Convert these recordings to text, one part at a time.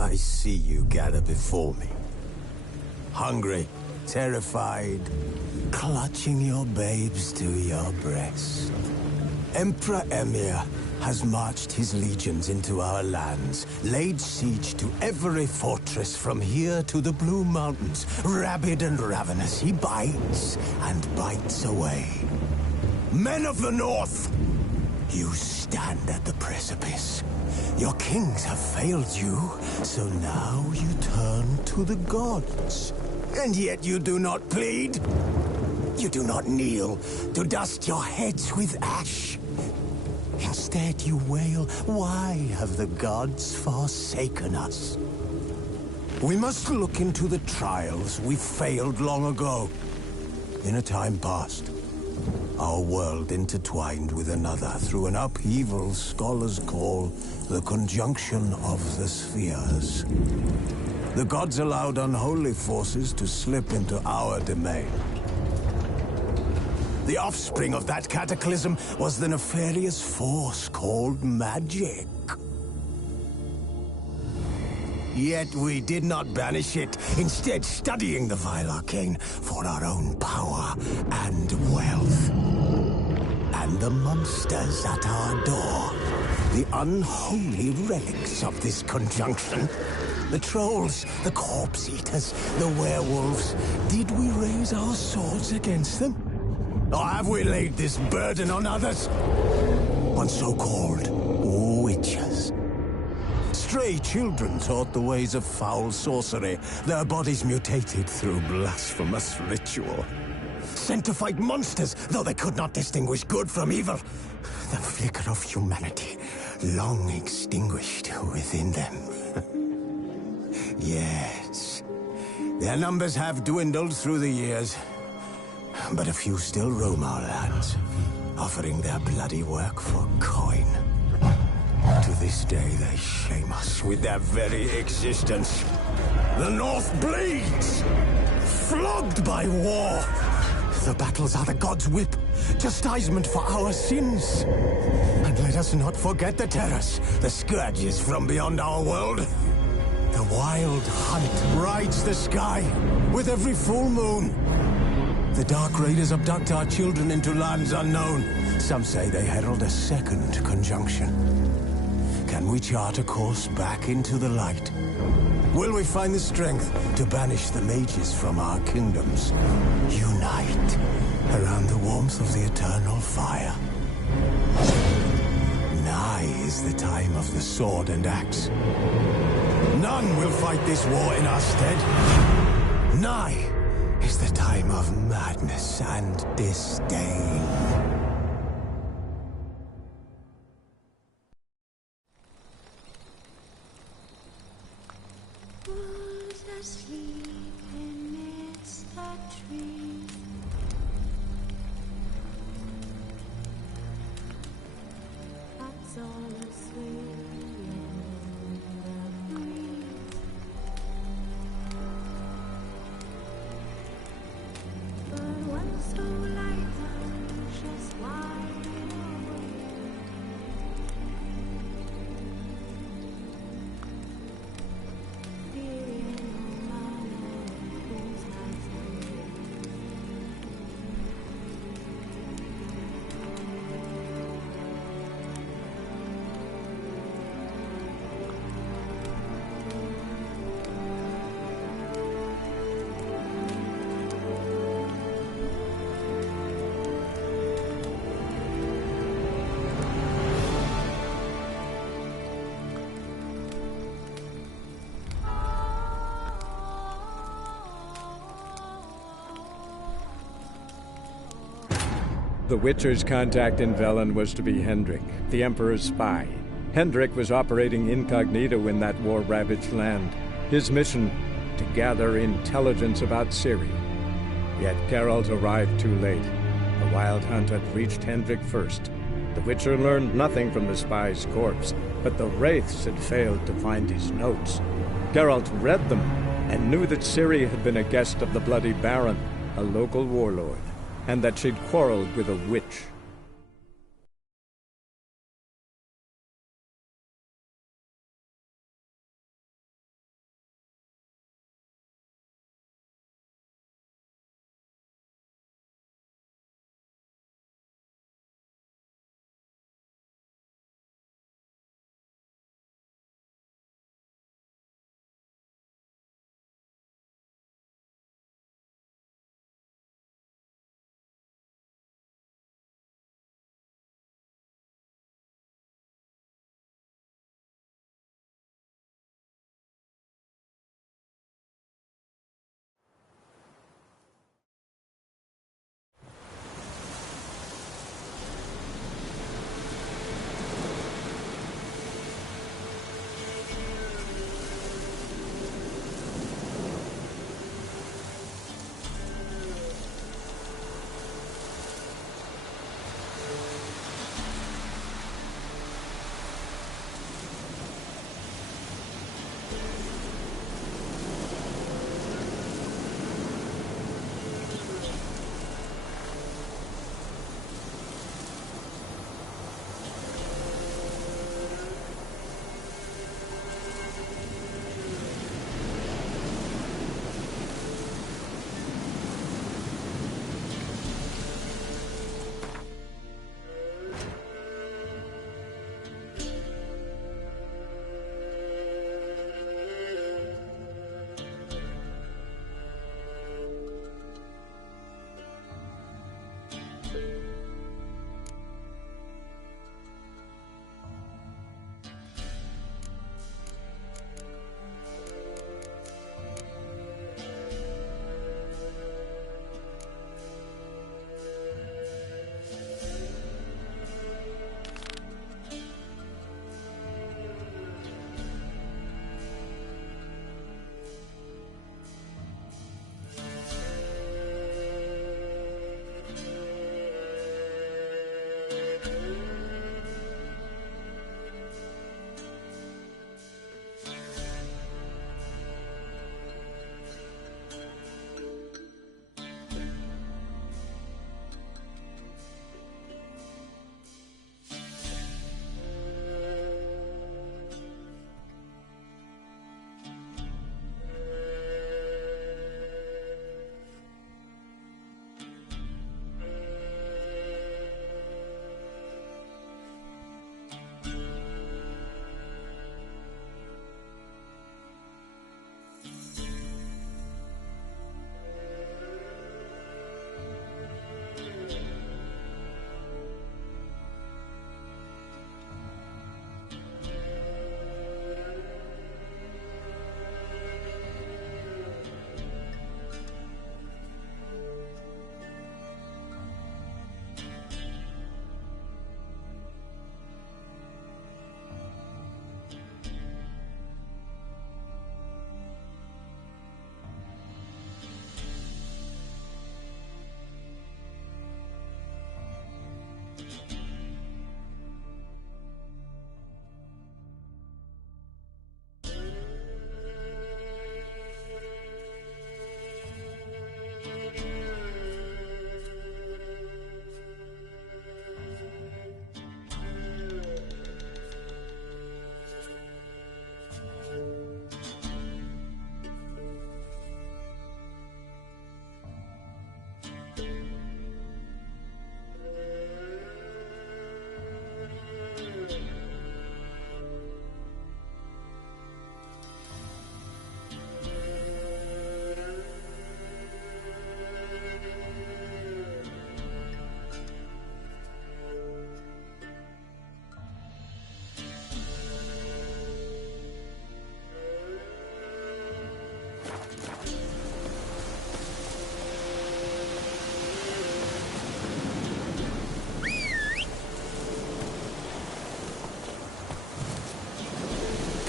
I see you gather before me. Hungry, terrified, clutching your babes to your breast. Emperor Emir has marched his legions into our lands, laid siege to every fortress from here to the Blue Mountains. Rabid and ravenous, he bites and bites away. Men of the North, you stand at the precipice. Your kings have failed you, so now you turn to the gods. And yet you do not plead. You do not kneel to dust your heads with ash. Instead you wail, why have the gods forsaken us? We must look into the trials we failed long ago. In a time past, our world intertwined with another through an upheaval scholars call the conjunction of the spheres. The gods allowed unholy forces to slip into our domain. The offspring of that cataclysm was the nefarious force called magic. Yet we did not banish it, instead studying the vile arcane for our own power and wealth. And the monsters at our door, the unholy relics of this conjunction. The trolls, the corpse-eaters, the werewolves. Did we raise our swords against them? Or have we laid this burden on others? On so-called witches. Stray children taught the ways of foul sorcery, their bodies mutated through blasphemous ritual. Sent to fight monsters, though they could not distinguish good from evil. The flicker of humanity, long extinguished within them. Yes, their numbers have dwindled through the years. But a few still roam our lands, offering their bloody work for coin. To this day, they shame us with their very existence. The North bleeds, flogged by war. The battles are the gods' whip, chastisement for our sins. And let us not forget the terrors, the scourges from beyond our world. The wild hunt rides the sky with every full moon. The Dark Raiders abduct our children into lands unknown. Some say they herald a second conjunction. Can we chart a course back into the light? Will we find the strength to banish the mages from our kingdoms? Unite around the warmth of the eternal fire. Nigh is the time of the sword and axe. None will fight this war in our stead. Nigh is the time of madness and disdain. Who's asleep amidst the trees? That's all asleep in the breeze. But one so light anxious wide awake. Fearing no man whose hands The Witcher's contact in Velen was to be Hendrik, the Emperor's spy. Hendrik was operating incognito in that war-ravaged land. His mission, to gather intelligence about Ciri. Yet Geralt arrived too late. The Wild Hunt had reached Hendrik first. The Witcher learned nothing from the spy's corpse, but the Wraiths had failed to find his notes. Geralt read them, and knew that Ciri had been a guest of the Bloody Baron, a local warlord, and that she'd quarreled with a witch.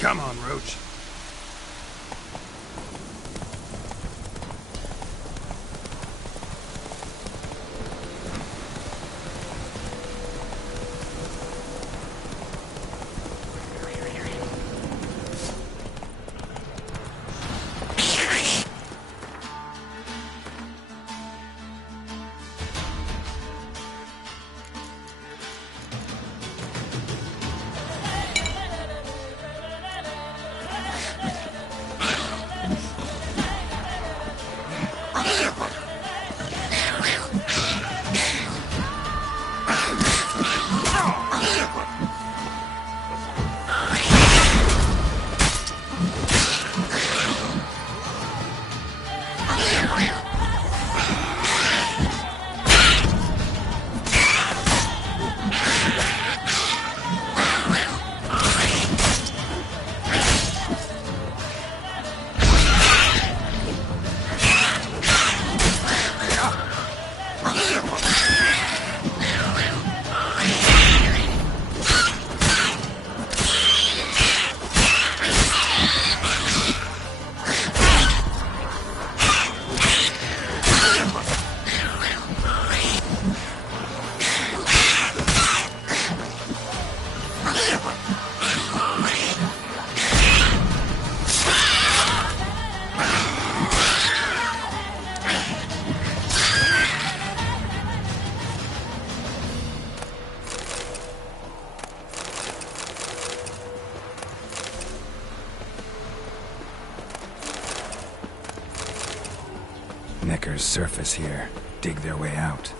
Come on, Roach. Neckers surface here, dig their way out.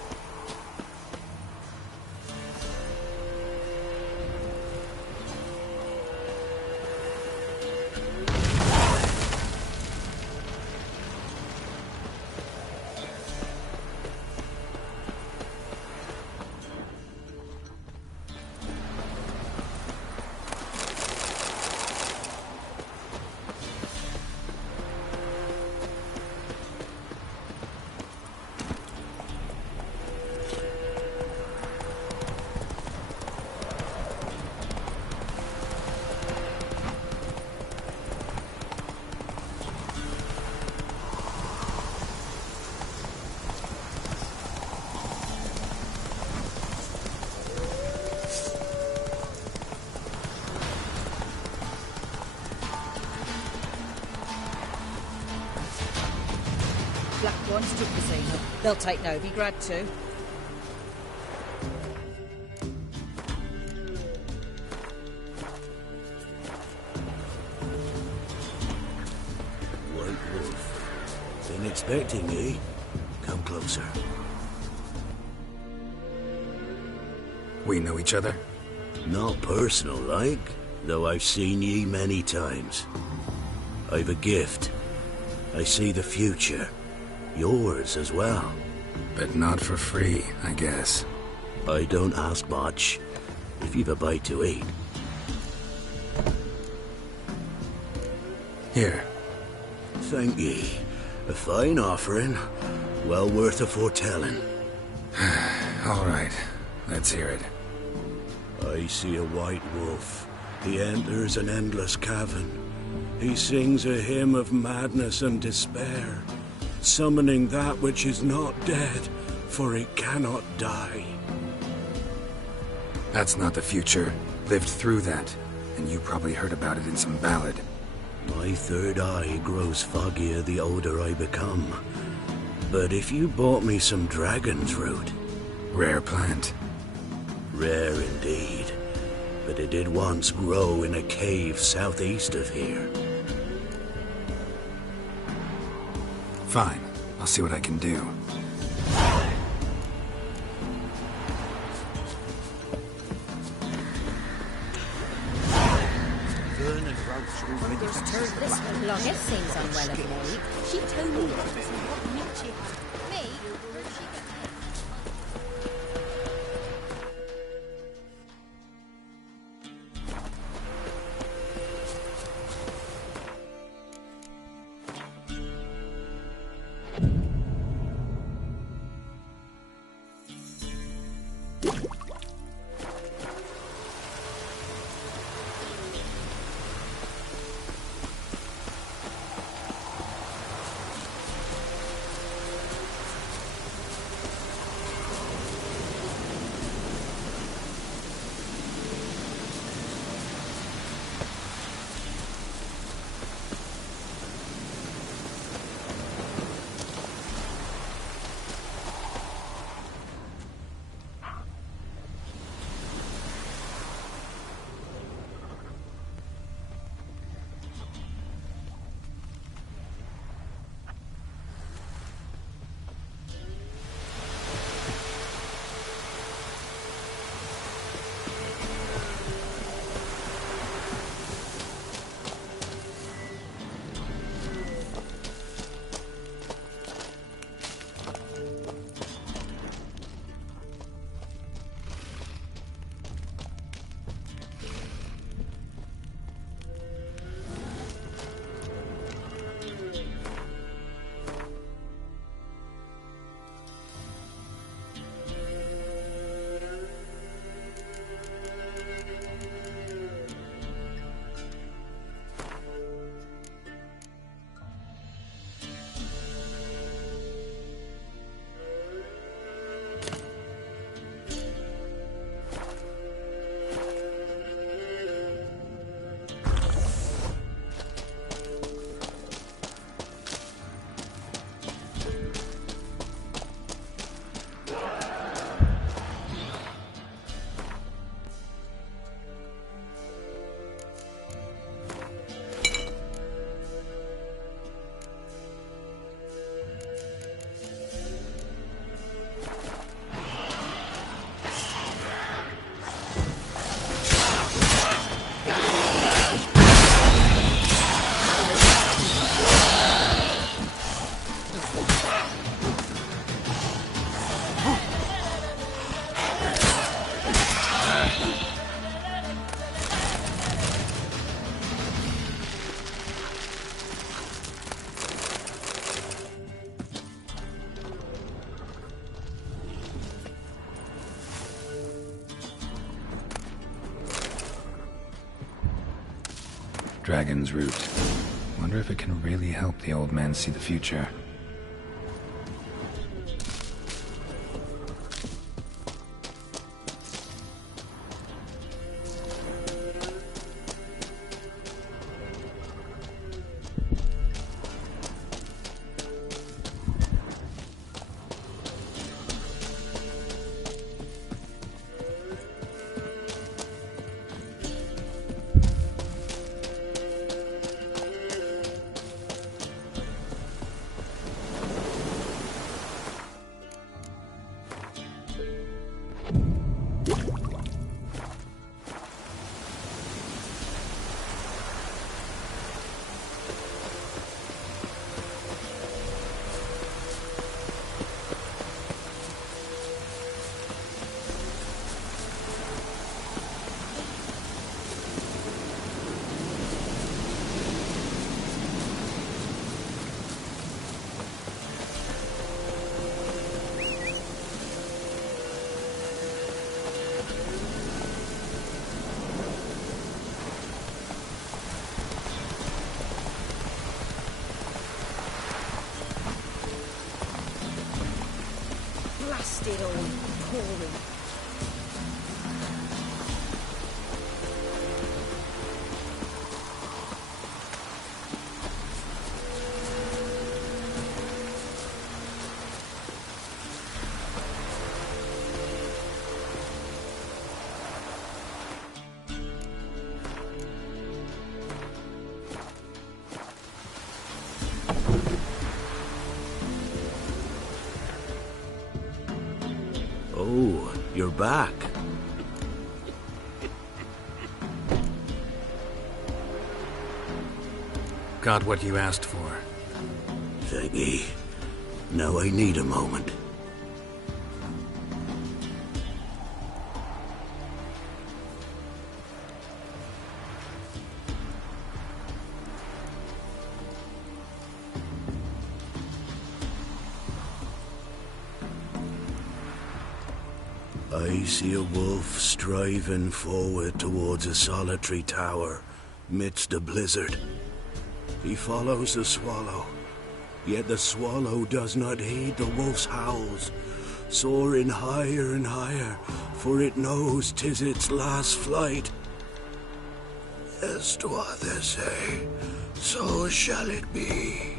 Black ones took the scene. They'll take Novigrad too. White Wolf. Been expecting ye. Come closer. We know each other? Not personal like, though I've seen ye many times. I've a gift. I see the future. Yours as well. But not for free, I guess. I don't ask much, if you've a bite to eat. Here. Thank ye. A fine offering, well worth a foretelling. All right, let's hear it. I see a white wolf. He enters an endless cavern. He sings a hymn of madness and despair, summoning that which is not dead, for it cannot die. That's not the future. Lived through that, and you probably heard about it in some ballad. My third eye grows foggier the older I become. But if you bought me some dragon's root... Rare plant. Rare indeed. But it did once grow in a cave southeast of here. Fine. I'll see what I can do. This Longest seems unwell of late. She told me that it was what meat she had. Me? Where did she get that? Dragon's root. Wonder if it can really help the old man see the future. Blasted old pouring. back. Got what you asked for. Thank Now I need a moment. I see a wolf striving forward towards a solitary tower, midst a blizzard. He follows the swallow, yet the swallow does not heed the wolf's howls, soaring higher and higher, for it knows 'tis its last flight. As to others say, so shall it be.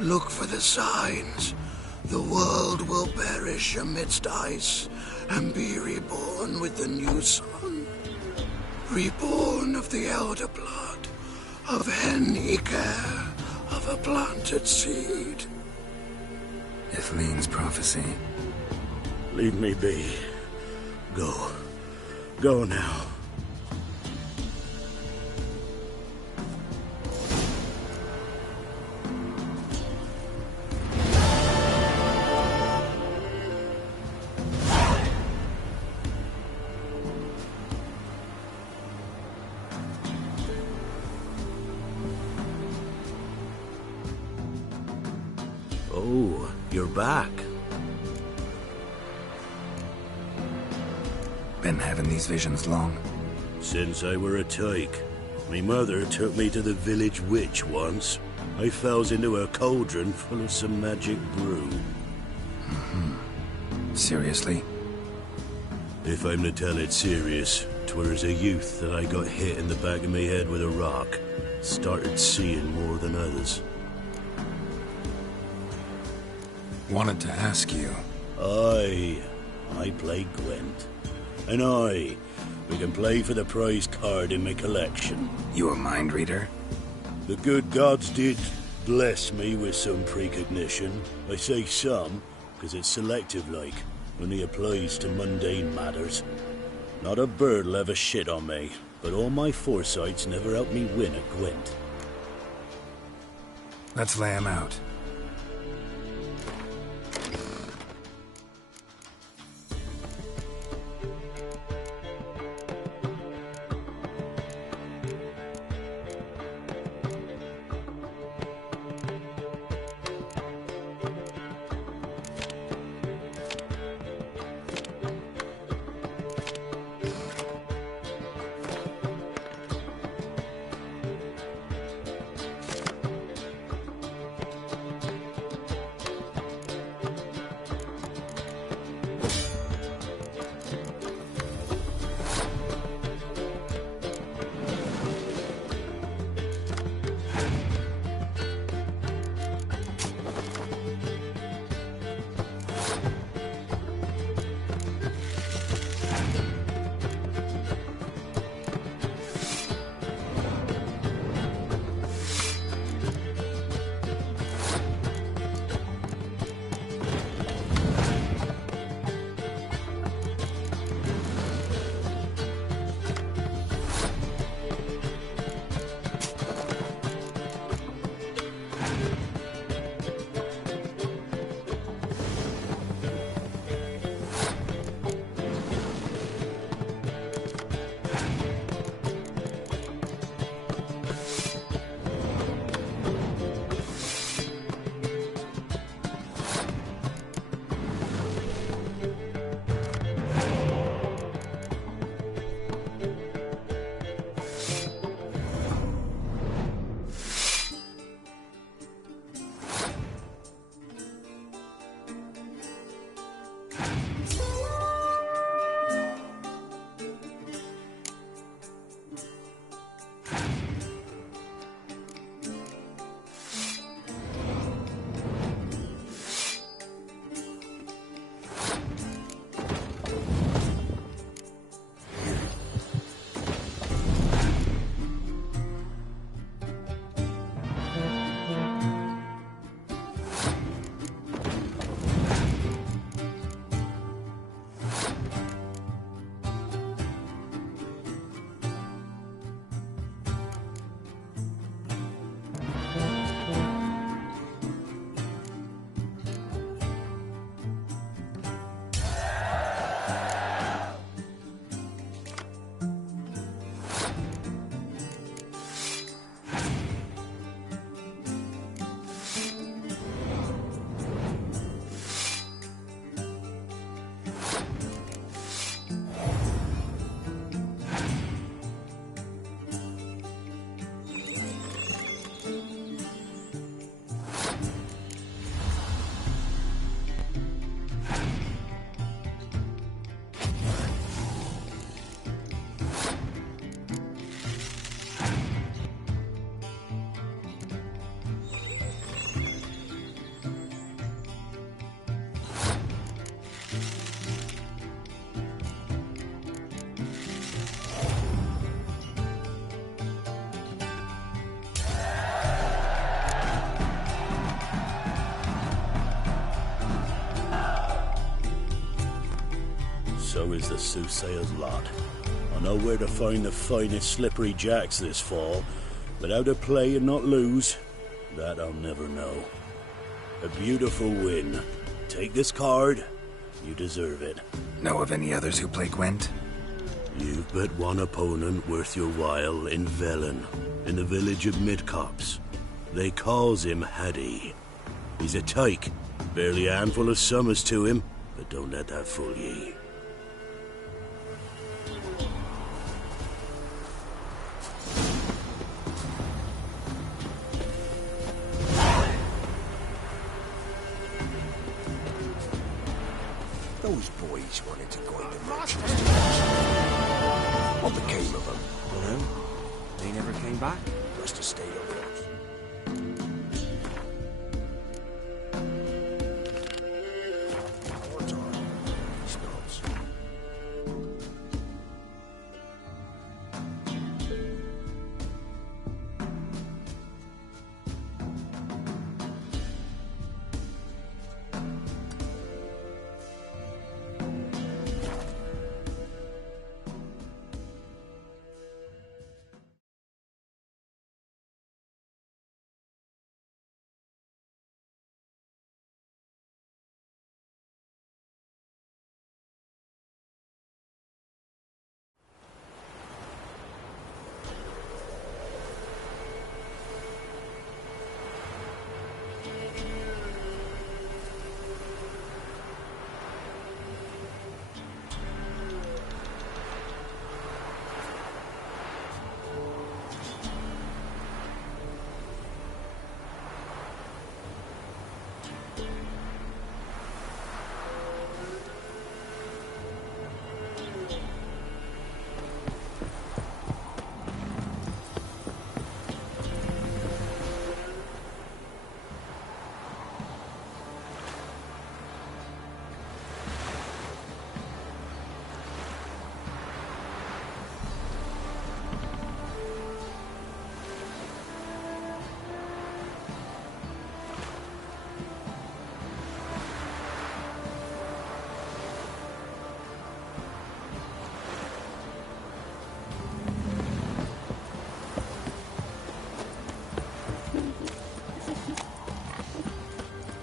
Look for the signs. The world will perish amidst ice, and be reborn with the new sun. Reborn of the elder blood, of Hen-Iker, of a planted seed. Ithleen's prophecy. Leave me be. Go. Go now. Oh, you're back. Been having these visions long? Since I were a tyke. Me mother took me to the village witch once. I fells into a cauldron full of some magic brew. Seriously? If I'm to tell it serious, 'twere as a youth that I got hit in the back of me head with a rock. Started seeing more than others. Wanted to ask you. I play Gwent. And we can play for the prize card in my collection. You a mind reader? The good gods did bless me with some precognition. I say some, because it's selective like, only applies to mundane matters. Not a bird'll ever shit on me, but all my foresights never helped me win a Gwent. Let's lay him out. so is the soothsayer's lot. I know where to find the finest slippery jacks this fall, but how to play and not lose, that I'll never know. A beautiful win. Take this card. You deserve it. Know of any others who play Gwent? You've but one opponent worth your while in Velen, in the village of Midcopse. They calls him Haddy. He's a tyke. Barely a handful of summers to him, but don't let that fool ye. Those boys wanted to go into merchants. What became of them? Dunno. They never came back. Must have stayed over us. Snobs.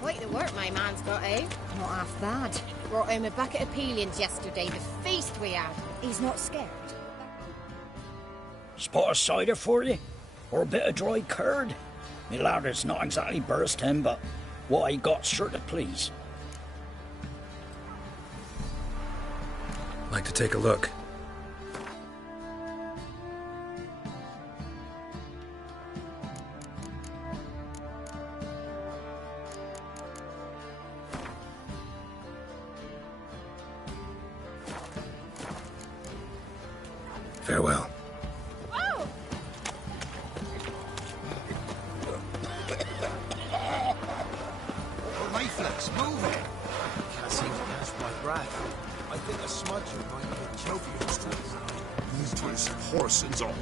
Quite the work my man's got, eh? Not half bad. Brought home a bucket of peelings yesterday, the feast we had. He's not scared. Spot of cider for you? Or a bit of dry curd? Me lad, it's not exactly bursting, but what I got sure to please. Like to take a look. Farewell. Oh! Reflex, move it! Can't seem to catch my breath. I think a smudger might get choking stress. These twins horse and all.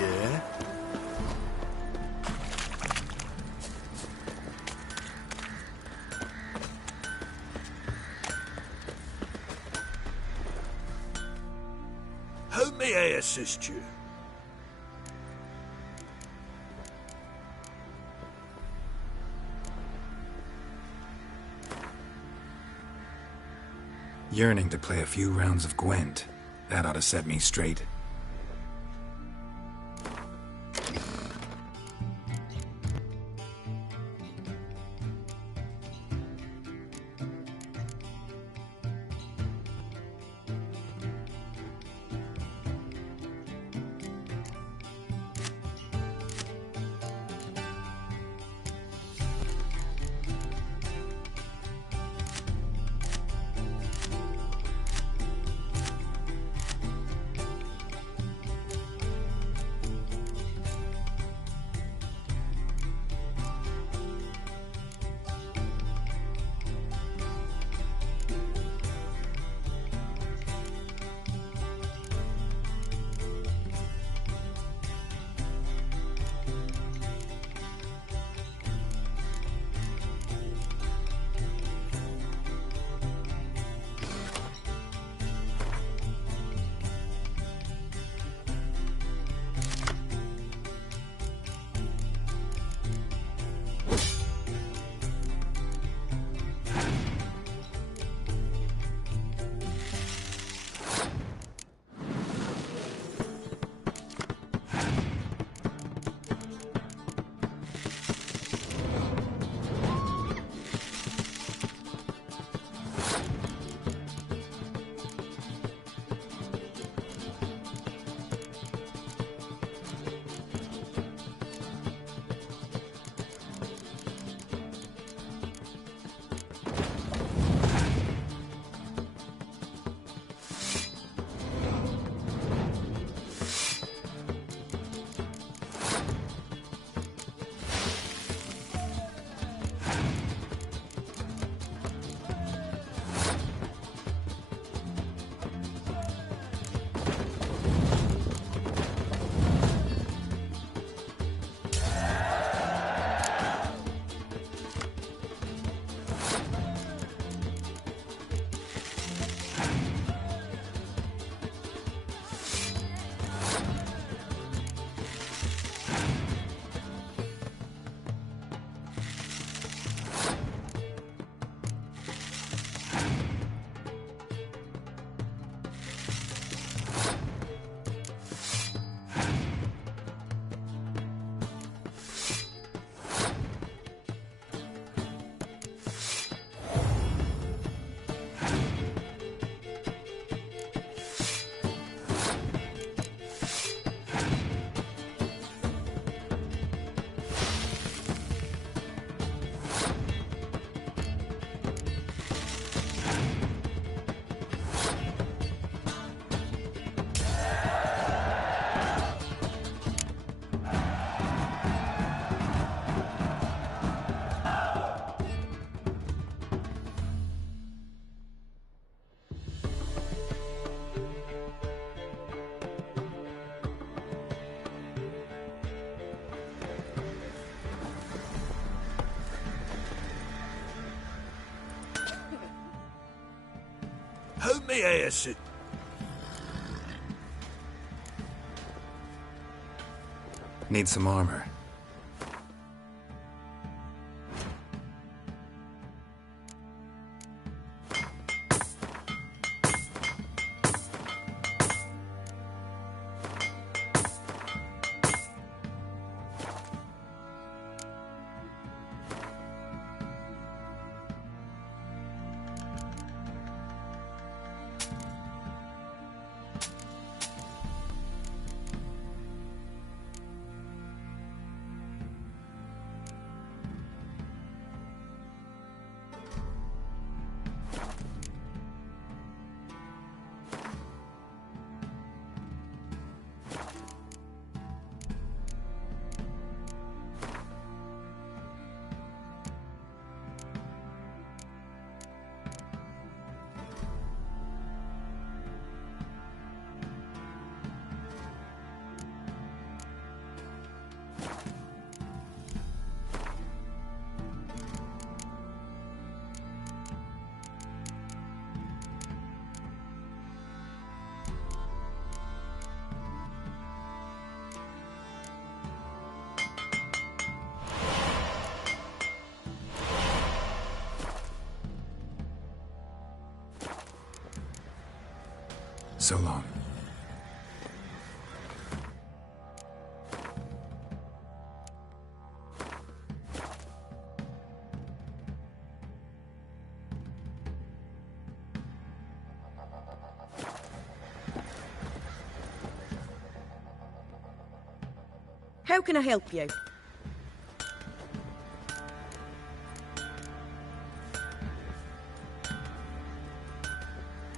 Yeah? How may I assist you? Yearning to play a few rounds of Gwent. That ought to set me straight. Help me here, sir. Need some armor. So long. How can I help you?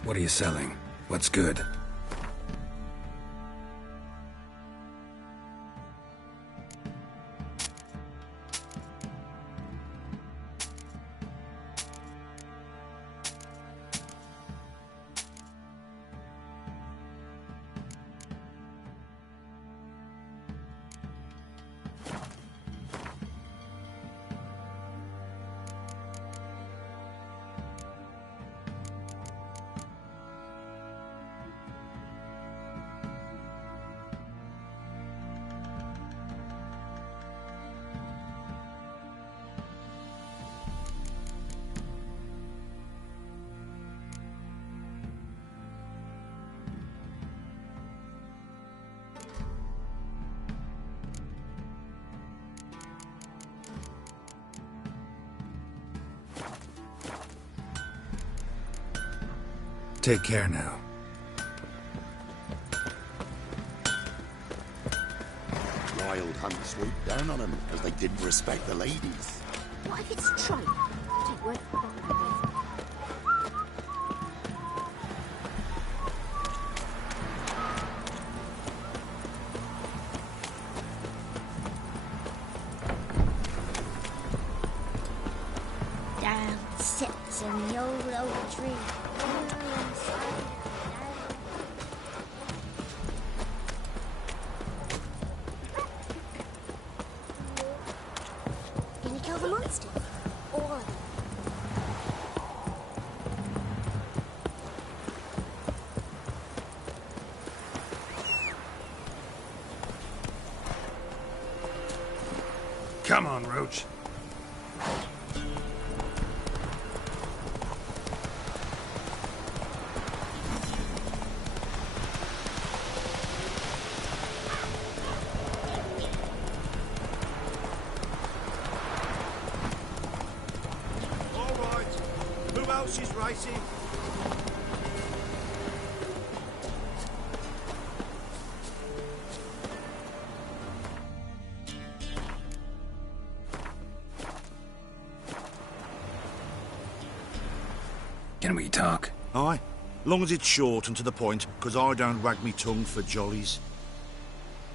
What are you selling? What's good? Take care now. Wild hunt swooped down on them because they didn't respect the ladies. What if it's true? Take word for it. Down sits in the old tree. Can you kill the monster? All of them. Come on, Roach. She's racing. Can we talk? Aye, long as it's short and to the point, because I don't wag me tongue for jollies.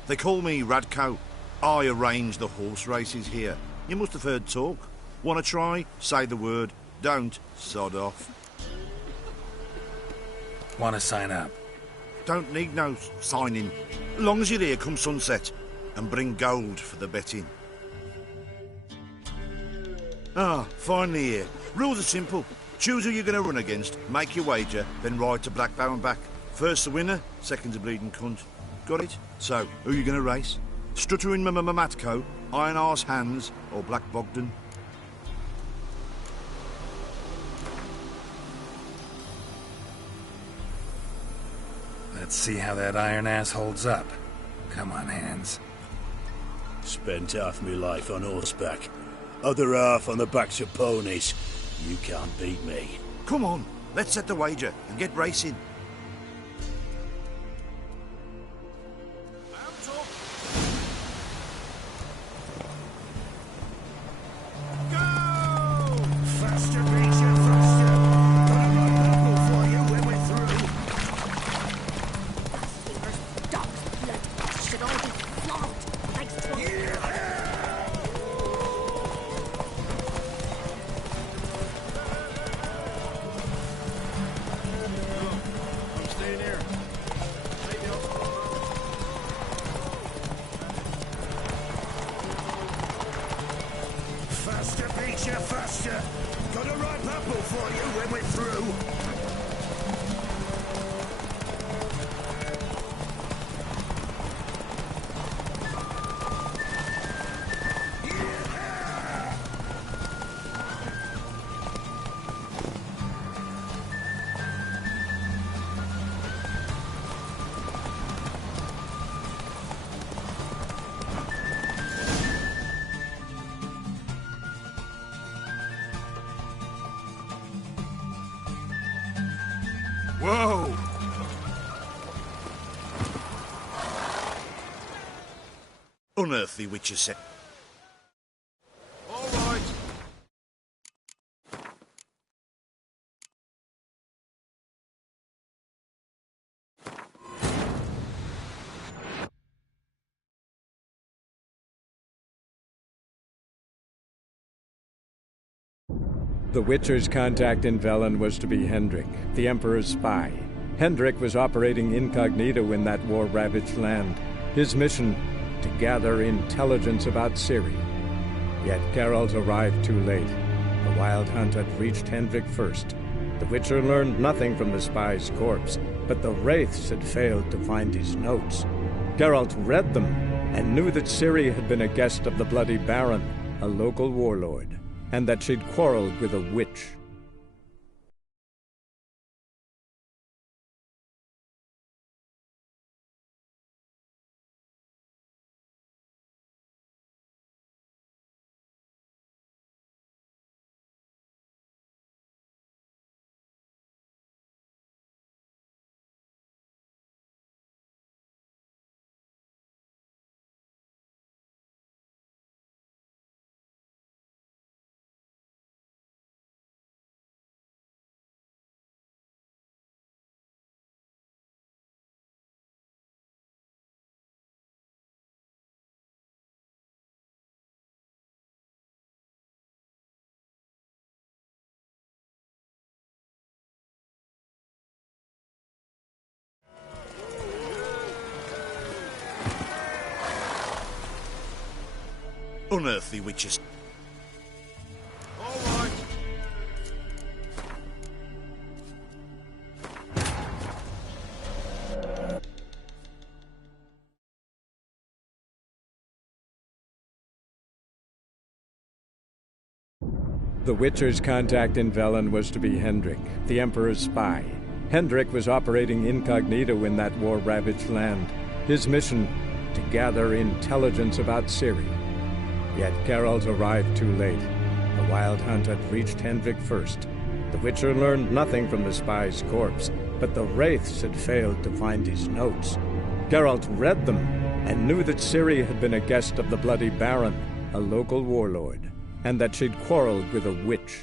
They call me Radko. I arrange the horse races here. You must have heard talk. Want to try? Say the word. Don't, sod off. Want to sign up? Don't need no signing. Long as you're here come sunset. And bring gold for the betting. Ah, finally here. Rules are simple. Choose who you're going to run against, make your wager, then ride to Blackbow and back. First the winner, second's a bleeding cunt. Got it? So, who you going to race? Stuttering Matko, Iron Arse Hands, or Black Bogdan? Let's see how that iron ass holds up. Come on, Hands. Spent half my life on horseback, other half on the backs of ponies. You can't beat me. Come on, let's set the wager and get racing. Whoa! Unearthly witches set. All right. The Witcher's contact in Velen was to be Hendrik, the Emperor's spy. Hendrik was operating incognito in that war-ravaged land. His mission, to gather intelligence about Ciri. Yet Geralt arrived too late. The Wild Hunt had reached Hendrik first. The Witcher learned nothing from the spy's corpse, but the Wraiths had failed to find his notes. Geralt read them and knew that Ciri had been a guest of the Bloody Baron, a local warlord, and that she'd quarreled with a witch. Unearthly witches. All right. The Witcher's contact in Velen was to be Hendrik, the Emperor's spy. Hendrik was operating incognito in that war-ravaged land. His mission, to gather intelligence about Ciri. Yet Geralt arrived too late. The Wild Hunt had reached Hendrik first. The Witcher learned nothing from the spy's corpse, but the Wraiths had failed to find his notes. Geralt read them and knew that Ciri had been a guest of the Bloody Baron, a local warlord, and that she'd quarreled with a witch.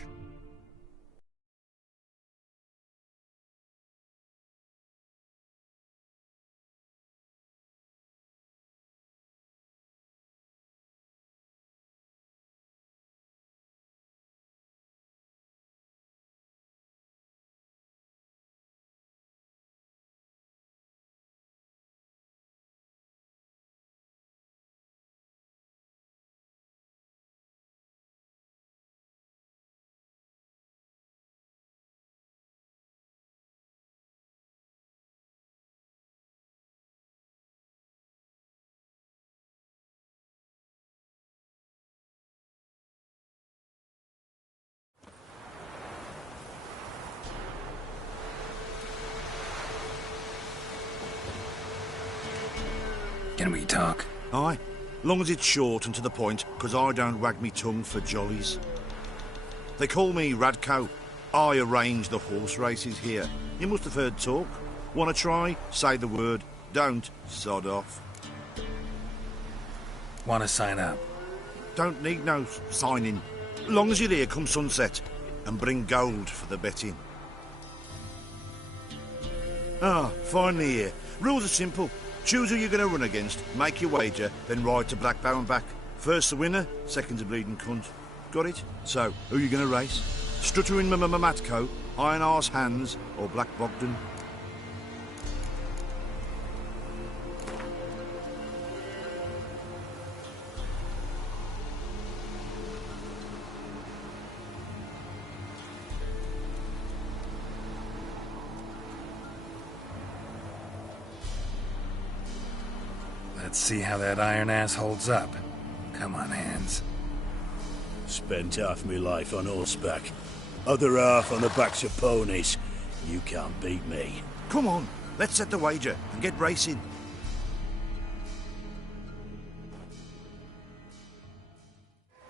Can we talk? Aye, long as it's short and to the point, 'cause I don't wag me tongue for jollies. They call me Radko. I arrange the horse races here. You must have heard talk. Want to try? Say the word. Don't, sod off. Want to sign up? Don't need no signing. Long as you're here come sunset. And bring gold for the betting. Ah, finally here. Rules are simple. Choose who you're going to run against, make your wager, then ride to Black Bow and back. First the winner, second's a bleeding cunt. Got it? So, who you going to race? Stuttering Matko, Iron Arse Hands, or Black Bogdan? Let's see how that iron ass holds up. Come on, Hands. Spent half my life on horseback. Other half on the backs of ponies. You can't beat me. Come on, let's set the wager and get racing.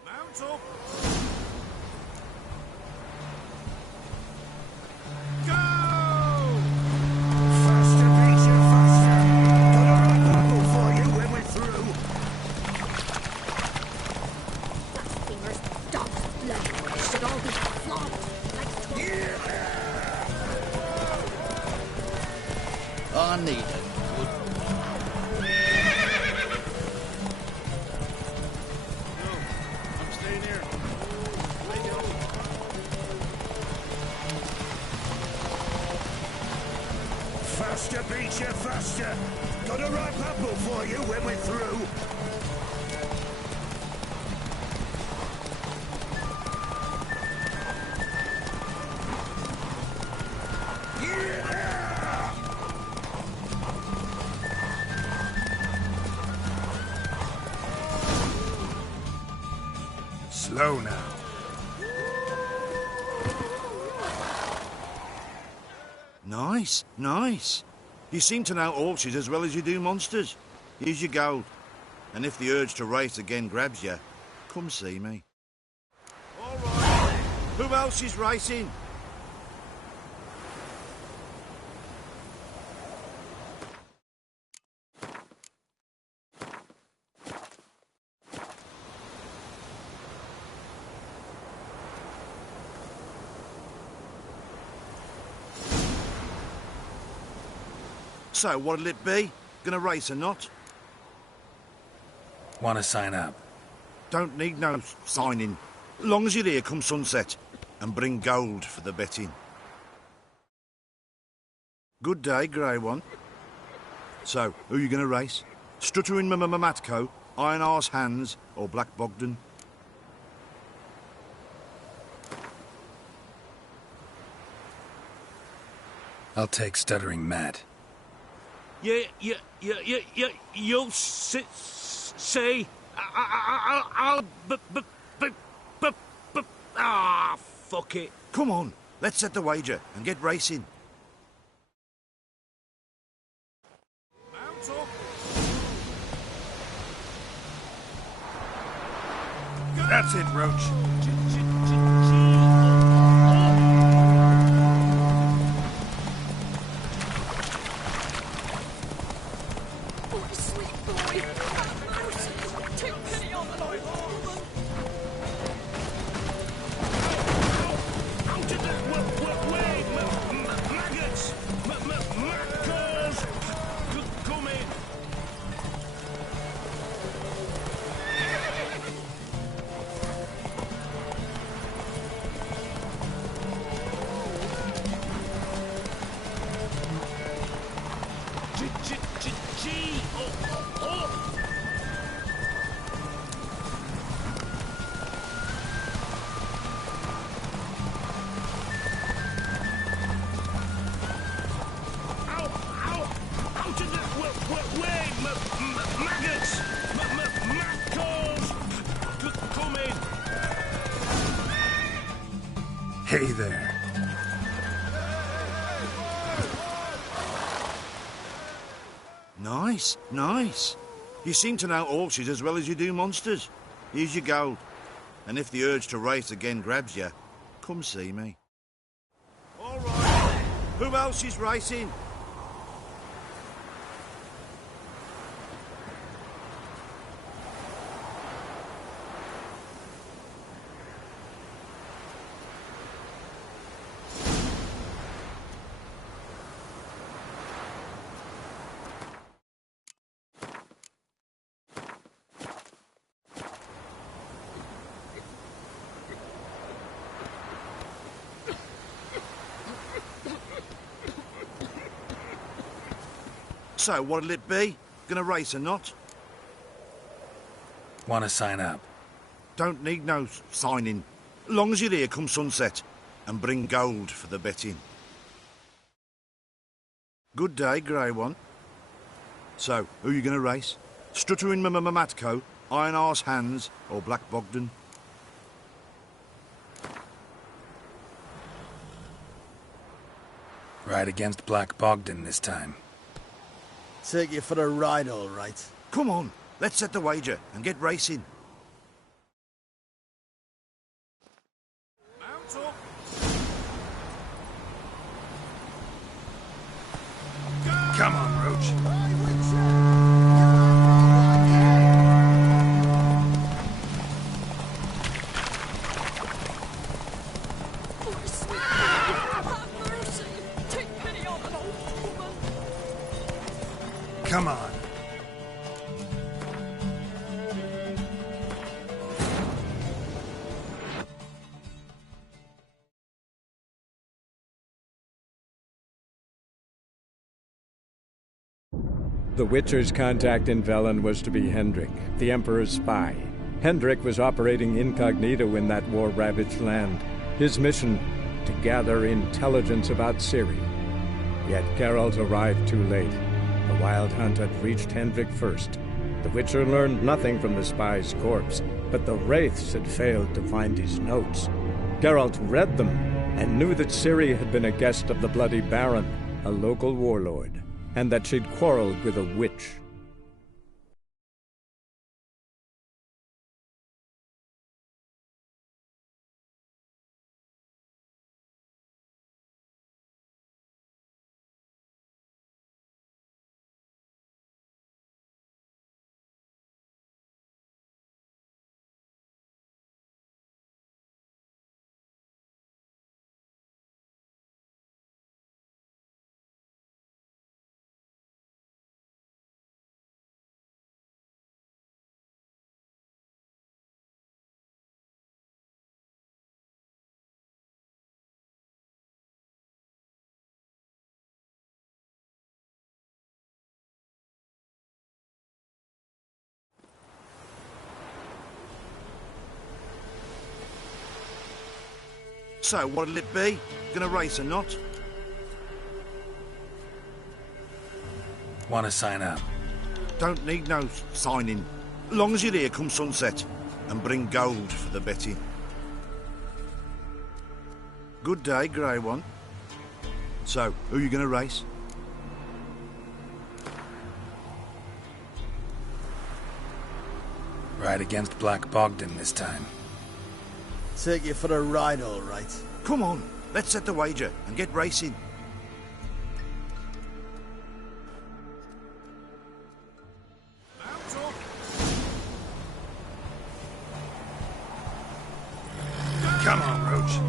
Mount up! Go! Faster, Peter, faster! Got a right bubble for you when we're through. Fingers, dog's blood. They should all be flogged. I need a good... No, I'm staying here. Faster, Beecher, faster! Got a right bubble for you when we're through. Slow now. Nice, nice. You seem to know horses as well as you do monsters. Here's your gold. And if the urge to race again grabs you, come see me. All right. Who else is racing? So, what'll it be? Gonna race or not? Want to sign up? Don't need no signing. Long as you're here come sunset. And bring gold for the betting. Good day, grey one. So, who you gonna race? Stuttering Matko, Iron Arse Hands, or Black Bogdan? I'll take Stuttering Matt. You'll see. I'll fuck it. Come on, let's set the wager and get racing. Mount up. That's it, Roach. Hey there. Nice, nice. You seem to know horses as well as you do monsters. Here's your gold. And if the urge to race again grabs you, come see me. All right. Who else is racing? So, what'll it be? Gonna race or not? Want to sign up? Don't need no signing. Long as you're here come sunset. And bring gold for the betting. Good day, grey one. So, who you gonna race? Struttering Matco, Iron Arse Hands, or Black Bogdan? Ride against Black Bogdan this time. Take you for a ride, all right. Come on, let's set the wager and get racing. Mount up. Come on, Roach. Come on. The Witcher's contact in Velen was to be Hendrik, the Emperor's spy. Hendrik was operating incognito in that war-ravaged land. His mission, to gather intelligence about Ciri. Yet Geralt arrived too late. The Wild Hunt had reached Hendrik first. The Witcher learned nothing from the spy's corpse, but the Wraiths had failed to find his notes. Geralt read them, and knew that Ciri had been a guest of the Bloody Baron, a local warlord, and that she'd quarreled with a witch. So, what'll it be? Gonna race or not? Want to sign up? Don't need no signing. Long as you're here come sunset. And bring gold for the betting. Good day, grey one. So, who you gonna race? Ride against Black Bogdan this time. Take you for a ride, all right. Come on, let's set the wager and get racing. Mount up. Come on, Roach.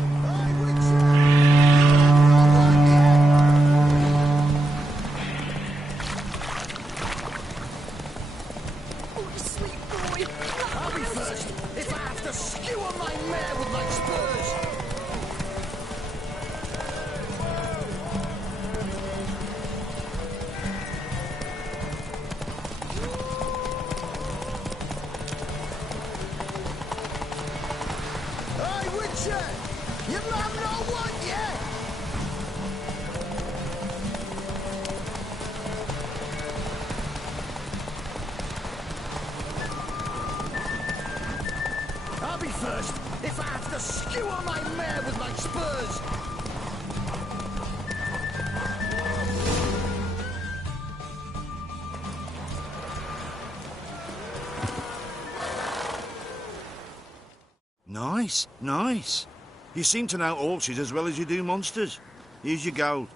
Nice, nice. You seem to know horses as well as you do monsters. Here's your gold.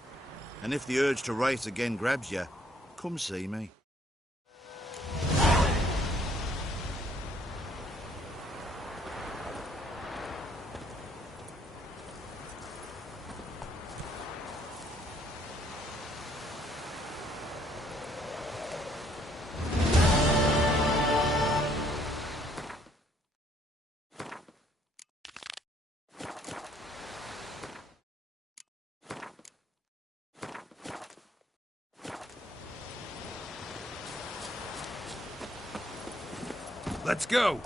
And if the urge to race again grabs you, come see me. Let's go!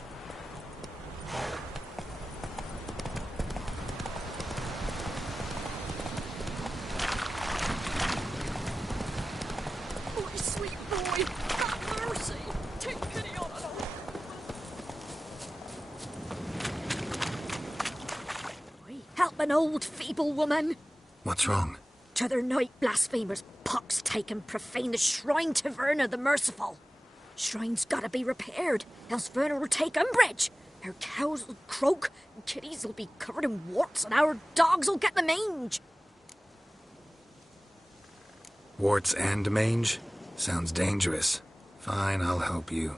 Oh, sweet boy! Have mercy! Take pity on us all! Help an old feeble woman! What's wrong? T'other night blasphemers pox take and profane the shrine to Verna the Merciful. Shrine's gotta be repaired, else Verna will take umbrage. Our cows will croak, and kitties will be covered in warts, and our dogs will get the mange. Warts and mange? Sounds dangerous. Fine, I'll help you.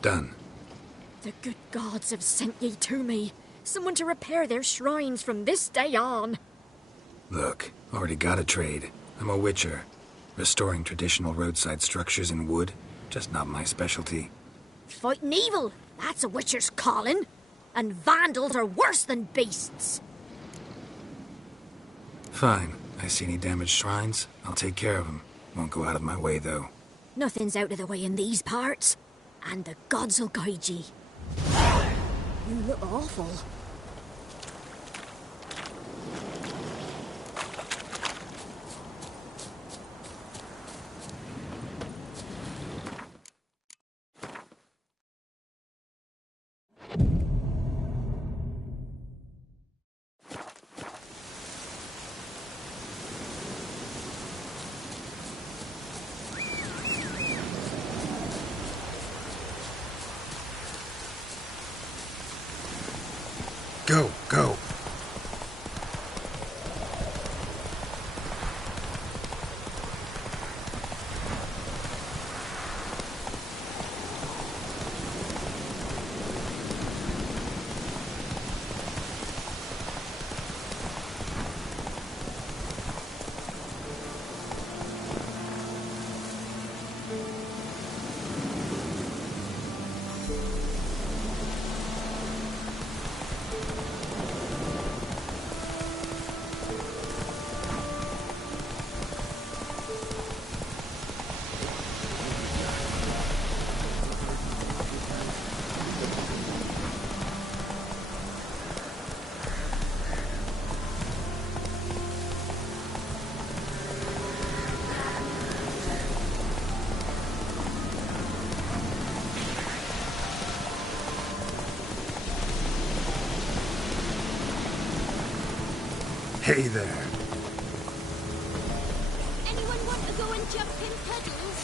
Done. The good gods have sent ye to me. Someone to repair their shrines from this day on. Look, already got a trade. I'm a witcher. Restoring traditional roadside structures in wood, just not my specialty. Fighting evil, that's a witcher's calling. And vandals are worse than beasts. Fine. I see any damaged shrines, I'll take care of them. Won't go out of my way, though. Nothing's out of the way in these parts. And the gods will guide ye. You look awful. Go, go. Hey there. Anyone want to go and jump in puddles?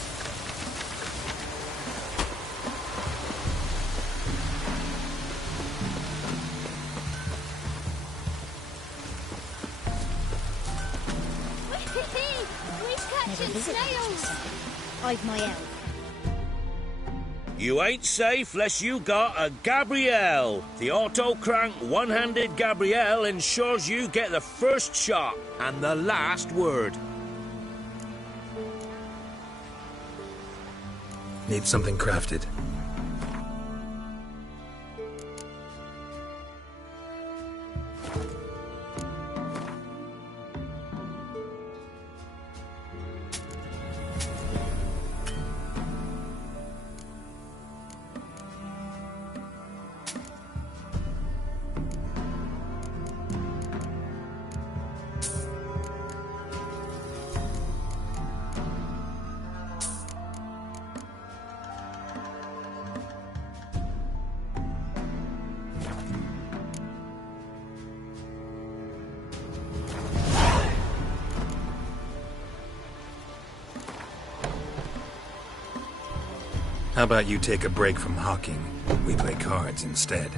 We're catching snails! I've my elf. You ain't safe less you got a Gabrielle. The auto-crank one-handed Gabrielle ensures you get the first shot and the last word. Need something crafted. How about you take a break from hawking? We play cards instead.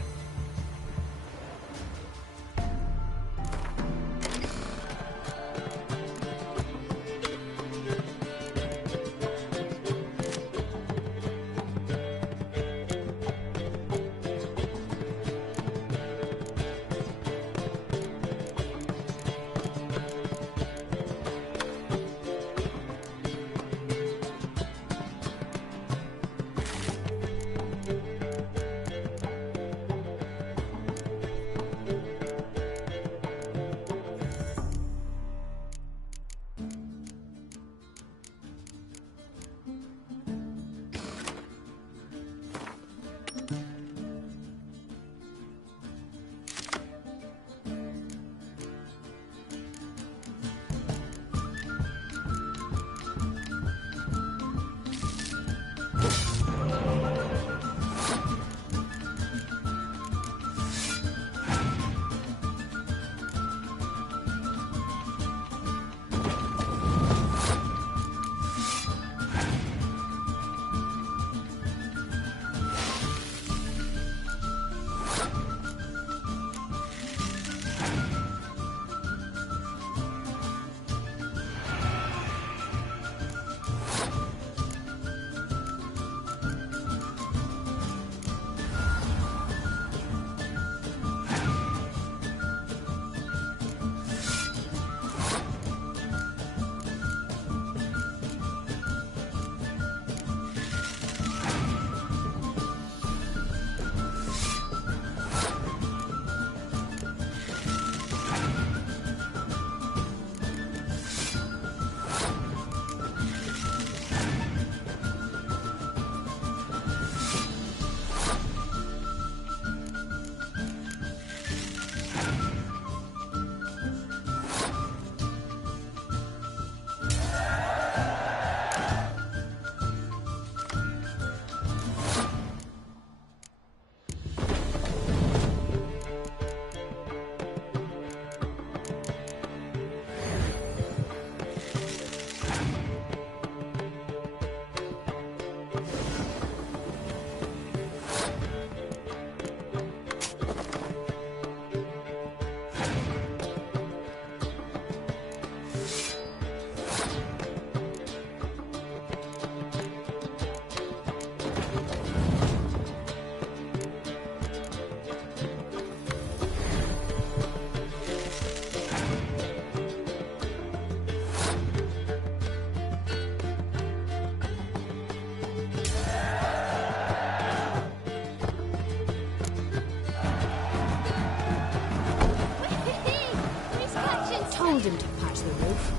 Told him to patch the roof,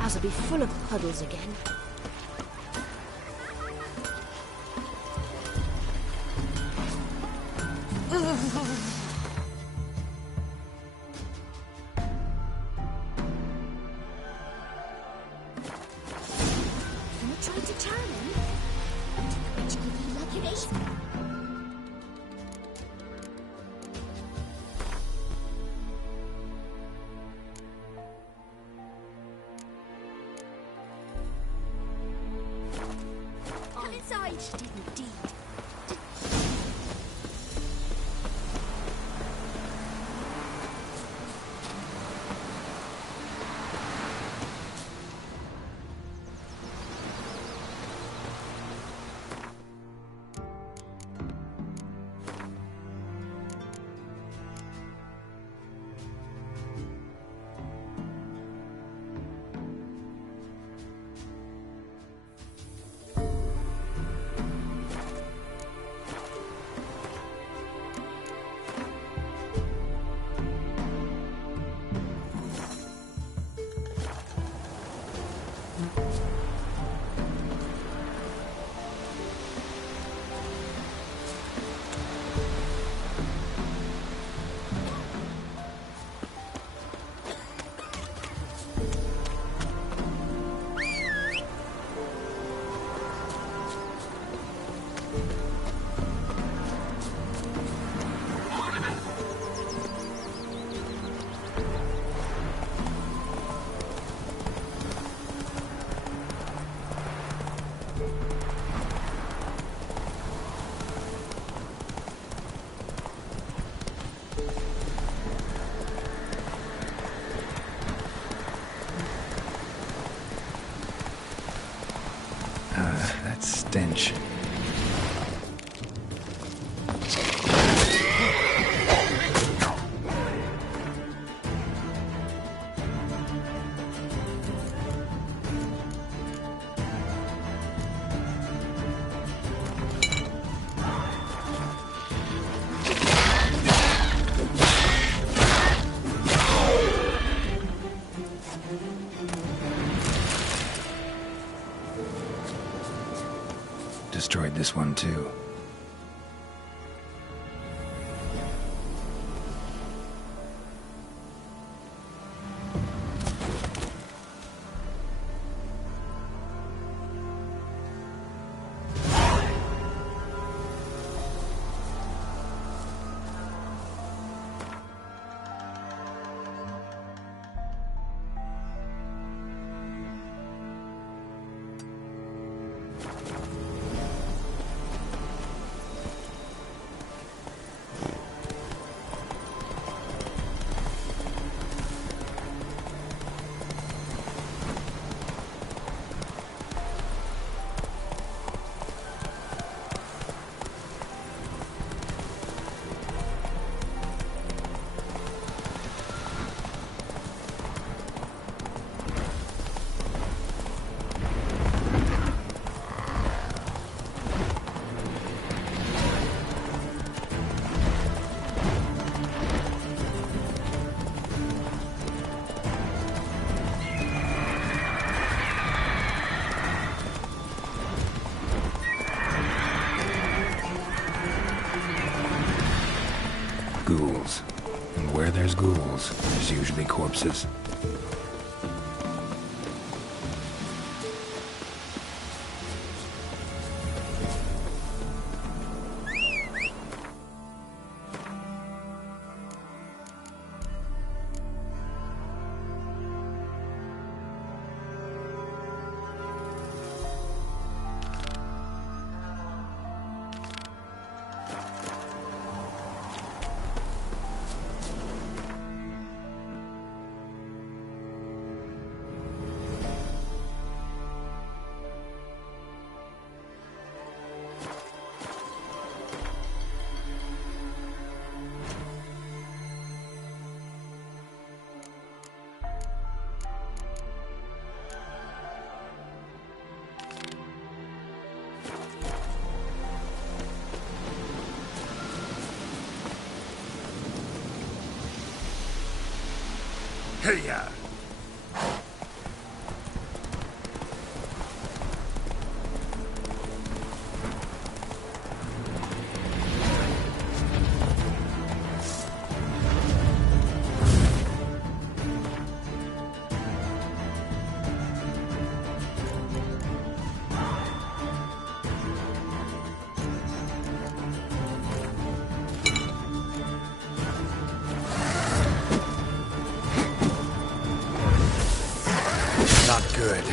as it'll be full of puddles again. Can we try to turn him? Which could be lucky. Come inside. She did indeed. stench. Destroyed this one too. Ghouls. And where there's ghouls, there's usually corpses. Hey-ya! Not good.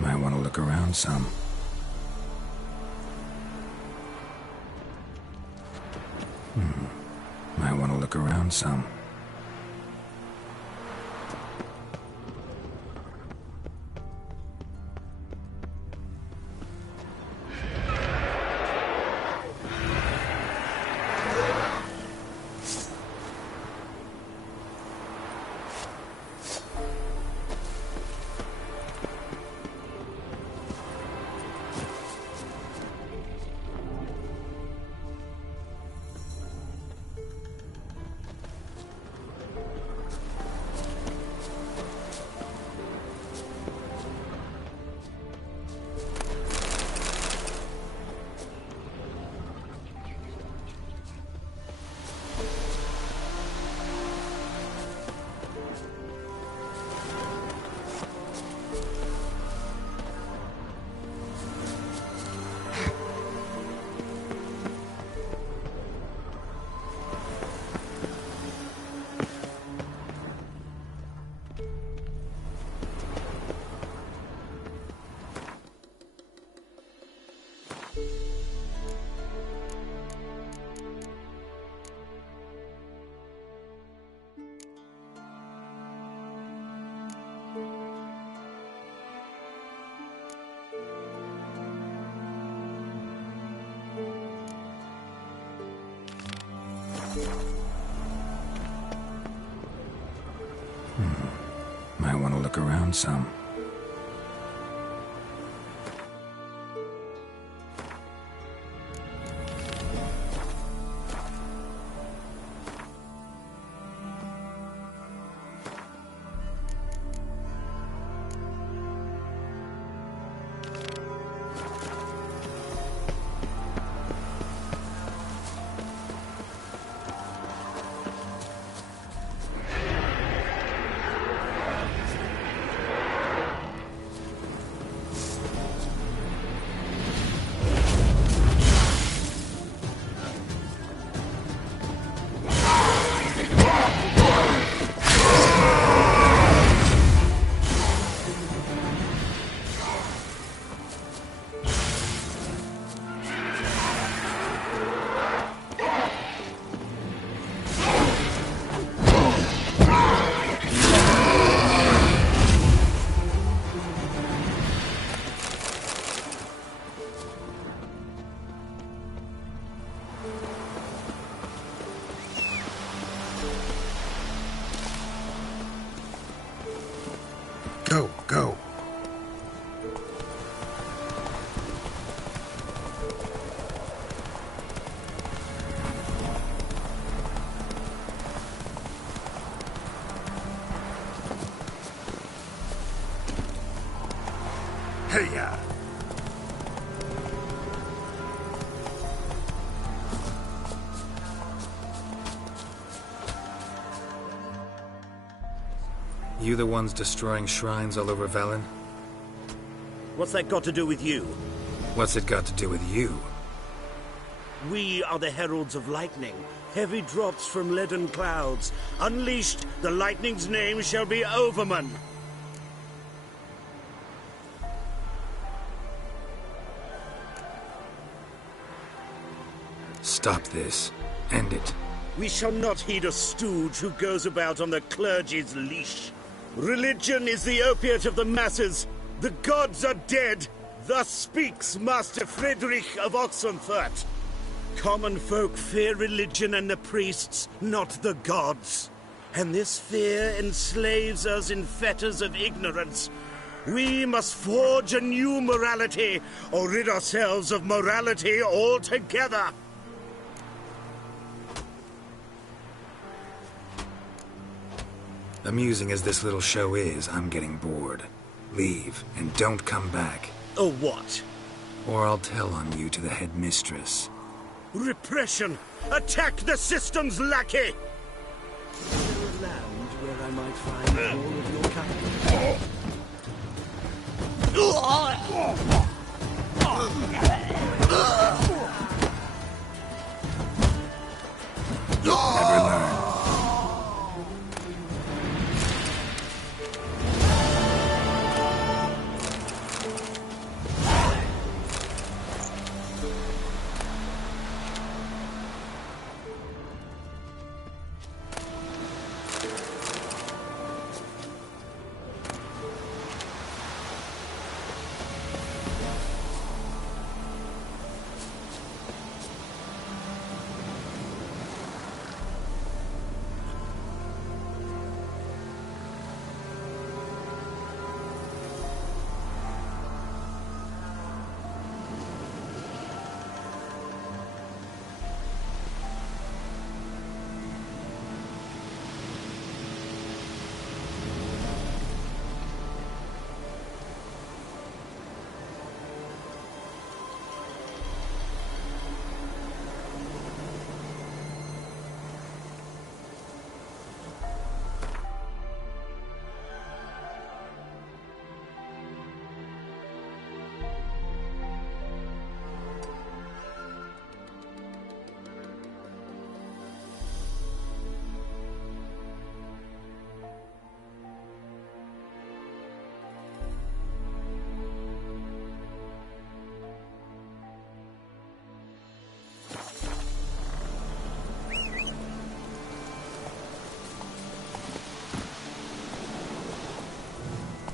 Might want to look around some. Might want to look around some. Might want to look around some. Go, go. Hey-ya! You the ones destroying shrines all over Velen? What's that got to do with you? What's it got to do with you? We are the heralds of lightning. Heavy drops from leaden clouds. Unleashed, the lightning's name shall be Overman. Stop this. End it. We shall not heed a stooge who goes about on the clergy's leash. Religion is the opiate of the masses. The gods are dead. Thus speaks Master Friedrich of Oxenfurt. Common folk fear religion and the priests, not the gods. And this fear enslaves us in fetters of ignorance. We must forge a new morality, or rid ourselves of morality altogether. Amusing as this little show is, I'm getting bored. Leave, and don't come back. Or what? Or I'll tell on you to the headmistress. Repression! Attack the system's lackey! Is there a land where I might find all of your capital? You'll never learn.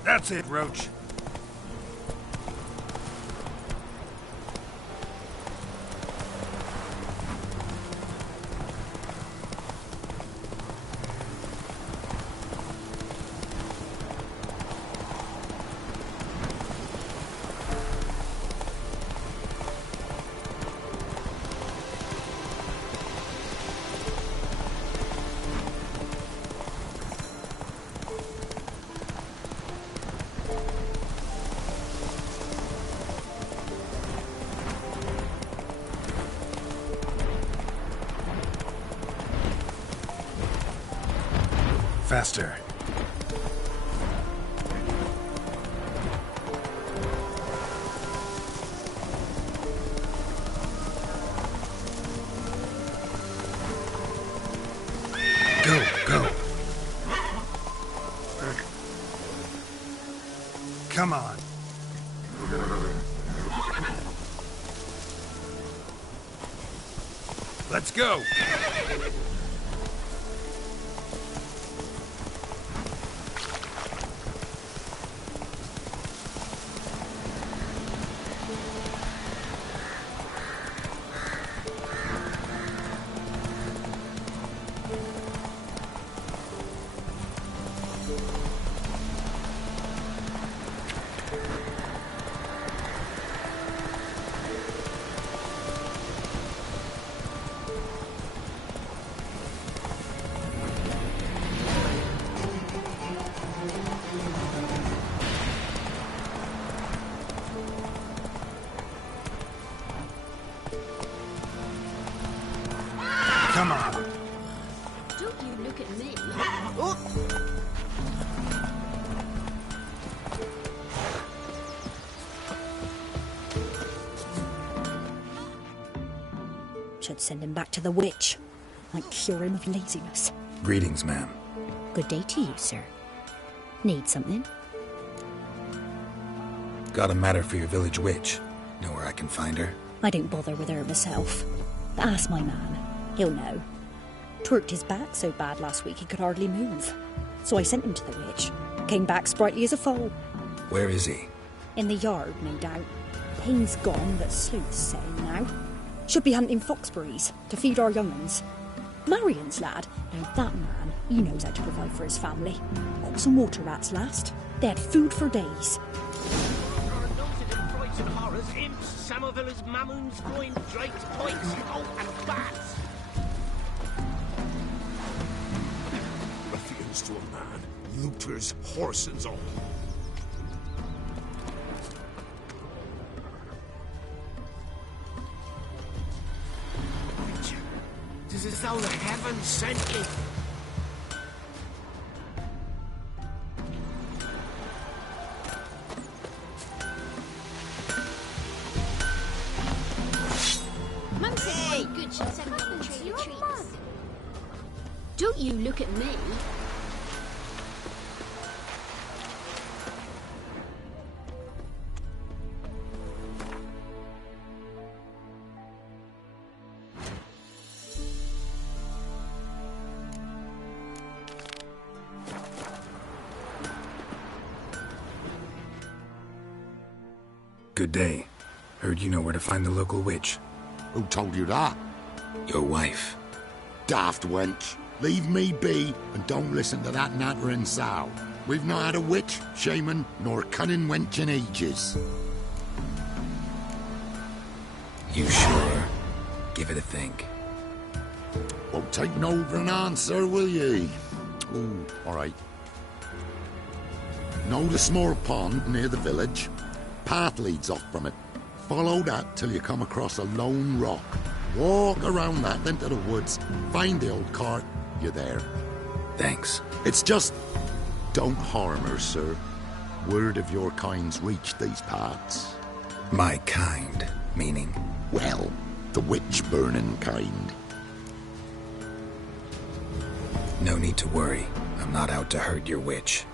That's it, Roach. Faster. Go, go. Come on. Let's go. Come on. Don't you look at me. Should send him back to the witch. Might cure him of laziness. Greetings, ma'am. Good day to you, sir. Need something? Got a matter for your village witch. Know where I can find her? I don't bother with her myself. But ask my man. He'll know. Twerked his back so bad last week he could hardly move. So I sent him to the witch. Came back sprightly as a foal. Where is he? In the yard, no doubt. Pain's gone, but Sleuth's setting now. Should be hunting foxberries to feed our young'uns. Marion's lad. Now that man, he knows how to provide for his family. Got some water rats last. They had food for days. And horrors, imps, Samovillas, mamoons, coin, drakes, pikes, and bats. Ruffians to a man, looters, horses, all. Tis as though the heavens sent you. Mumsy, good, she'll send me on the tree of treats. Don't you look at me. Good day. Heard you know where to find the local witch. Who told you that? Your wife. Daft wench. Leave me be and don't listen to that nattering sow. We've not had a witch, shaman, nor cunning wench in ages. You sure? Give it a think. Won't take no for an answer, will ye? Ooh, all right. Know the small pond near the village? Path leads off from it. Follow that till you come across a lone rock. Walk around that into the woods. Find the old cart. You're there. Thanks. It's just... don't harm her, sir. Word of your kind's reached these parts. My kind, meaning? Well, the witch-burning kind. No need to worry. I'm not out to hurt your witch.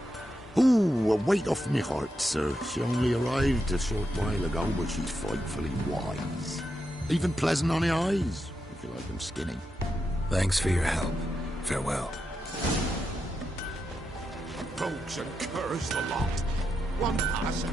Ooh, a weight off me heart, sir. She only arrived a short while ago, but she's frightfully wise. Even pleasant on the eyes, if you like them skinny. Thanks for your help. Farewell. Rogues and curs the lot. One passing.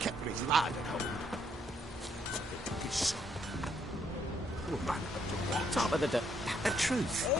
Kept his lad at home. They took his son. Poor man had to walk. Top of the truth.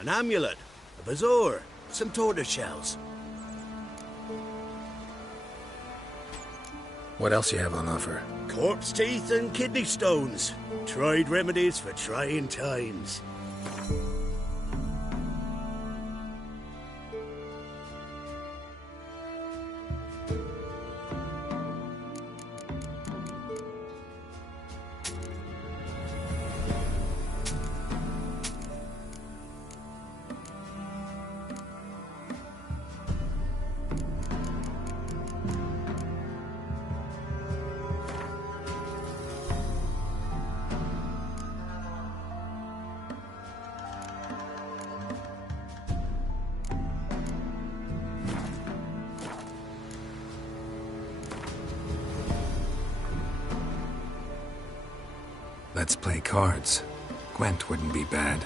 An amulet, a bazaar, some tortoise shells. What else you have on offer? Corpse teeth and kidney stones. Tried remedies for trying times. Let's play cards. Gwent wouldn't be bad.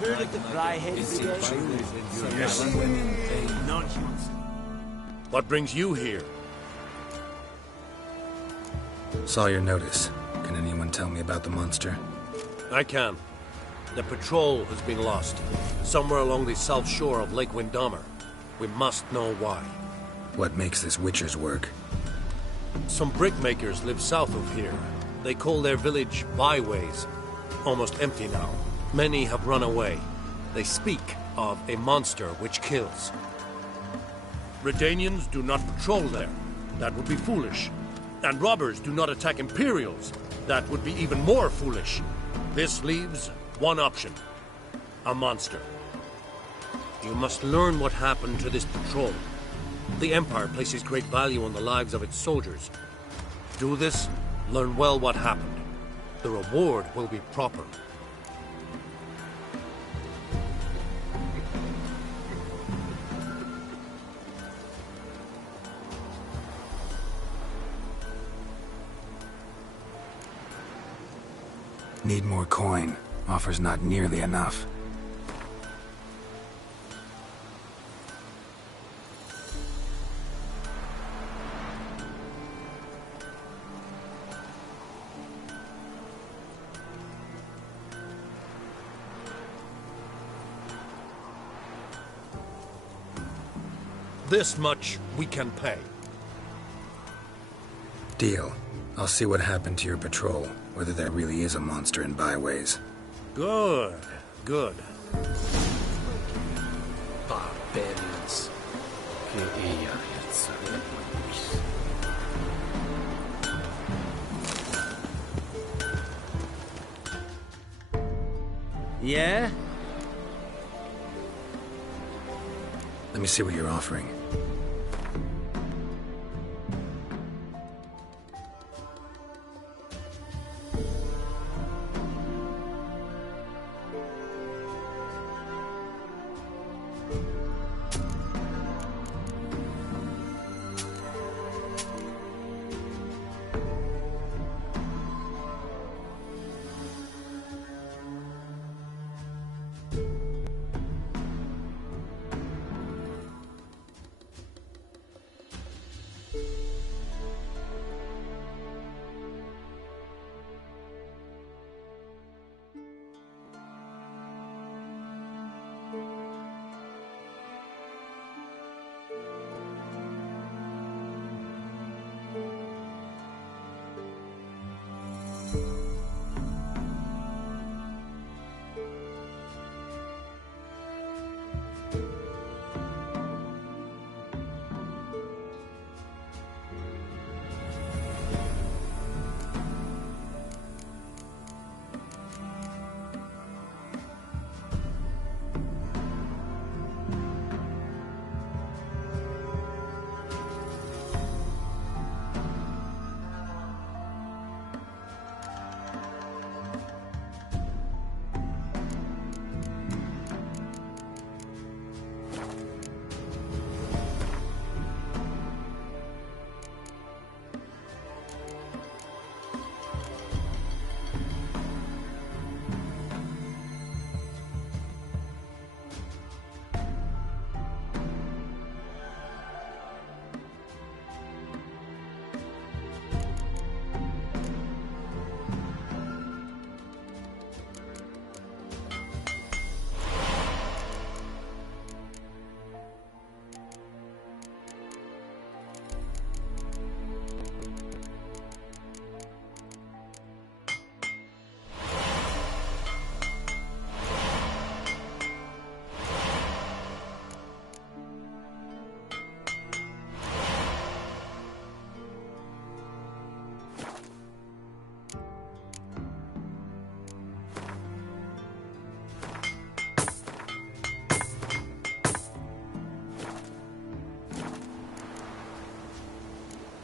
Heard of the Fryhead Brigade? What brings you here? Saw your notice. Can anyone tell me about the monster? I can. The patrol has been lost, somewhere along the south shore of Lake Windomer. We must know why. What makes this Witcher's work? Some brickmakers live south of here. They call their village byways. Almost empty now. Many have run away. They speak of a monster which kills. Redanians do not patrol there. That would be foolish. And robbers do not attack Imperials. That would be even more foolish. This leaves one option. A monster. You must learn what happened to this patrol. The Empire places great value on the lives of its soldiers. Do this, learn well what happened. The reward will be proper. Need more coin. Offer's not nearly enough. This much we can pay. Deal. I'll see what happened to your patrol, whether there really is a monster in byways. Good. Good. Barbarians. Yeah? Let me see what you're offering.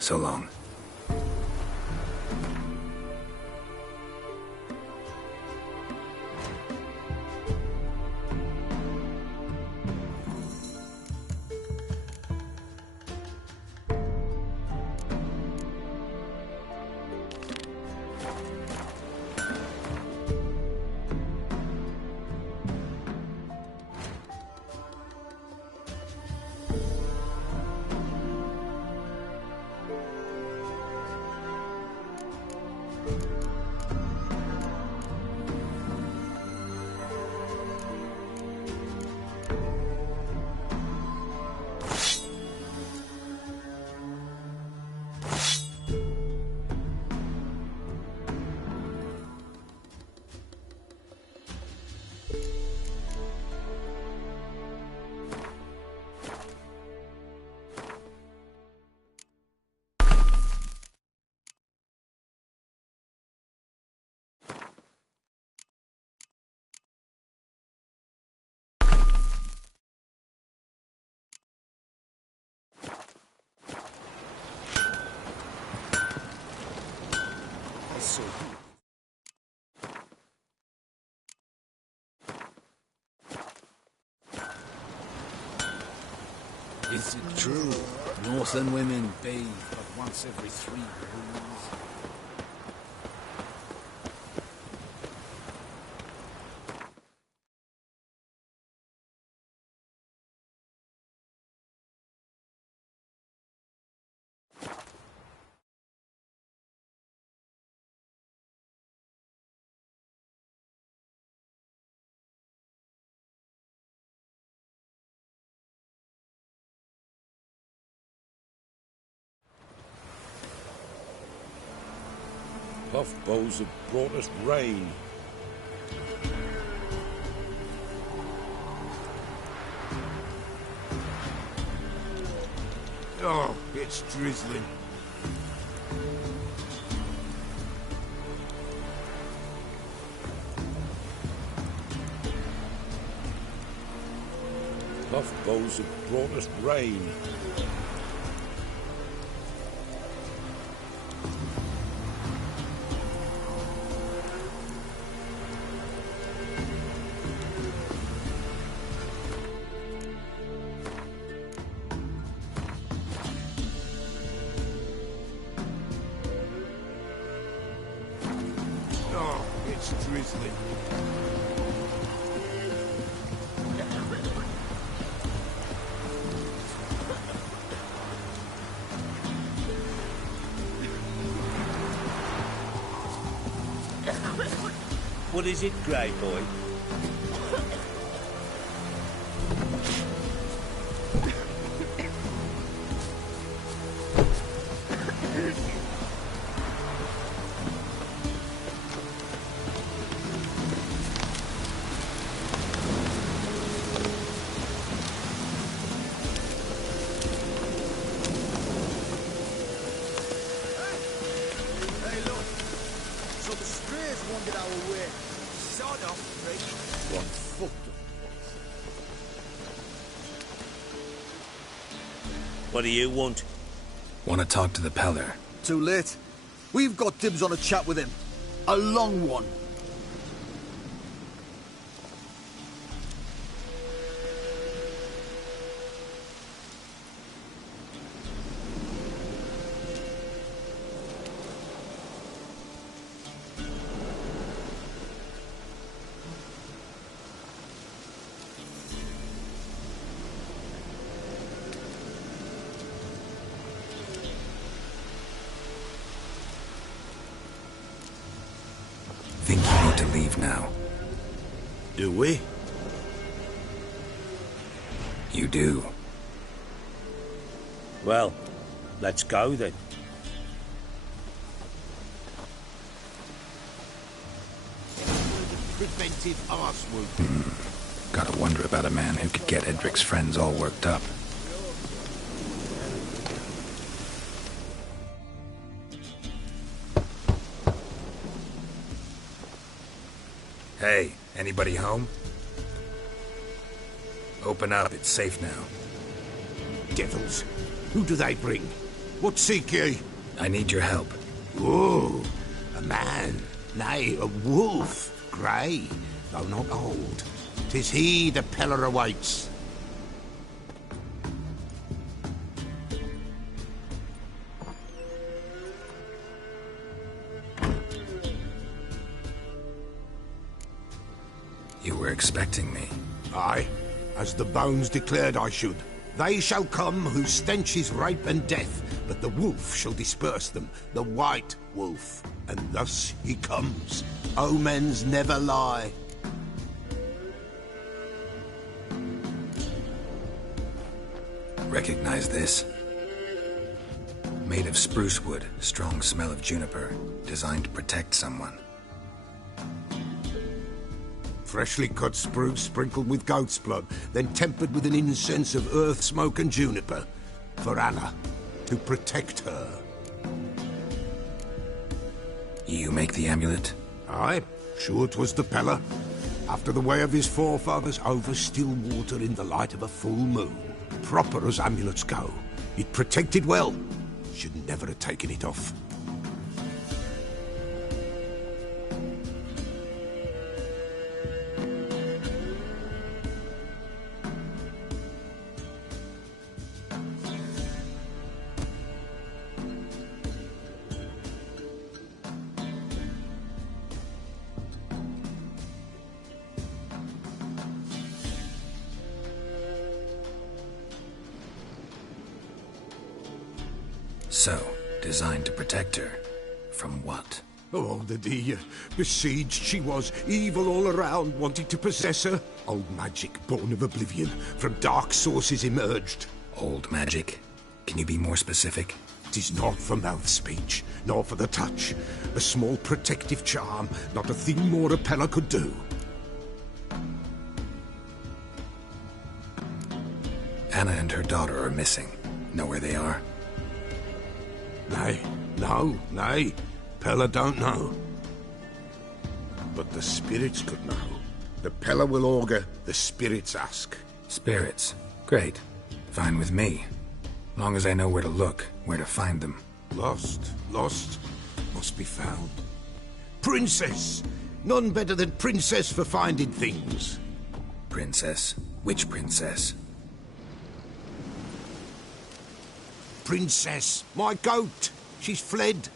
So long. Is it true? Northern women bathe but once every 3 moons. Buff bows have brought us rain. Oh, it's drizzling. Buff bows have brought us rain. Oh, it's drizzling. What is it, Grey Boy? Hey, look. So the strays wandered our way. Sod off, Rick. What fucked them? What do you want? Want to talk to the Peller? Too late. We've got dibs on a chat with him. A long one. Think you need to leave now. Do we? You do. Well, let's go then. Preventive arse wound. Gotta wonder about a man who could get Edric's friends all worked up. Hey, anybody home? Open up, it's safe now. Devils. Who do they bring? What seek ye? I need your help. Whoa, a man, nay, a wolf, grey, though not old. 'Tis he the Peller awaits. You were expecting me. Aye, as the bones declared I should. They shall come whose stench is rape and death, but the wolf shall disperse them, the white wolf. And thus he comes. Omens never lie. Recognize this? Made of spruce wood, strong smell of juniper, designed to protect someone. Freshly cut spruce sprinkled with goat's blood, then tempered with an incense of earth, smoke and juniper. For Anna, to protect her. You make the amulet? Aye, sure 'twas the Peller. After the way of his forefathers, over still water in the light of a full moon. Proper as amulets go. It protected well. Should never have taken it off. So, designed to protect her. From what? Oh, the dear. Besieged she was, evil all around, wanting to possess her. Old magic, born of oblivion, from dark sources emerged. Old magic? Can you be more specific? 'Tis not for mouth speech, nor for the touch. A small protective charm, not a thing more a Pella could do. Anna and her daughter are missing. Know where they are? Nay. Pella don't know. But the spirits could know. The Pella will augur, the spirits ask. Spirits? Great. Fine with me. Long as I know where to look, where to find them. Lost, must be found. Princess! None better than Princess for finding things. Princess? Which princess? Princess, my goat! She's fled.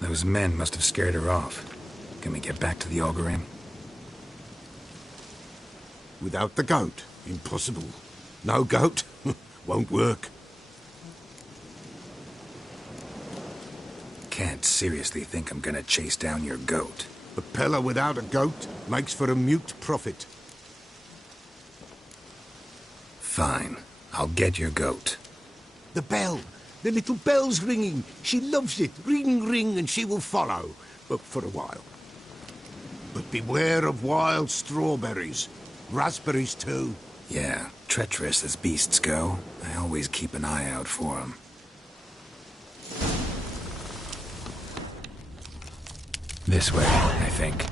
Those men must have scared her off. Can we get back to the auguring? Without the goat, impossible. No goat, won't work. Can't seriously think I'm gonna chase down your goat. A Pella without a goat makes for a mute prophet. Fine. I'll get your goat. The bell! The little bell's ringing. She loves it. Ring, ring, and she will follow. But for a while. But beware of wild strawberries. Raspberries, too. Yeah, treacherous as beasts go. I always keep an eye out for them. This way, I think.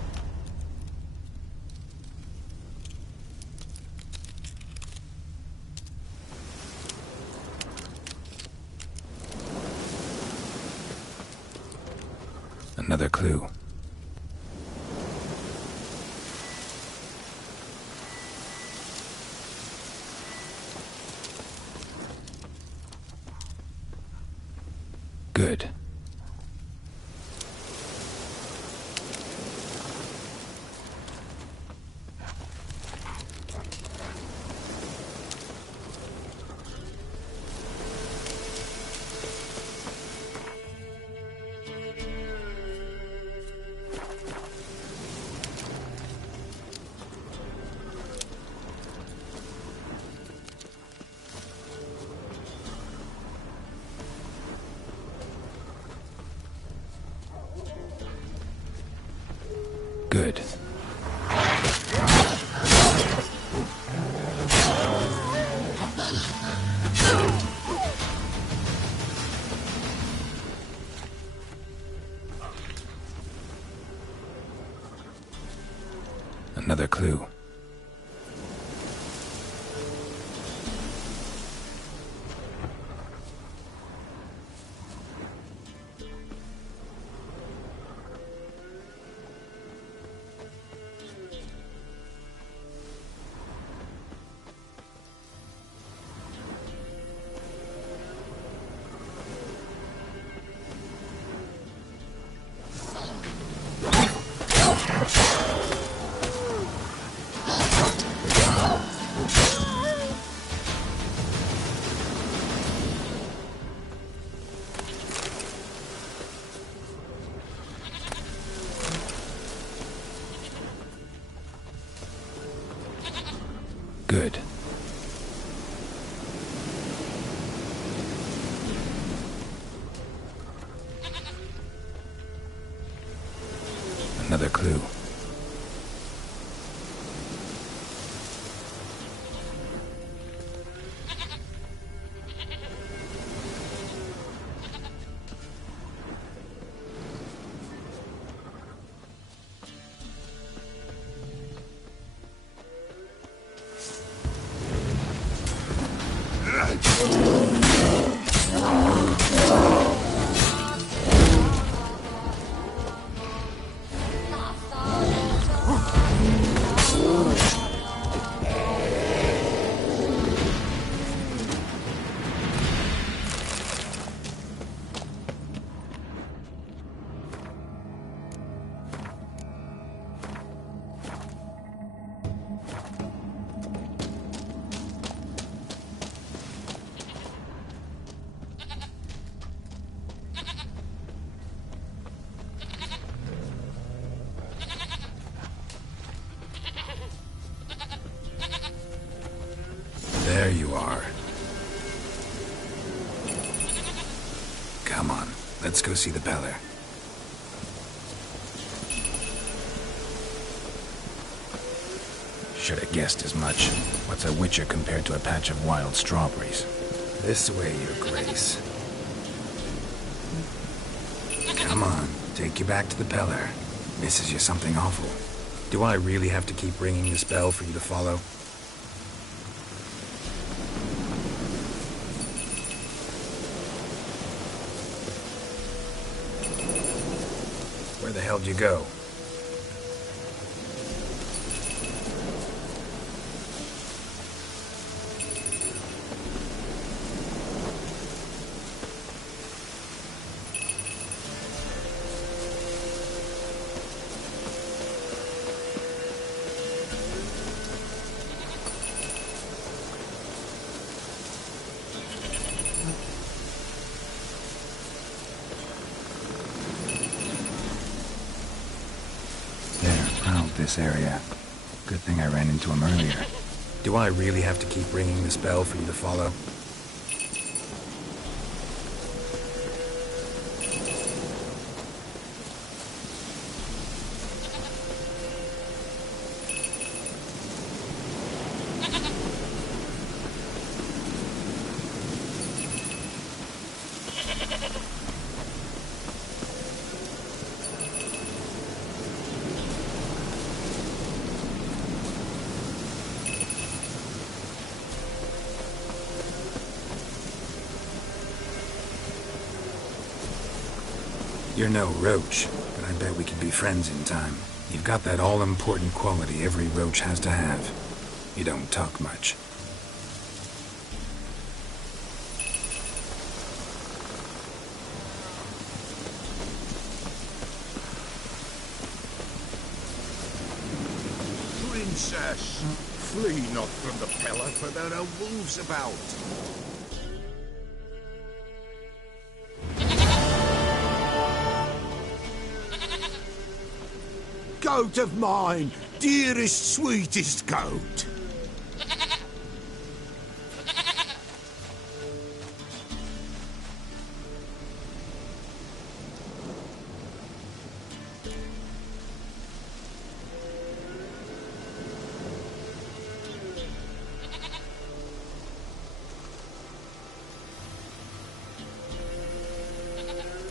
Another clue. Good. Good. Another clue. Good. Another clue. There you are. Come on, let's go see the Peller. Should have guessed as much. What's a witcher compared to a patch of wild strawberries? This way, Your Grace. Come on, take you back to the Peller. Misses you something awful. Do I really have to keep ringing this bell for you to follow? Where the hell did you go? This area. Good thing I ran into him earlier. Do I really have to keep ringing this bell for you to follow? You're no roach, but I bet we could be friends in time. You've got that all-important quality every roach has to have. You don't talk much. Princess, flee not from the Peller, for there are wolves about. Goat of mine, dearest, sweetest goat.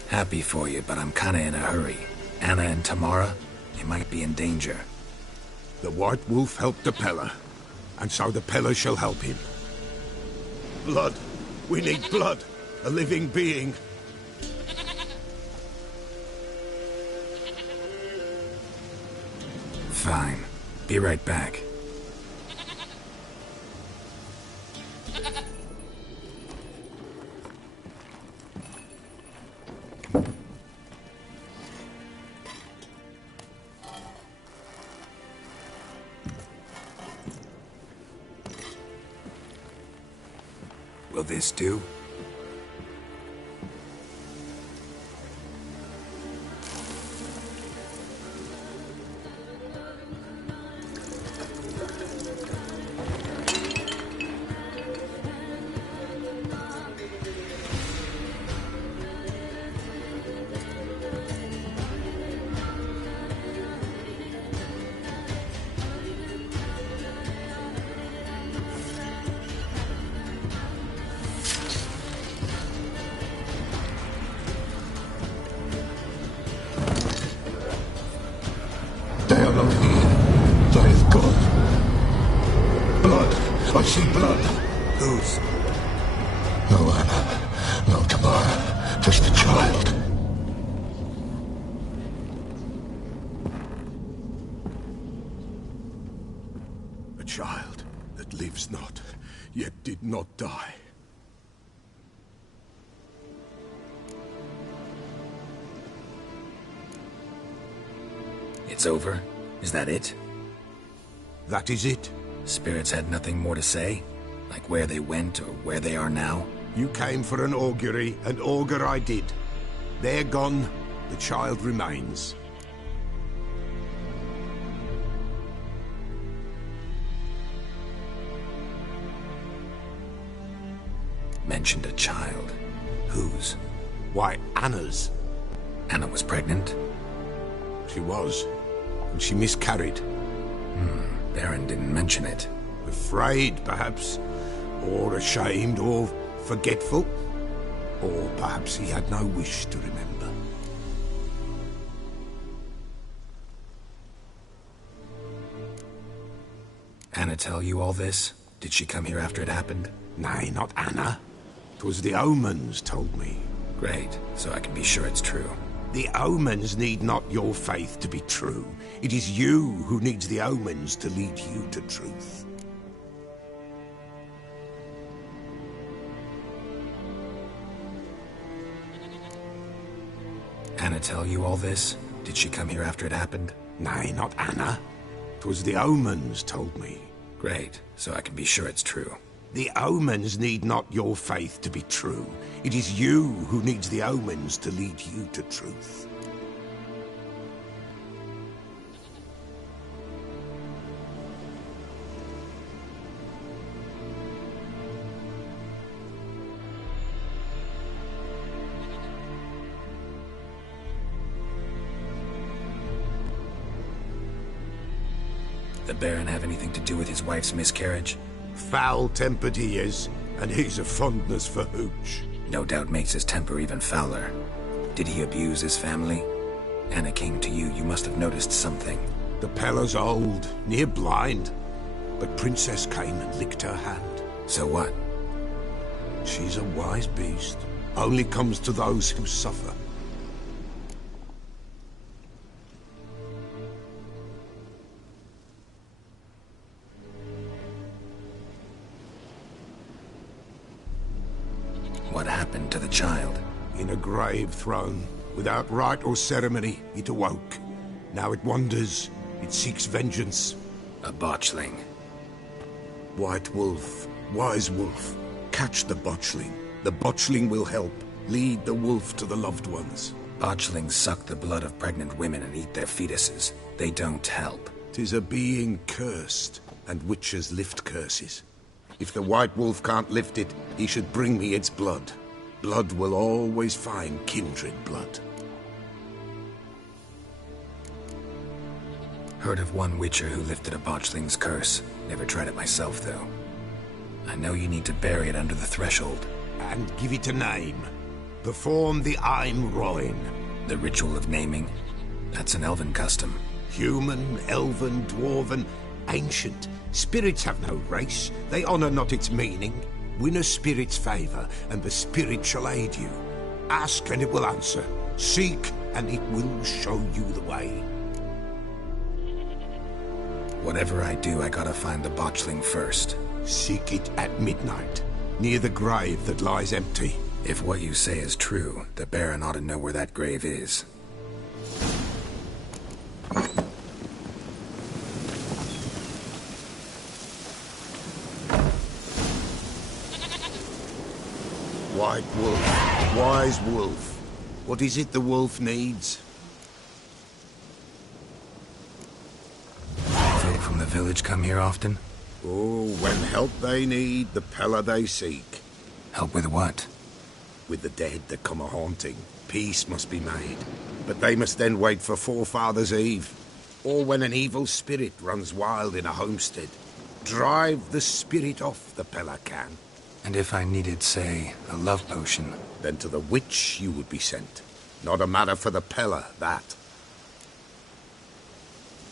Happy for you, but I'm kinda in a hurry. Anna and Tamara, they might be in danger. The White Wolf helped the Peller, and so the Peller shall help him. Blood. We need blood. A living being. Fine. Be right back. Will this do? They are not here. There is God. Blood. I see blood. Whose? No Anna. No Tamara. Just the child. A child that lives not, yet did not die. It's over? Is that it? That is it. Spirits had nothing more to say? Like where they went or where they are now? You came for an augury, and augur I did. They're gone. The child remains. Mentioned a child. Whose? Why, Anna's. Anna was pregnant? She was. And she miscarried. Baron didn't mention it. Afraid, perhaps. Or ashamed, or forgetful. Or perhaps he had no wish to remember. Anna tell you all this? Did she come here after it happened? Nay, not Anna. 'Twas the omens told me. Great, so I can be sure it's true. The omens need not your faith to be true. It is you who needs the omens to lead you to truth. Anna tell you all this? Did she come here after it happened? Nay, not Anna. 'Twas the omens told me. Great, so I can be sure it's true. The omens need not your faith to be true. It is you who needs the omens to lead you to truth. The Baron have anything to do with his wife's miscarriage? Foul-tempered he is, and he's a fondness for hooch. No doubt makes his temper even fouler. Did he abuse his family? Anna came to you, you must have noticed something. The Pella's old, near blind, but Princess came and licked her hand. So what? She's a wise beast. Only comes to those who suffer. What happened to the child? In a grave thrown. Without rite or ceremony, it awoke. Now it wanders. It seeks vengeance. A botchling. White wolf, wise wolf, catch the botchling. The botchling will help. Lead the wolf to the loved ones. Botchlings suck the blood of pregnant women and eat their fetuses. They don't help. 'Tis a being cursed, and witches lift curses. If the white wolf can't lift it, he should bring me its blood. Blood will always find kindred blood. Heard of one witcher who lifted a botchling's curse. Never tried it myself, though. I know you need to bury it under the threshold. And give it a name. Perform the Aim Roin. The ritual of naming? That's an elven custom. Human, elven, dwarven, ancient. Spirits have no race. They honor not its meaning. Win a spirit's favor, and the spirit shall aid you. Ask, and it will answer. Seek, and it will show you the way. Whatever I do, I gotta find the botchling first. Seek it at midnight, near the grave that lies empty. If what you say is true, the Baron ought to know where that grave is. White wolf, wise wolf. What is it the wolf needs? Folk from the village come here often? Oh, when help they need, the Pella they seek. Help with what? With the dead that come a-haunting. Peace must be made. But they must then wait for Forefathers' Eve. Or when an evil spirit runs wild in a homestead. Drive the spirit off, the Pella can. And if I needed, say, a love potion? Then to the witch you would be sent. Not a matter for the Pella, that.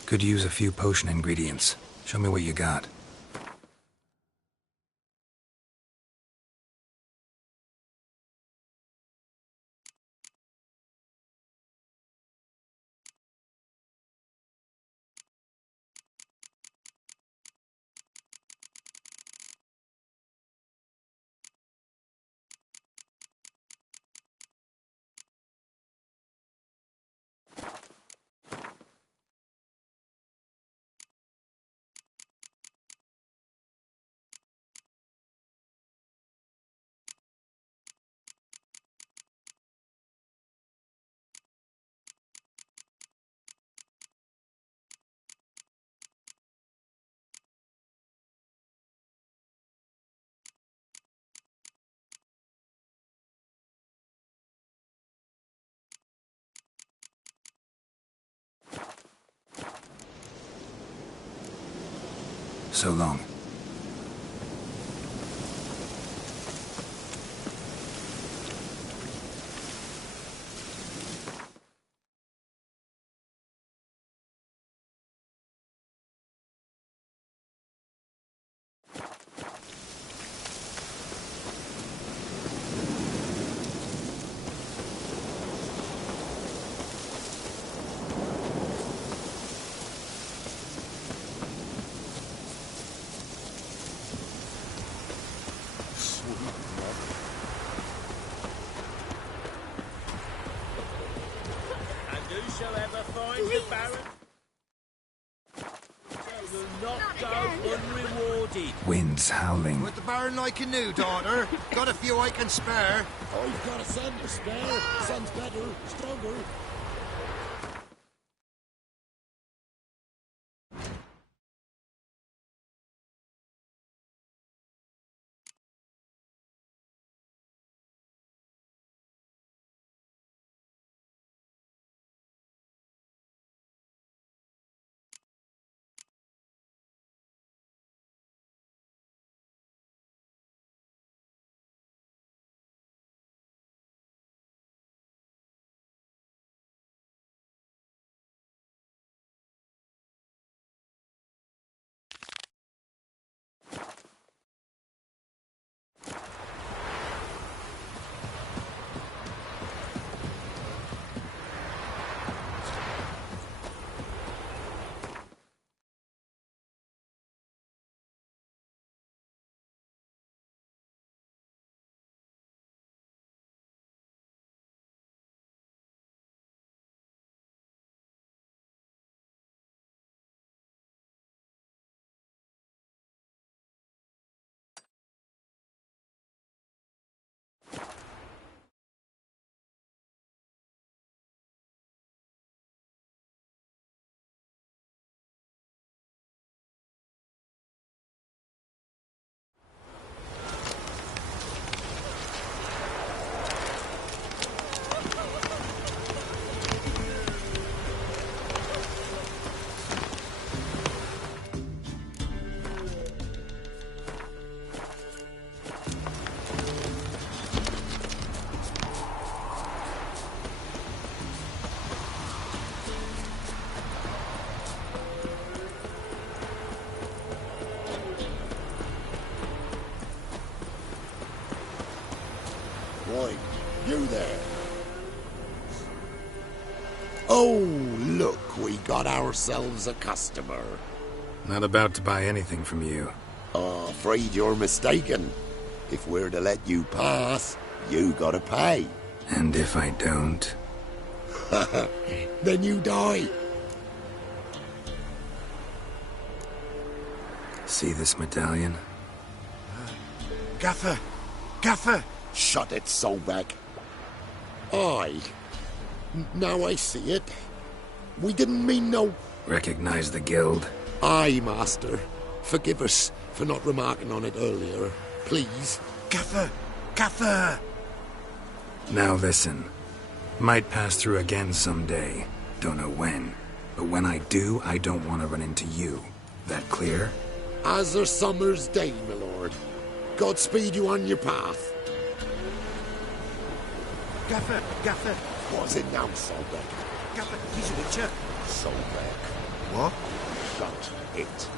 Could use a few potion ingredients. Show me what you got. So long. And whosoever finds the Baron will not go unrewarded. Wind's howling. With the Baron like a new daughter. Got a few I can spare. I've got a son to spare. Son's better, stronger. Right, you there. Oh, look, we got ourselves a customer. Not about to buy anything from you. Afraid you're mistaken. If we're to let you pass, you gotta pay. And if I don't? Then you die. See this medallion? Gaffer! Gaffer! Shut it, Solbeck. Aye. Now I see it. We didn't mean no... Recognize the guild? Aye, Master. Forgive us for not remarking on it earlier. Please. Gaffer! Gaffer! Now listen. Might pass through again someday. Don't know when. But when I do, I don't want to run into you. That clear? As a summer's day, my lord. Godspeed you on your path. Gaffer! Gaffer! Was it now, Solbeck? Gaffer, he's a witcher. Solbeck. What? Shut it.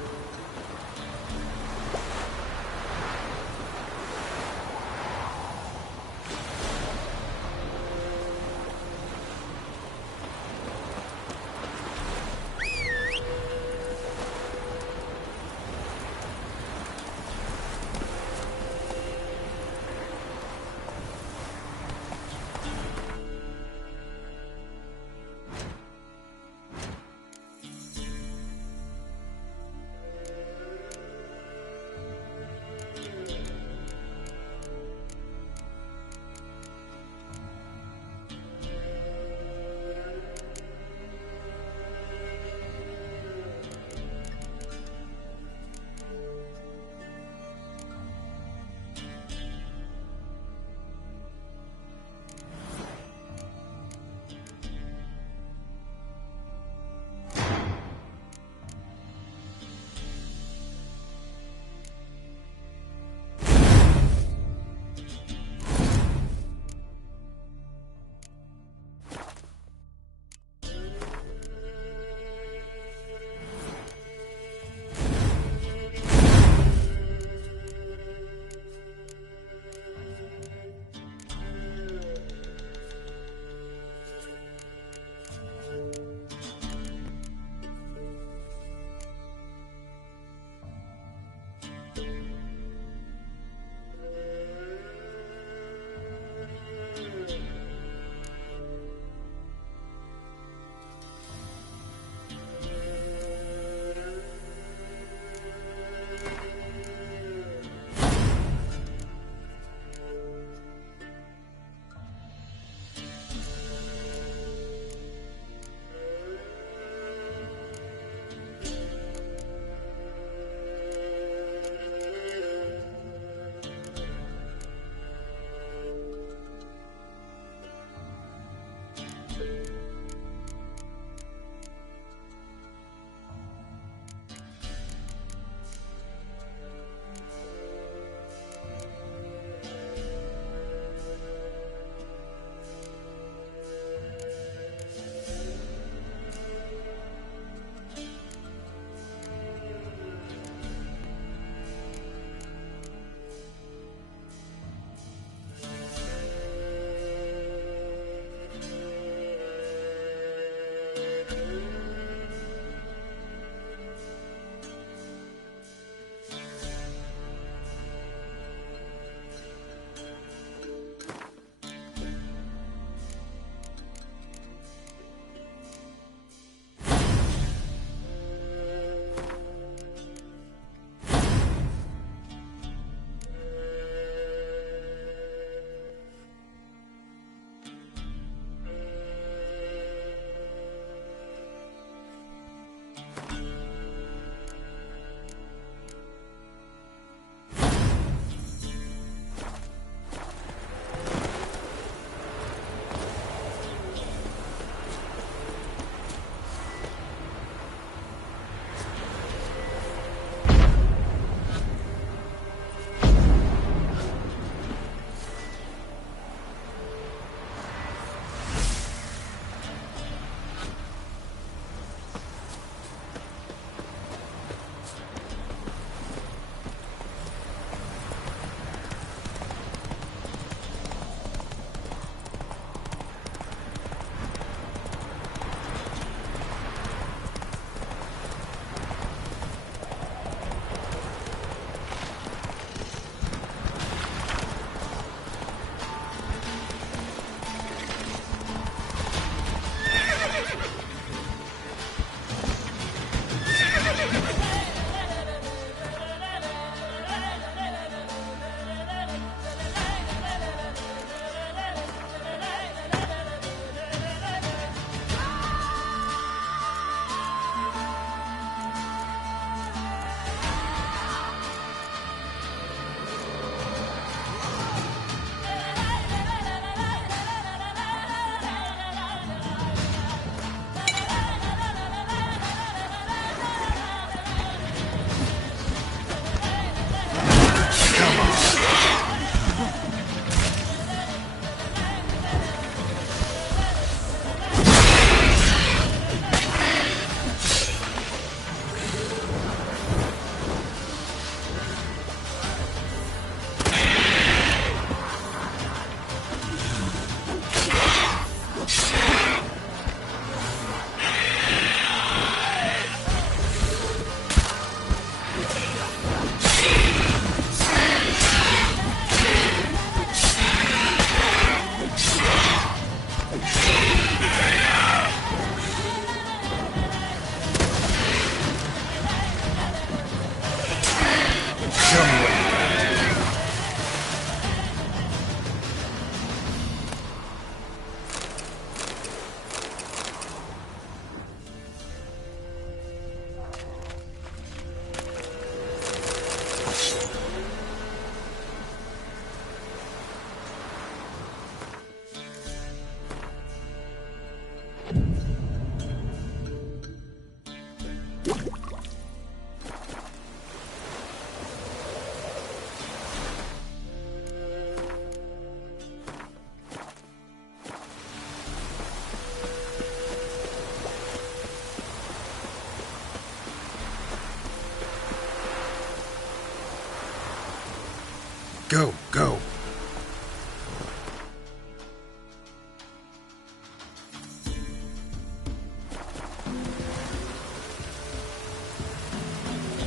Go, go.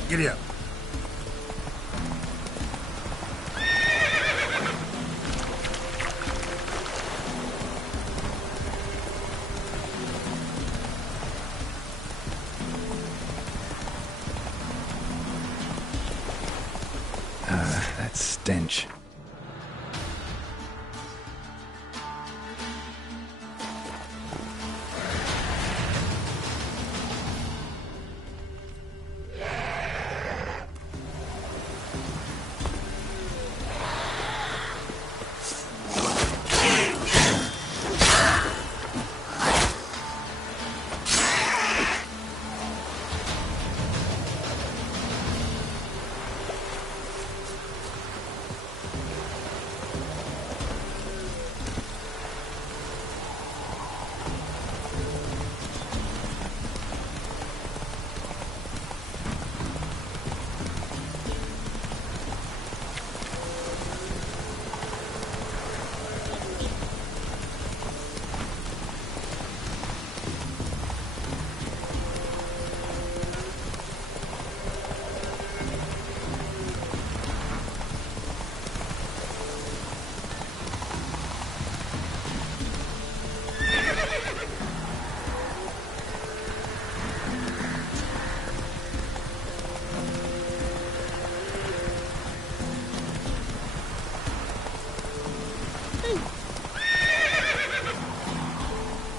Giddy up. That stench.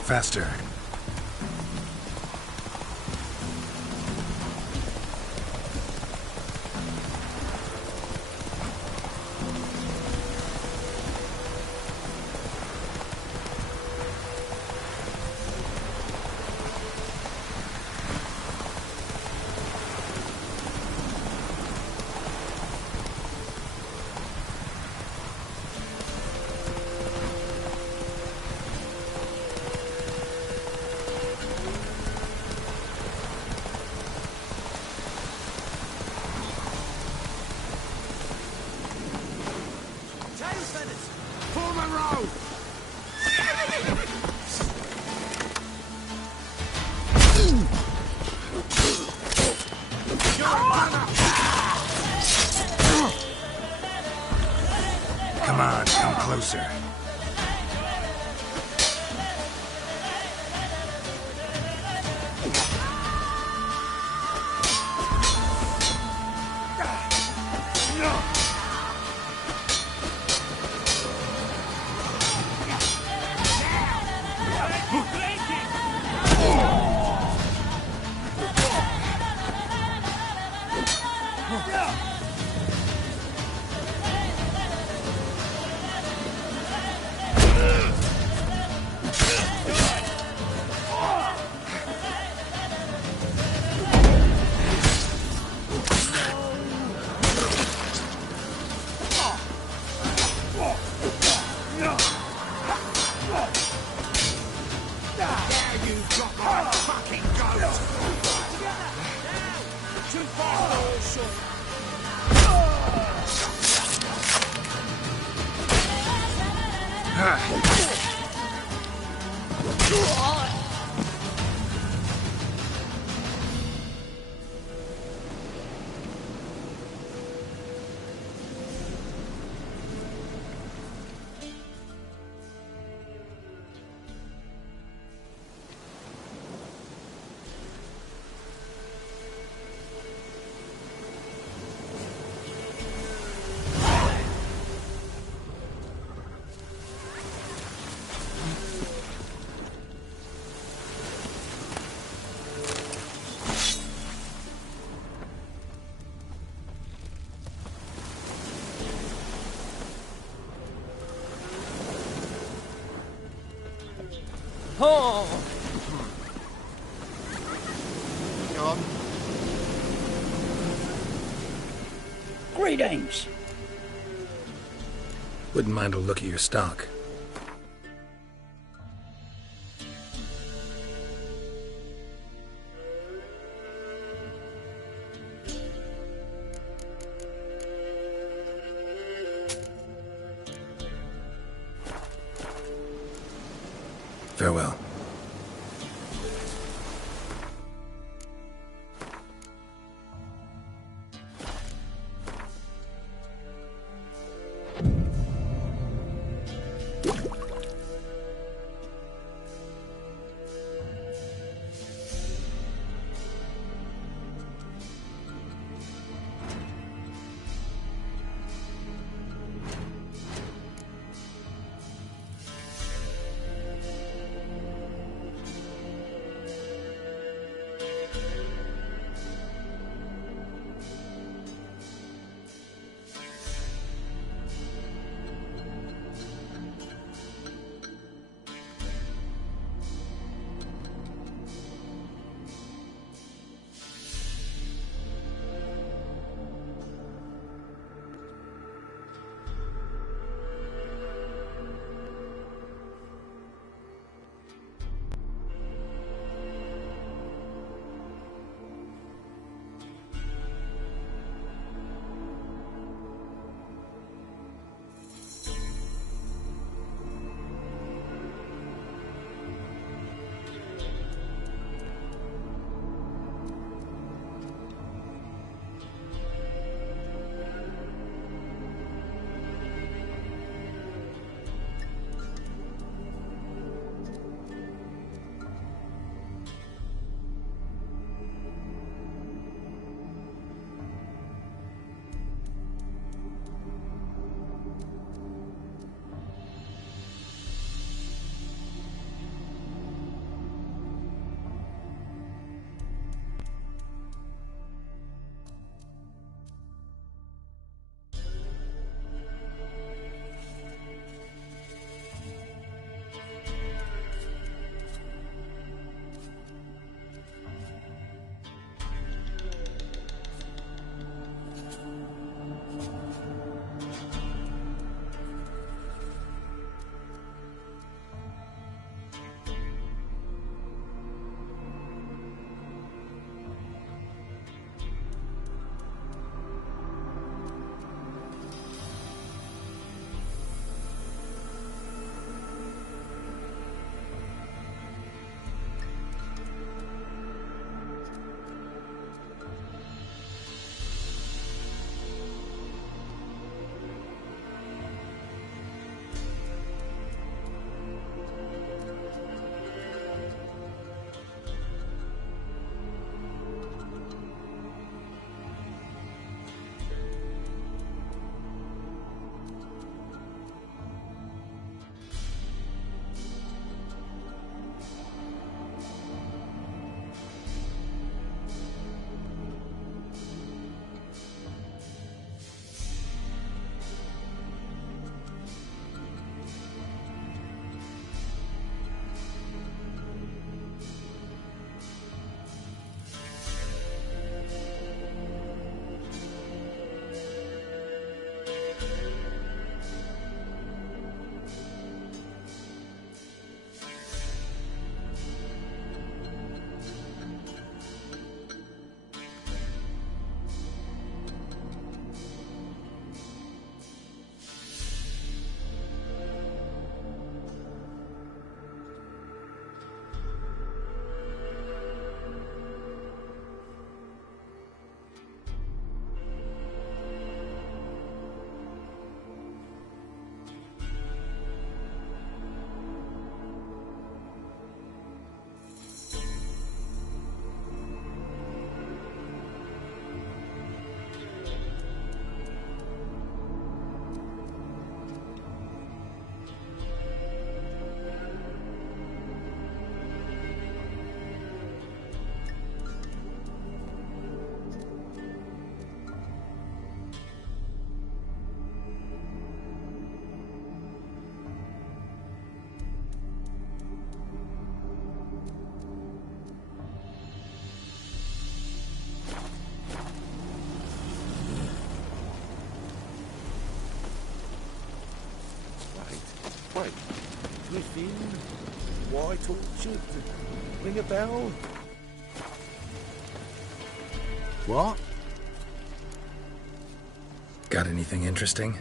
Faster. Form a row! Come on, come closer. Oh! Go on. Greetings. Wouldn't mind a look at your stock. Farewell. Wait, Griffin, White Orchard, ring a bell? What? Got anything interesting?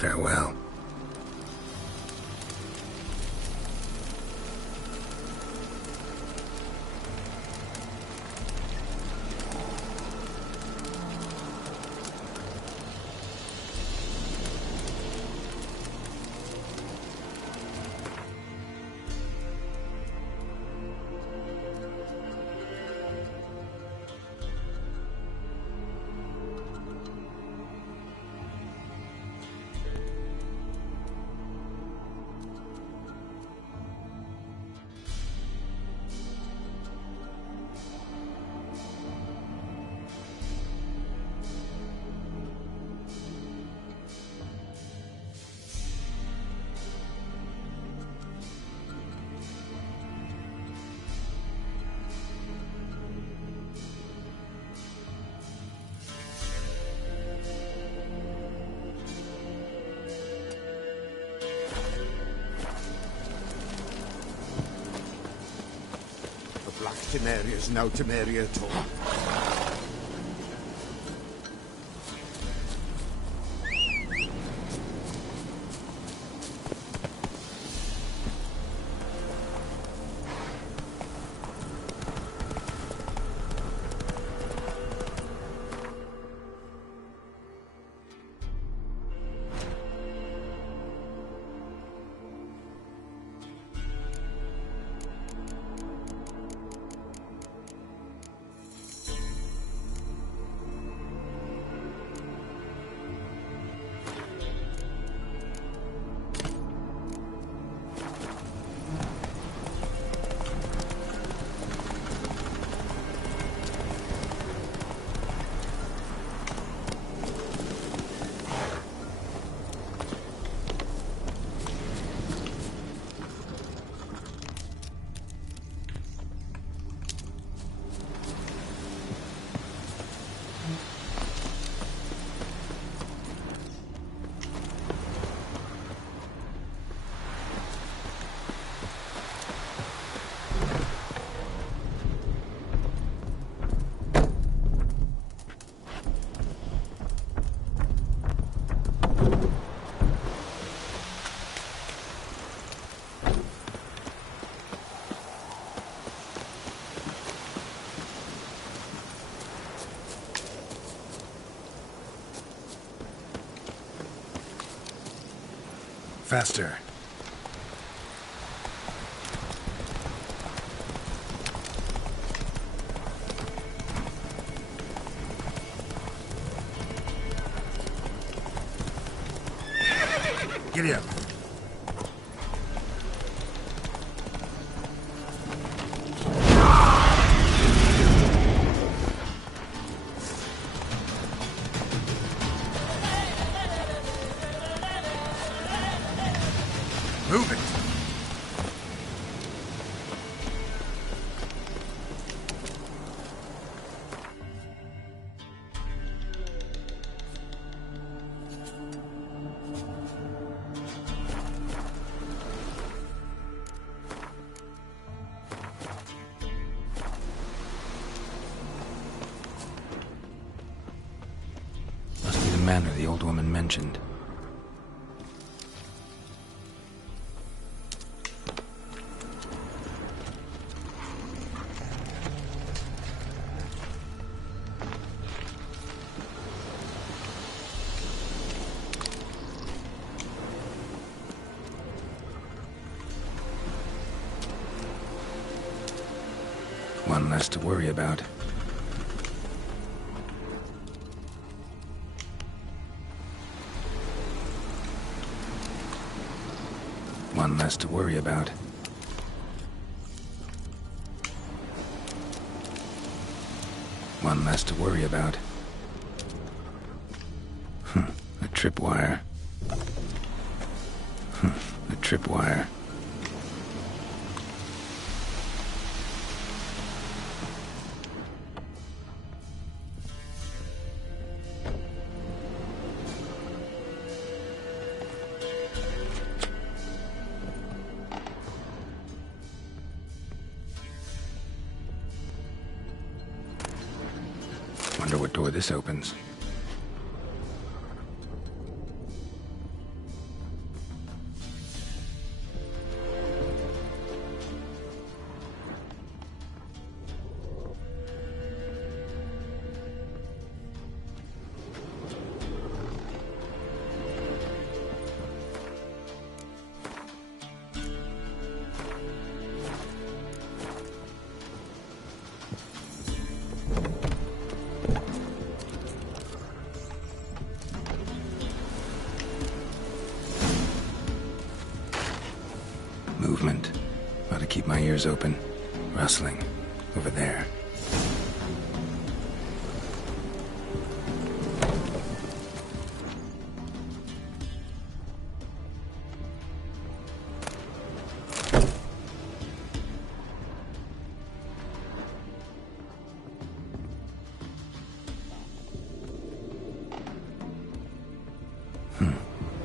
Farewell. Black Temeria's no Temeria at all. Faster. Giddy up. Move it. Must be the manor the old woman mentioned. One less to worry about. One less to worry about. One less to worry about. A tripwire. A tripwire. Wonder what door this opens. movement. Ought to keep my ears open. Rustling. Over there.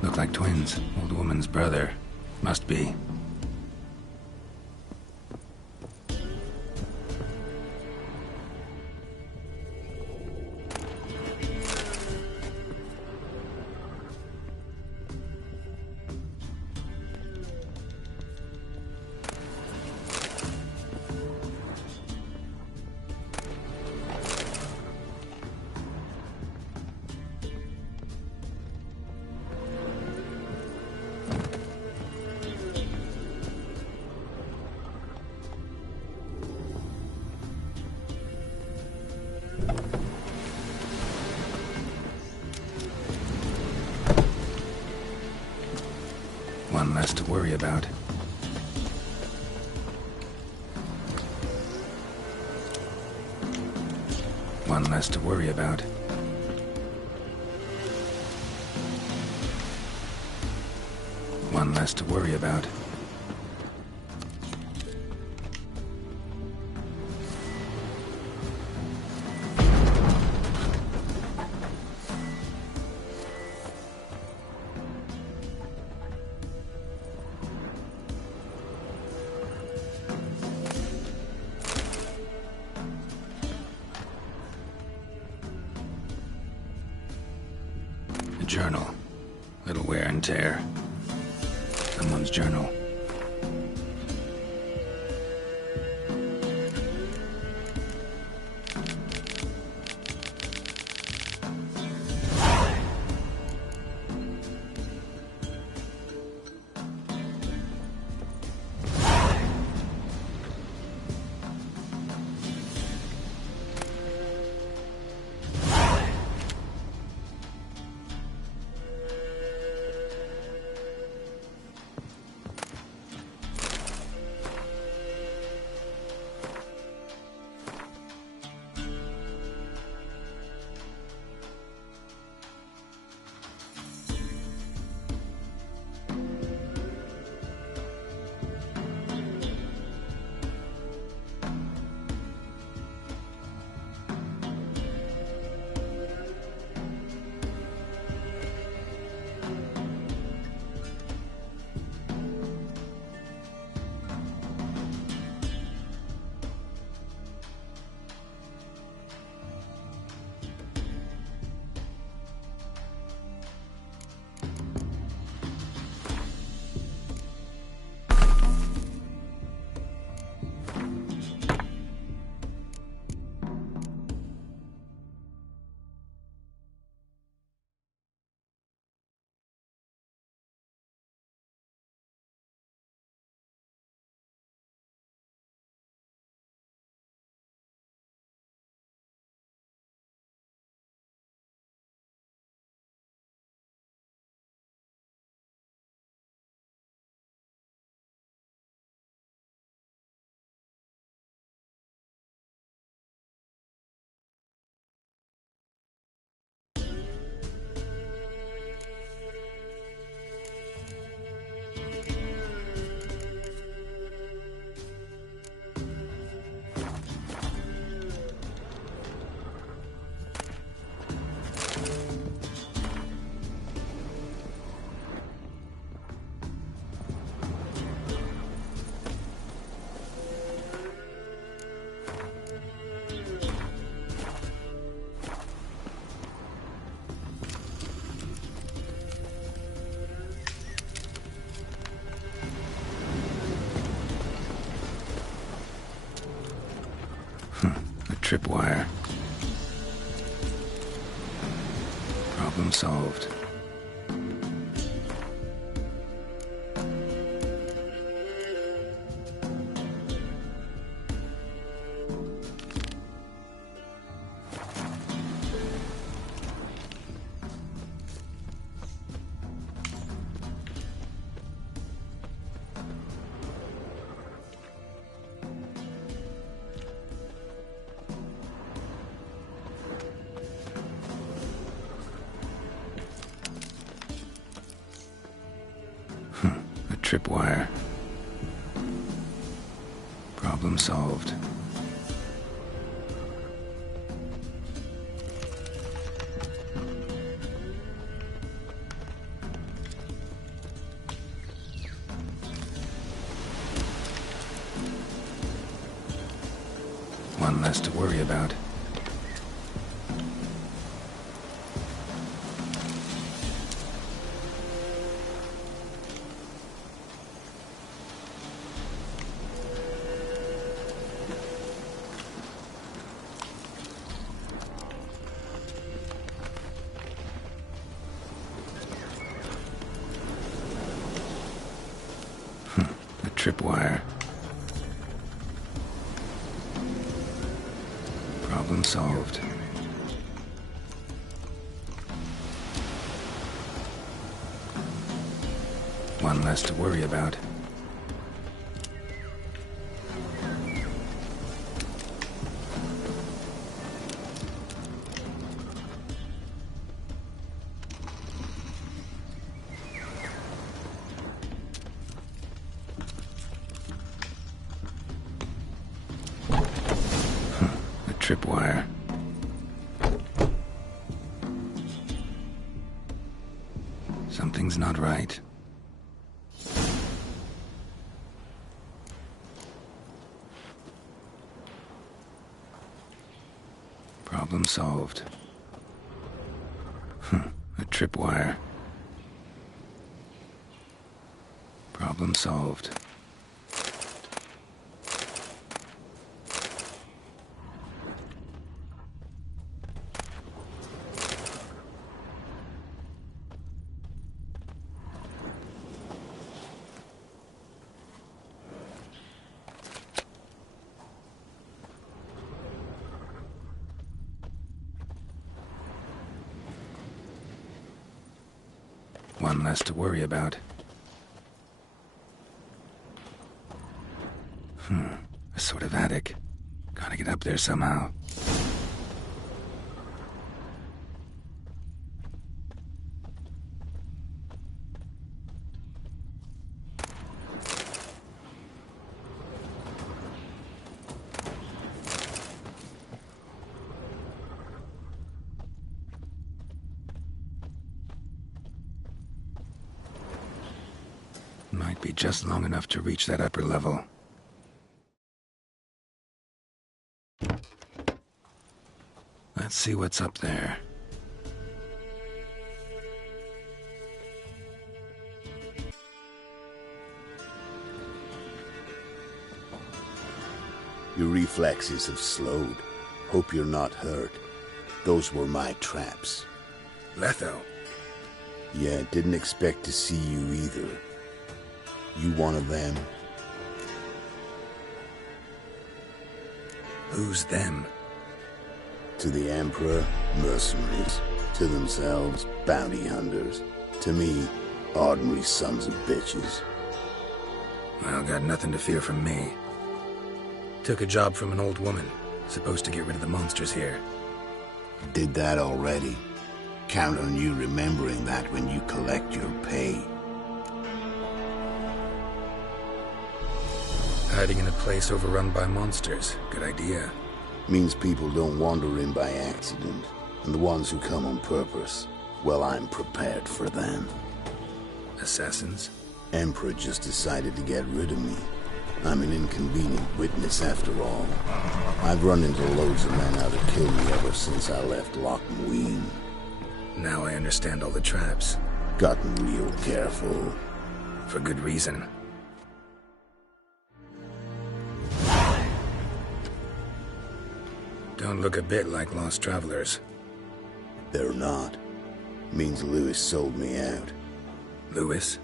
Look like twins. Old woman's brother. Must be. One less to worry about. One less to worry about. One less to worry about. A journal. Little wear and tear. Someone's journal. Tripwire. Problem solved. tripwire. Problem solved. One less to worry about. A tripwire. Problem solved. One less to worry about. A tripwire. Something's not right. Problem solved. A tripwire. Problem solved. One less to worry about. A sort of attic. Gotta get up there somehow. Might be just long enough to reach that upper level. Let's see what's up there. Your reflexes have slowed. Hope you're not hurt. Those were my traps. Letho. Yeah, didn't expect to see you either. You one of them? Who's them? To the Emperor, mercenaries. To themselves, bounty hunters. To me, ordinary sons of bitches. Well, got nothing to fear from me. Took a job from an old woman. Supposed to get rid of the monsters here. Did that already. Count on you remembering that when you collect your pay. Hiding in a place overrun by monsters. Good idea. Means people don't wander in by accident. And the ones who come on purpose, well, I'm prepared for them. Assassins? Emperor just decided to get rid of me. I'm an inconvenient witness after all. I've run into loads of men out to kill me ever since I left Loch Mween. Now I understand all the traps. Gotten real careful. For good reason. Don't look a bit like lost travelers. They're not. Means Lewis sold me out. Lewis?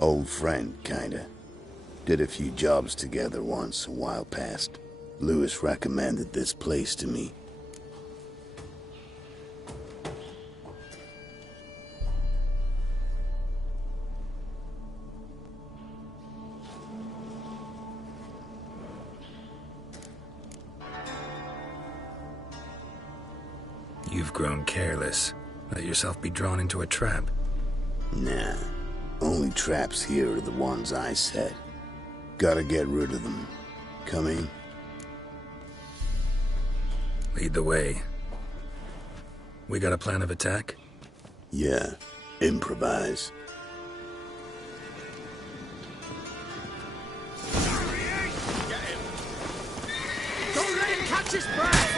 Old friend, kinda. Did a few jobs together once, a while past. Lewis recommended this place to me. You've grown careless. Let yourself be drawn into a trap. Nah. Only traps here are the ones I set. Gotta get rid of them. Coming? Lead the way. We got a plan of attack? Yeah. Improvise. Don't let him catch his breath!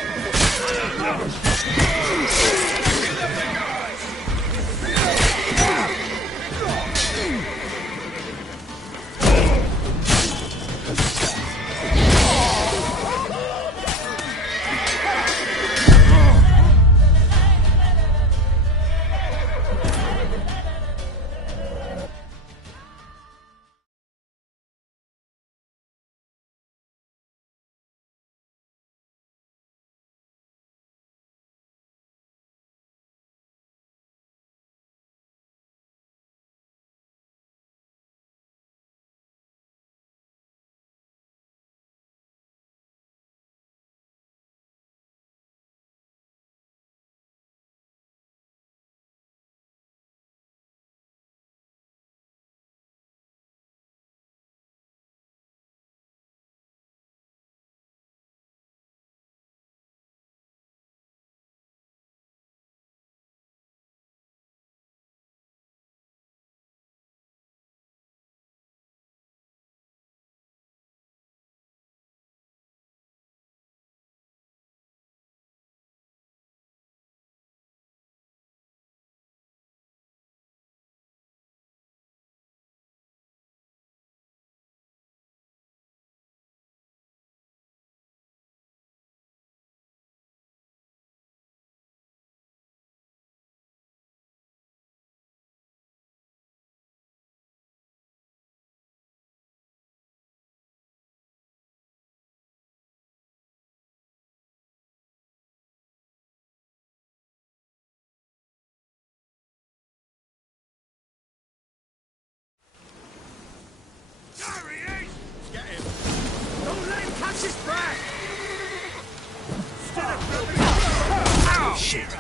Shit.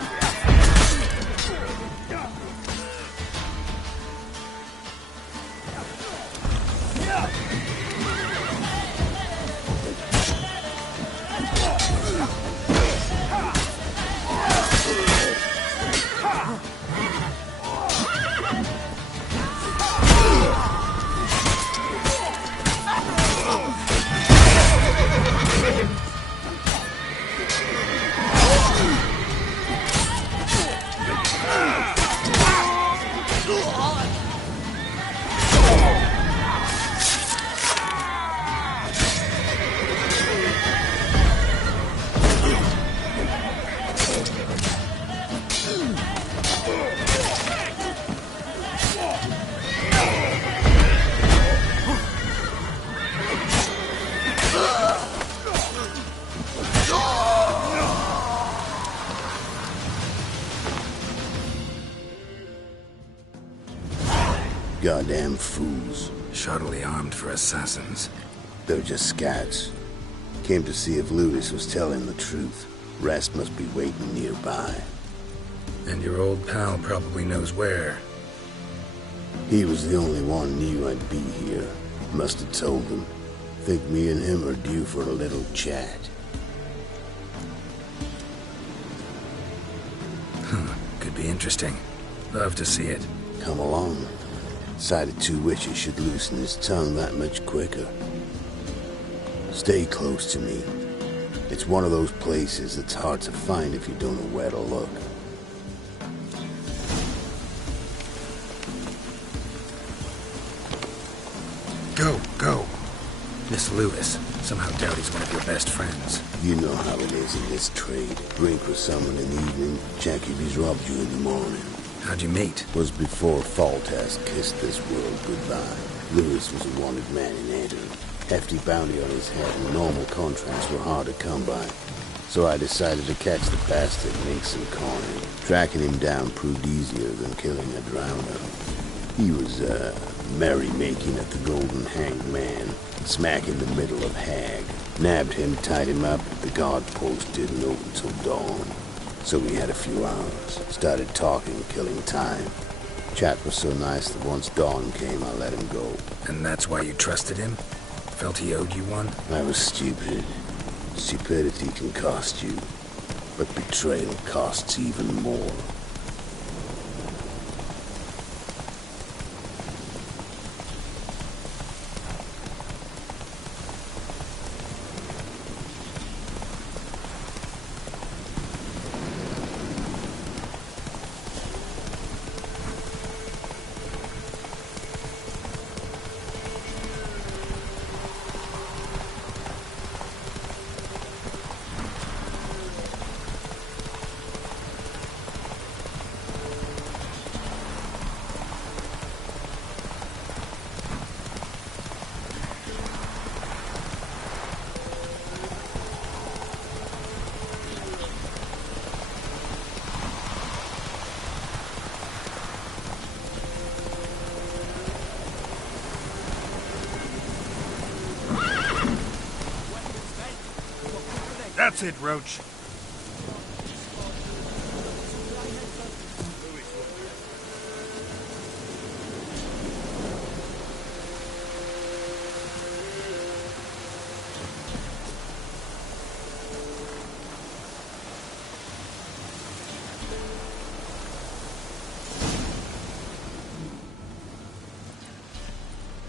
Goddamn fools. Shoddily armed for assassins. They're just scouts. Came to see if Lewis was telling the truth. Rest must be waiting nearby. And your old pal probably knows where. He was the only one knew I'd be here. Must have told them. Think me and him are due for a little chat. Could be interesting. Love to see it. Come along. Sight of two witches should loosen his tongue that much quicker. Stay close to me. It's one of those places that's hard to find if you don't know where to look. Go. Miss Lewis. Somehow doubt he's one of your best friends. You know how it is in this trade. Drink with someone in the evening, check if he's robbed you in the morning. How'd you meet? Was before Foltest kissed this world goodbye. Lewis was a wanted man in Antrim. Hefty bounty on his head and normal contracts were hard to come by. So I decided to catch the bastard and make some coin. Tracking him down proved easier than killing a drowner. He was, merrymaking at the Golden Hanged Man, smack in the middle of Hag. Nabbed him, tied him up, the guard post didn't open till dawn. So we had a few hours, started talking, killing time. Chap was so nice that once dawn came, I let him go. And that's why you trusted him? Felt he owed you one? I was stupid. Stupidity can cost you, but betrayal costs even more. That's it, Roach.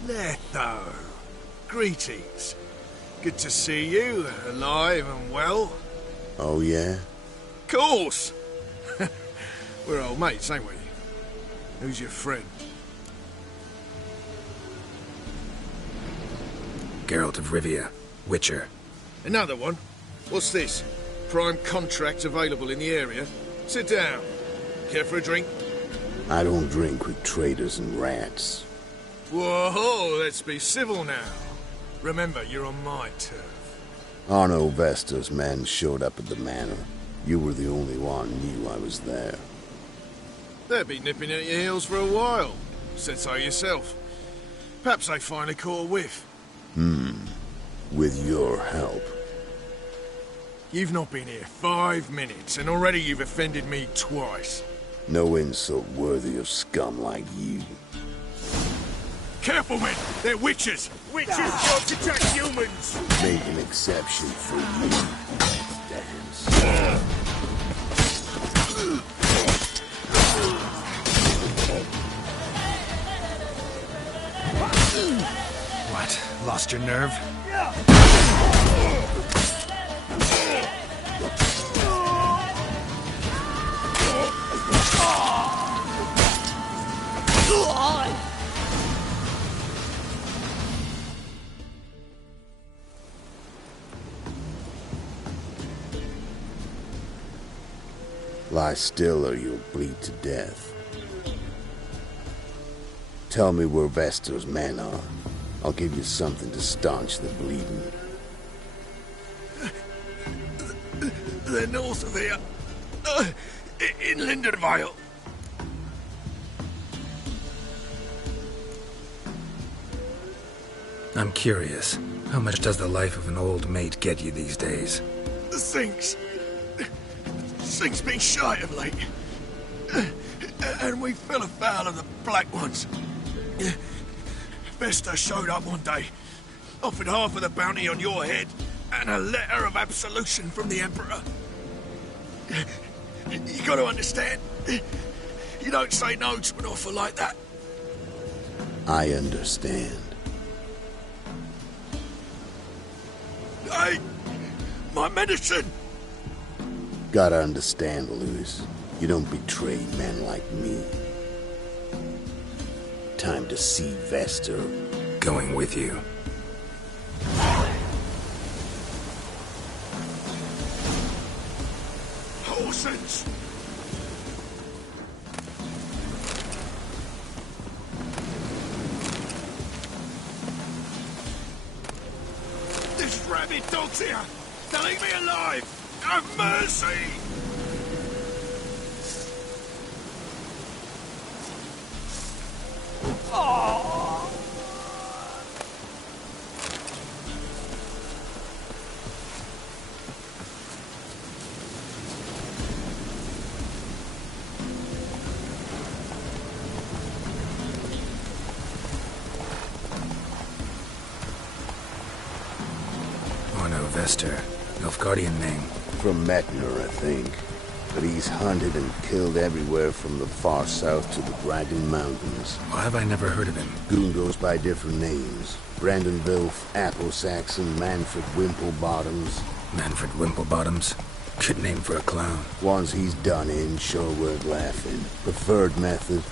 Letho. Greetings. Good to see you, alive and well. Oh, yeah? Course! We're old mates, ain't we? Who's your friend? Geralt of Rivia, Witcher. Another one? What's this? Prime contract available in the area? Sit down. Care for a drink? I don't drink with traitors and rats. Whoa, let's be civil now. Remember, you're on my turf. Arno Vestor's men showed up at the manor. You were the only one knew I was there. They'll be nipping at your heels for a while. Said so yourself. Perhaps they finally caught a whiff. With your help. You've not been here 5 minutes, and already you've offended me twice. No insult worthy of scum like you. Careful, men! They're witches! Witches don't attack humans! Make an exception for you. Dance. What? Lost your nerve? Lie still or you'll bleed to death. Tell me where Vestor's men are. I'll give you something to staunch the bleeding. They're north of here. In Lindenvale. I'm curious. How much does the life of an old mate get you these days? Things been shy of late. And we fell afoul of the Black Ones. Vestor showed up one day, offered half of the bounty on your head, and a letter of absolution from the Emperor. You gotta understand, you don't say no to an offer like that. I understand. Hey, my medicine! Gotta understand, Lewis. You don't betray men like me. Time to see Vestor. Going with you. Horses! This rabid dog's here! They'll eat me alive! Have mercy! Oh! Vestor. Nilfgaardian name. From Metnor, I think. But he's hunted and killed everywhere from the far south to the Dragon Mountains. Why have I never heard of him? Goon goes by different names. Brandon Vilf, Apple Saxon, Manfred Wimplebottoms. Manfred Wimplebottoms? Good name for a clown. Ones he's done in, sure worth laughing. Preferred method,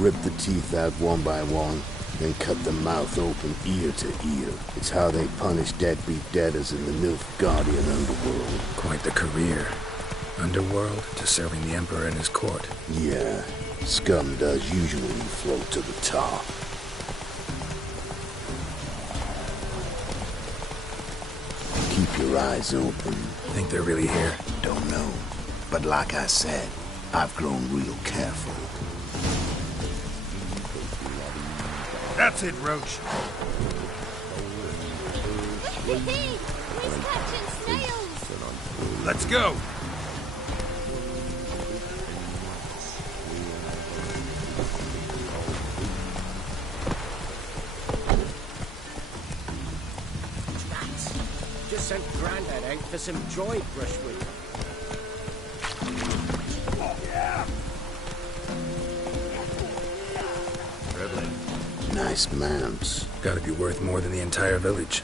rip the teeth out one by one, then cut the mouth open ear to ear. It's how they punish deadbeat debtors in the Nilfgaardian underworld. Quite the career. Underworld to serving the Emperor in his court. Yeah, scum does usually float to the top. Keep your eyes open. Think they're really here? Don't know. But like I said, I've grown real careful. That's it, Roach. He's catching snails! Let's go! Just sent Grandad out for some dried brushwood. Oh, yeah! Nice mounts. Gotta be worth more than the entire village.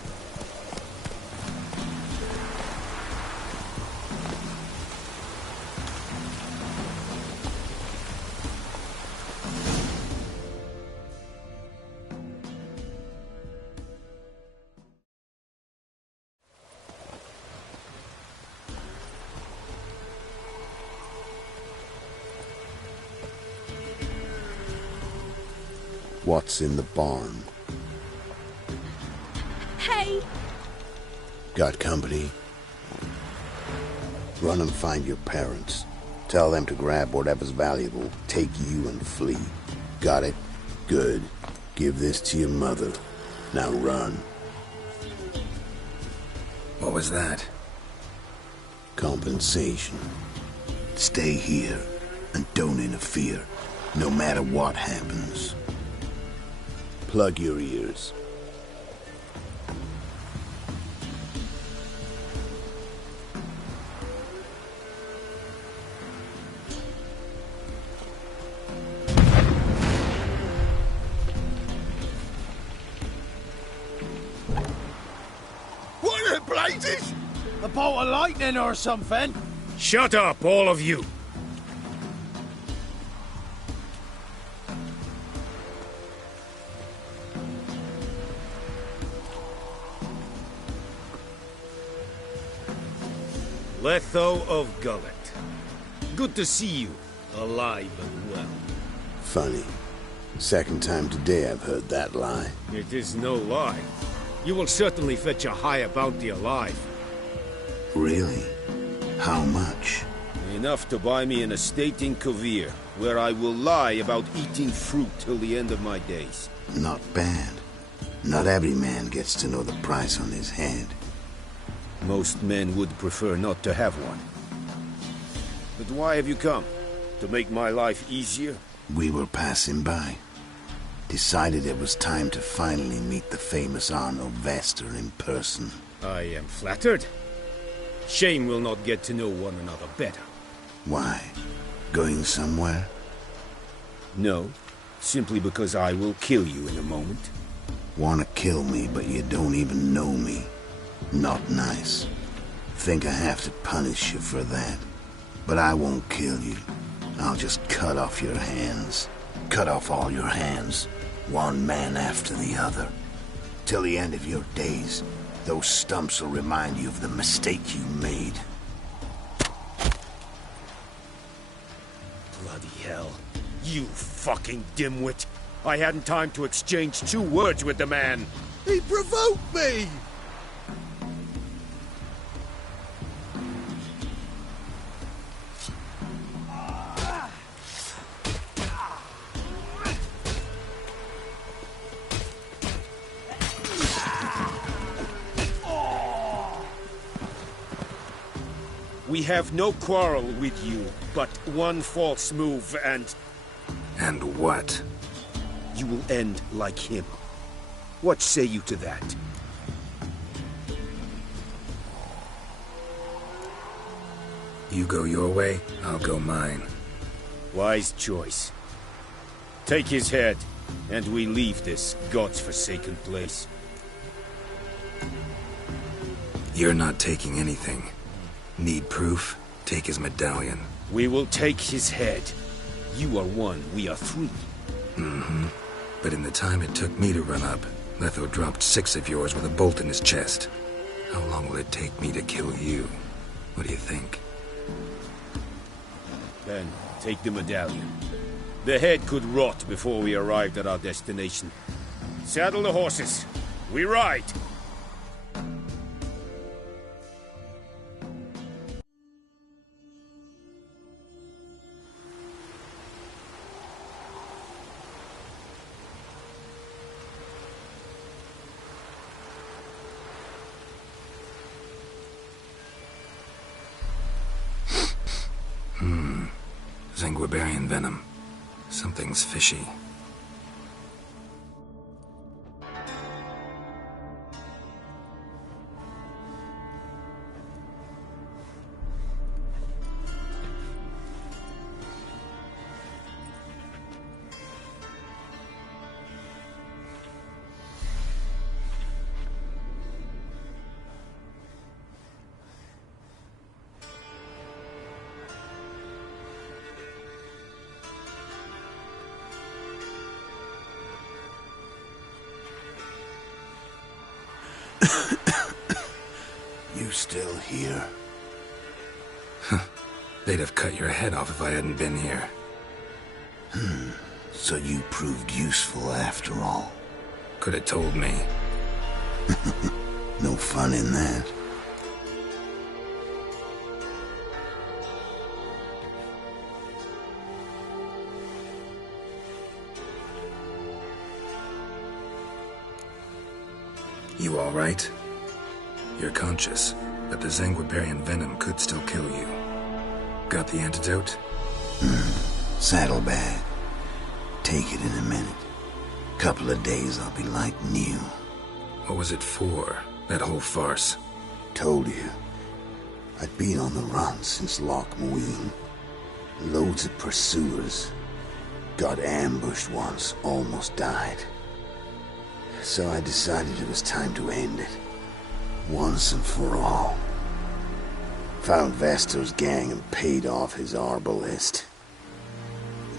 What's in the barn? Hey! Got company? Run and find your parents. Tell them to grab whatever's valuable, take you and flee. Got it? Good. Give this to your mother. Now run. What was that? Compensation. Stay here and don't interfere, no matter what happens. Plug your ears. What the blazes? A bolt of lightning or something? Shut up, all of you! Letho of Gullet. Good to see you, alive and well. Funny. Second time today I've heard that lie. It is no lie. You will certainly fetch a higher bounty alive. Really? How much? Enough to buy me an estate in Kovir, where I will lie about eating fruit till the end of my days. Not bad. Not every man gets to know the price on his head. Most men would prefer not to have one. But why have you come? To make my life easier? We were passing by. Decided it was time to finally meet the famous Arno Vestor in person. I am flattered. Shame we'll not get to know one another better. Why? Going somewhere? No, simply because I will kill you in a moment. Wanna kill me, but you don't even know me. Not nice. Think I have to punish you for that. But I won't kill you. I'll just cut off your hands. Cut off all your hands. One man after the other. Till the end of your days, those stumps will remind you of the mistake you made. Bloody hell. You fucking dimwit. I hadn't time to exchange 2 words with the man. He provoked me! We have no quarrel with you, but one false move and... And what? You will end like him. What say you to that? You go your way, I'll go mine. Wise choice. Take his head, and we leave this god's-forsaken place. You're not taking anything. Need proof? Take his medallion. We will take his head. You are one, we are three. Mm-hmm. But in the time it took me to run up, Letho dropped 6 of yours with a bolt in his chest. How long will it take me to kill you? What do you think? Then, take the medallion. The head could rot before we arrived at our destination. Saddle the horses. We ride! Zanguibarian venom. Something's fishy. You still here? They'd have cut your head off if I hadn't been here. So you proved useful after all. Could have told me. No fun in that. You all right? You're conscious, but the Zanguibarian venom could still kill you. Got the antidote? Saddlebag. Take it in a minute. Couple of days I'll be like new. What was it for, that whole farce? Told you. I'd been on the run since Loch Muin. Loads of pursuers. Got ambushed once, almost died. So I decided it was time to end it. Once and for all. Found Vestor's gang and paid off his arbalist.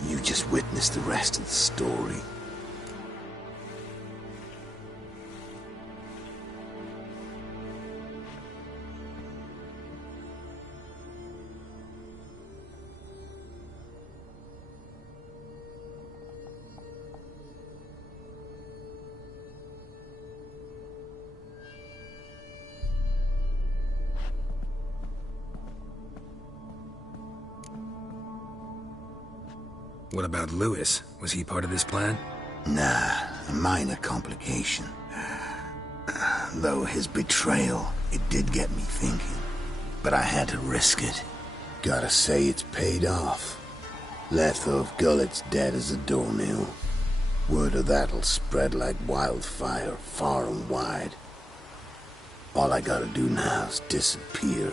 You just witnessed the rest of the story. What about Lewis? Was he part of this plan? Nah, a minor complication. Though his betrayal, it did get me thinking. But I had to risk it. Gotta say it's paid off. Letho of Gullet's dead as a doornail. Word of that'll spread like wildfire far and wide. All I gotta do now is disappear.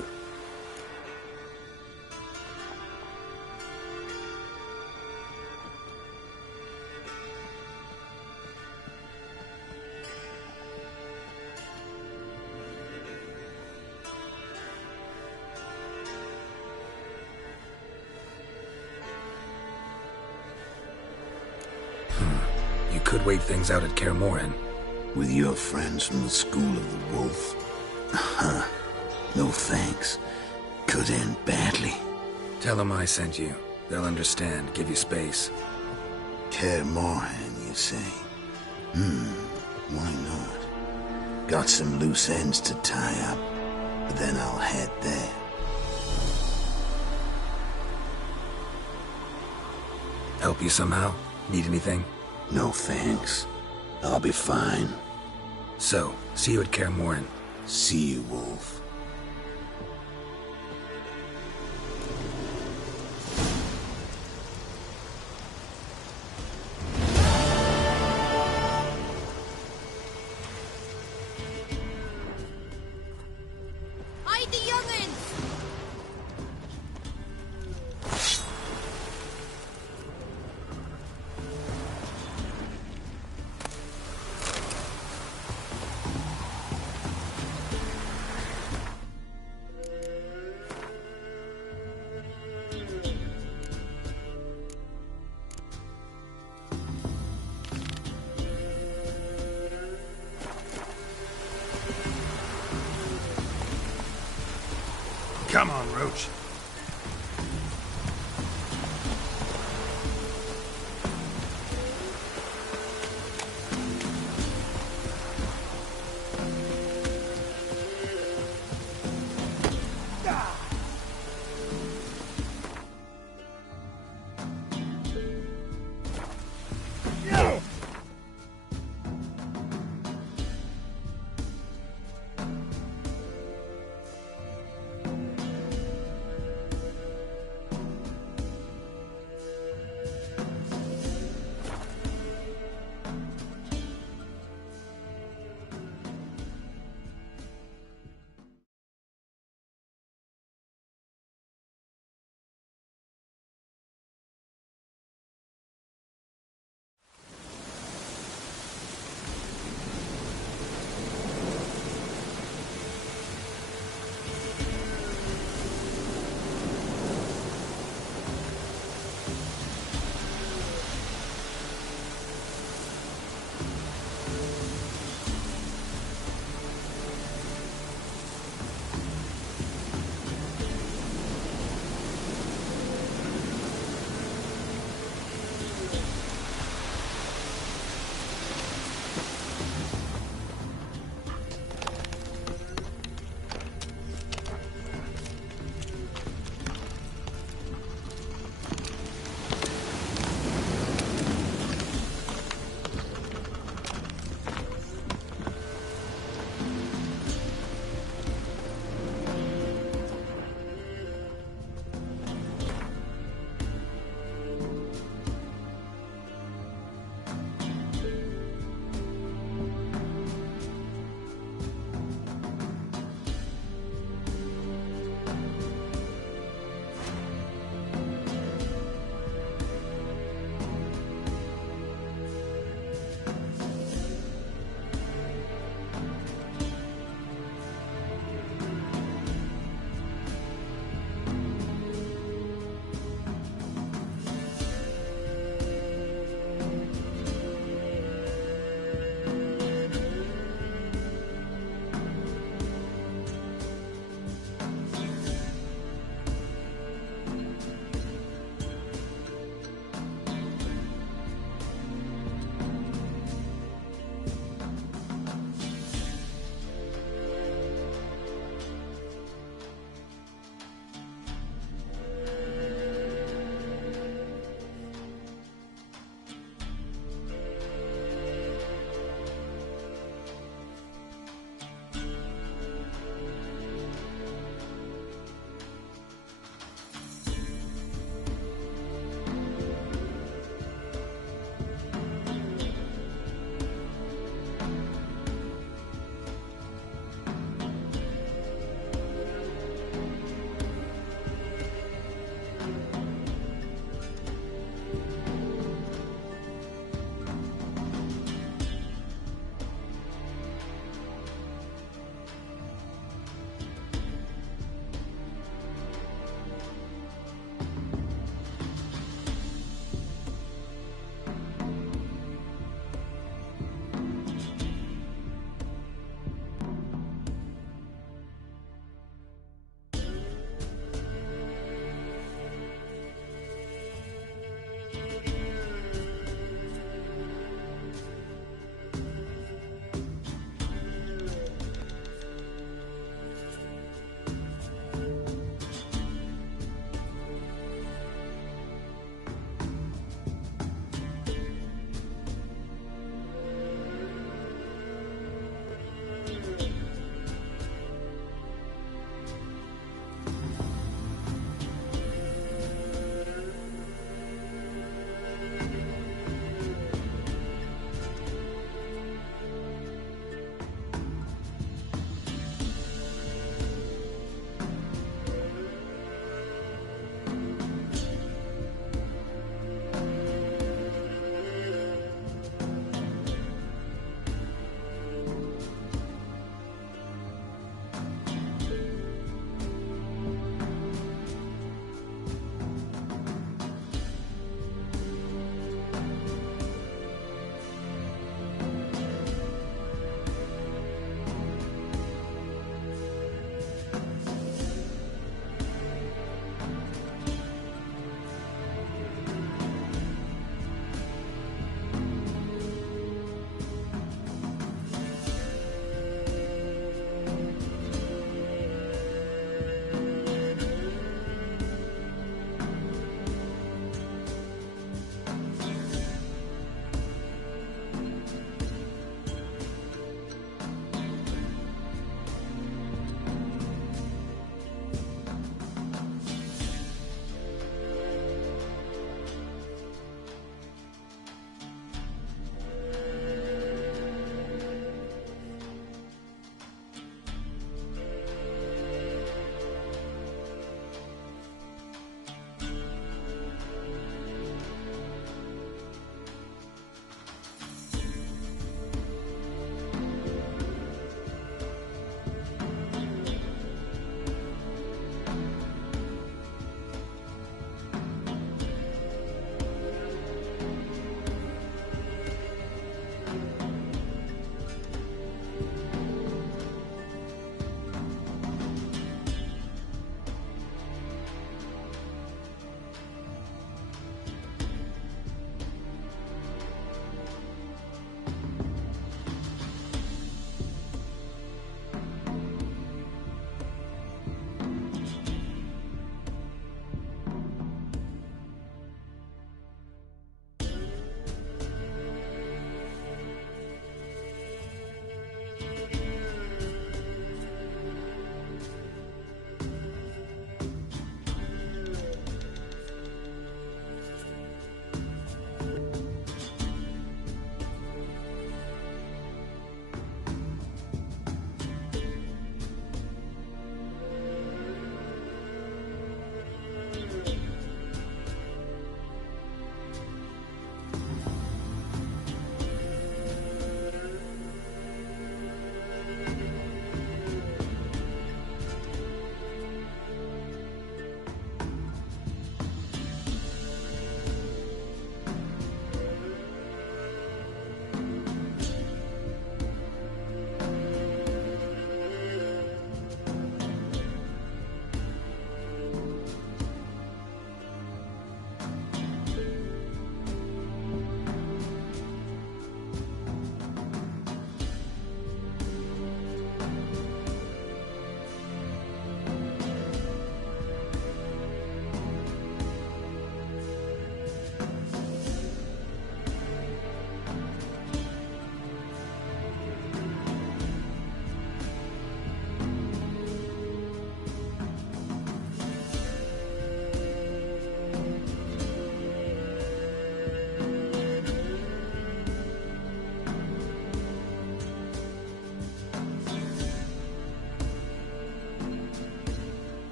Could wait things out at Kaer Morhen. With your friends from the School of the Wolf? No thanks. Could end badly. Tell them I sent you. They'll understand, give you space. Kaer Morhen, you say? Why not? Got some loose ends to tie up, but then I'll head there. Help you somehow? Need anything? No thanks. I'll be fine. So, see you at Kaer Morhen. See you, Wolf. Hide the young'uns! Come on, Roach.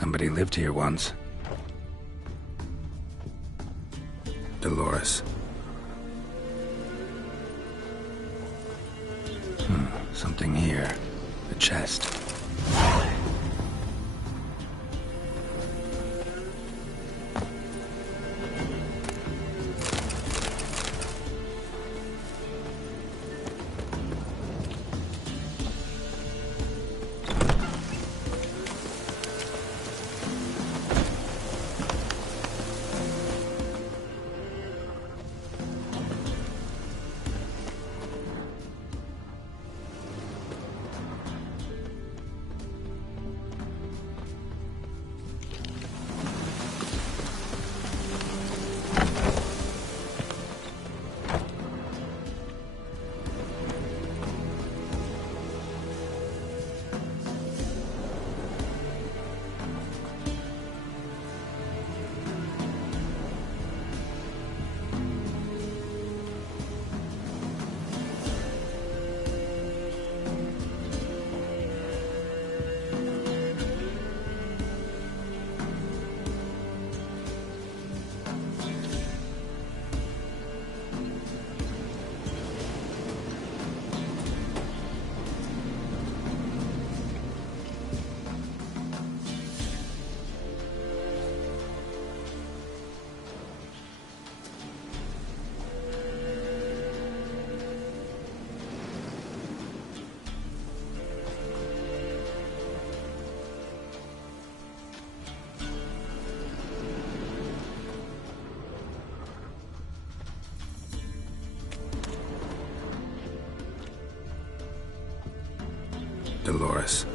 Somebody lived here once. Dolores. Something here. A chest. Dolores.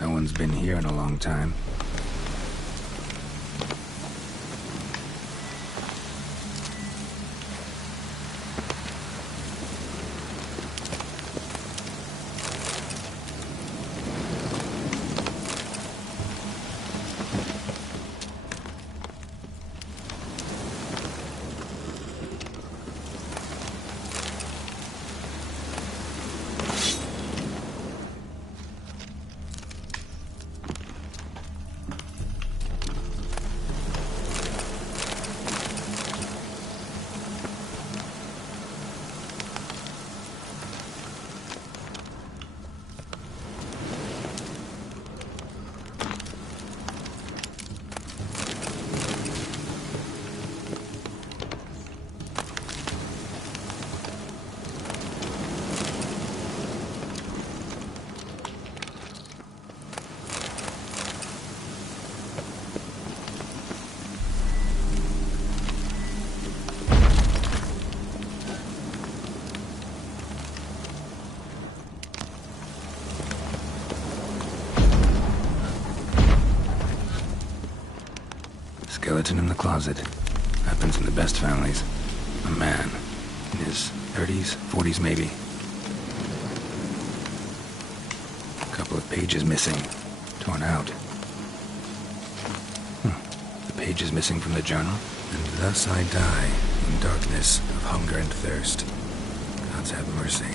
No one's been here in a long time. Skeleton in the closet. Happens in the best families. A man. In his 30s, 40s maybe. A couple of pages missing. Torn out. The pages missing from the journal. And thus I die in darkness of hunger and thirst. Gods have mercy.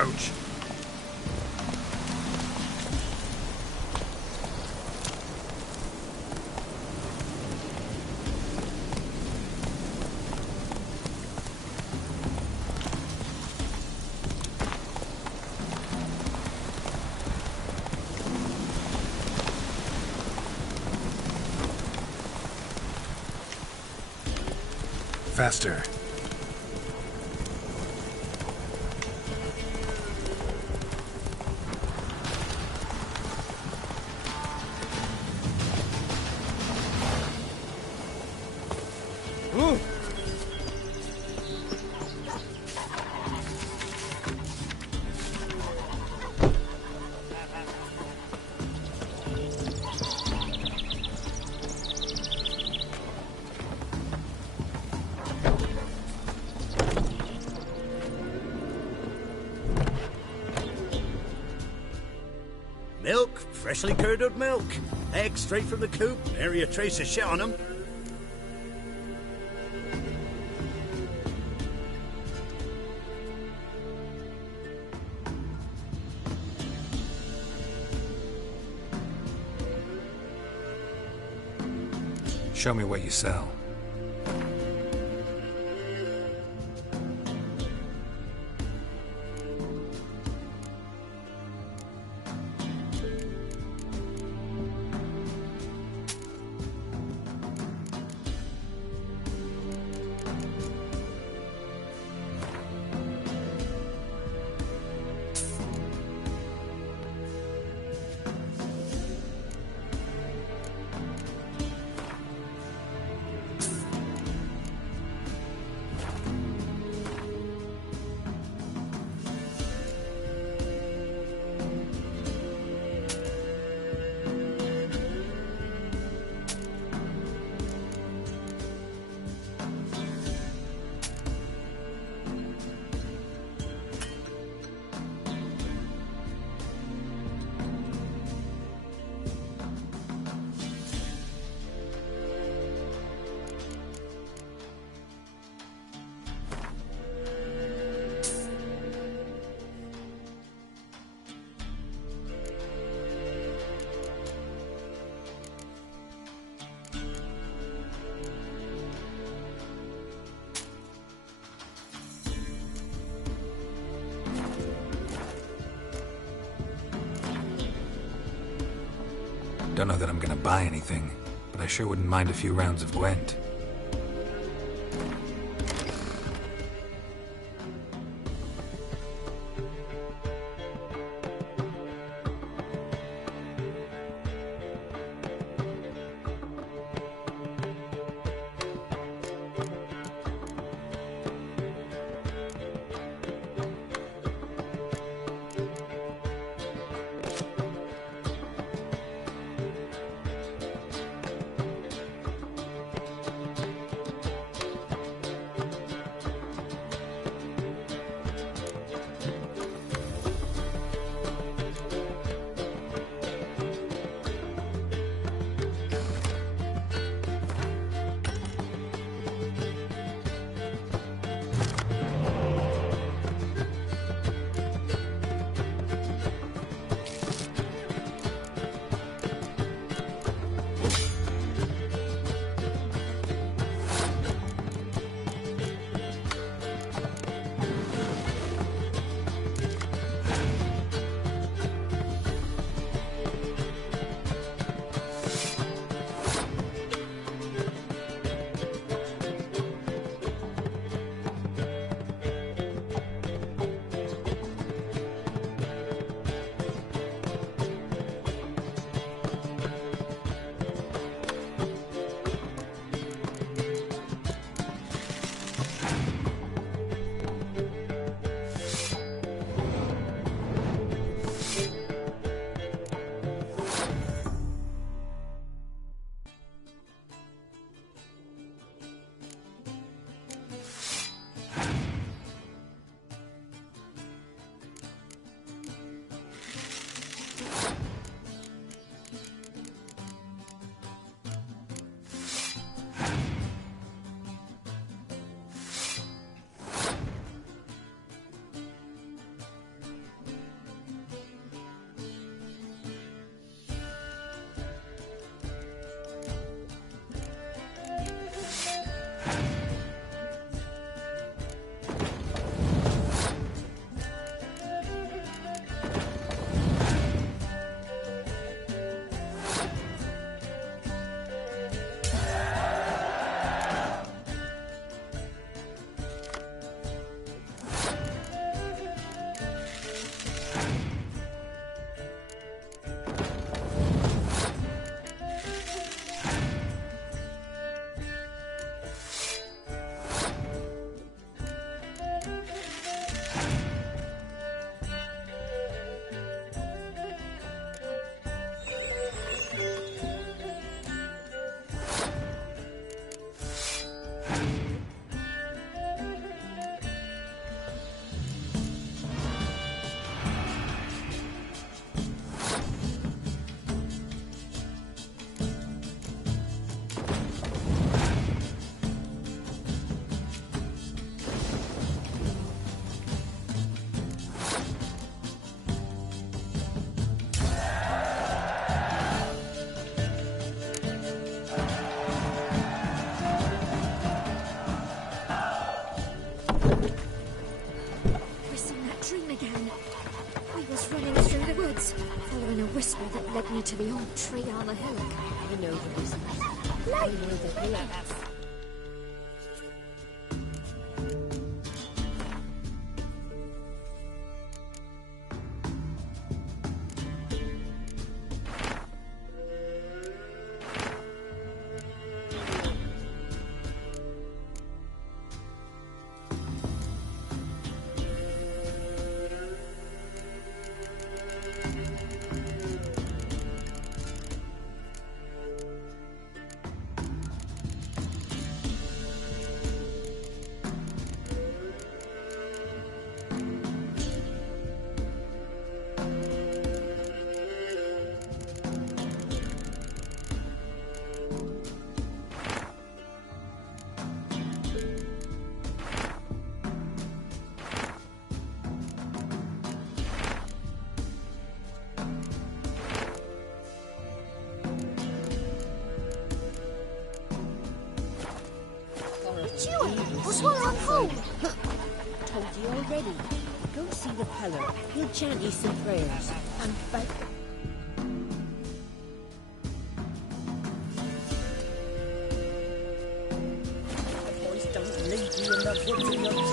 Roach. Faster. Milk, freshly curdled milk. Eggs straight from the coop, nary a trace of shit on them. Show me what you sell. Don't know that I'm gonna buy anything, but I sure wouldn't mind a few rounds of Gwent. the old tree on the hillock. I know the business. I know the hillock. Told you already. Go see the Peller. He'll chant you some prayers. And beg. The boys don't leave you in the woods in your drink.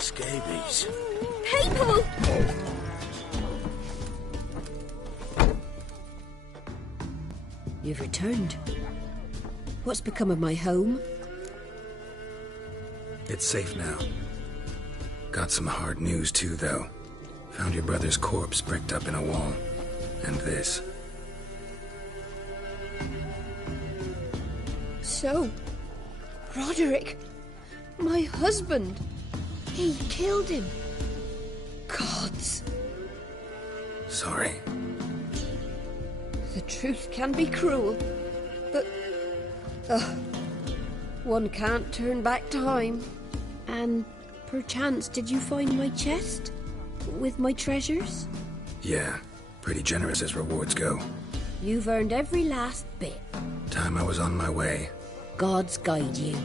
Scabies. People! You've returned. What's become of my home? It's safe now. Got some hard news too, though. Found your brother's corpse bricked up in a wall. And this. So, Roderick, my husband, he killed him. Gods. Sorry. The truth can be cruel, but one can't turn back time. And perchance, did you find my chest with my treasures? Yeah, pretty generous as rewards go. You've earned every last bit. Time I was on my way. Gods guide you.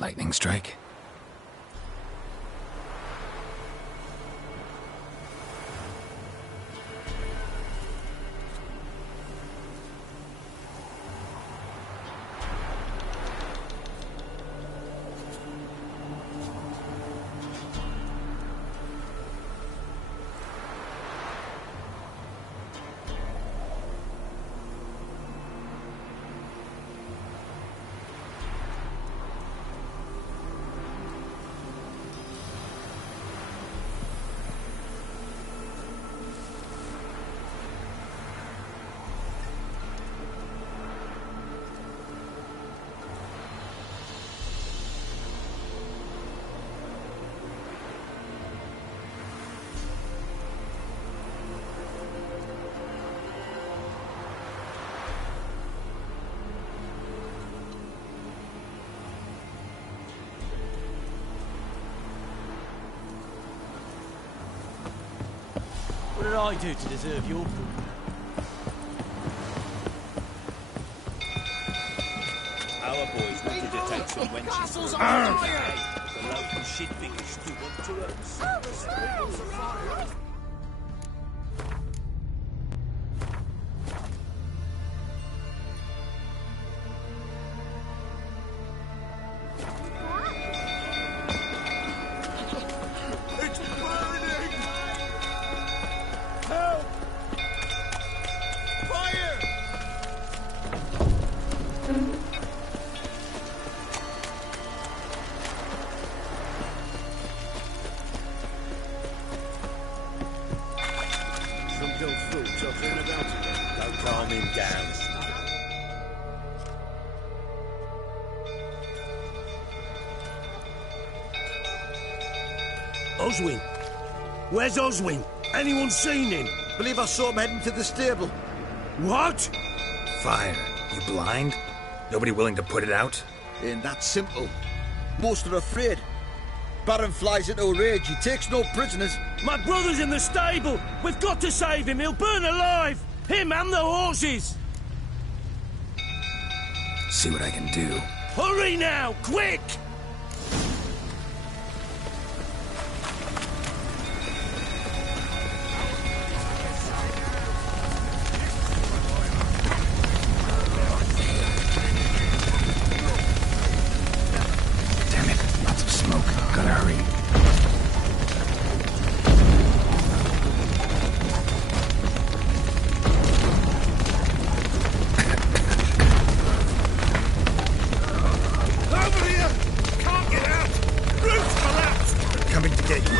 Lightning strike? What did I do to deserve your food? Our boys wanted to take some wenches for a the local shit figures stood up to us. Don't calm him down. Oswin? Where's Oswin? Anyone seen him? Believe I saw him heading to the stable. What? Fire. You blind? Nobody willing to put it out? Ain't that simple. Most are afraid. Baron flies into a rage. He takes no prisoners. My brother's in the stable. We've got to save him. He'll burn alive. Him and the horses. See what I can do. Hurry now, quick! Damn it, lots of smoke. Gotta hurry. Coming to get you.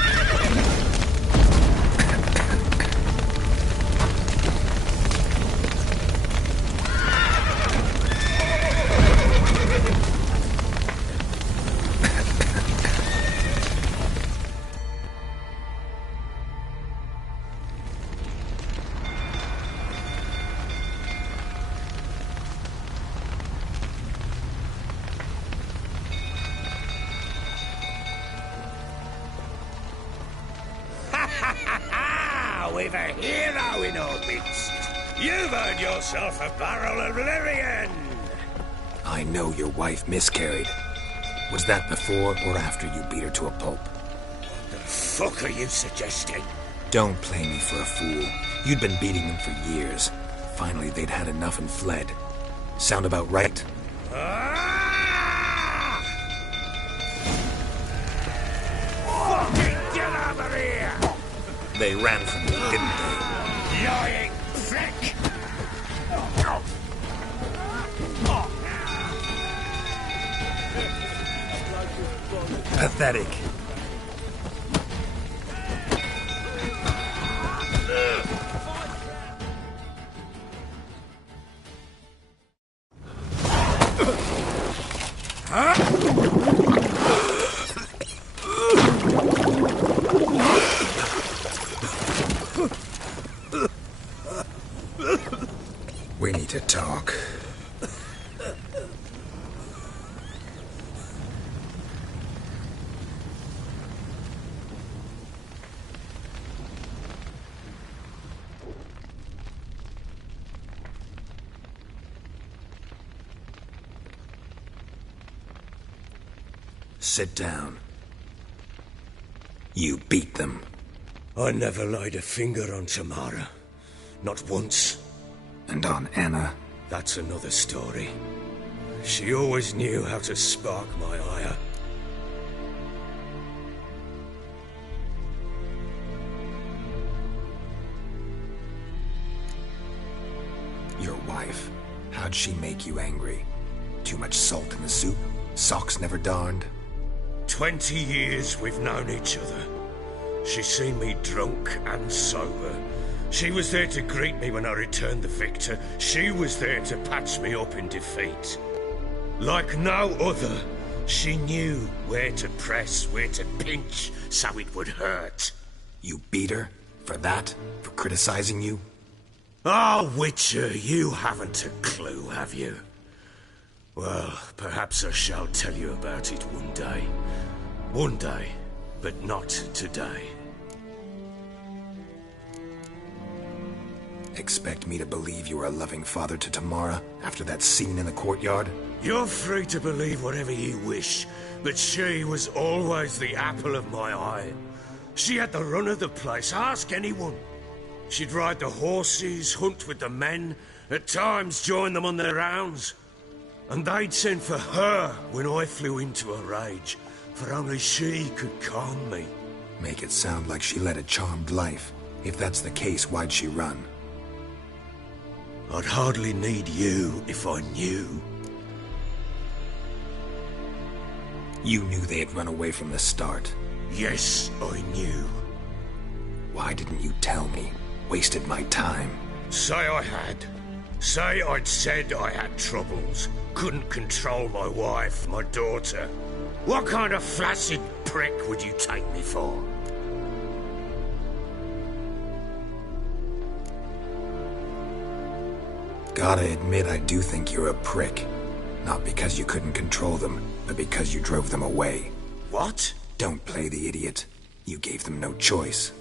We've a hero in our midst. You've earned yourself a barrel of Lyrian. I know your wife miscarried. Was that before or after you beat her to a pulp? What the fuck are you suggesting? Don't play me for a fool. You'd been beating them for years. Finally, they'd had enough and fled. Sound about right? Fucking get over here! They ran from me, didn't they? Lying prick! Pathetic. We need to talk. Sit down. You beat them. I never laid a finger on Tamara. Not once. And on Anna? That's another story. She always knew how to spark my ire. Your wife. How'd she make you angry? Too much salt in the soup? Socks never darned? 20 years we've known each other. She's seen me drunk and sober. She was there to greet me when I returned the victor. She was there to patch me up in defeat. Like no other, she knew where to press, where to pinch, so it would hurt. You beat her? For that? For criticizing you? Oh, Witcher, you haven't a clue, have you? Well, perhaps I shall tell you about it one day. One day, but not today. Expect me to believe you were a loving father to Tamara after that scene in the courtyard? You're free to believe whatever you wish, but she was always the apple of my eye. She had the run of the place, ask anyone. She'd ride the horses, hunt with the men, at times join them on their rounds. And they'd send for her when I flew into a rage, for only she could calm me. Make it sound like she led a charmed life. If that's the case, why'd she run? I'd hardly need you if I knew. You knew they had run away from the start. Yes, I knew. Why didn't you tell me? Wasted my time. Say I had. Say I'd said I had troubles. Couldn't control my wife, my daughter. What kind of flaccid prick would you take me for? Gotta admit, I do think you're a prick. Not because you couldn't control them, but because you drove them away. What? Don't play the idiot. You gave them no choice.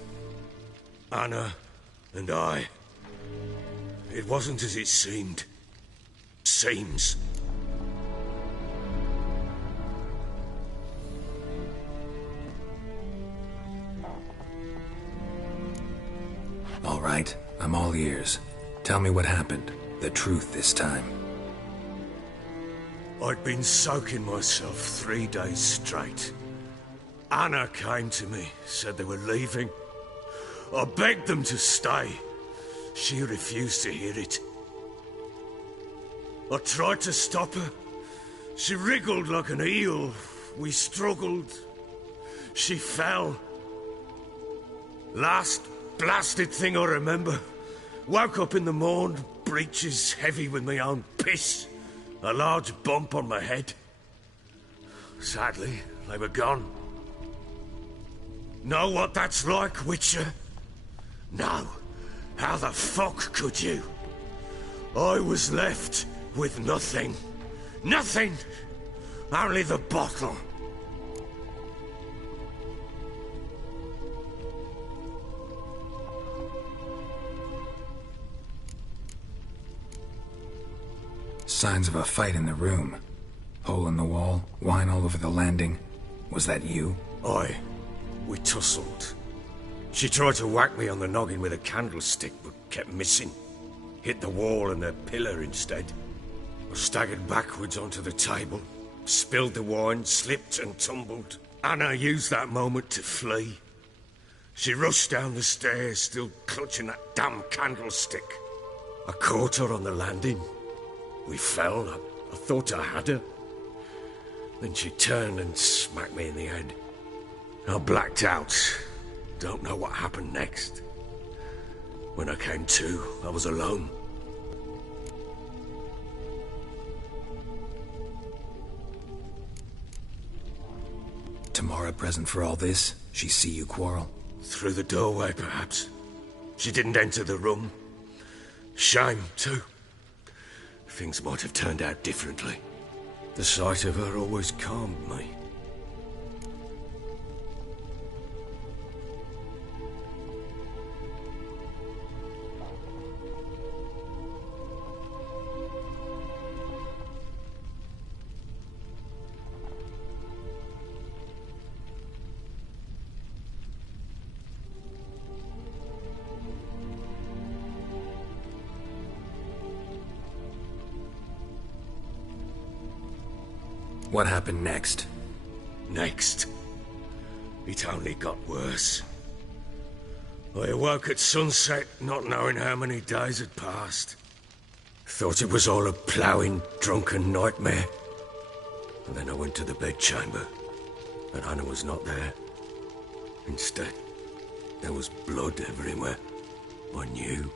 Anna and I... It wasn't as it seemed. Seems. All right, I'm all ears. Tell me what happened. The truth this time. I'd been soaking myself 3 days straight. Anna came to me, said they were leaving. I begged them to stay. She refused to hear it. I tried to stop her. She wriggled like an eel. We struggled. She fell. Last blasted thing I remember. Woke up in the morn, breeches heavy with my own piss. A large bump on my head. Sadly, they were gone. Know what that's like, Witcher? No. How the fuck could you? I was left with nothing. Nothing! Only the bottle. Signs of a fight in the room. Hole in the wall, wine all over the landing. Was that you? Aye. We tussled. She tried to whack me on the noggin with a candlestick, but kept missing. Hit the wall and the pillar instead. I staggered backwards onto the table, spilled the wine, slipped and tumbled. Anna used that moment to flee. She rushed down the stairs, still clutching that damn candlestick. I caught her on the landing. We fell. I thought I had her. Then she turned and smacked me in the head. I blacked out. Don't know what happened next. When I came to, I was alone. Tamara present for all this? She see you quarrel? Through the doorway, perhaps. She didn't enter the room. Shame, too. Things might have turned out differently. The sight of her always calmed me. What happened next? Next, it only got worse. I awoke at sunset, not knowing how many days had passed. Thought it was all a ploughing, drunken nightmare. And then I went to the bedchamber, and Anna was not there. Instead, there was blood everywhere. I knew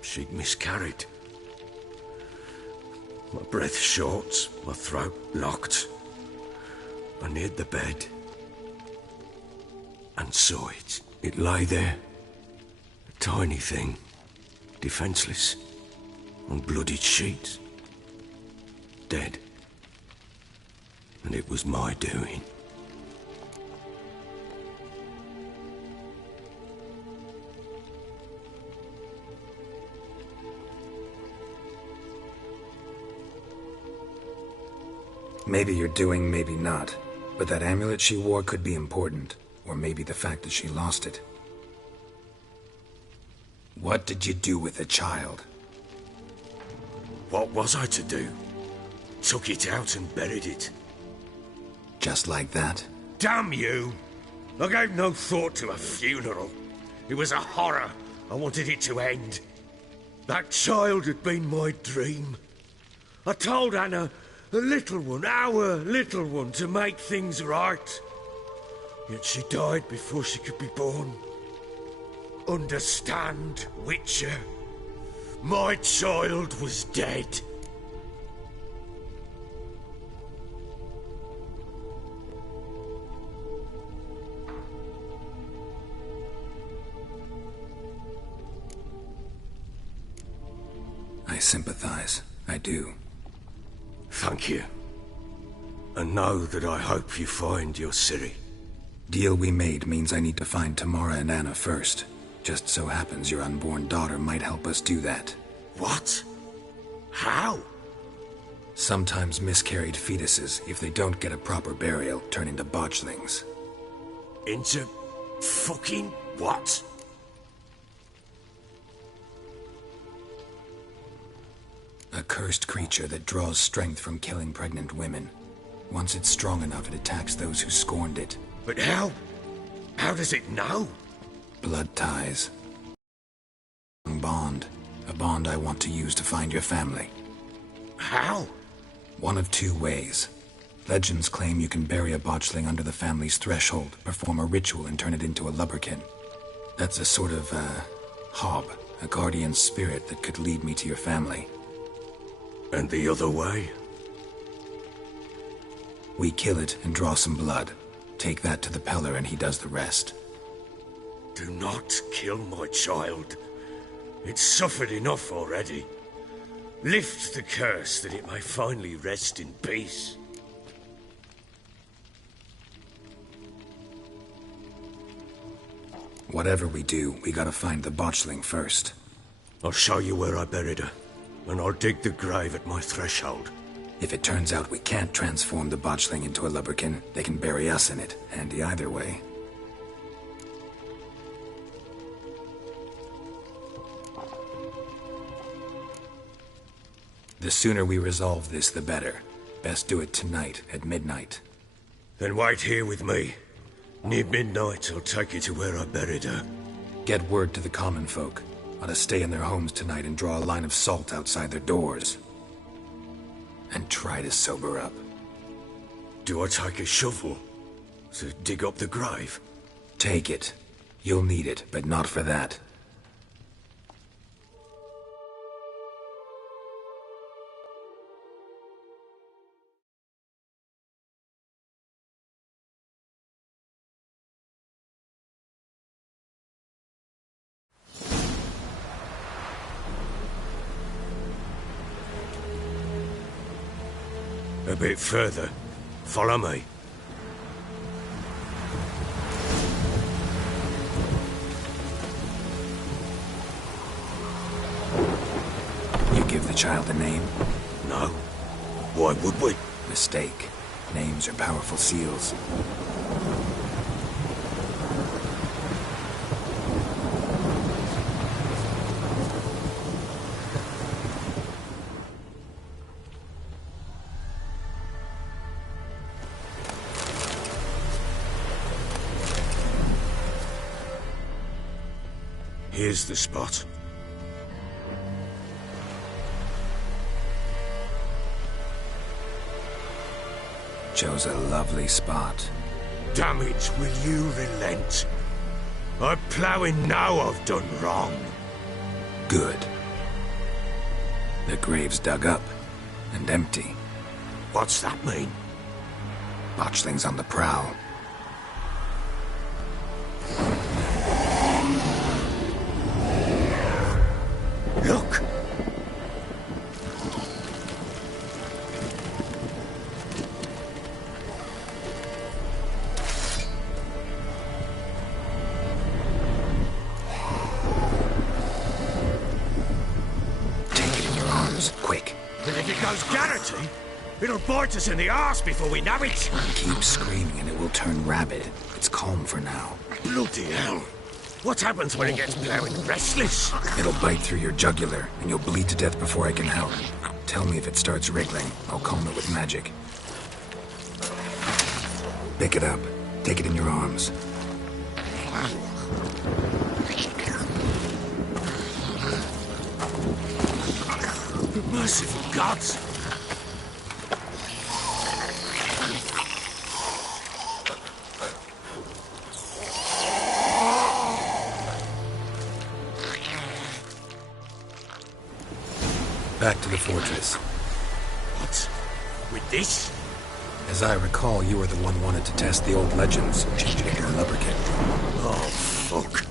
she'd miscarried. My breath short, my throat locked. I neared the bed and saw it. It lay there, a tiny thing, defenseless, on bloodied sheets, dead. And it was my doing. Maybe you're doing, maybe not. But that amulet she wore could be important. Or maybe the fact that she lost it. What did you do with the child? What was I to do? Took it out and buried it. Just like that? Damn you! I gave no thought to a funeral. It was a horror. I wanted it to end. That child had been my dream. I told Anna, the little one, our little one, to make things right. Yet she died before she could be born. Understand, Witcher? My child was dead. I sympathize. I do. Thank you. And know that I hope you find your Ciri. Deal we made means I need to find Tamara and Anna first. Just so happens your unborn daughter might help us do that. What? How? Sometimes miscarried fetuses, if they don't get a proper burial, turn into botchlings. Into fucking what? A cursed creature that draws strength from killing pregnant women. Once it's strong enough, it attacks those who scorned it. But how? How does it know? Blood ties. Bond. A bond I want to use to find your family. How? One of two ways. Legends claim you can bury a botchling under the family's threshold, perform a ritual, and turn it into a lubberkin. That's a sort of, hob, a guardian spirit that could lead me to your family. And the other way? We kill it and draw some blood. Take that to the Peller and he does the rest. Do not kill my child. It's suffered enough already. Lift the curse that it may finally rest in peace. Whatever we do, we gotta find the botchling first. I'll show you where I buried her, and I'll dig the grave at my threshold. If it turns out we can't transform the botchling into a lubberkin, they can bury us in it. Handy either way. The sooner we resolve this, the better. Best do it tonight, at midnight. Then wait here with me. Near midnight, I'll take you to where I buried her. Get word to the common folk. Ought to stay in their homes tonight and draw a line of salt outside their doors. And try to sober up. Do I take a shovel to dig up the grave? Take it. You'll need it, but not for that. A bit further. Follow me. You give the child a name? No. Why would we? Mistake. Names are powerful seals. Here's the spot. Chose a lovely spot. Damn it, will you relent? I'm ploughing now I've done wrong. Good. The grave's dug up and empty. What's that mean? Botchling's on the prowl. Look! Quick. But if it goes Garrity, it'll bite us in the arse before we know it. Keep screaming and it will turn rabid. It's calm for now. Bloody hell. What happens when it gets ploughing restless? It'll bite through your jugular and you'll bleed to death before I can help. Tell me if it starts wriggling. I'll calm it with magic. Pick it up. Take it in your arms. Merciful gods! Back to the fortress. What? With this? As I recall, you were the one wanted to test the old legends, changing it into a lubberkin. Oh, fuck.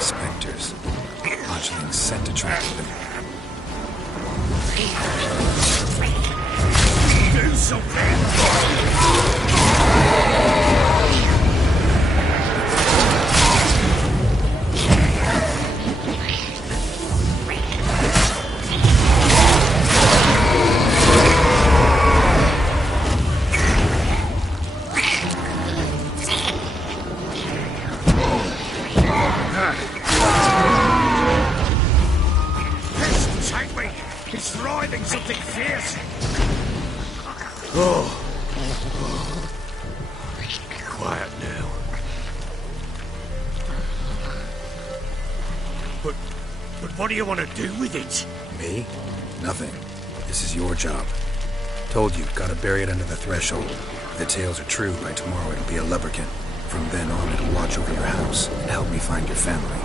Spectres. Botchling's set to track them. Do something! It's writhing something fierce. Oh. Quiet now. But what do you want to do with it? Me? Nothing. This is your job. Told you, gotta bury it under the threshold. If the tales are true, by tomorrow it'll be a lubberkin. From then on, it'll watch over your house and help me find your family.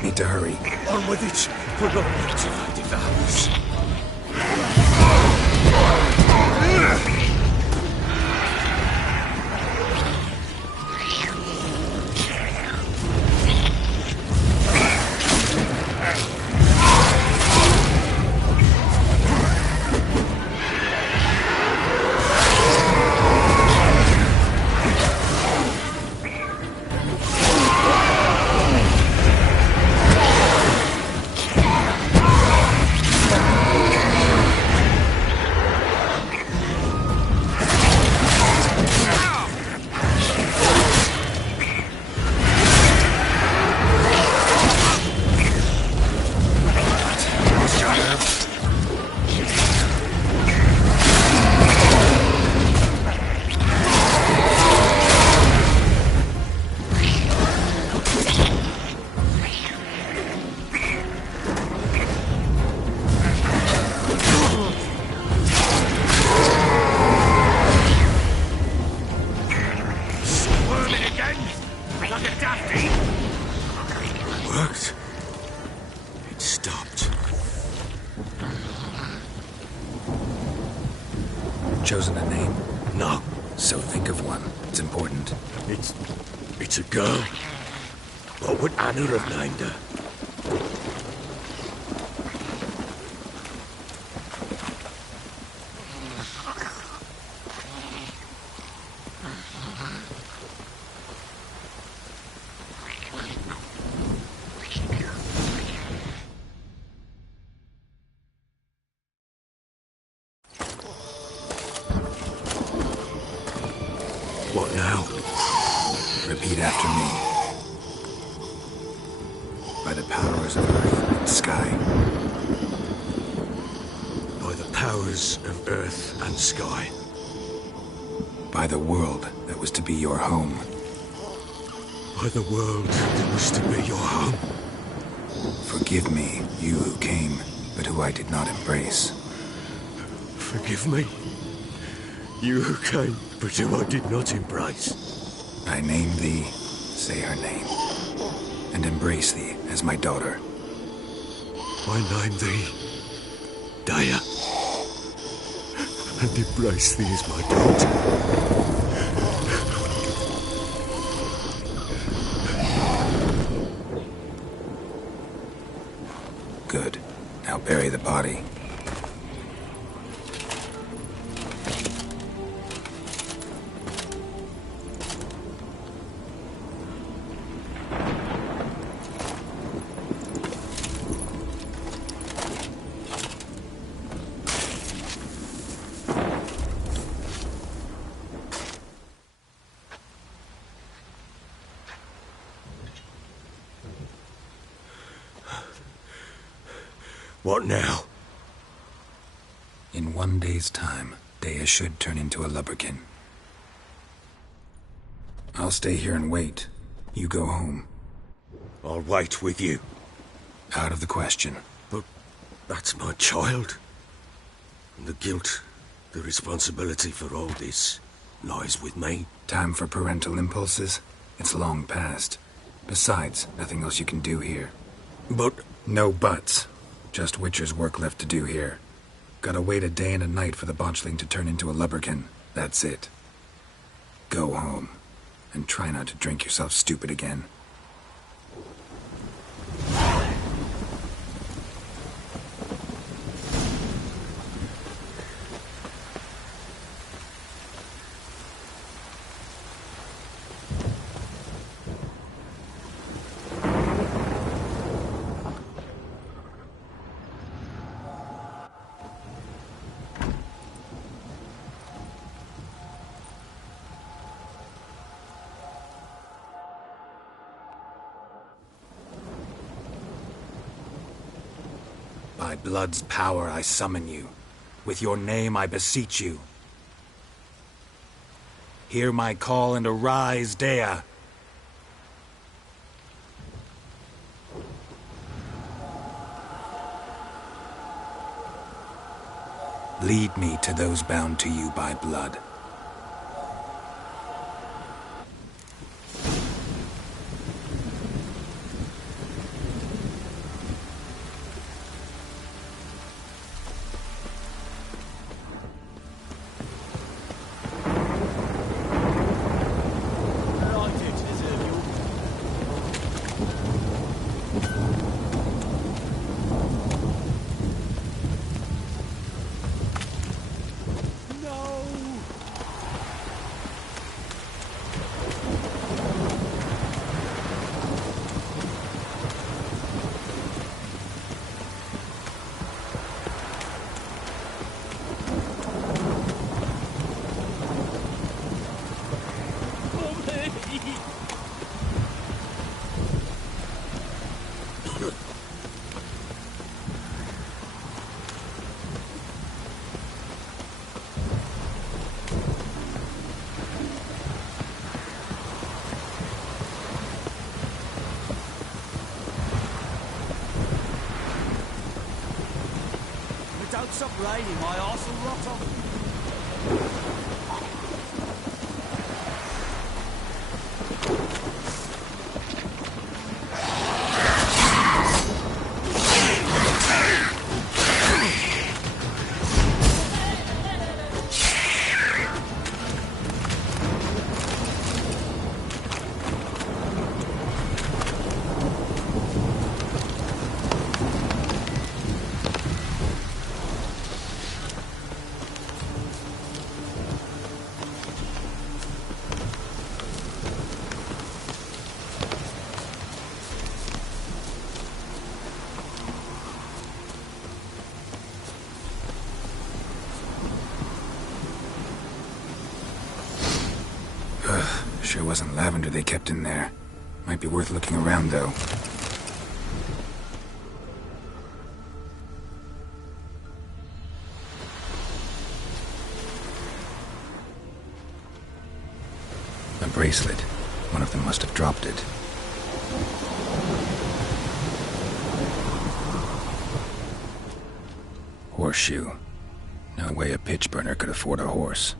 Need to hurry. On with it. We're going to find the house. worked. It stopped. Chosen a name? No. So think of one. It's important. It's a girl. What would Anna have named her? What now? Repeat after me. By the powers of earth and sky. By the powers of earth and sky. By the world that was to be your home. By the world that was to be your home. Forgive me, you who came, but who I did not embrace. Forgive me. You who came, but who I did not embrace. I name thee, say her name, and embrace thee as my daughter. I name thee, Dea, and embrace thee as my daughter. Good. Now bury the body. What now? In 1 day's time, Dea should turn into a lubberkin. I'll stay here and wait. You go home. I'll wait with you. Out of the question. But that's my child. And the guilt, the responsibility for all this lies with me. Time for parental impulses? It's long past. Besides, nothing else you can do here. But... No buts. Just Witcher's work left to do here. Gotta wait a day and a night for the botchling to turn into a lubberkin. That's it. Go home. And try not to drink yourself stupid again. By blood's power I summon you. With your name I beseech you. Hear my call and arise, Dea. Lead me to those bound to you by blood. Don't stop raining, my arse will rot off. Sure wasn't lavender they kept in there. Might be worth looking around, though. A bracelet. One of them must have dropped it. Horseshoe. No way a pitch burner could afford a horse.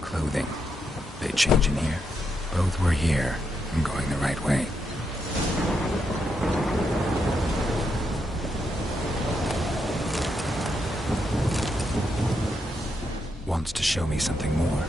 Clothing. They change in here? Both were here. I'm going the right way. Wants to show me something more.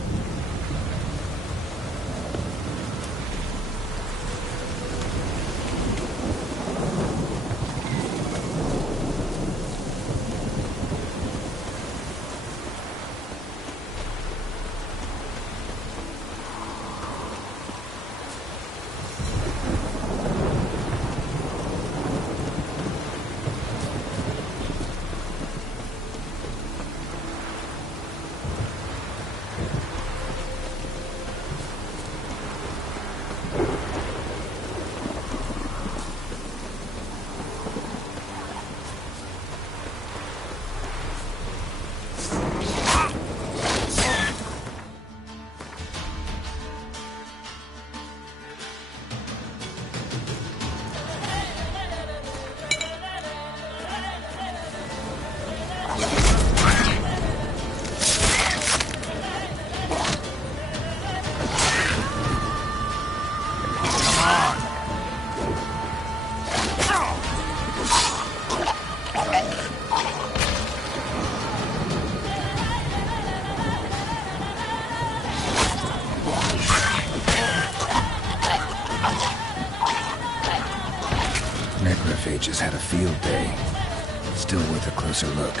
Necrophages had a field day. Still worth a closer look.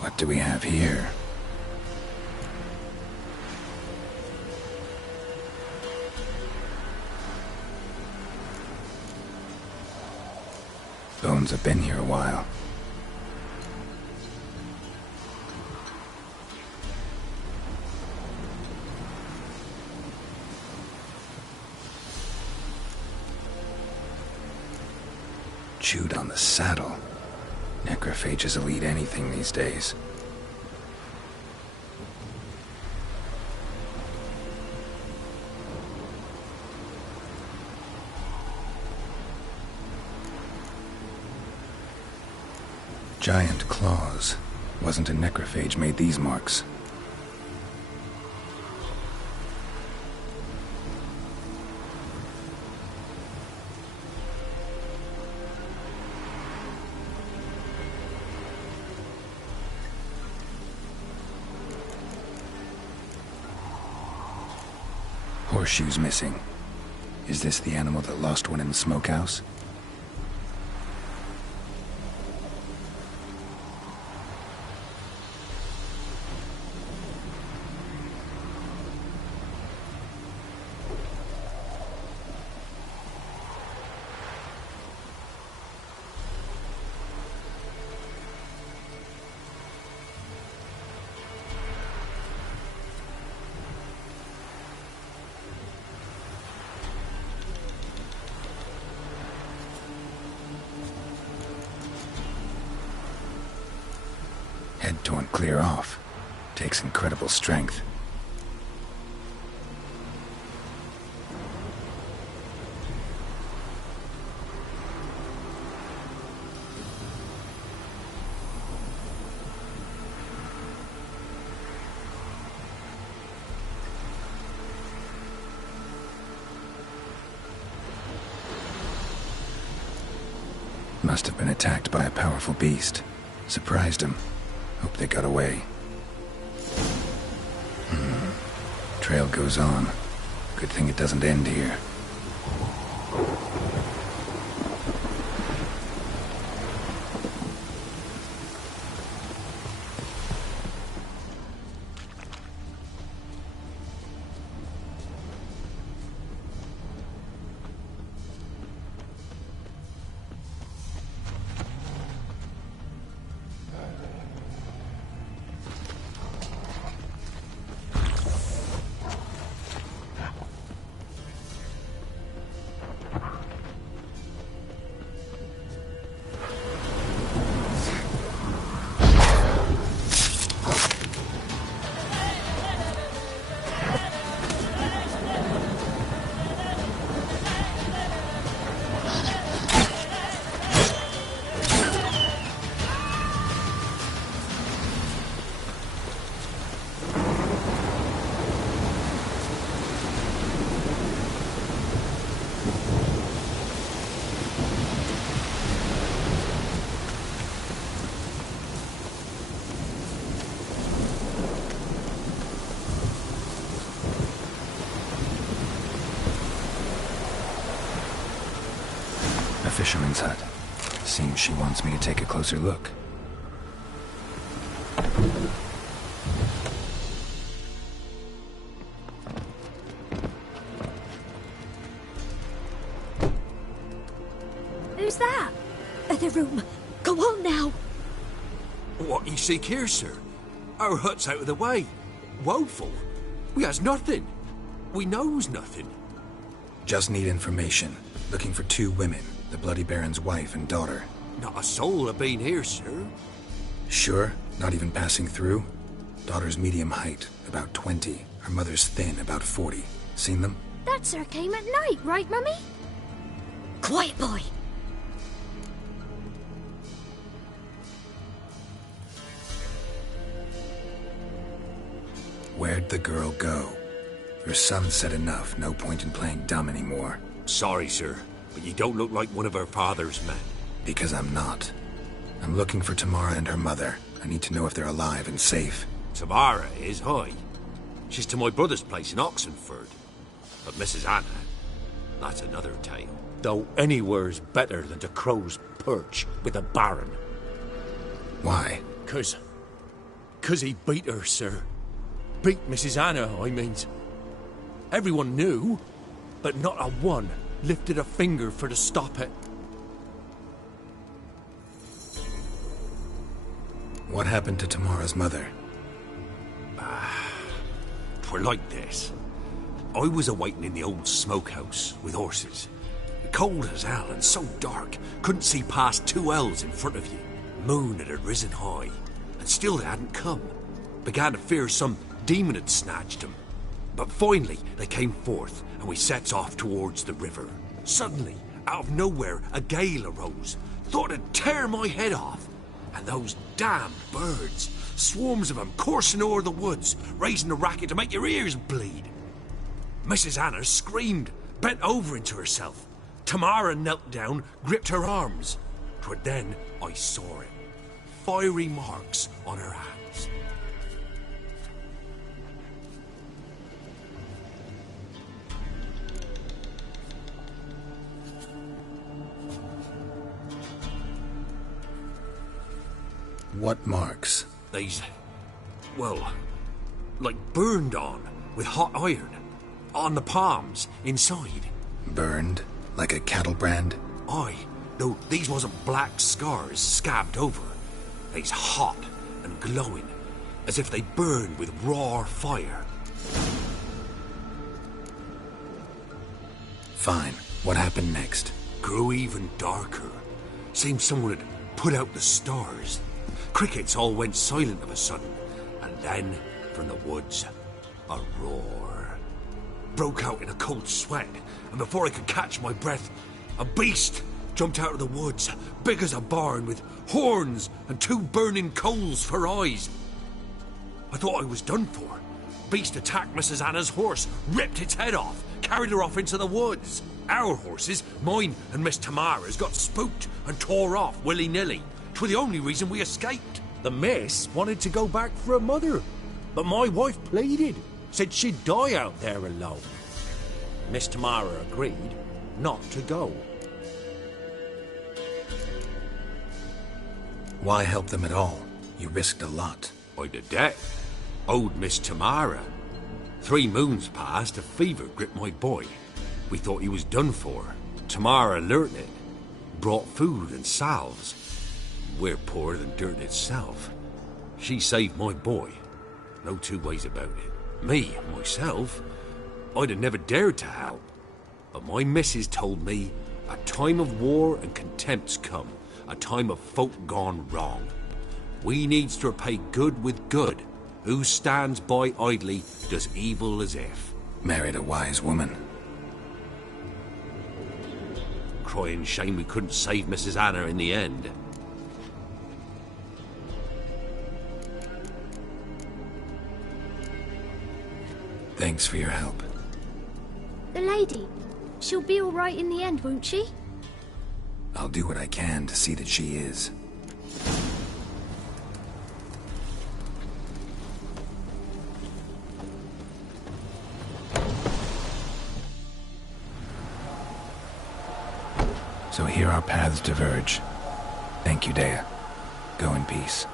What do we have here? Bones have been here a while. Chewed on the saddle. Necrophages will eat anything these days. Giant claws. Wasn't a necrophage made these marks. Horseshoes missing. Is this the animal that lost one in the smokehouse? Head torn clear off. Takes incredible strength. Must have been attacked by a powerful beast. Surprised him. Hope they got away. Trail goes on. Good thing it doesn't end here. Fisherman's hut. Seems she wants me to take a closer look. Who's that? Other room. Go on now. What you seek here, sir? Our hut's out of the way. Woeful. We has nothing. We knows nothing. Just need information. Looking for 2 women. The Bloody Baron's wife and daughter. Not a soul have been here, sir. Sure? Not even passing through? Daughter's medium height, about 20. Her mother's thin, about 40. Seen them? That sir came at night, right, Mummy? Quiet, boy. Where'd the girl go? Her son said enough. No point in playing dumb anymore. Sorry, sir. But you don't look like one of her father's men. Because I'm not. I'm looking for Tamara and her mother. I need to know if they're alive and safe. Tamara is, hi. She's to my brother's place in Oxenford. But Mrs. Anna, that's another tale. Though anywhere's better than to Crow's Perch with a baron. Why? 'Cause he beat her, sir. Beat Mrs. Anna, I mean. Everyone knew, but not a one lifted a finger for to stop it. What happened to Tamara's mother? 'Twere like this. I was awaiting in the old smokehouse with horses. Cold as hell and so dark, couldn't see past 2 ells in front of you. Moon had risen high, and still they hadn't come. Began to fear some demon had snatched them. But finally they came forth, and we sets off towards the river. Suddenly, out of nowhere, a gale arose. Thought it'd tear my head off. And those damn birds, swarms of them coursing o'er the woods, raising a racket to make your ears bleed. Mrs. Anna screamed, bent over into herself. Tamara knelt down, gripped her arms. 'Twere then I saw it. Fiery marks on her hands. What marks? These, well, like burned on with hot iron. On the palms, inside. Burned? Like a cattle brand? Aye, though these wasn't black scars scabbed over. They's hot and glowing, as if they burned with raw fire. Fine. What happened next? Grew even darker. Seemed someone had put out the stars. Crickets all went silent of a sudden, and then, from the woods, a roar. Broke out in a cold sweat, and before I could catch my breath, a beast jumped out of the woods, big as a barn, with horns and 2 burning coals for eyes. I thought I was done for. Beast attacked Mrs. Anna's horse, ripped its head off, carried her off into the woods. Our horses, mine and Miss Tamara's, got spooked and tore off willy-nilly. 'Twere the only reason we escaped. The miss wanted to go back for her mother, but my wife pleaded, said she'd die out there alone. Miss Tamara agreed not to go. Why help them at all? You risked a lot. I'd a debt. Owed Miss Tamara. 3 moons passed, a fever gripped my boy. We thought he was done for. Tamara learnt it. Brought food and salves. We're poorer than dirt itself. She saved my boy. No 2 ways about it. Me, myself, I'd have never dared to help. But my missus told me a time of war and contempt's come. A time of folk gone wrong. We needs to repay good with good. Who stands by idly does evil as if. Married a wise woman. Crying shame we couldn't save Mrs. Anna in the end. Thanks for your help. The lady, she'll be all right in the end, won't she? I'll do what I can to see that she is. So here our paths diverge. Thank you, Dea. Go in peace.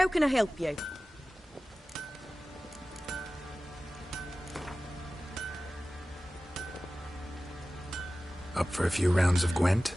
How can I help you? Up for a few rounds of Gwent?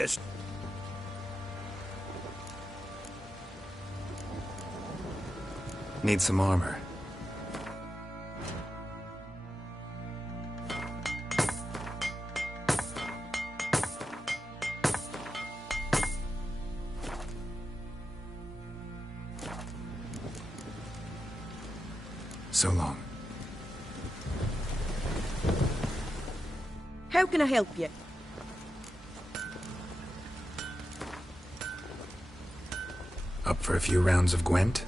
Yes. Need some armor. So long. How can I help you? Up for a few rounds of Gwent?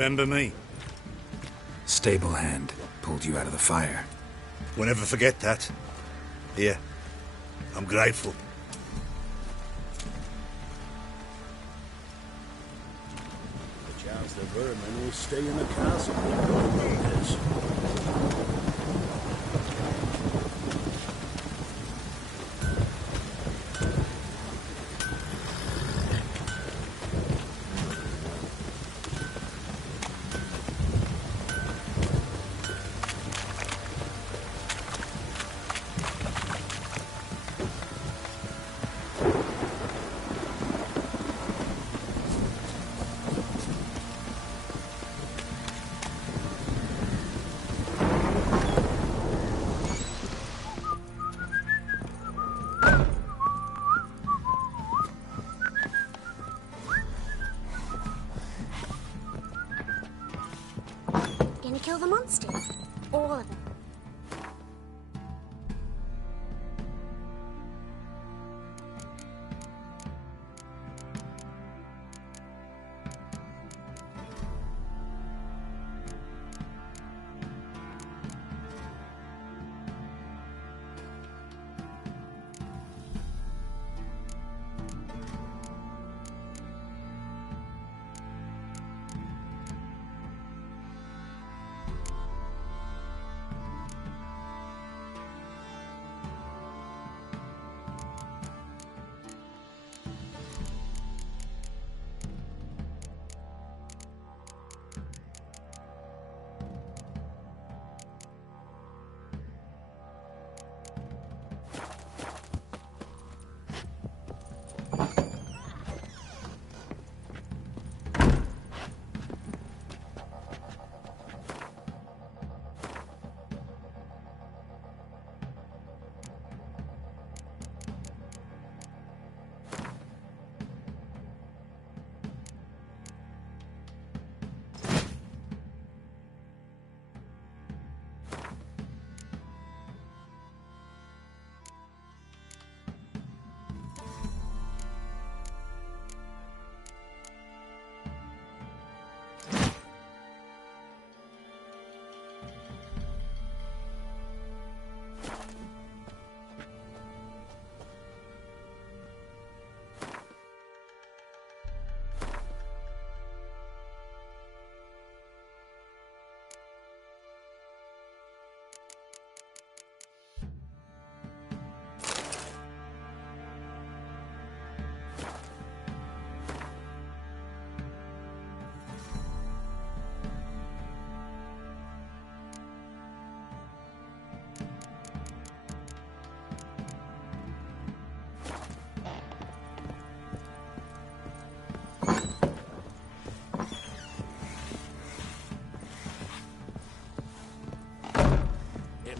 Remember me? Stable hand pulled you out of the fire. We'll never forget that. Here, I'm grateful. Perchance the vermin will stay in the castle for years. Gonna kill the monsters? All of them.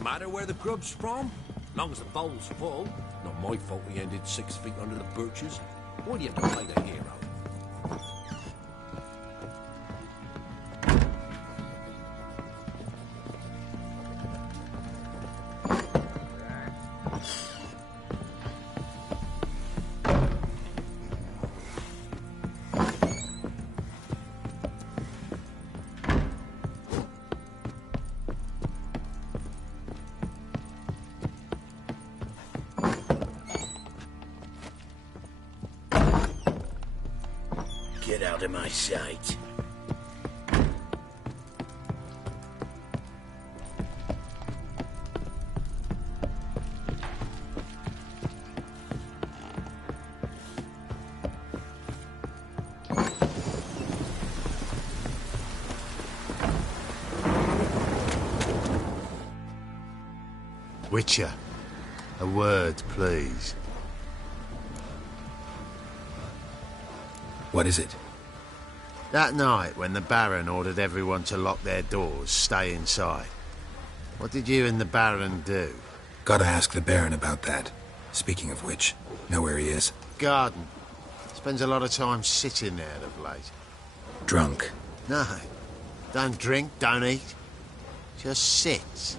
Matter where the grub's from? Long as the bowl's full. Not my fault we ended 6 feet under the birches. Why do you have to play the hero? Get out of my sight. Witcher, a word, please. What is it? That night when the Baron ordered everyone to lock their doors, stay inside. What did you and the Baron do? Gotta ask the Baron about that. Speaking of which, know where he is? Garden. Spends a lot of time sitting there of late. Drunk. No. Don't drink, don't eat. Just sits.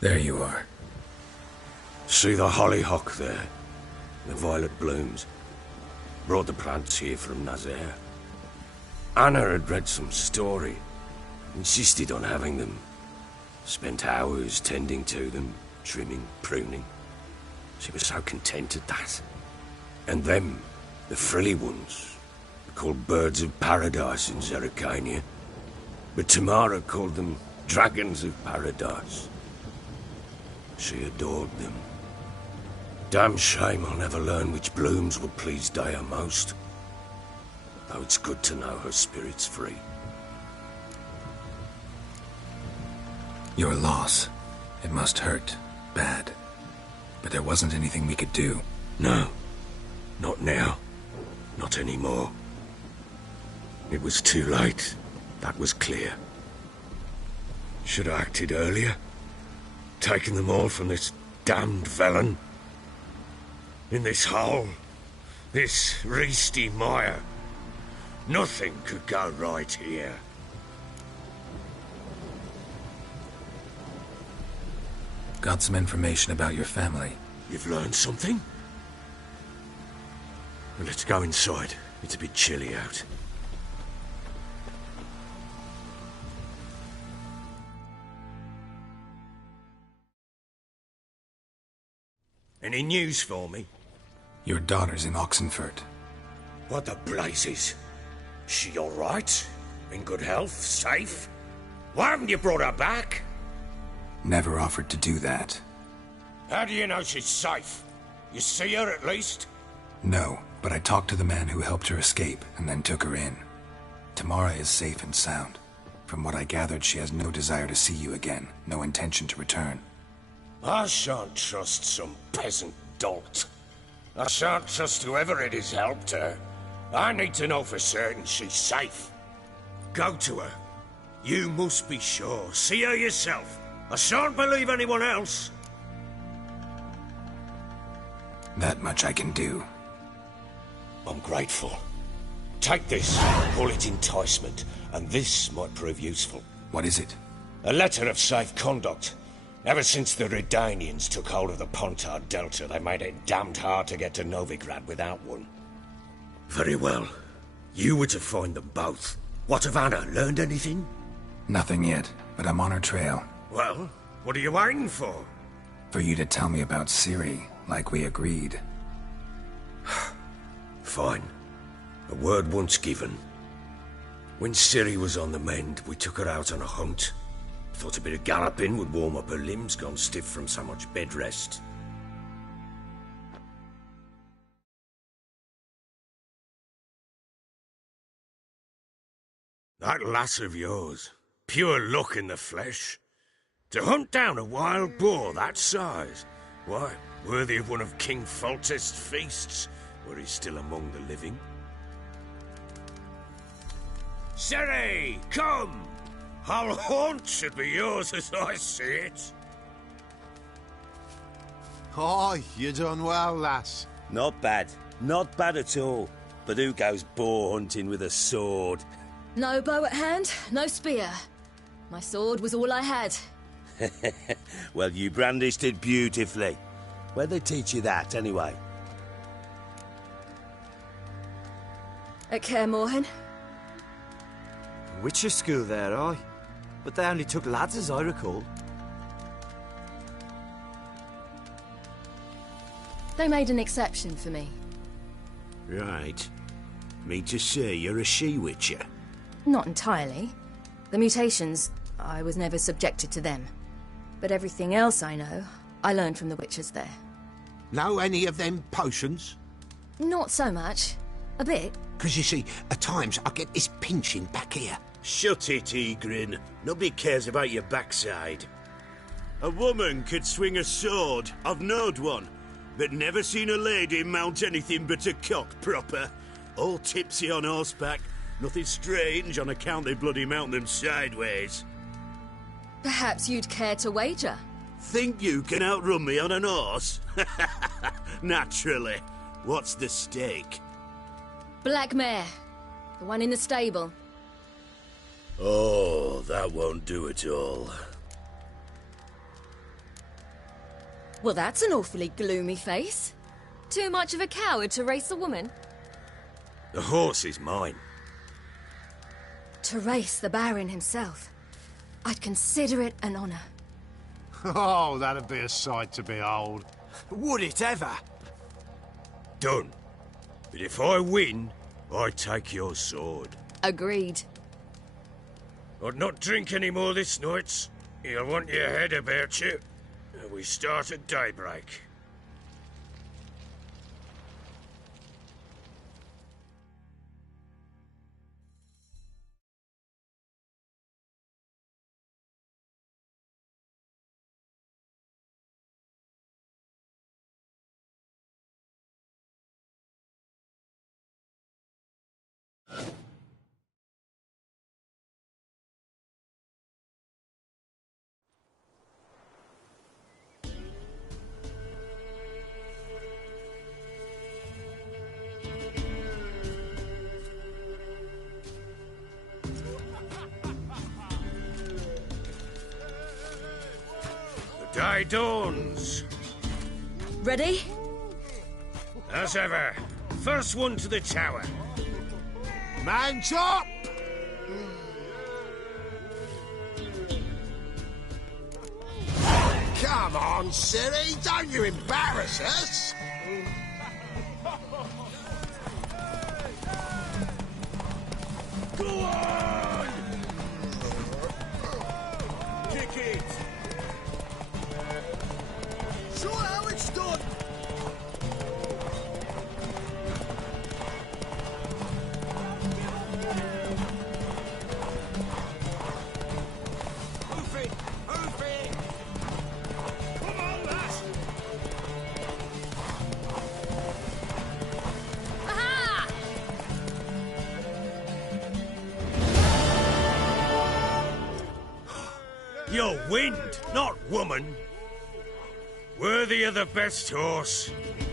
There you are. See the hollyhock there? The violet blooms. Brought the plants here from Nazaire. Anna had read some story. Insisted on having them. Spent hours tending to them, trimming, pruning. She was so content at that. And them, the frilly ones, called birds of paradise in Zerrikania. But Tamara called them dragons of paradise. She adored them. Damn shame I'll never learn which blooms will please Dea most. Though it's good to know her spirit's free. Your loss. It must hurt. Bad. But there wasn't anything we could do. No. Not now. Not anymore. It was too late. That was clear. Should have acted earlier. Taken them all from this damned Velen. In this hole. This reesty mire. Nothing could go right here. Got some information about your family. You've learned something? Well, let's go inside. It's a bit chilly out. Any news for me? Your daughter's in Oxenfurt. What the blazes? She all right? In good health? Safe? Why haven't you brought her back? Never offered to do that. How do you know she's safe? You see her at least? No, but I talked to the man who helped her escape and then took her in. Tamara is safe and sound. From what I gathered, she has no desire to see you again, no intention to return. I shan't trust some peasant dolt. I shan't trust whoever it is helped her. I need to know for certain she's safe. Go to her. You must be sure. See her yourself. I shan't believe anyone else. That much I can do. I'm grateful. Take this, call it enticement, and this might prove useful. What is it? A letter of safe conduct. Ever since the Redanians took hold of the Pontar Delta, they made it damned hard to get to Novigrad without one. Very well. You were to find them both. What of Anna? Learned anything? Nothing yet, but I'm on her trail. Well, what are you waiting for? For you to tell me about Ciri, like we agreed. Fine. A word once given. When Ciri was on the mend, we took her out on a hunt. Thought a bit of galloping would warm up her limbs, gone stiff from so much bed rest. That lass of yours, pure luck in the flesh. To hunt down a wild boar that size, why, worthy of one of King Foltest's feasts, were he still among the living. Ciri, come! Hull Haunt should be yours as I see it. Oh, you done well, lass. Not bad. Not bad at all. But who goes boar hunting with a sword? No bow at hand, no spear. My sword was all I had. Well, you brandished it beautifully. Where'd they teach you that, anyway? At Kaer Morhen. Witcher school there, aye. But they only took lads, as I recall. They made an exception for me. Right. Mean to say you're a she-witcher? Not entirely. The mutations, I was never subjected to them. But everything else I know, I learned from the witches there. Know any of them potions? Not so much. A bit. 'Cause you see, at times I get this pinching back here. Shut it, Egrin. Nobody cares about your backside. A woman could swing a sword. I've knowed one. But never seen a lady mount anything but a cock proper. All tipsy on horseback. Nothing strange on account they bloody mount them sideways. Perhaps you'd care to wager? Think you can outrun me on an horse? Naturally. What's the stake? Black mare. The one in the stable. Oh, that won't do at all. Well, that's an awfully gloomy face. Too much of a coward to race a woman? The horse is mine. To race the Baron himself. I'd consider it an honor. Oh, that'd be a sight to behold. Would it ever? Done. But if I win, I take your sword. Agreed. I'd not drink any more this night. You'll want your head about you. We start at daybreak. The day dawns. Ready? As ever. First one to the tower. Man chop! Come on, Siri, don't you embarrass us! Go on! Kick it! Show how it's done! Move it! Move it! Come on, lass! Aha! You're wind, not woman. Worthy of the best horse.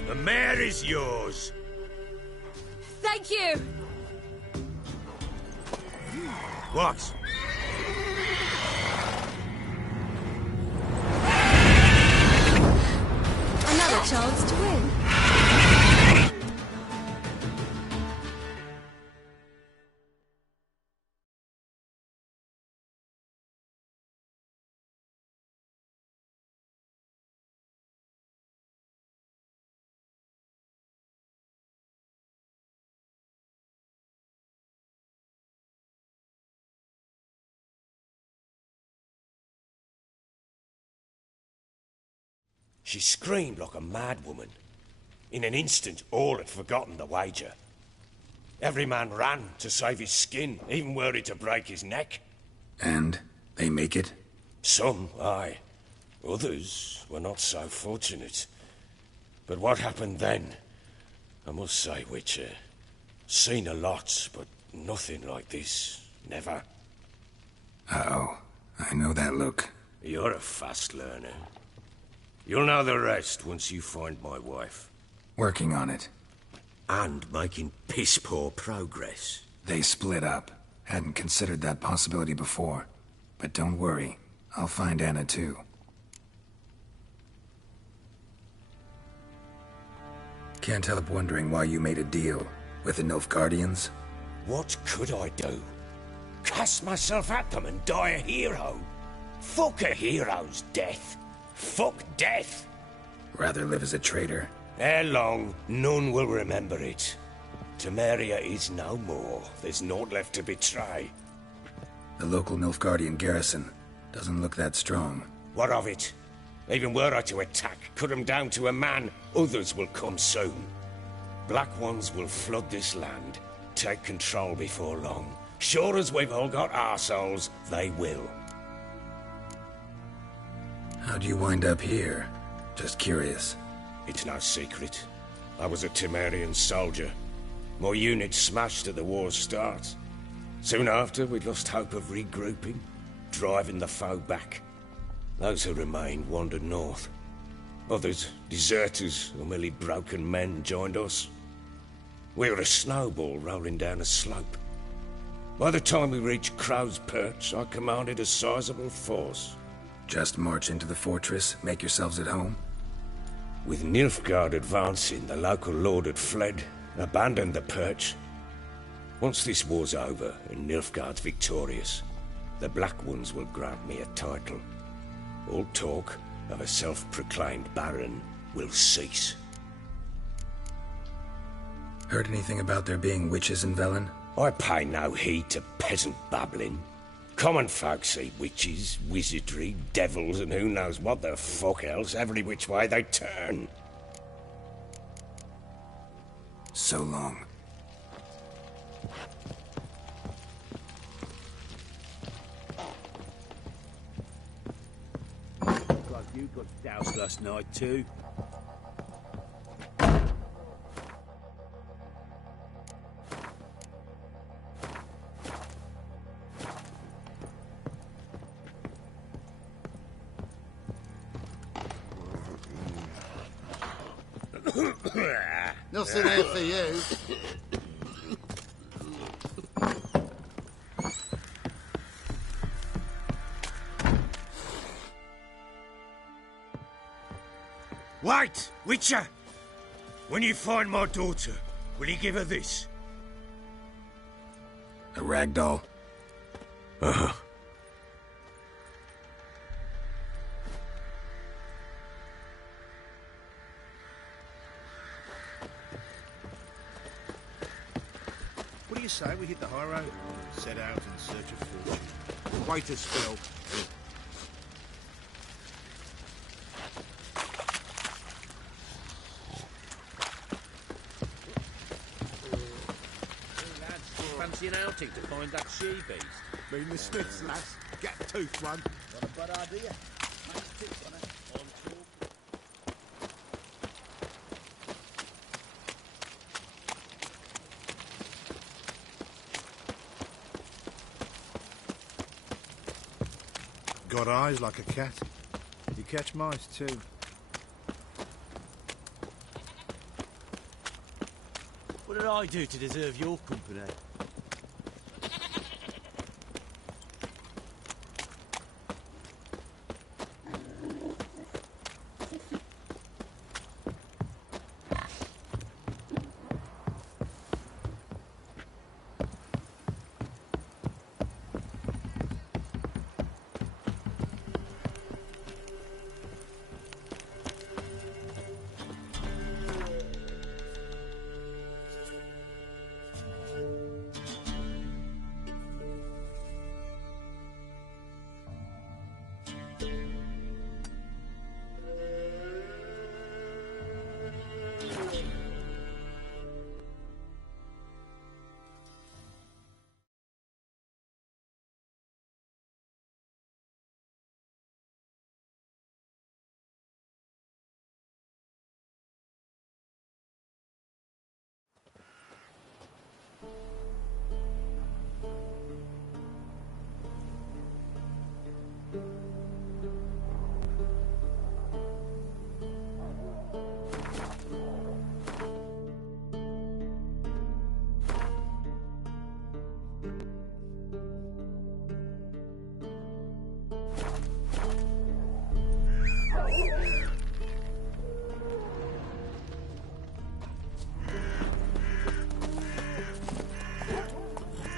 The mare is yours. Thank you! What? Another chance to win. She screamed like a mad woman. In an instant, all had forgotten the wager. Every man ran to save his skin, even were it to break his neck. And they make it? Some, aye. Others were not so fortunate. But what happened then? I must say, Witcher, seen a lot, but nothing like this. Never. Uh-oh. I know that look. You're a fast learner. You'll know the rest once you find my wife. Working on it. And making piss-poor progress. They split up. Hadn't considered that possibility before. But don't worry. I'll find Anna too. Can't help wondering why you made a deal with the Nilfgaardians. What could I do? Cast myself at them and die a hero? Fuck a hero's death. Fuck death. Rather live as a traitor. Ere long, none will remember it. Temeria is no more. There's naught left to betray. The local Nilfgaardian garrison doesn't look that strong. What of it? Even were I to attack, cut them down to a man, others will come soon. Black Ones will flood this land, take control before long. Sure as we've all got arseholes, they will. How'd you wind up here? Just curious. It's no secret. I was a Temerian soldier. My unit smashed at the war's start. Soon after, we'd lost hope of regrouping, driving the foe back. Those who remained wandered north. Others, deserters or merely broken men, joined us. We were a snowball rolling down a slope. By the time we reached Crow's Perch, I commanded a sizable force. Just march into the fortress, make yourselves at home? With Nilfgaard advancing, the local lord had fled, abandoned the perch. Once this war's over and Nilfgaard's victorious, the Black Ones will grant me a title. All talk of a self-proclaimed baron will cease. Heard anything about there being witches in Velen? I pay no heed to peasant babbling. Common folk see witches, wizardry, devils, and who knows what the fuck else every which way they turn. So long. Looks like you got doused last night too. Nothing here for you. Wait, Witcher! When you find my daughter, will you give her this? A rag doll? Uh-huh. What do you say we hit the high road? Set out in search of fortune. Wait a spell. Fancy an outing to find that she-beast? Mean the Smiths, lass. Get a tooth one. What a bad idea. Nice tips on it. Got eyes like a cat. You catch mice too. What did I do to deserve your company?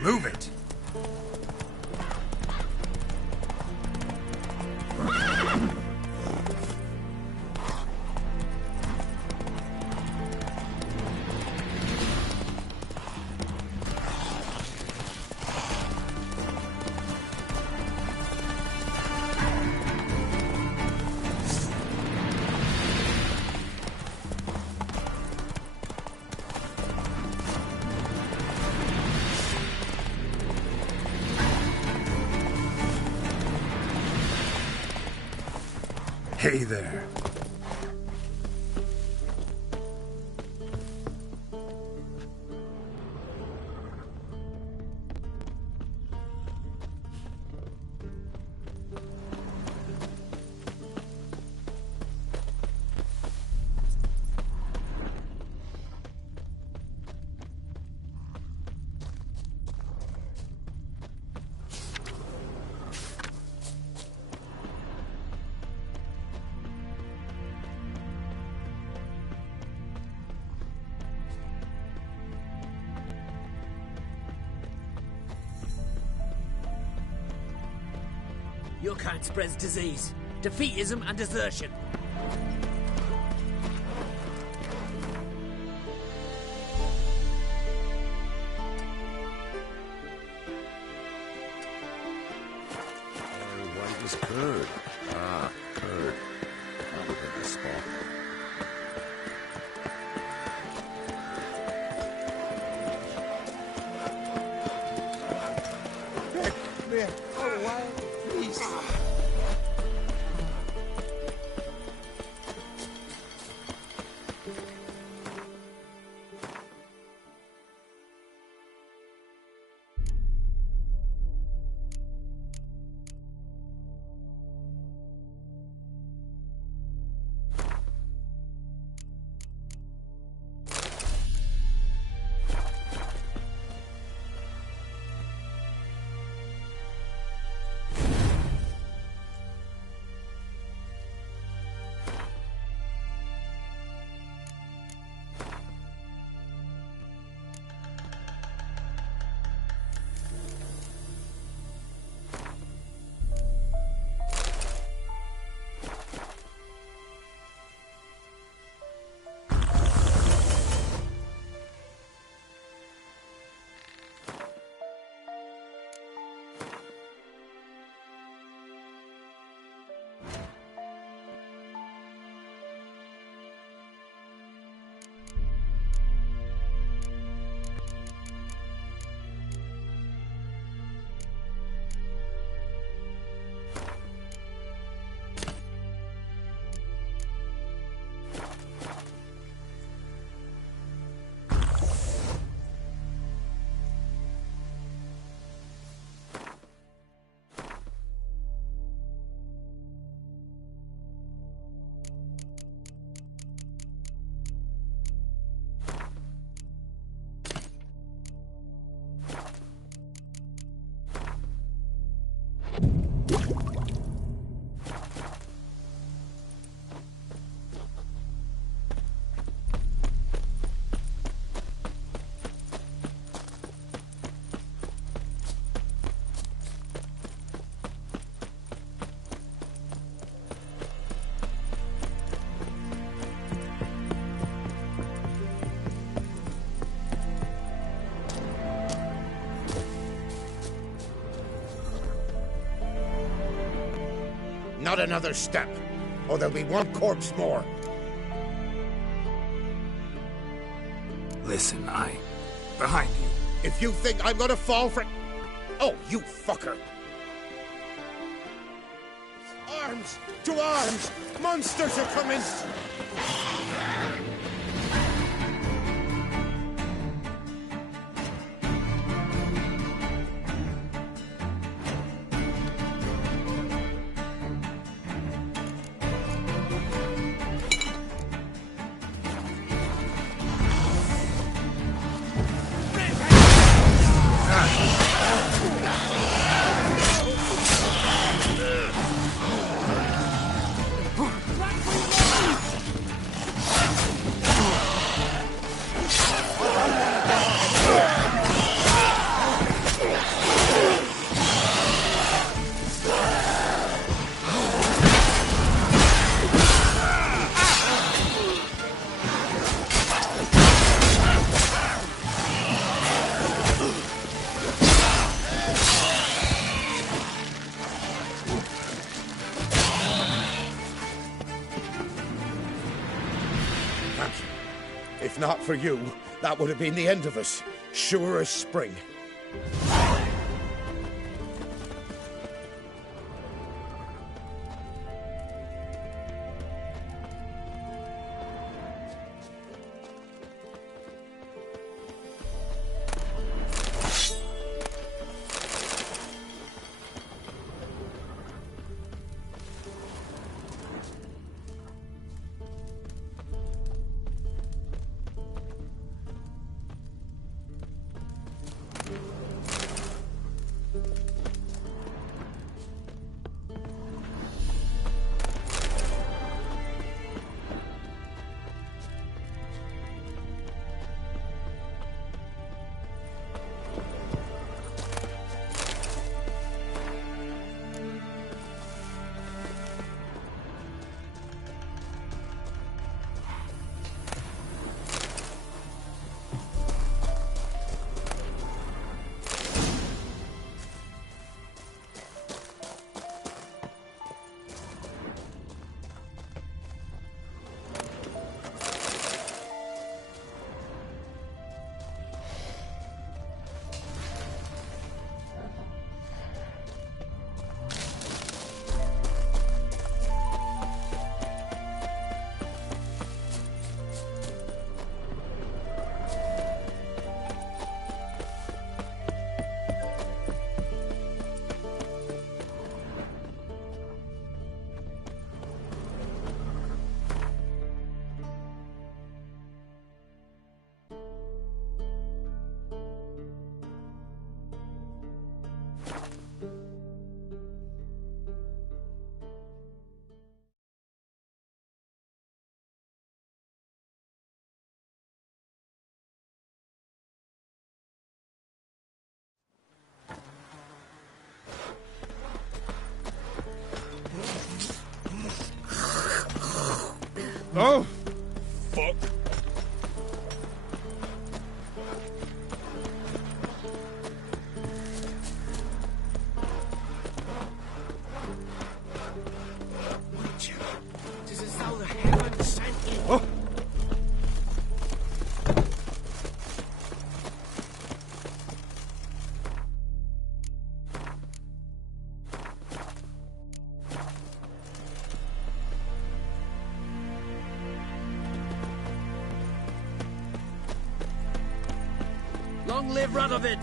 Move it! Hey there. Your kind spreads disease, defeatism and desertion. White as curd. Ah, curd. That'll hit the spot. There. Oh, why? Please. Not another step, or there'll be one corpse more. Listen, behind you. If you think I'm gonna fall for... Oh, you fucker! Arms! To arms! Monsters are coming! If not for you, that would have been the end of us. Sure as spring. Oh! Fuck. It's as though the heavens sent you. Oh! Long live Radovid!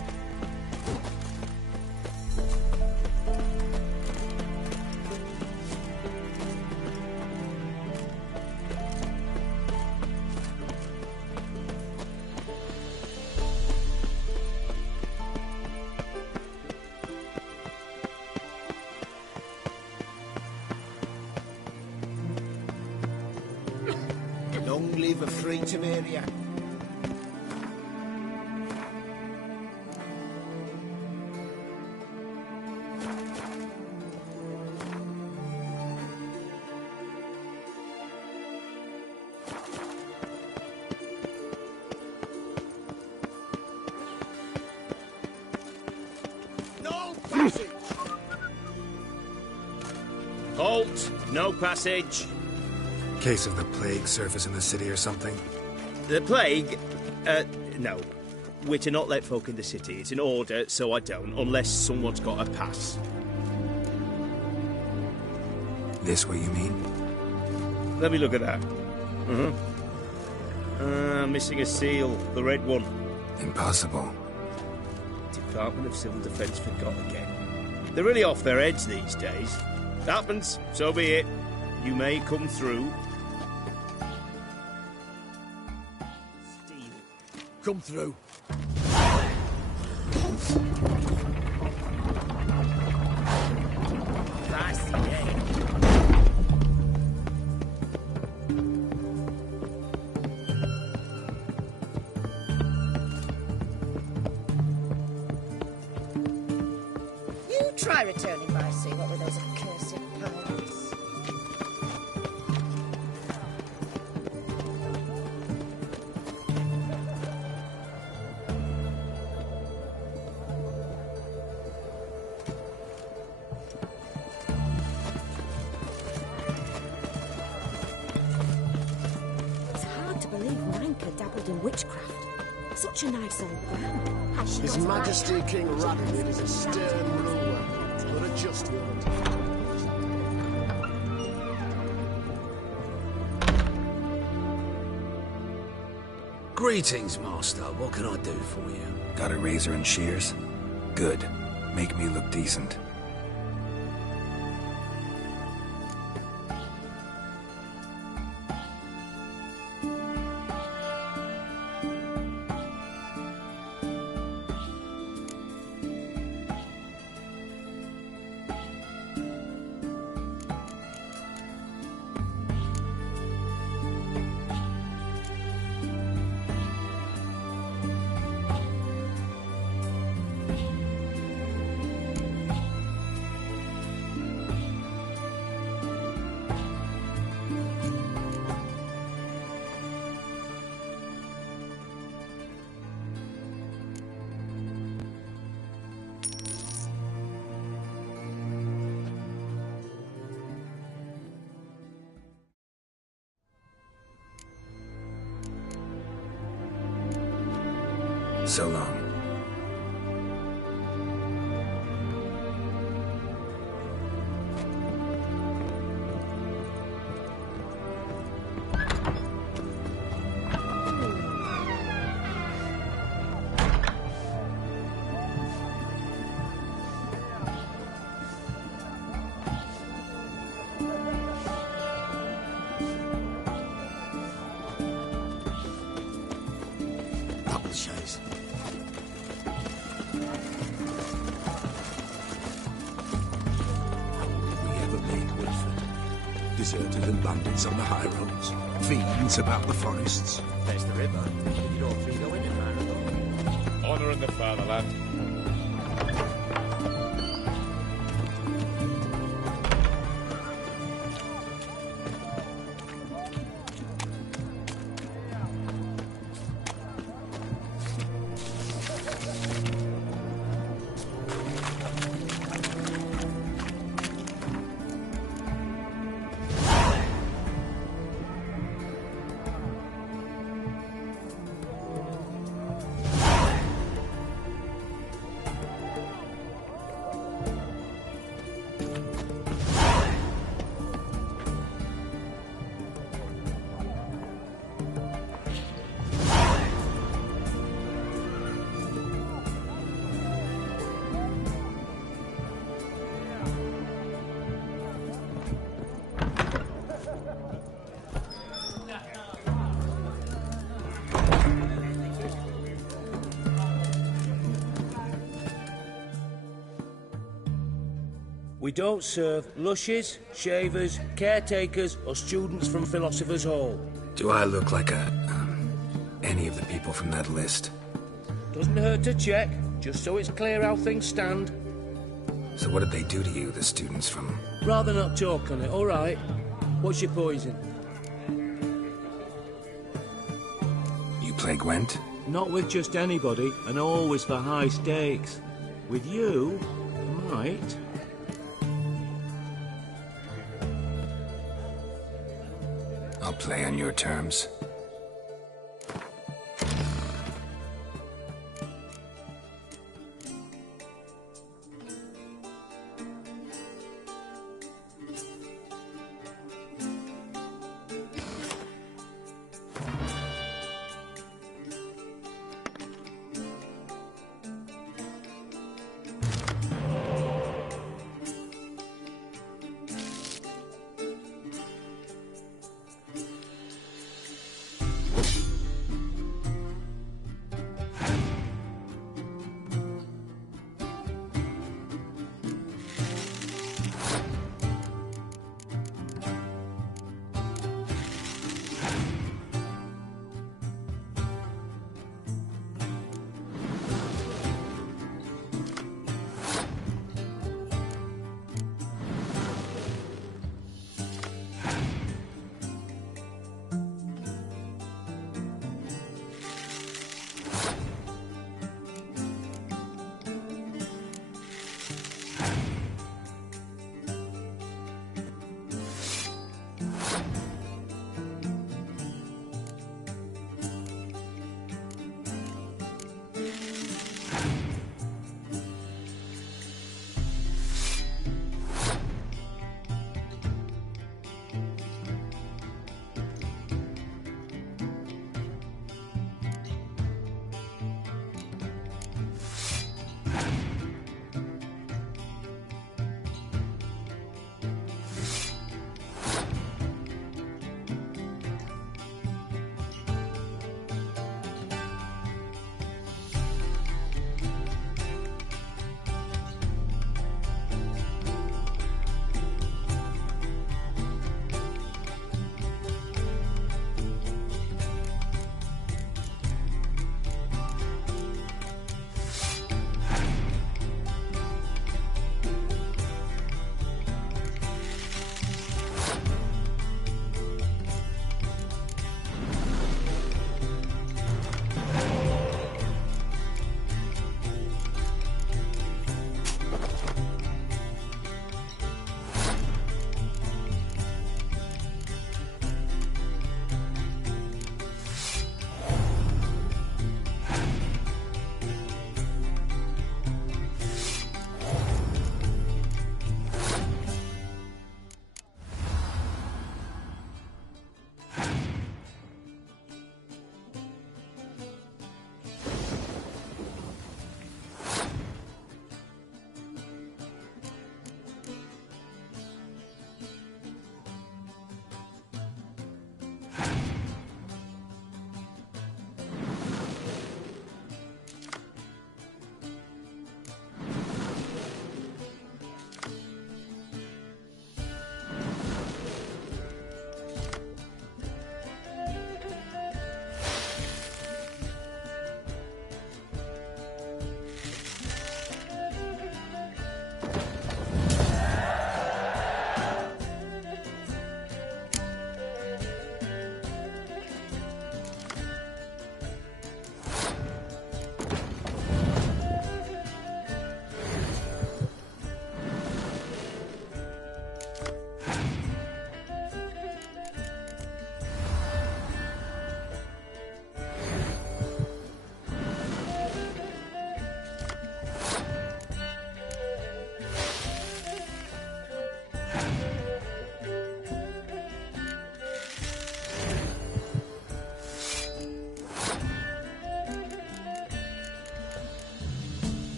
Long live a free Temeria. No passage! Halt! No passage. Case of the plague surface in the city or something? The plague? No. We're to not let folk in the city. It's an order, so I don't, unless someone's got a pass. This what you mean? Let me look at that. Missing a seal. The red one. Impossible. Department of Civil Defence forgot again. They're really off their heads these days. Happens, so be it. You may come through. Come through. That's the end. You try returning by sea. What were those accursed pirates? It's hard to believe Nanka dabbled in witchcraft. Such a nice old ground. Has she His got a Majesty King Radovid is a stern ruler, but a just one. Greetings, Master. What can I do for you? Got a razor and shears? Good. Make me look decent. So long. Publishers. Deserters and bandits on the high roads, fiends about the forests. There's the river. You don't feel go in it, man. Honouring the fatherland. We don't serve lushes, shavers, caretakers, or students from Philosopher's Hall. Do I look like any of the people from that list? Doesn't hurt to check, just so it's clear how things stand. So what did they do to you, the students from... Rather not talk on it, all right? What's your poison? You play Gwent? Not with just anybody, and always for high stakes. With you, I might. I'll play on your terms.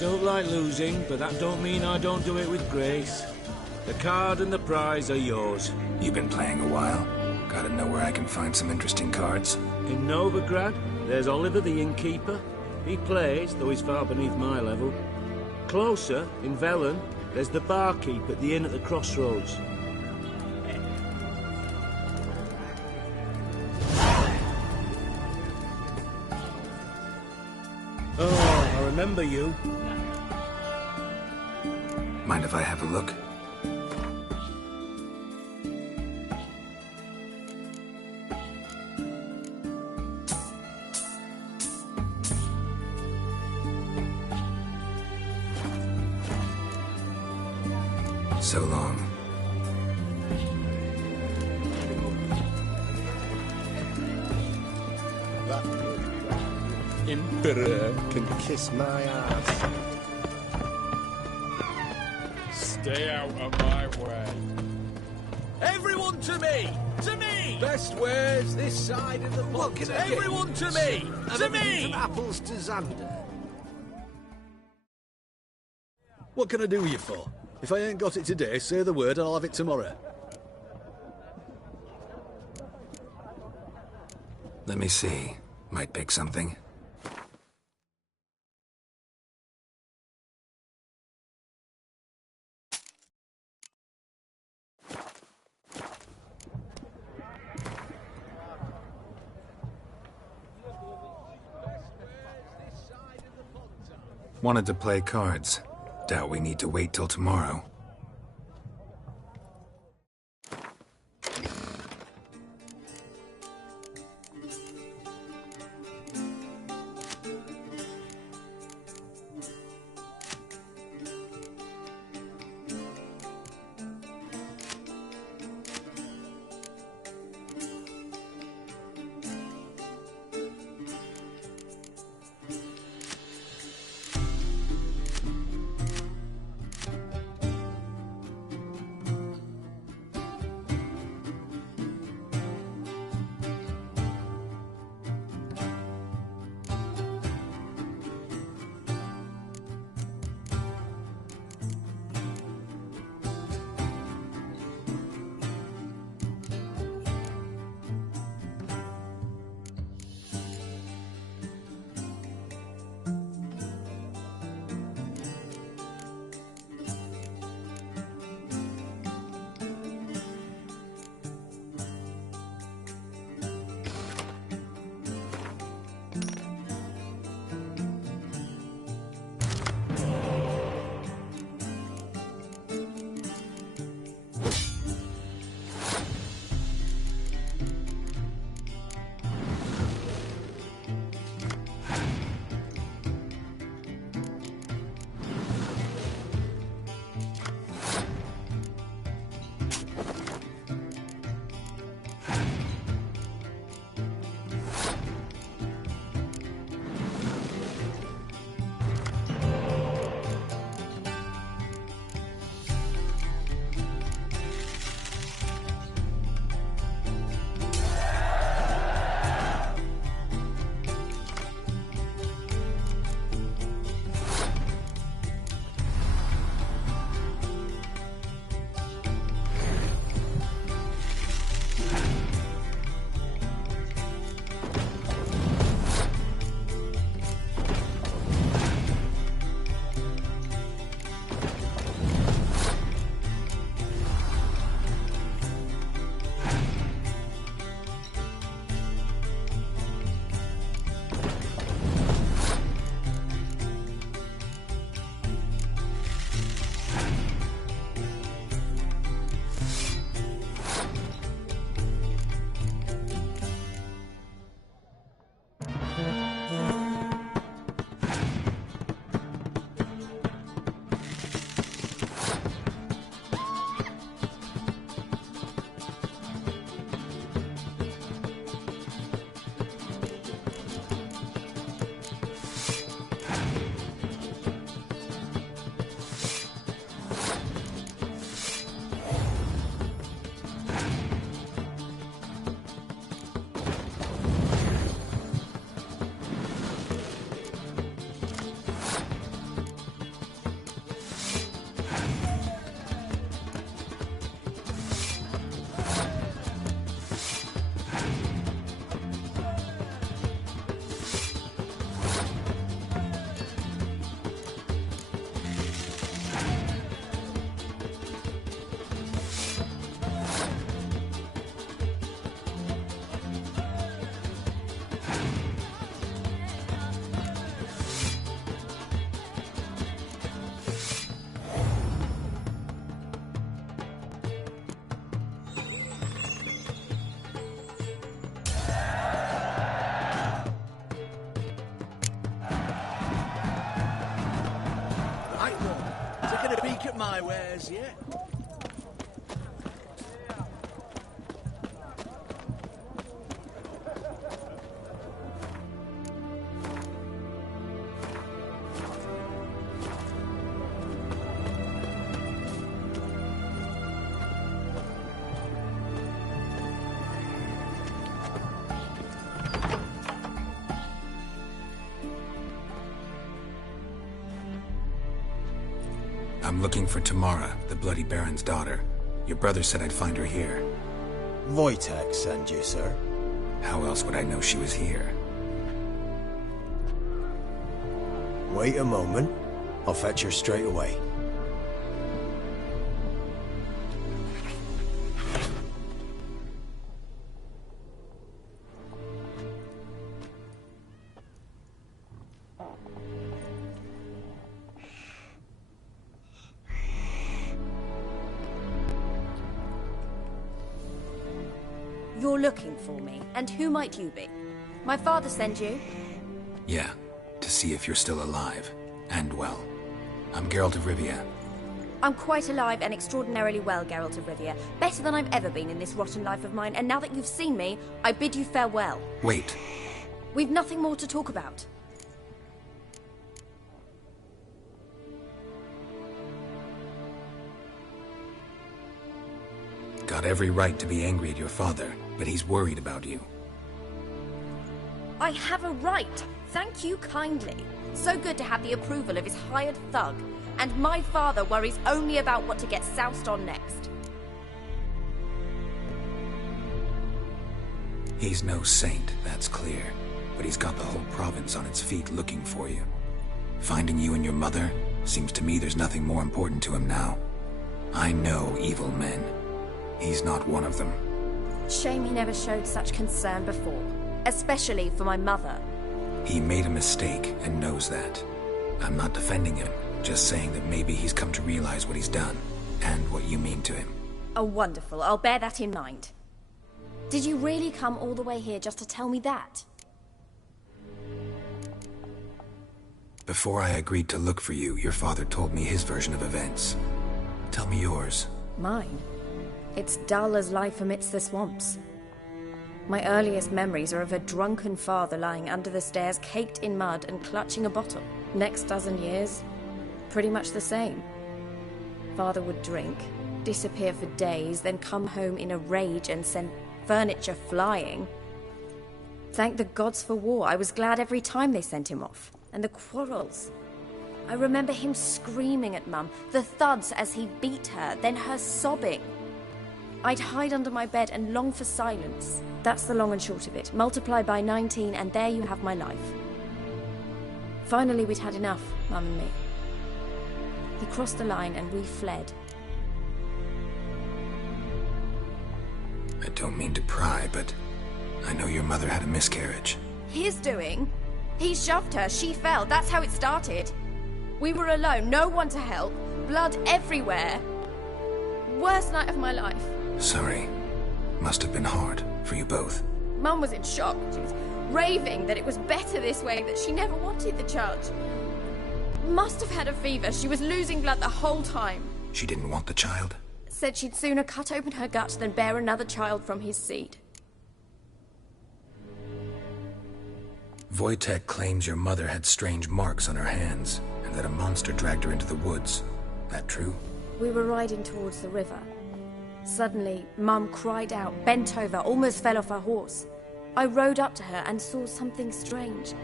don't like losing, but that don't mean I don't do it with grace. The card and the prize are yours. You've been playing a while. Gotta know where I can find some interesting cards. In Novigrad, there's Oliver the innkeeper. He plays, though he's far beneath my level. Closer, in Velen, there's the barkeep at the inn at the crossroads. Oh, I remember you. Mind if I have a look? So long. Emperor can kiss my ass. Stay out of my way. Everyone to me! To me! Best wares this side of the pond. Everyone to me! To me! From apples to Xander. What can I do you for? If I ain't got it today, say the word and I'll have it tomorrow. Let me see. Might pick something. Wanted to play cards. Doubt we need to wait till tomorrow. right one. Taking a peek at my wares, yeah? I'm looking for Tamara, the Bloody Baron's daughter. Your brother said I'd find her here. Wojtek sent you, sir. How else would I know she was here? Wait a moment. I'll fetch her straight away. You're looking for me, and who might you be? My father sent you? Yeah, to see if you're still alive. And well. I'm Geralt of Rivia. I'm quite alive and extraordinarily well, Geralt of Rivia. Better than I've ever been in this rotten life of mine, and now that you've seen me, I bid you farewell. Wait. We've nothing more to talk about. Got every right to be angry at your father, but he's worried about you. I have a right. Thank you kindly. So good to have the approval of his hired thug. And my father worries only about what to get soused on next. He's no saint, that's clear. But he's got the whole province on its feet looking for you. Finding you and your mother? Seems to me there's nothing more important to him now. I know evil men. He's not one of them. Shame he never showed such concern before. Especially for my mother. He made a mistake and knows that. I'm not defending him, just saying that maybe he's come to realize what he's done, and what you mean to him. Oh, wonderful. I'll bear that in mind. Did you really come all the way here just to tell me that? Before I agreed to look for you, your father told me his version of events. Tell me yours. Mine? It's dull as life amidst the swamps. My earliest memories are of a drunken father lying under the stairs, caked in mud and clutching a bottle. Next dozen years, pretty much the same. Father would drink, disappear for days, then come home in a rage and send furniture flying. Thank the gods for war. I was glad every time they sent him off. And the quarrels. I remember him screaming at Mum, the thuds as he beat her, then her sobbing. I'd hide under my bed and long for silence. That's the long and short of it. Multiply by 19 and there you have my life. Finally we'd had enough, Mum and me. He crossed the line and we fled. I don't mean to pry, but I know your mother had a miscarriage. His doing? He shoved her, she fell, that's how it started. We were alone, no one to help, blood everywhere. Worst night of my life. Sorry. Must have been hard for you both. Mum was in shock. She was raving that it was better this way, that she never wanted the child. Must have had a fever. She was losing blood the whole time. She didn't want the child? Said she'd sooner cut open her gut than bear another child from his seed. Wojtek claims your mother had strange marks on her hands, and that a monster dragged her into the woods. That true? We were riding towards the river. Suddenly, Mum cried out, bent over, almost fell off her horse. I rode up to her and saw something strange.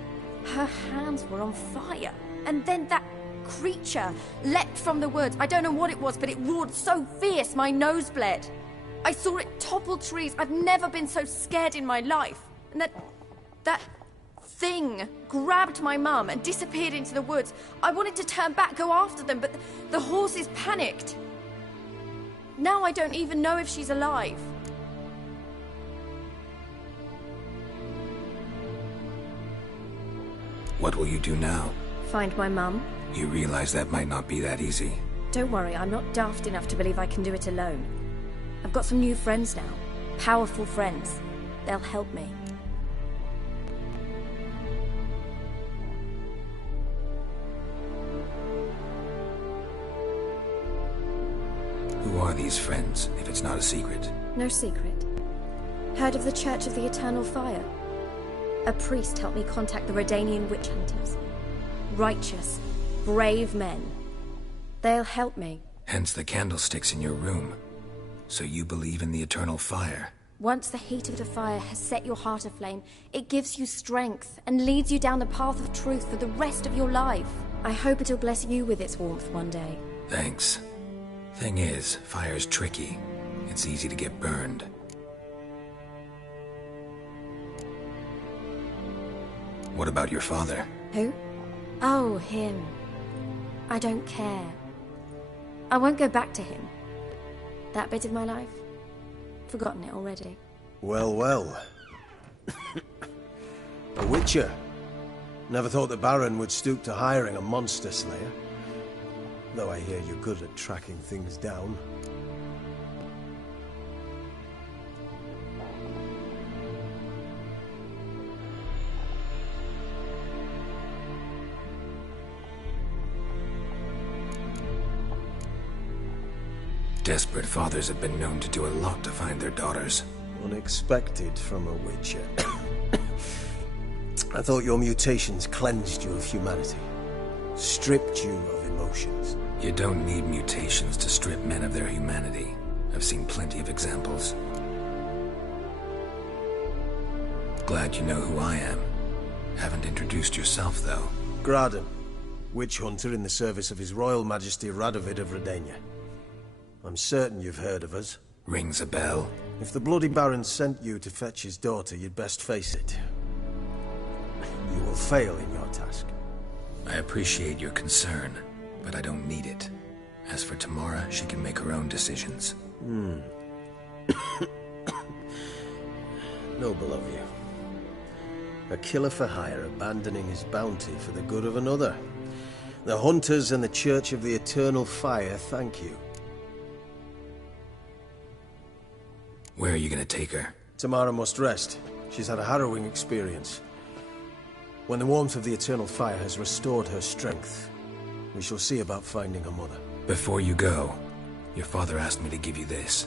Her hands were on fire. And then that creature leapt from the woods. I don't know what it was, but it roared so fierce my nose bled. I saw it topple trees. I've never been so scared in my life. And that thing grabbed my mum and disappeared into the woods. I wanted to turn back, go after them, but the horses panicked. Now I don't even know if she's alive. What will you do now? Find my mum. You realize that might not be that easy. Don't worry, I'm not daft enough to believe I can do it alone. I've got some new friends now. Powerful friends. They'll help me. these friends, if it's not a secret? No secret. Heard of the Church of the Eternal Fire? A priest helped me contact the Redanian witch hunters. Righteous, brave men. They'll help me. Hence the candlesticks in your room. So you believe in the eternal fire? Once the heat of the fire has set your heart aflame, it gives you strength and leads you down the path of truth for the rest of your life. I hope it'll bless you with its warmth one day. Thanks. Thing is, fire's tricky. It's easy to get burned. What about your father? Who? Oh, him. I don't care. I won't go back to him. That bit of my life? Forgotten it already. Well, well. A witcher. Never thought the Baron would stoop to hiring a monster slayer. Though I hear you're good at tracking things down. Desperate fathers have been known to do a lot to find their daughters. Unexpected from a witcher. I thought your mutations cleansed you of humanity. Stripped you of emotions. You don't need mutations to strip men of their humanity. I've seen plenty of examples. Glad you know who I am. Haven't introduced yourself, though. Graden, witch hunter in the service of His Royal Majesty Radovid of Redania. I'm certain you've heard of us. Rings a bell. If the Bloody Baron sent you to fetch his daughter, you'd best face it. You will fail in your task. I appreciate your concern, but I don't need it. As for Tamara, she can make her own decisions. Noble of you. A killer for hire abandoning his bounty for the good of another. The Hunters and the Church of the Eternal Fire thank you. Where are you gonna take her? Tamara must rest. She's had a harrowing experience. When the warmth of the Eternal Fire has restored her strength, we shall see about finding her mother. Before you go, your father asked me to give you this.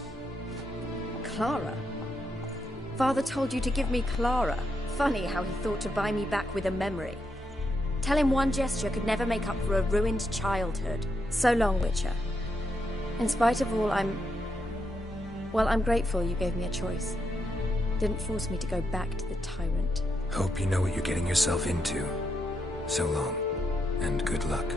Clara? Father told you to give me Clara. Funny how he thought to buy me back with a memory. Tell him one gesture could never make up for a ruined childhood. So long, Witcher. In spite of all, I'm grateful you gave me a choice. Didn't force me to go back to the tyrant. Hope you know what you're getting yourself into. So long, and good luck.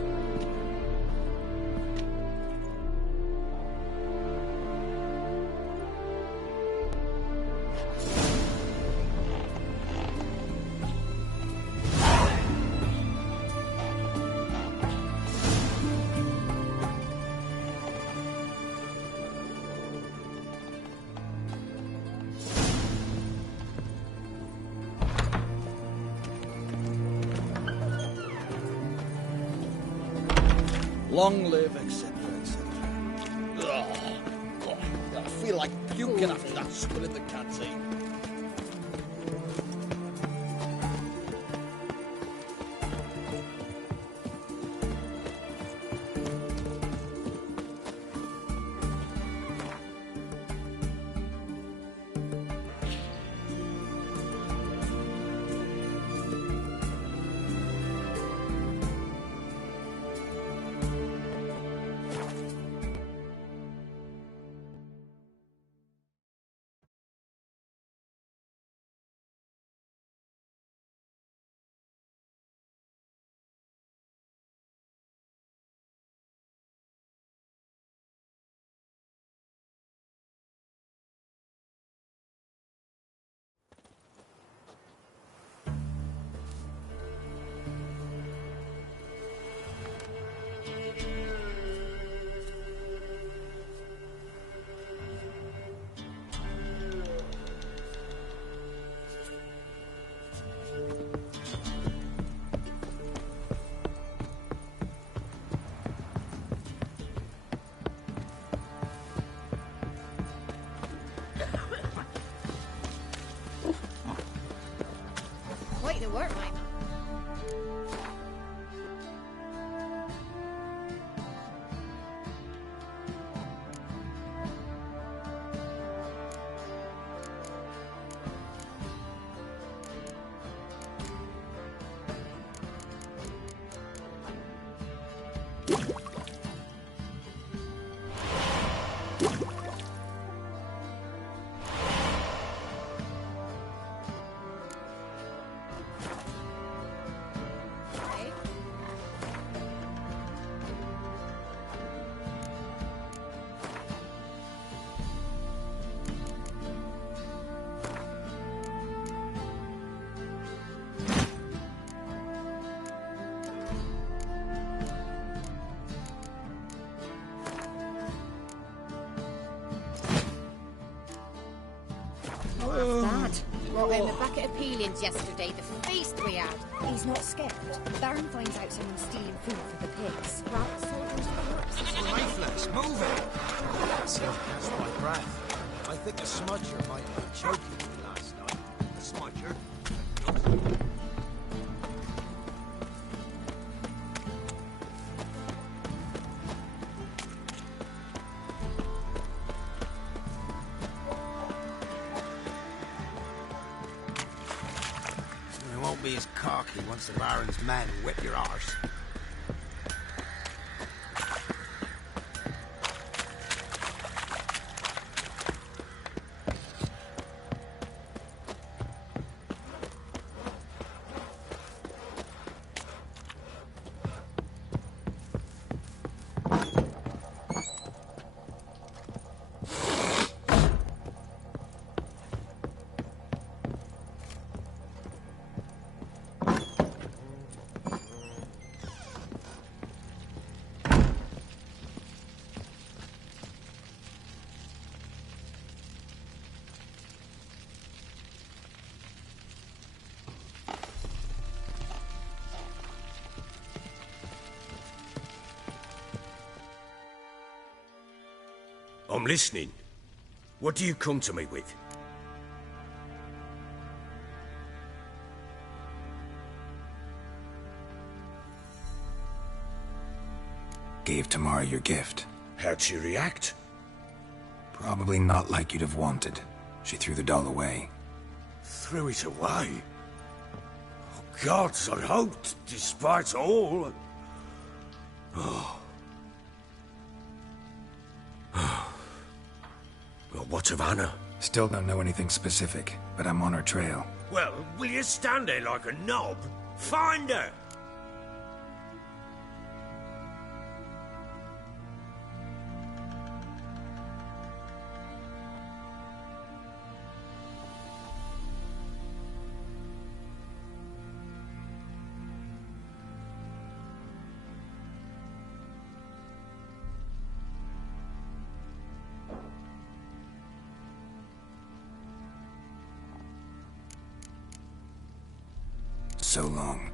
Long live, etc., etc. I feel like puking after that spilling the cat's ate. Quite the work, mate. peelings yesterday, the feast we had. He's not scared. Baron finds out someone's stealing food for the pigs. Well, soldiers Reflex, move it! Self-catch my breath. I think a smudger might have choked me last night. A smudger? It won't be as cocky once the Baron's men whip your arse. I'm listening. What do you come to me with? Gave Tamara your gift. How'd she react? Probably not like you'd have wanted. She threw the doll away. Threw it away? Oh, gods, I hoped, despite all... Oh. Well, what of Anna? Still don't know anything specific, but I'm on her trail. Well, will you stand there like a knob? Find her! So long.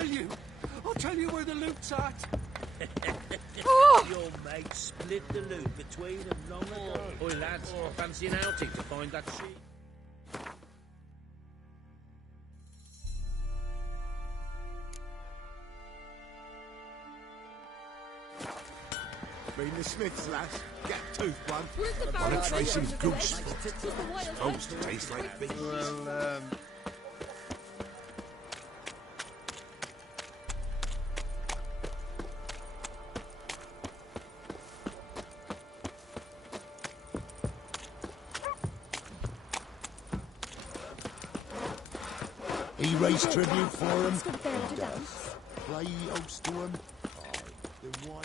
I'll tell you where the loot's at. Your mate split the loot between them long ago. Oi, lads, fancy an outing to find that sheep? Been the Smiths, lass. Get a tooth one. Where's the I want barrel? to try some goose. Supposed Supposed to taste like beef. Well, He raised tribute for him. It's got bear to dance. Play host to him. Then why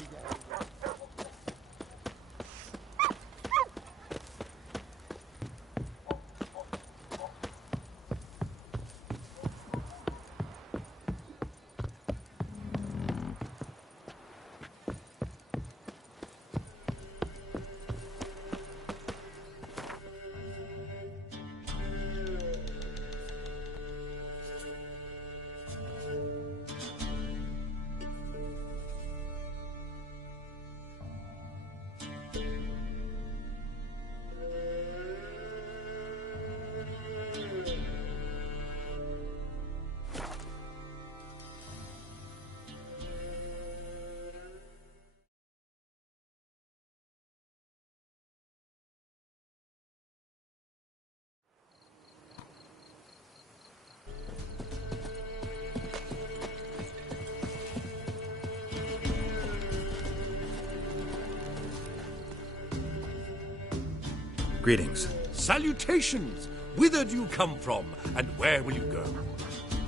Greetings. Salutations! Whither do you come from, and where will you go?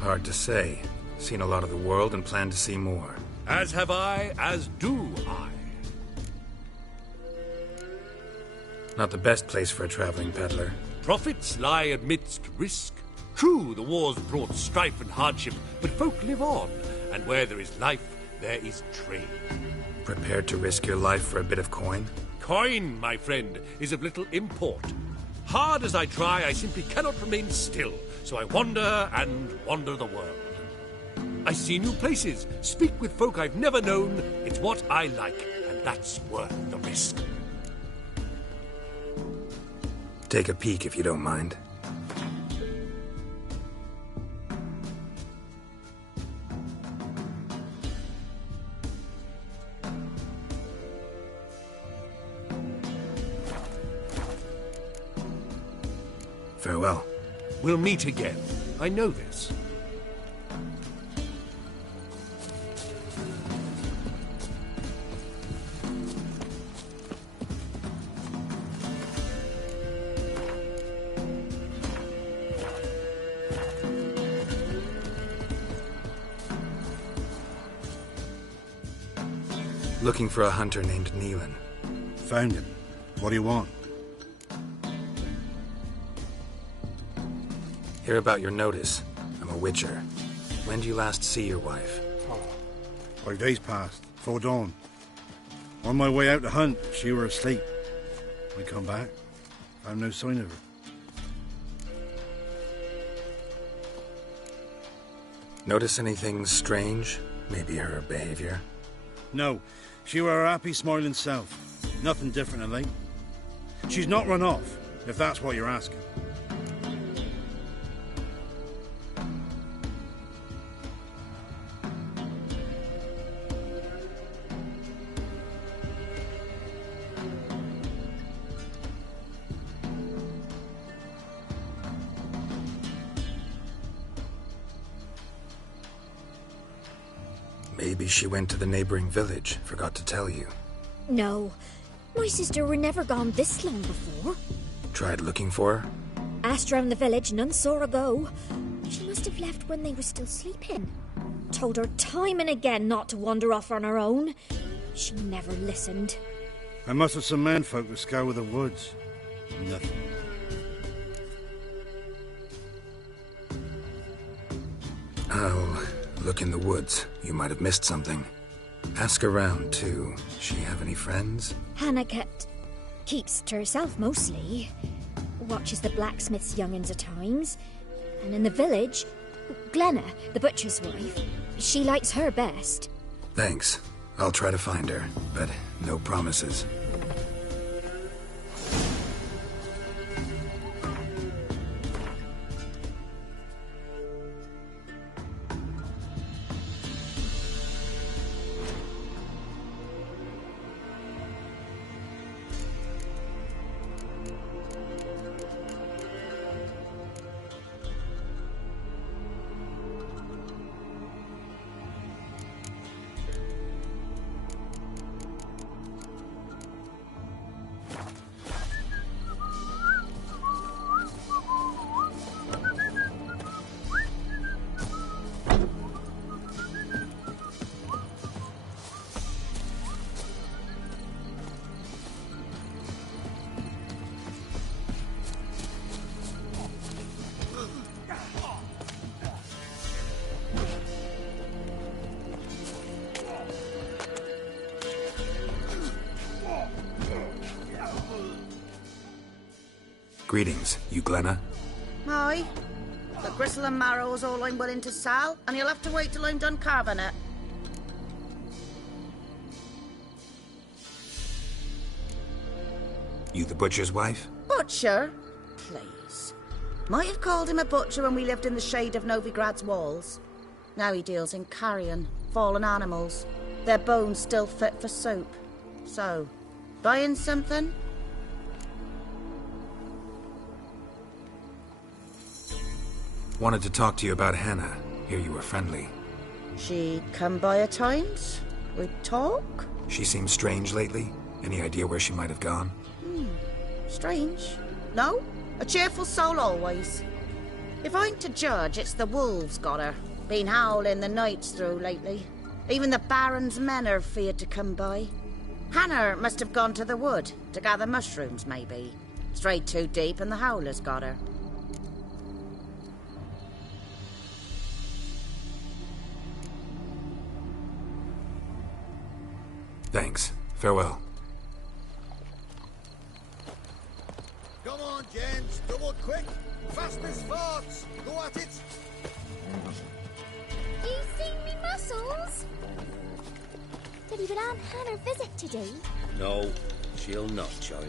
Hard to say. Seen a lot of the world and plan to see more. As have I, as do I. Not the best place for a traveling peddler. Profits lie amidst risk. True, the wars brought strife and hardship, but folk live on, and where there is life, there is trade. Prepared to risk your life for a bit of coin? Coin, my friend, is of little import. Hard as I try, I simply cannot remain still, so I wander and wander the world. I see new places, speak with folk I've never known. It's what I like, and that's worth the risk. Take a peek if you don't mind. Farewell. We'll meet again. I know this. Looking for a hunter named Neelan. Found him. What do you want? Hear about your notice. I'm a witcher. When do you last see your wife? 5 days passed, before dawn. On my way out to hunt, she were asleep. I come back, found no sign of her. Notice anything strange? Maybe her behavior? No, she were her happy, smiling self. Nothing different than late. She's not run off, if that's what you're asking. Maybe she went to the neighboring village, forgot to tell you. No, my sister were never gone this long before. Tried looking for her? Asked round the village, none saw her go. She must have left when they were still sleeping. Told her time and again not to wander off on her own. She never listened. I must have some menfolk to scour the woods. Nothing. I'll look in the woods. You might have missed something. Ask around, too. She have any friends? Hannah keeps to herself mostly. Watches the blacksmith's young'uns at times. And in the village, Glenna, the butcher's wife, She likes her best. Thanks. I'll try to find her, but no promises. Greetings, you Glenna? Aye. The gristle and marrow is all I'm willing to sell, and you'll have to wait till I'm done carving it. You the butcher's wife? Butcher? Please. Might have called him a butcher when we lived in the shade of Novigrad's walls. Now he deals in carrion, fallen animals. Their bones still fit for soup. So, buying something? Wanted to talk to you about Hannah. Hear you were friendly. She'd come by at times. We'd talk. She seems strange lately. Any idea where she might have gone? Strange. No? A cheerful soul always. If I'm to judge, it's the wolves got her. Been howling the nights through lately. Even the Baron's men are feared to come by. Hannah must have gone to the wood to gather mushrooms, maybe. Strayed too deep and the howlers got her. Thanks. Farewell. Come on, gents. Double quick. Fast as farts. Go at it. You seen me muscles? Did even Aunt Hannah visit today? No, she'll not, child.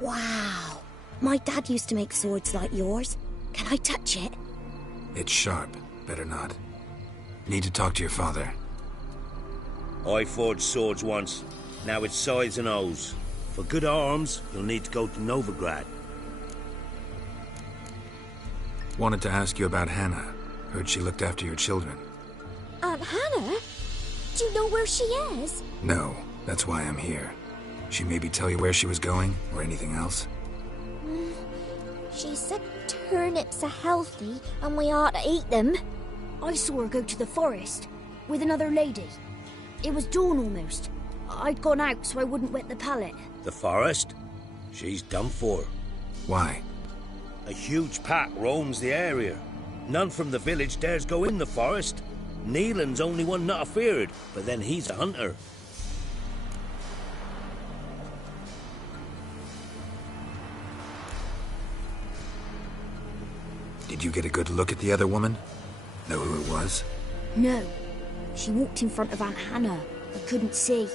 Wow. My dad used to make swords like yours. Can I touch it? It's sharp. Better not. Need to talk to your father. I forged swords once. Now it's size and O's. For good arms, you'll need to go to Novigrad. Wanted to ask you about Hannah. Heard she looked after your children. Aunt Hannah? Do you know where she is? No, that's why I'm here. She maybe tell you where she was going, or anything else? She said turnips are healthy and we ought to eat them. I saw her go to the forest with another lady. It was dawn almost. I'd gone out so I wouldn't wet the pallet. The forest? She's done for. Why? A huge pack roams the area. None from the village dares go in the forest. Neelan's only one not afeared, but then he's a hunter. Did you get a good look at the other woman? Know who it was? No. She walked in front of Aunt Hannah. I couldn't see.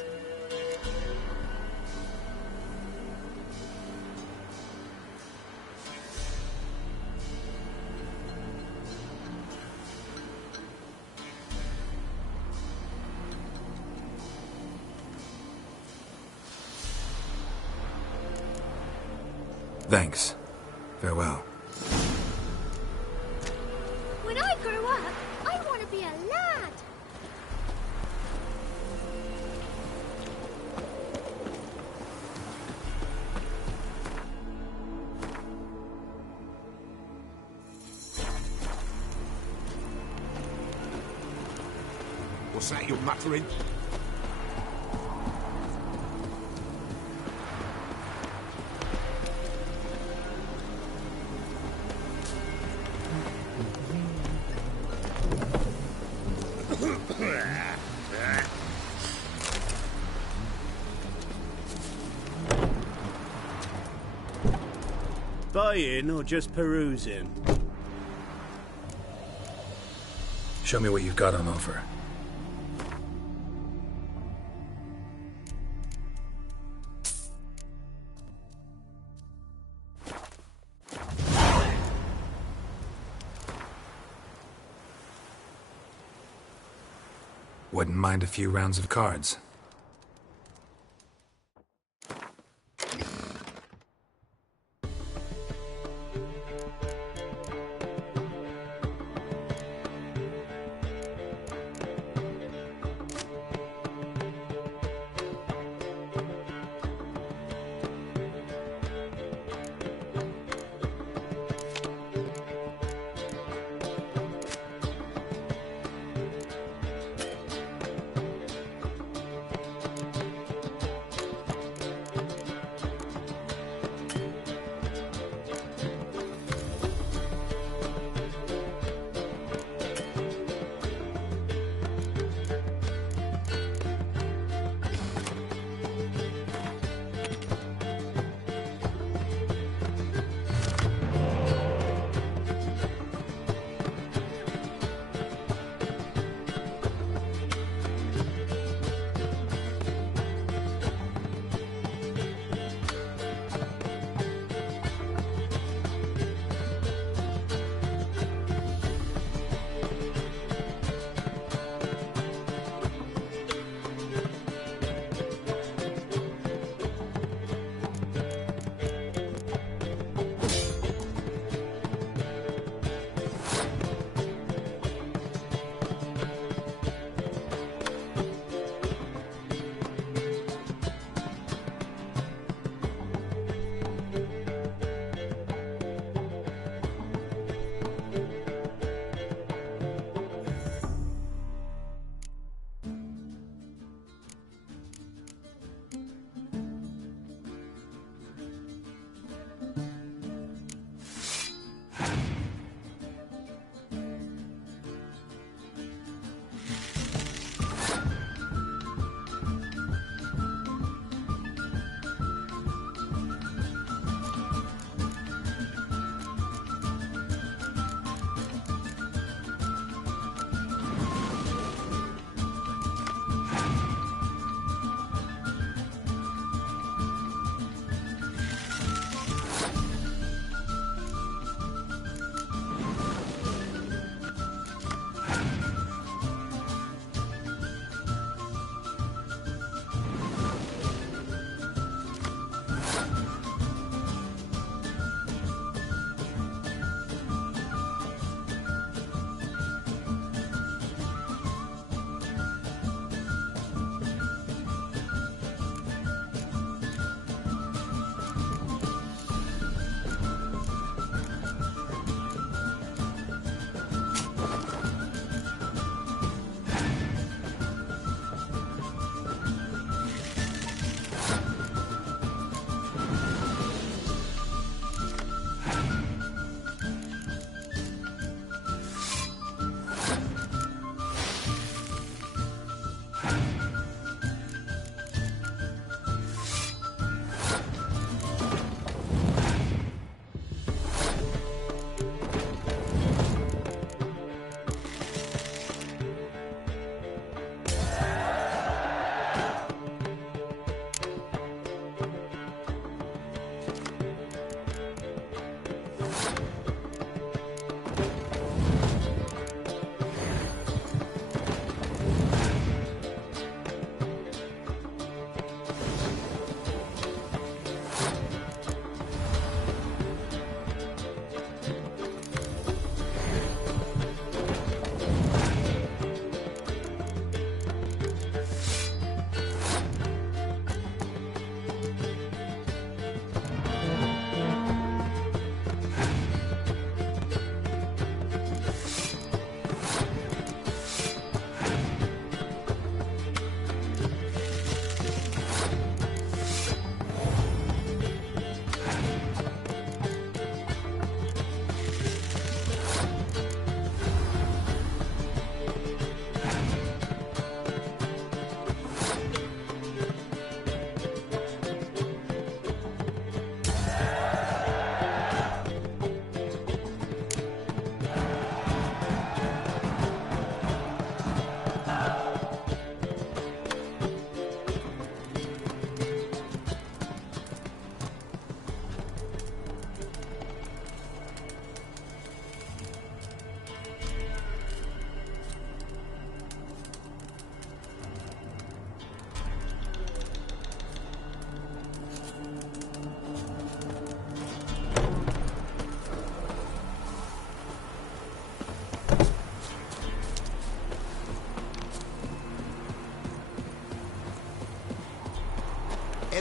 Thanks. Farewell. When I grow up, I want to be a lad. What's that you're muttering? buying or just perusing? Show me what you've got on offer. Wouldn't mind a few rounds of cards.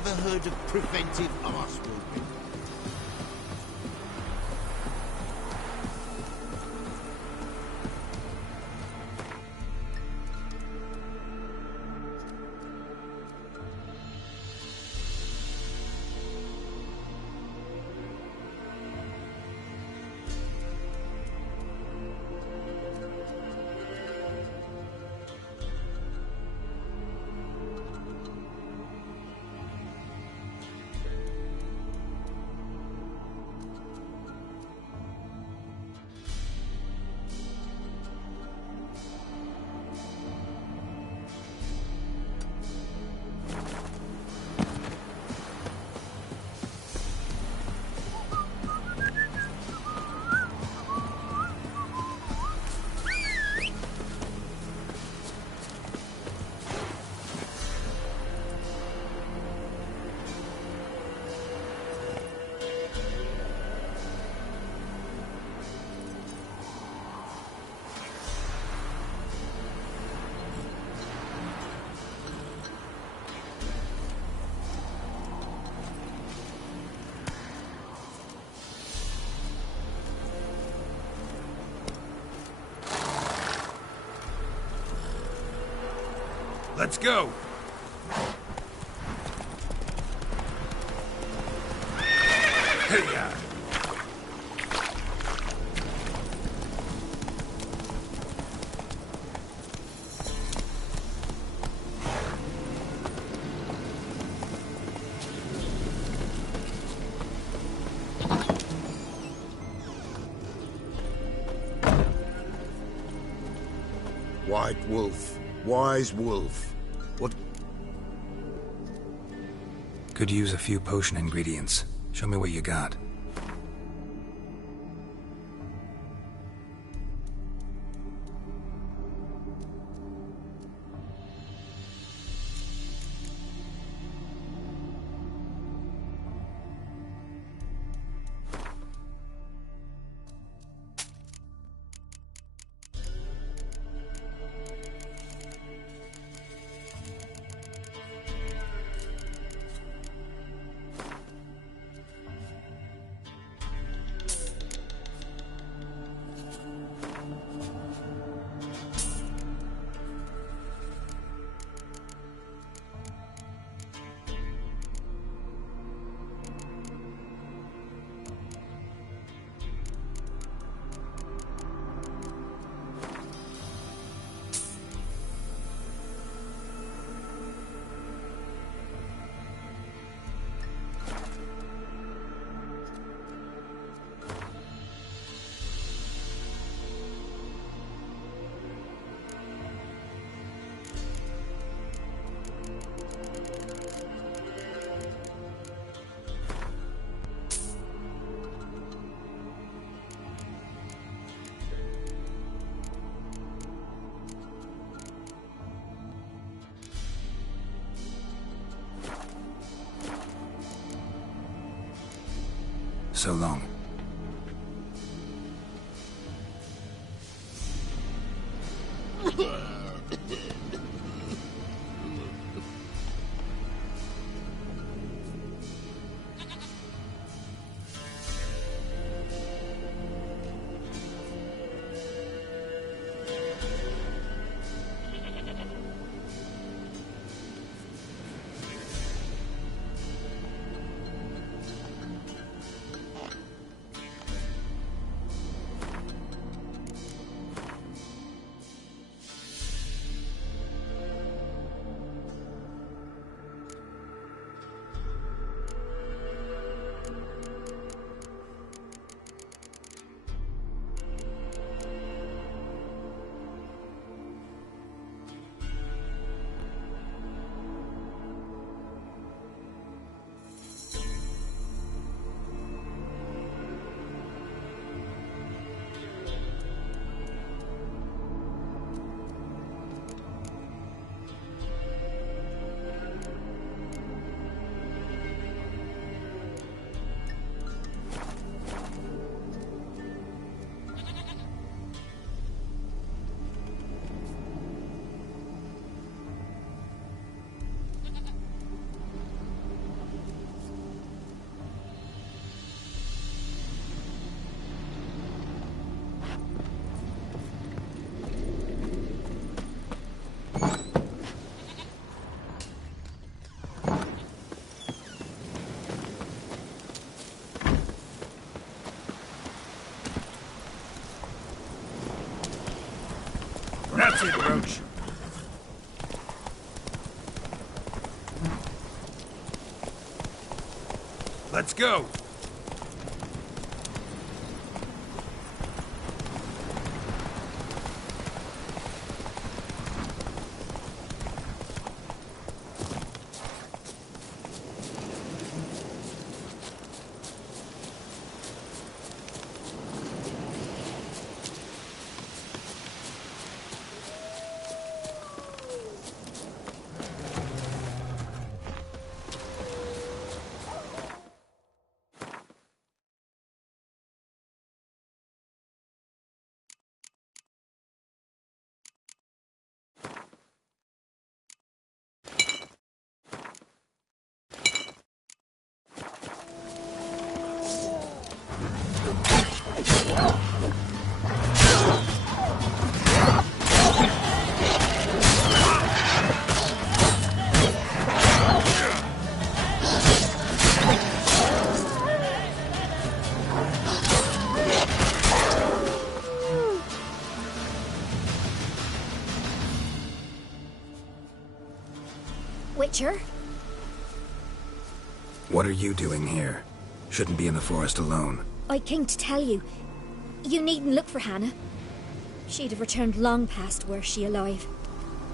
ever heard of preventive arse whooping? Let's go! Hey-ya! White wolf, wise wolf. What? Could use a few potion ingredients. Show me what you got. So long. That's it, Roach. Let's go. Witcher? What are you doing here? Shouldn't be in the forest alone. I came to tell you. You needn't look for Hannah. She'd have returned long past were she alive.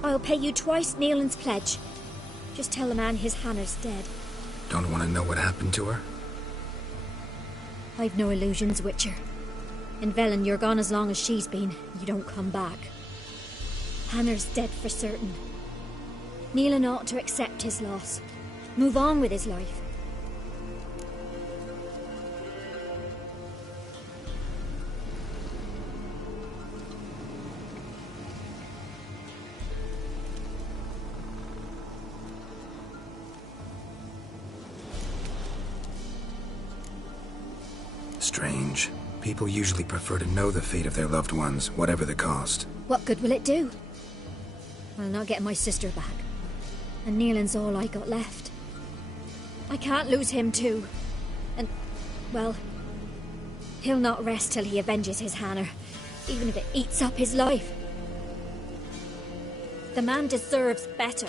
I'll pay you twice Nealon's pledge. Just tell the man his Hannah's dead. Don't want to know what happened to her? I've no illusions, Witcher. In Velen, you're gone as long as she's been. You don't come back. Hannah's dead for certain. Nealon ought to accept his loss. Move on with his life. Strange. People usually prefer to know the fate of their loved ones, whatever the cost. What good will it do? I'll not get my sister back. And Nealon's all I got left. I can't lose him too. And, well, he'll not rest till he avenges his Hannah, even if it eats up his life. The man deserves better.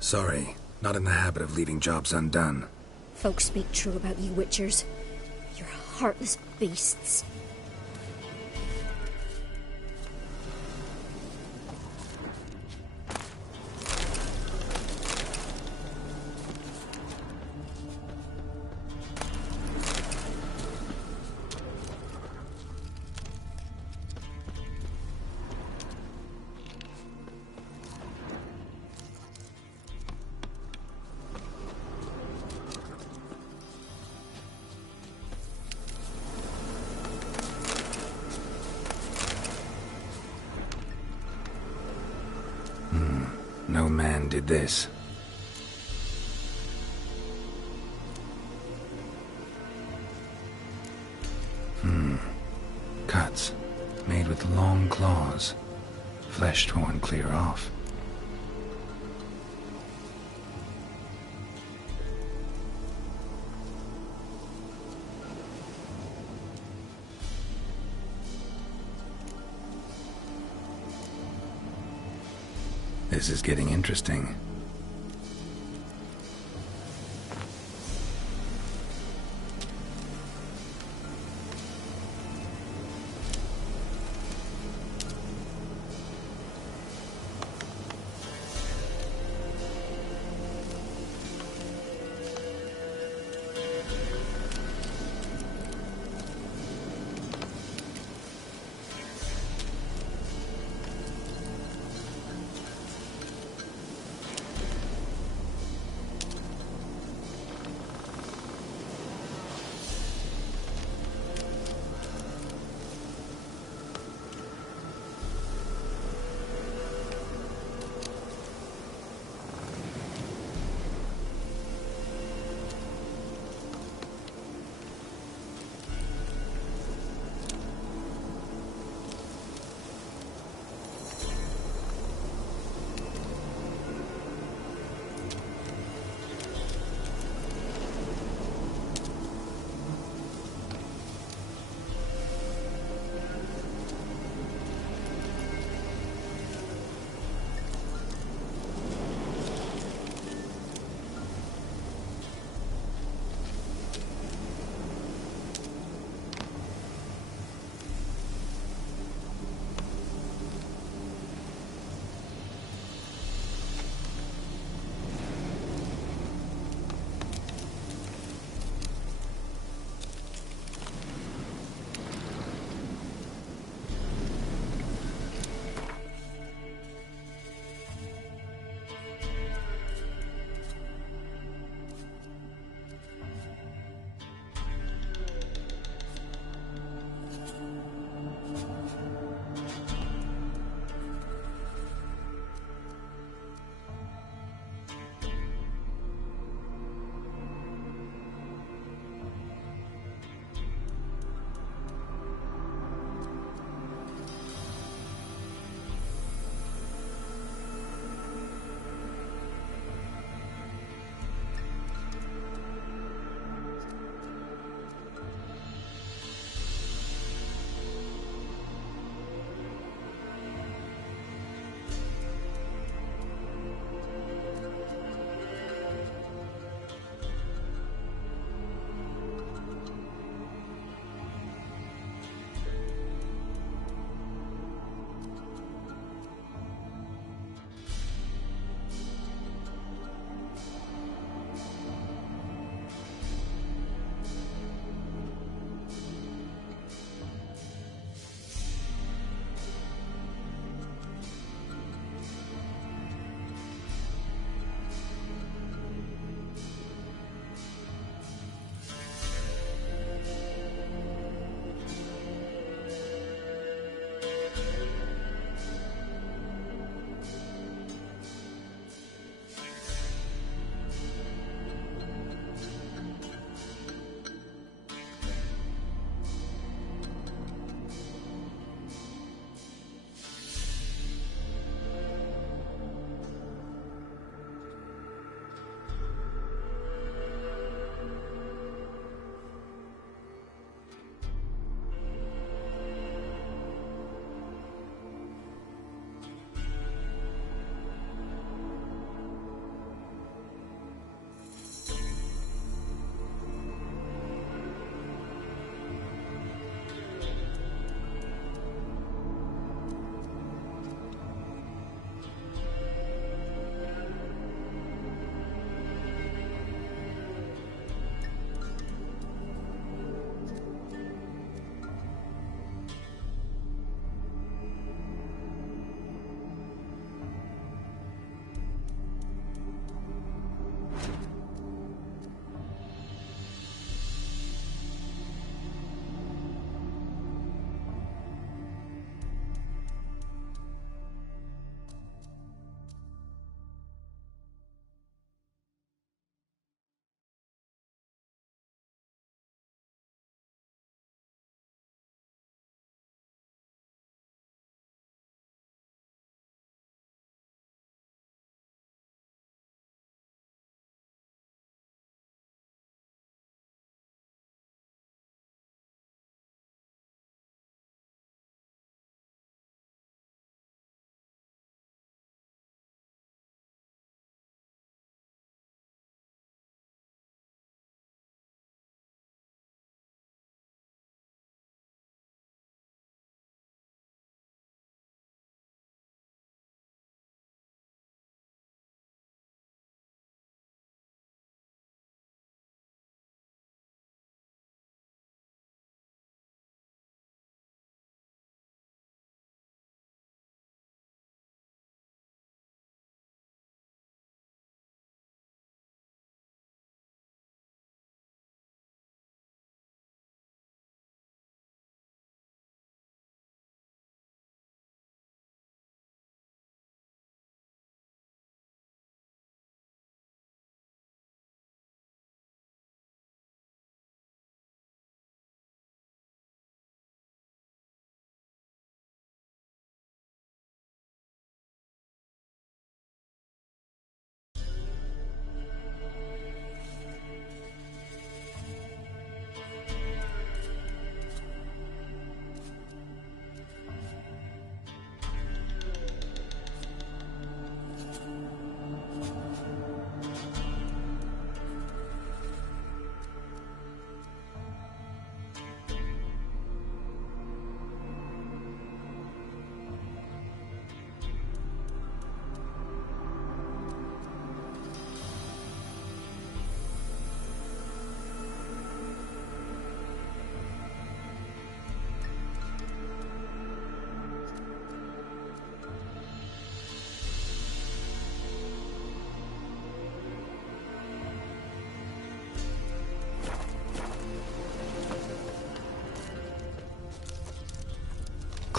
Sorry, not in the habit of leaving jobs undone. Folks speak true about you Witchers. You're heartless beasts. No man did this. Cuts. Made with long claws. Flesh torn clear off. This is getting interesting.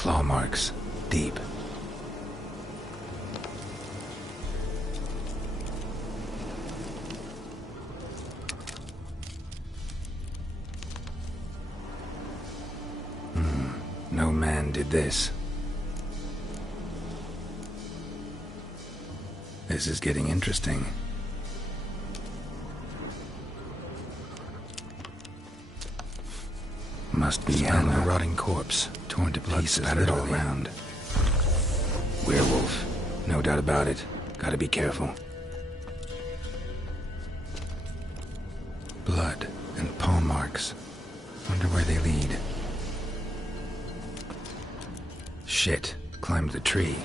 Claw marks. Deep. No man did this. This is getting interesting. Must be a rotting corpse, torn to pieces, spattered all around. Werewolf, no doubt about it. Gotta be careful. Blood and paw marks. Wonder where they lead. Shit, climbed the tree.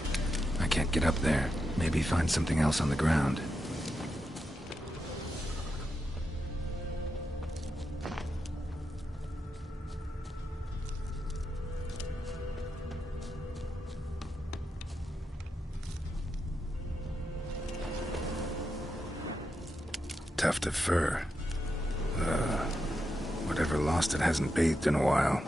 I can't get up there. Maybe find something else on the ground. Tuft of fur. Whatever lost it hasn't bathed in a while.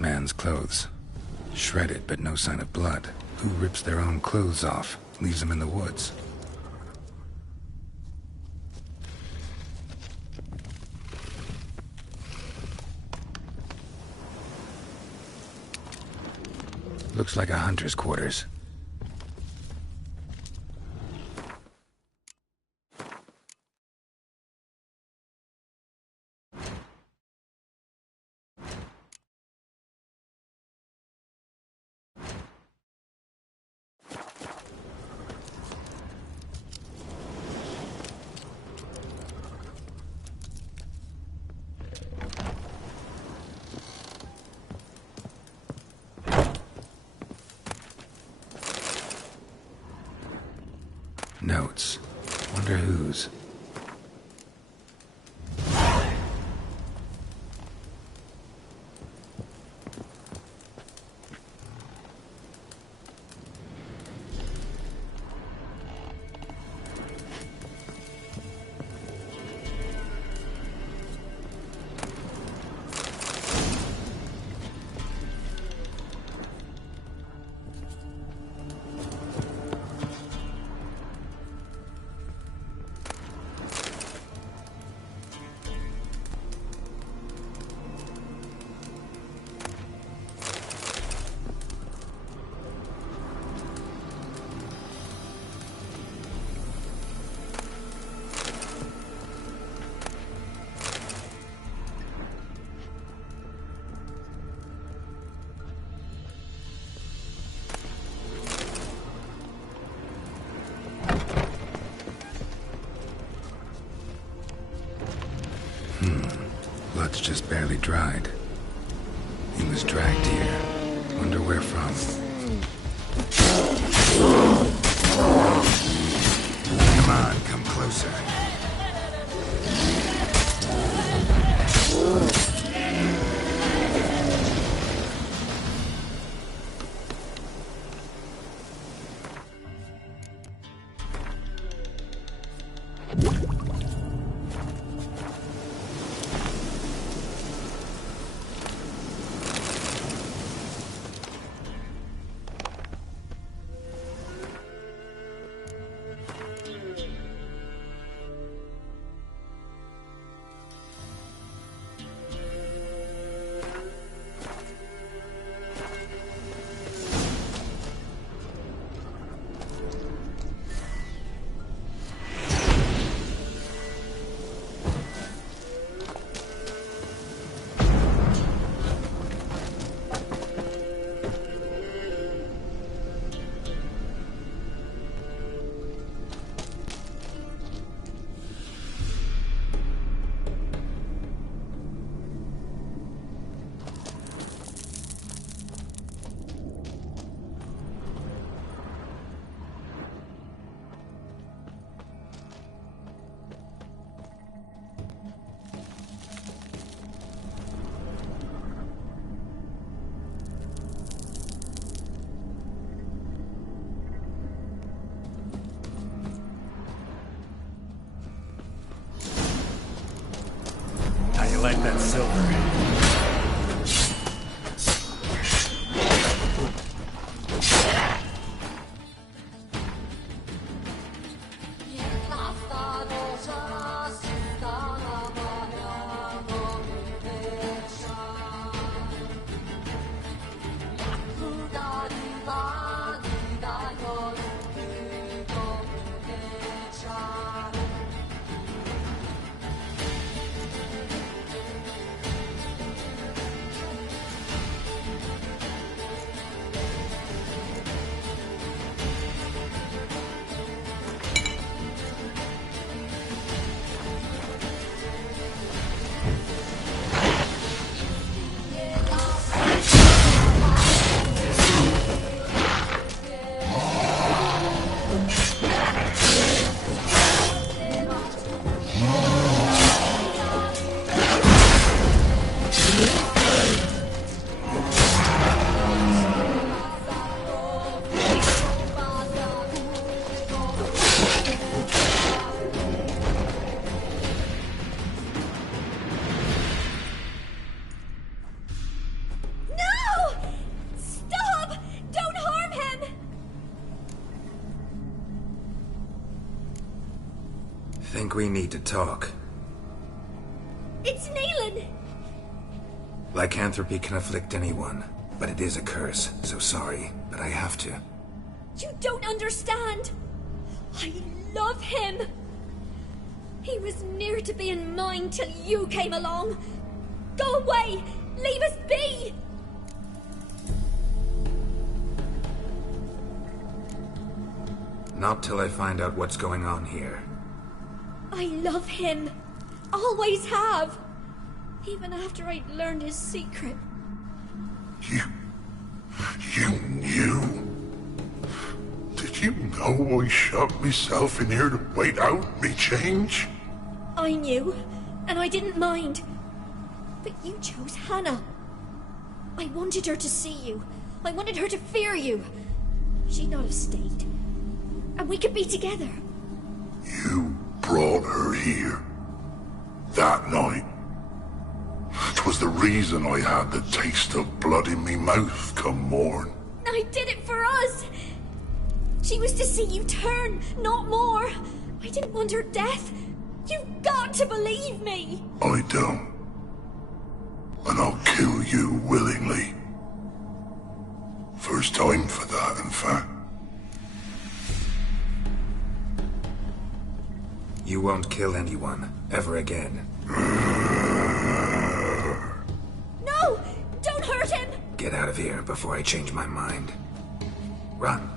Man's clothes. Shredded, but no sign of blood. Who rips their own clothes off, leaves them in the woods? Looks like a hunter's quarters. Notes. Wonder whose. Blood's just barely dried. He was dragged here. Wonder where from. Come on, come closer. that silver. Think we need to talk. It's Neelan! Lycanthropy can afflict anyone, but it is a curse, so sorry, but I have to. You don't understand! I love him! He was near to being mine till you came along! Go away! Leave us be! Not till I find out what's going on here. I love him. Always have. Even after I'd learned his secret. You knew? Did you know I shot myself in here to wait out me change? I knew, and I didn't mind. But you chose Hannah. I wanted her to see you. I wanted her to fear you. She'd not have stayed. And we could be together. You brought her here. That night. 'Twas the reason I had the taste of blood in me mouth come morn. I did it for us. She was to see you turn, not more. I didn't want her death. You've got to believe me. I don't. And I'll kill you willingly. First time for that, in fact. You won't kill anyone, ever again. No! Don't hurt him! Get out of here before I change my mind. Run.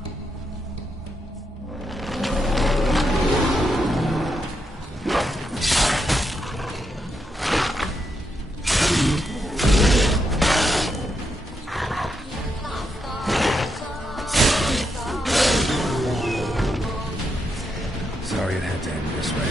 Sorry it had to end this way.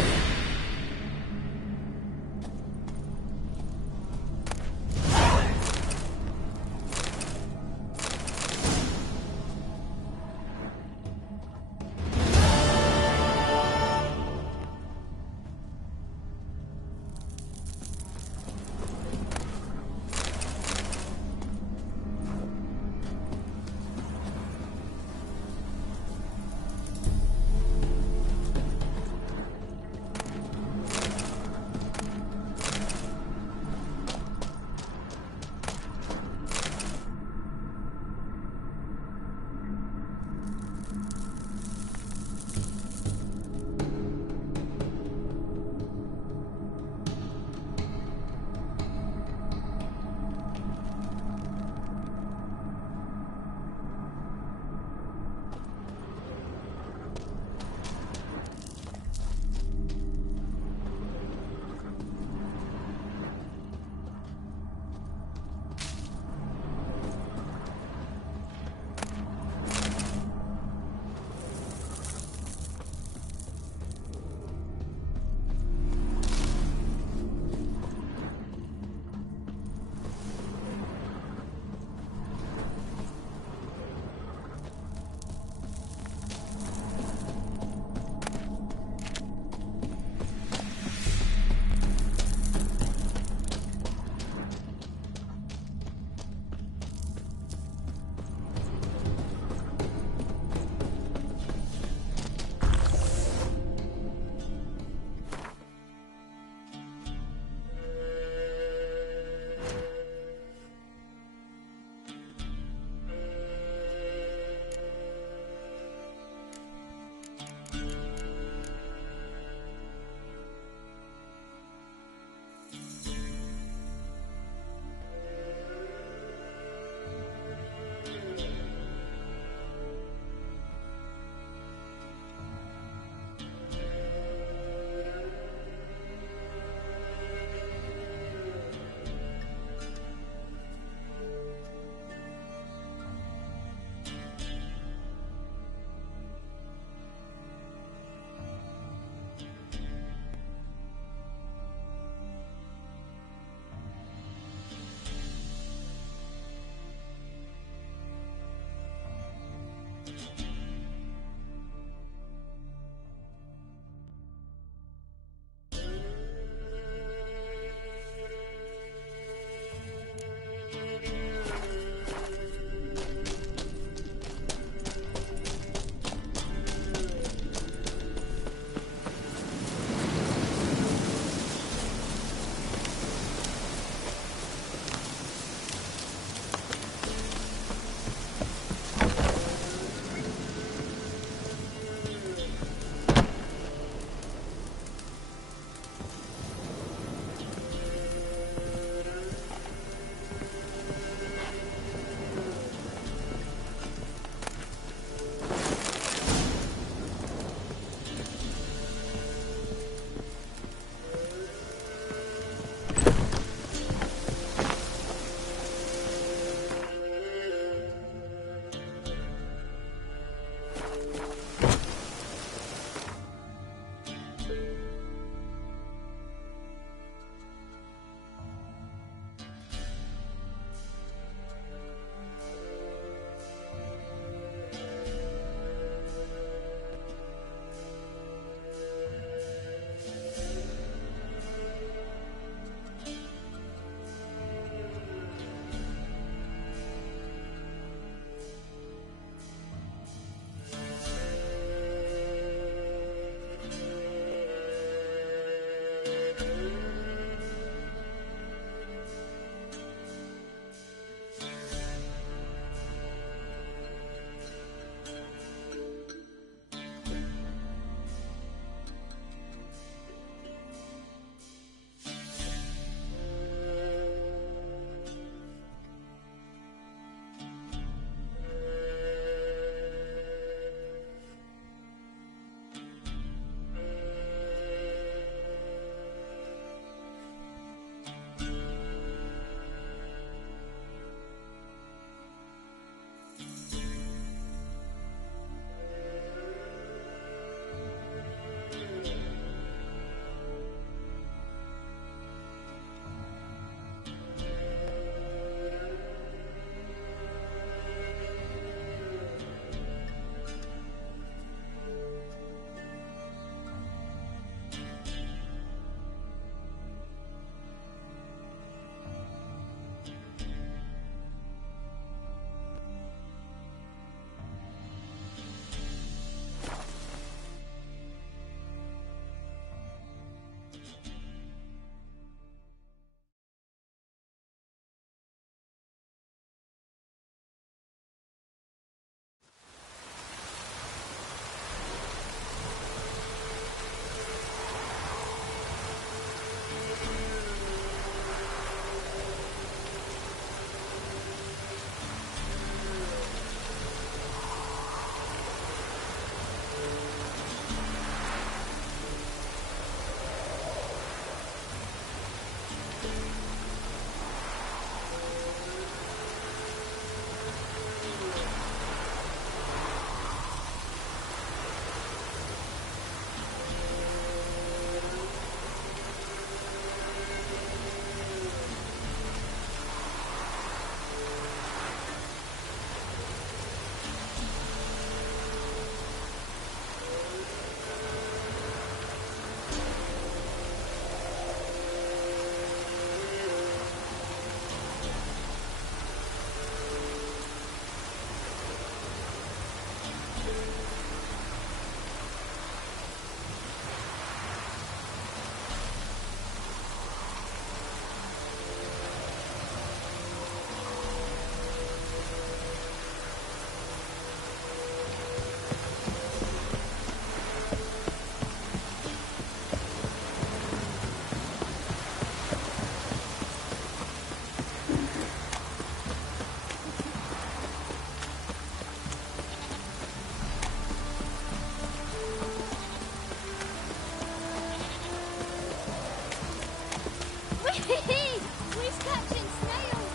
We're catching snails!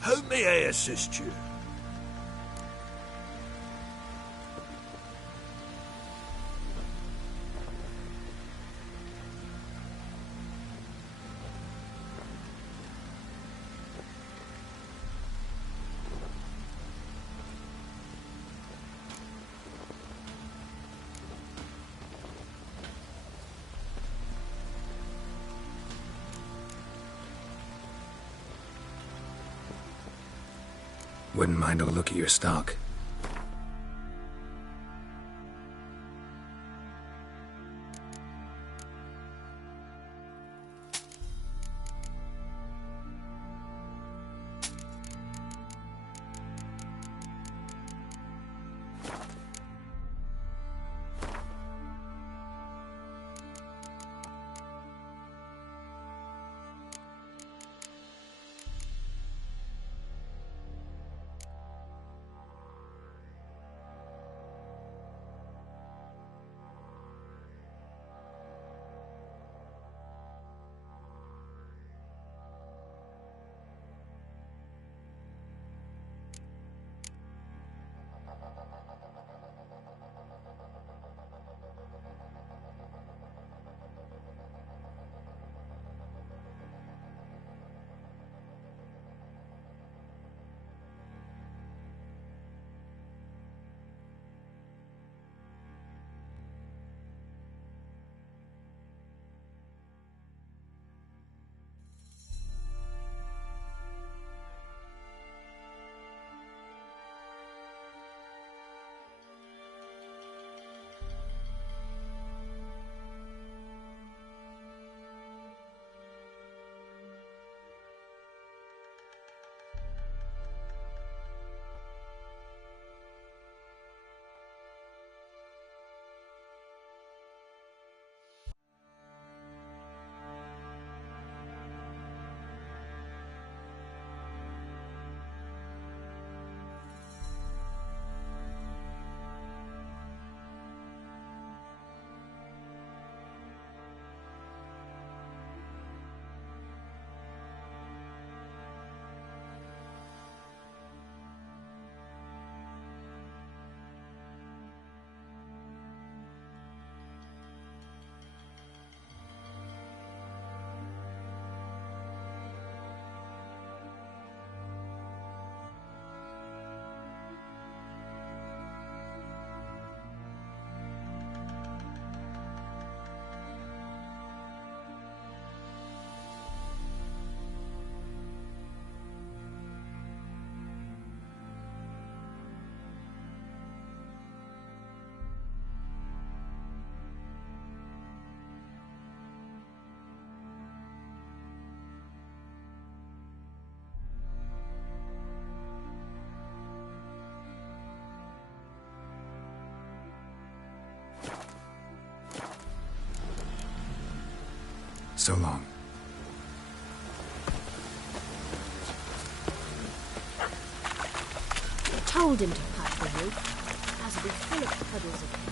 How may I assist you? Wouldn't mind a look at your stock. So long. Told him to pat the roof, as it'll be full of puddles again.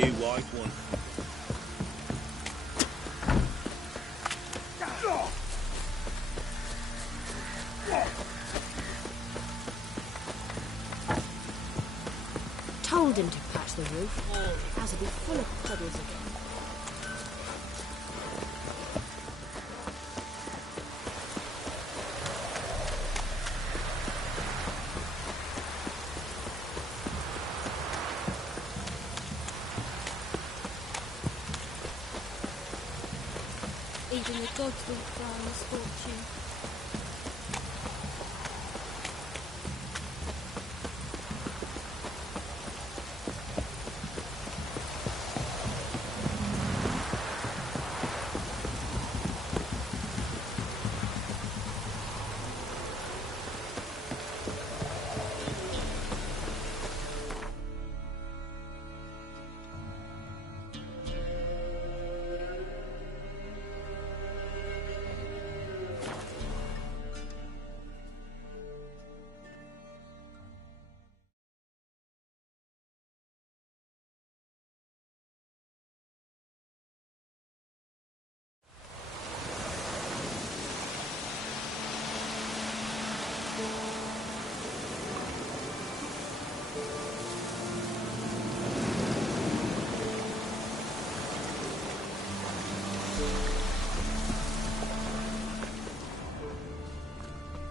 you, white one. Told him to patch the roof, as it'll be full of puddles again. Even the gods will frown misfortune.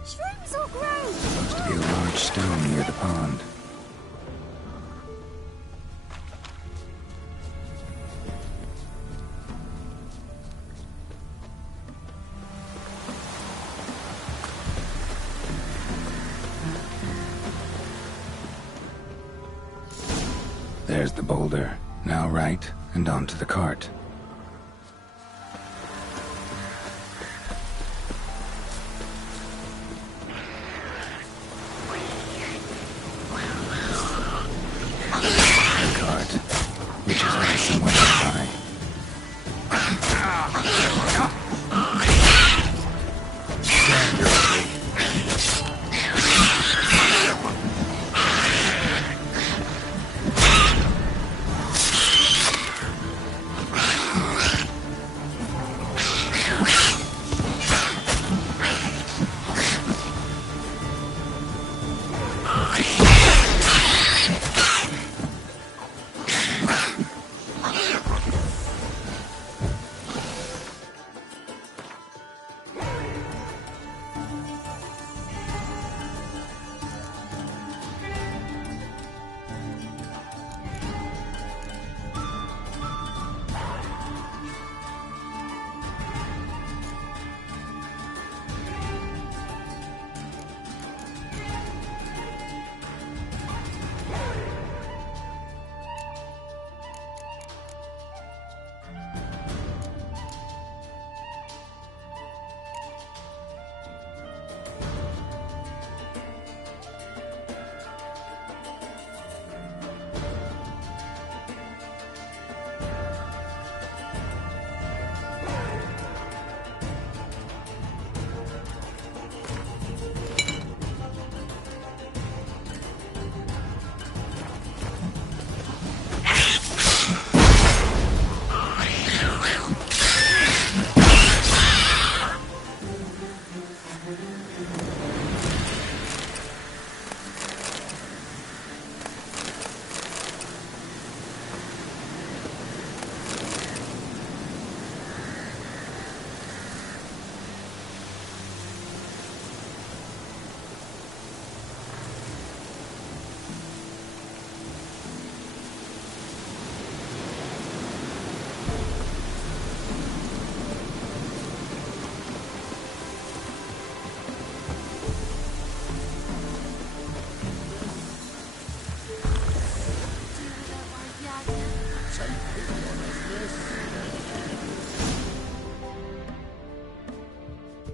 Shrooms all grown! Supposed to be a large stone near the pond. There's the boulder. Now right, and onto the cart.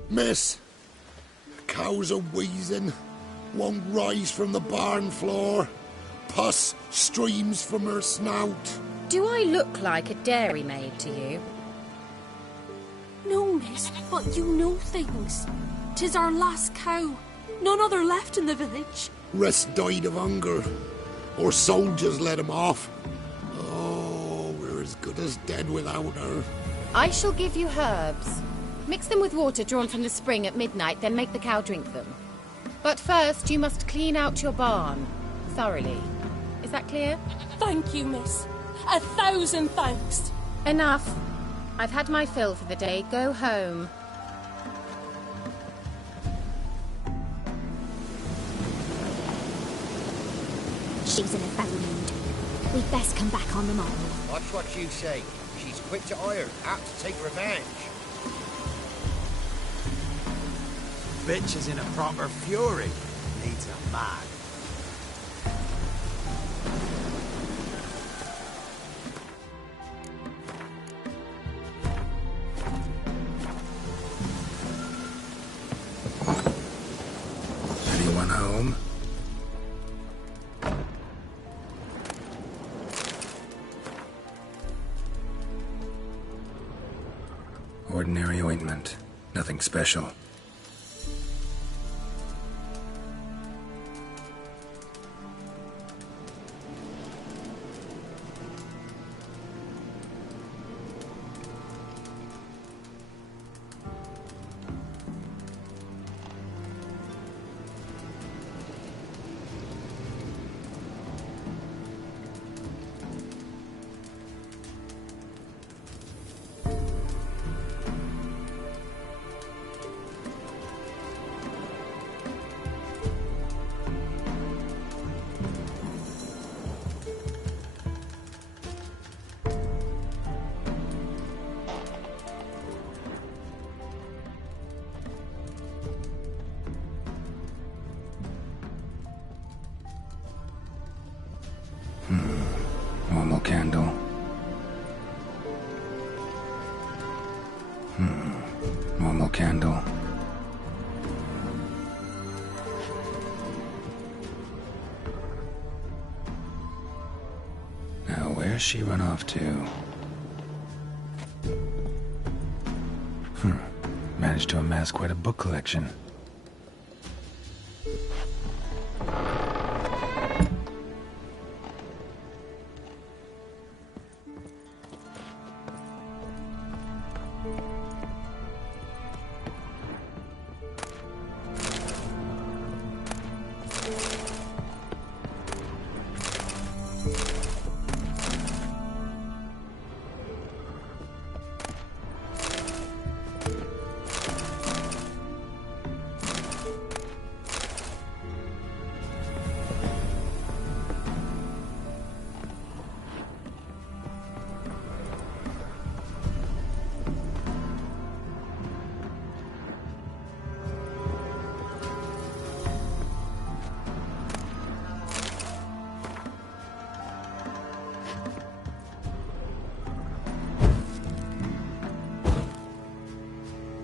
Miss, cows are wheezing, won't rise from the barn floor. Pus streams from her snout. Do I look like a dairymaid to you? No, miss, but you know things. 'Tis our last cow. None other left in the village. Rest died of hunger, or soldiers let him off. Oh, as good as dead without her. I shall give you herbs. Mix them with water drawn from the spring at midnight, then make the cow drink them. But first, you must clean out your barn. Thoroughly. Is that clear? Thank you, miss. 1,000 thanks. Enough. I've had my fill for the day. Go home. She's in a foul mood. We'd best come back on the morrow. Watch what you say. She's quick to ire, apt to take revenge. Bitch is in a proper fury. Needs a man. Anyone home? Ordinary ointment. Nothing special. Normal candle. Normal candle. Now, where's she run off to? Managed to amass quite a book collection.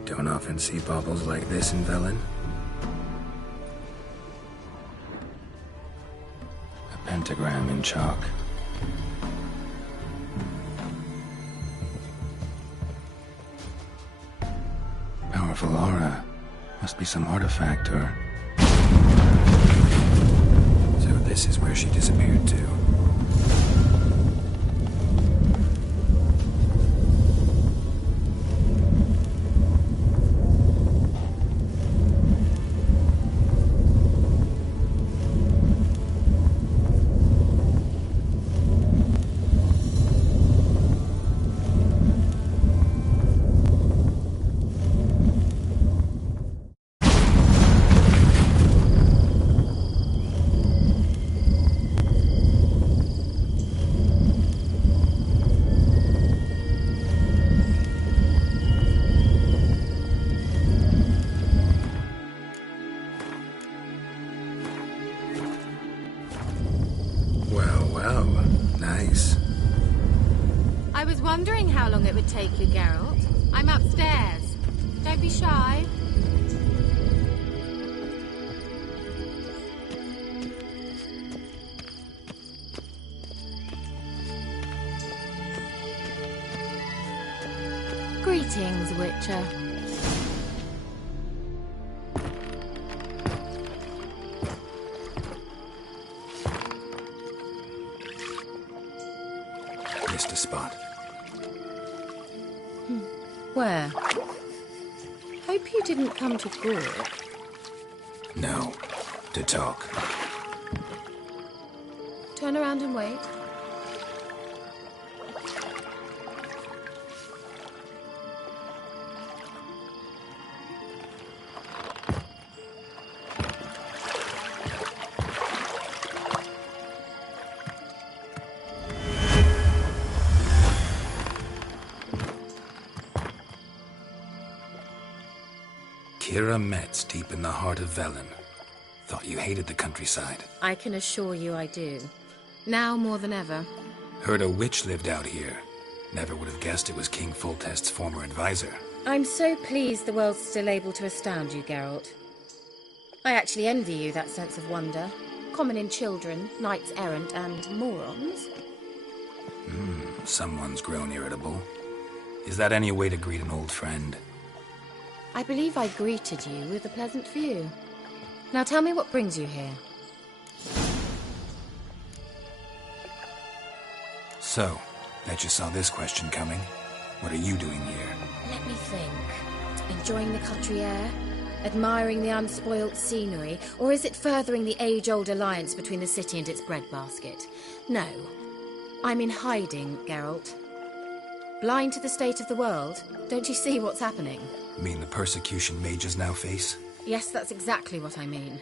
Don't often see baubles like this in Velen. A pentagram in chalk. Powerful aura. Must be some artifact or... So this is where she disappeared to. Well, nice. I was wondering how long it would take you, Geralt. I'm upstairs. Don't be shy. Greetings, Witcher. Missed a spot. Where? Hope you didn't come to Gore. No, to talk. Turn around and wait. Kira Metz, deep in the heart of Velen. Thought you hated the countryside. I can assure you I do. Now more than ever. Heard a witch lived out here. Never would have guessed it was King Foltest's former advisor. I'm so pleased the world's still able to astound you, Geralt. I actually envy you that sense of wonder. Common in children, knights errant, and morons. Someone's grown irritable. Is that any way to greet an old friend? I believe I greeted you with a pleasant view. Now tell me what brings you here. So, bet you saw this question coming. What are you doing here? Let me think. Enjoying the country air? Admiring the unspoilt scenery? Or is it furthering the age-old alliance between the city and its breadbasket? No. I'm in hiding, Geralt. Blind to the state of the world? Don't you see what's happening? Mean the persecution mages now face? Yes, that's exactly what I mean.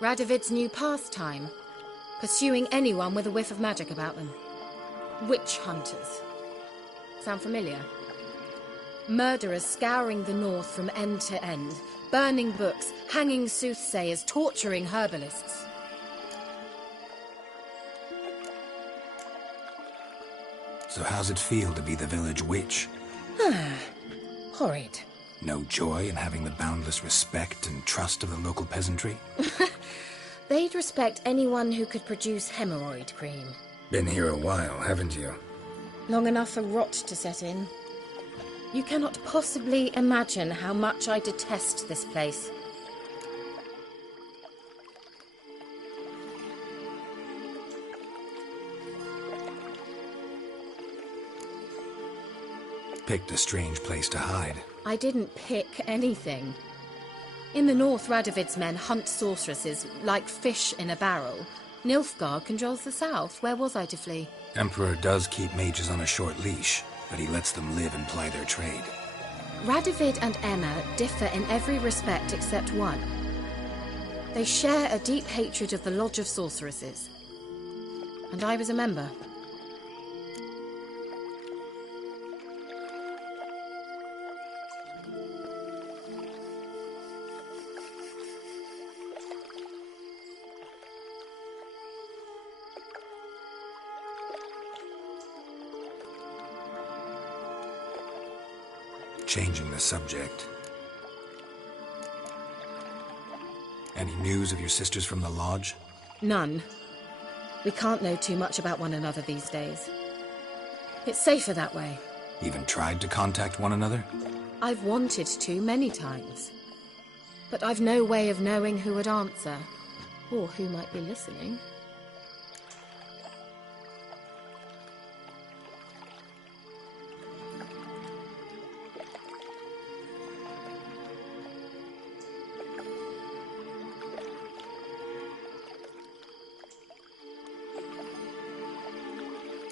Radovid's new pastime. Pursuing anyone with a whiff of magic about them. Witch hunters. Sound familiar? Murderers scouring the north from end to end, burning books, hanging soothsayers, torturing herbalists. So how's it feel to be the village witch? Horrid. No joy in having the boundless respect and trust of the local peasantry? They'd respect anyone who could produce hemorrhoid cream. Been here a while, haven't you? Long enough for rot to set in. You cannot possibly imagine how much I detest this place. Picked a strange place to hide. I didn't pick anything. In the north, Radovid's men hunt sorceresses like fish in a barrel. Nilfgaard controls the south. Where was I to flee? Emperor does keep mages on a short leash, but he lets them live and ply their trade. Radovid and Emma differ in every respect except one. They share a deep hatred of the Lodge of Sorceresses. And I was a member. Changing the subject. Any news of your sisters from the lodge? None. We can't know too much about one another these days. It's safer that way. Even tried to contact one another? I've wanted to many times. But I've no way of knowing who would answer, or who might be listening.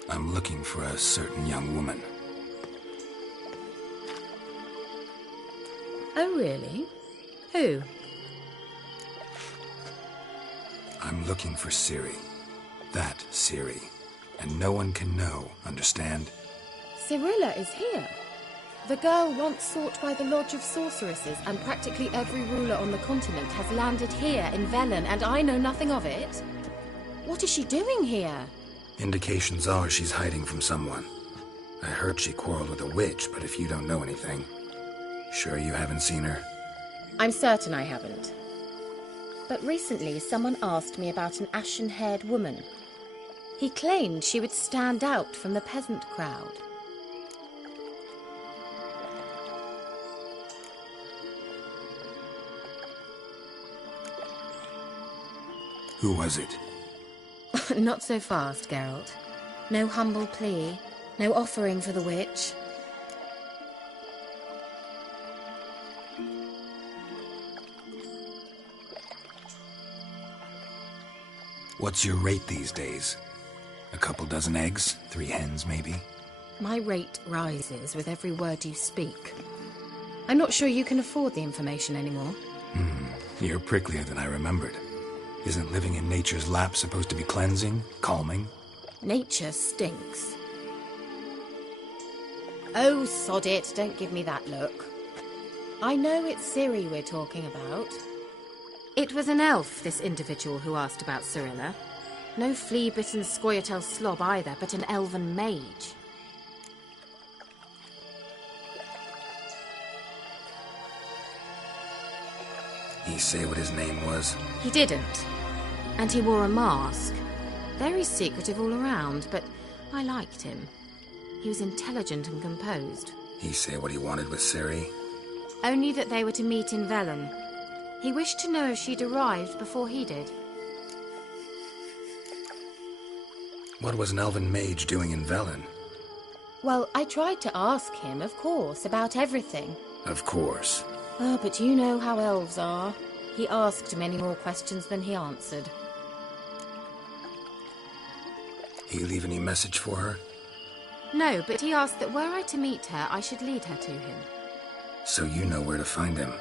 I'm looking for a certain young woman. Oh, really? Who? I'm looking for Ciri. That Ciri. And no one can know, understand? Cirilla is here. The girl once sought by the Lodge of Sorceresses, and practically every ruler on the continent has landed here in Velen, and I know nothing of it. What is she doing here? Indications are she's hiding from someone. I heard she quarreled with a witch, but if you don't know anything, sure you haven't seen her? I'm certain I haven't. But recently someone asked me about an ashen-haired woman. He claimed she would stand out from the peasant crowd. Who was it? Not so fast, Geralt. No humble plea, no offering for the witch. What's your rate these days? A couple dozen eggs? 3 hens, maybe? My rate rises with every word you speak. I'm not sure you can afford the information anymore. You're pricklier than I remembered. Isn't living in nature's lap supposed to be cleansing, calming? Nature stinks. Oh, sod it, don't give me that look. I know it's Ciri we're talking about. It was an elf, this individual who asked about Cirilla. No flea-bitten Scoia'tael slob either, but an elven mage. He say what his name was? He didn't. And he wore a mask. Very secretive all around, but I liked him. He was intelligent and composed. He say what he wanted with Ciri? Only that they were to meet in Velen. He wished to know if she'd arrived before he did. What was an elven mage doing in Velen? Well, I tried to ask him, of course, about everything. Of course. Oh, but you know how elves are. He asked many more questions than he answered. He leave any message for her? No, but he asked that were I to meet her, I should lead her to him. So you know where to find him?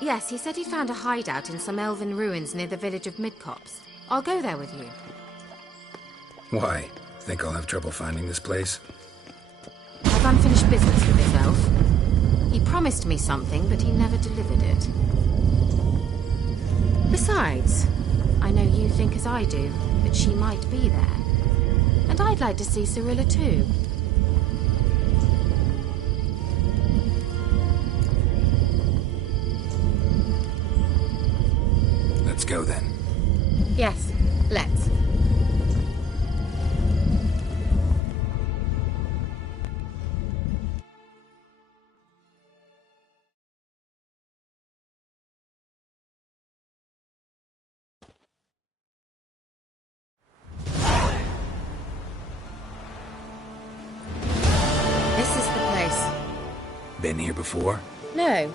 Yes, he said he'd found a hideout in some elven ruins near the village of Midcopse. I'll go there with you. Why? Think I'll have trouble finding this place? I've unfinished business with this elf. He promised me something, but he never delivered it. Besides, I know you think as I do, that she might be there. And I'd like to see Cirilla too. Let's go then. Yes, let's. Been here before? No.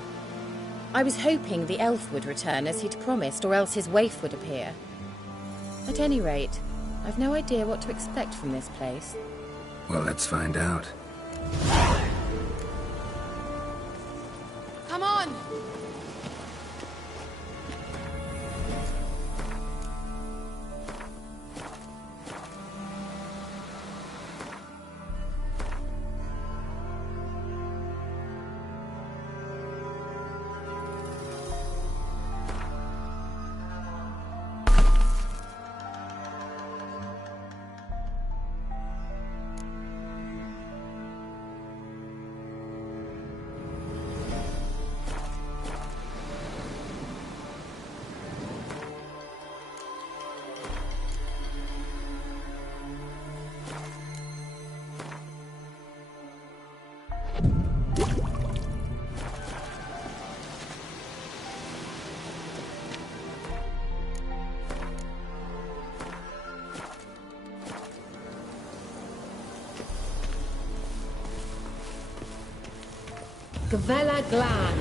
I was hoping the elf would return as he'd promised, or else his waif would appear. At any rate, I've no idea what to expect from this place. Well, let's find out. Come on! Gvela Glan.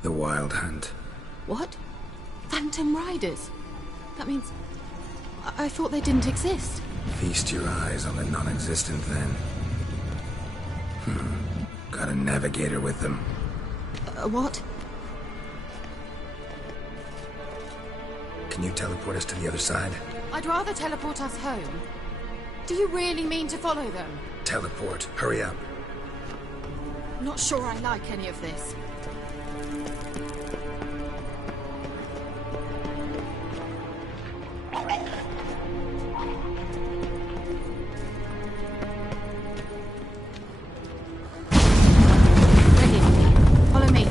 The Wild Hunt. What? Phantom Riders? That means... I thought they didn't exist. Feast your eyes on the non-existent, then. Got a navigator with them. What? Can you teleport us to the other side? I'd rather teleport us home. Do you really mean to follow them? Teleport. Hurry up. Not sure I like any of this. Ready. Follow me.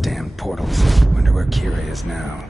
Damn portals. Wonder where Kira is now.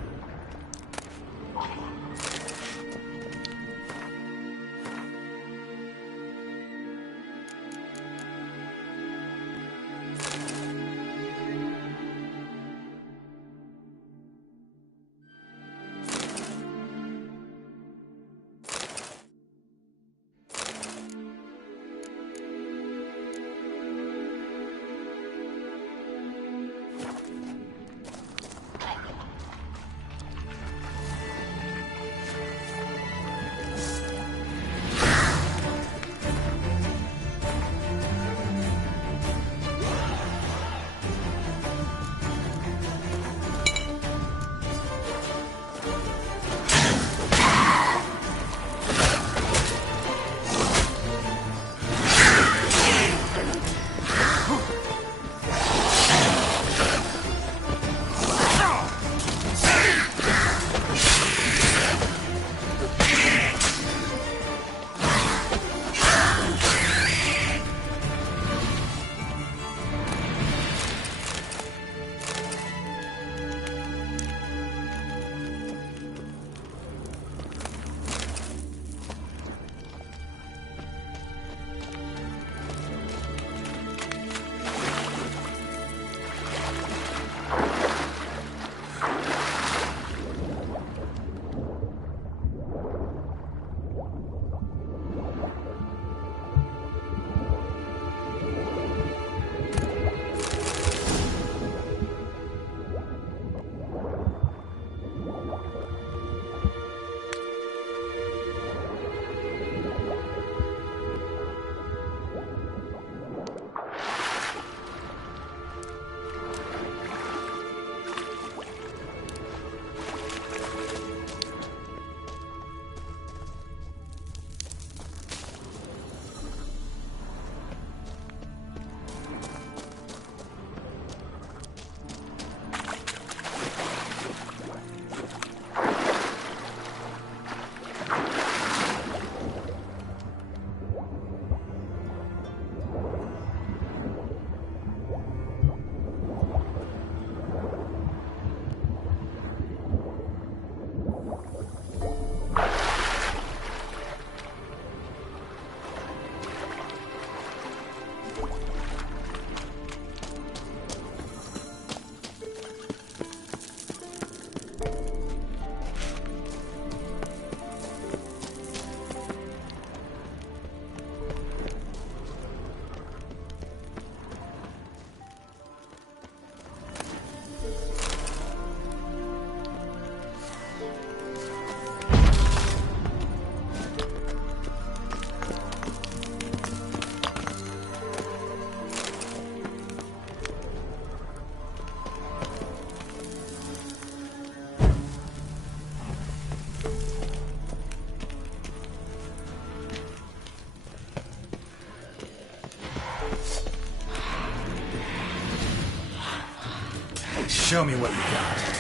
Show me what you got.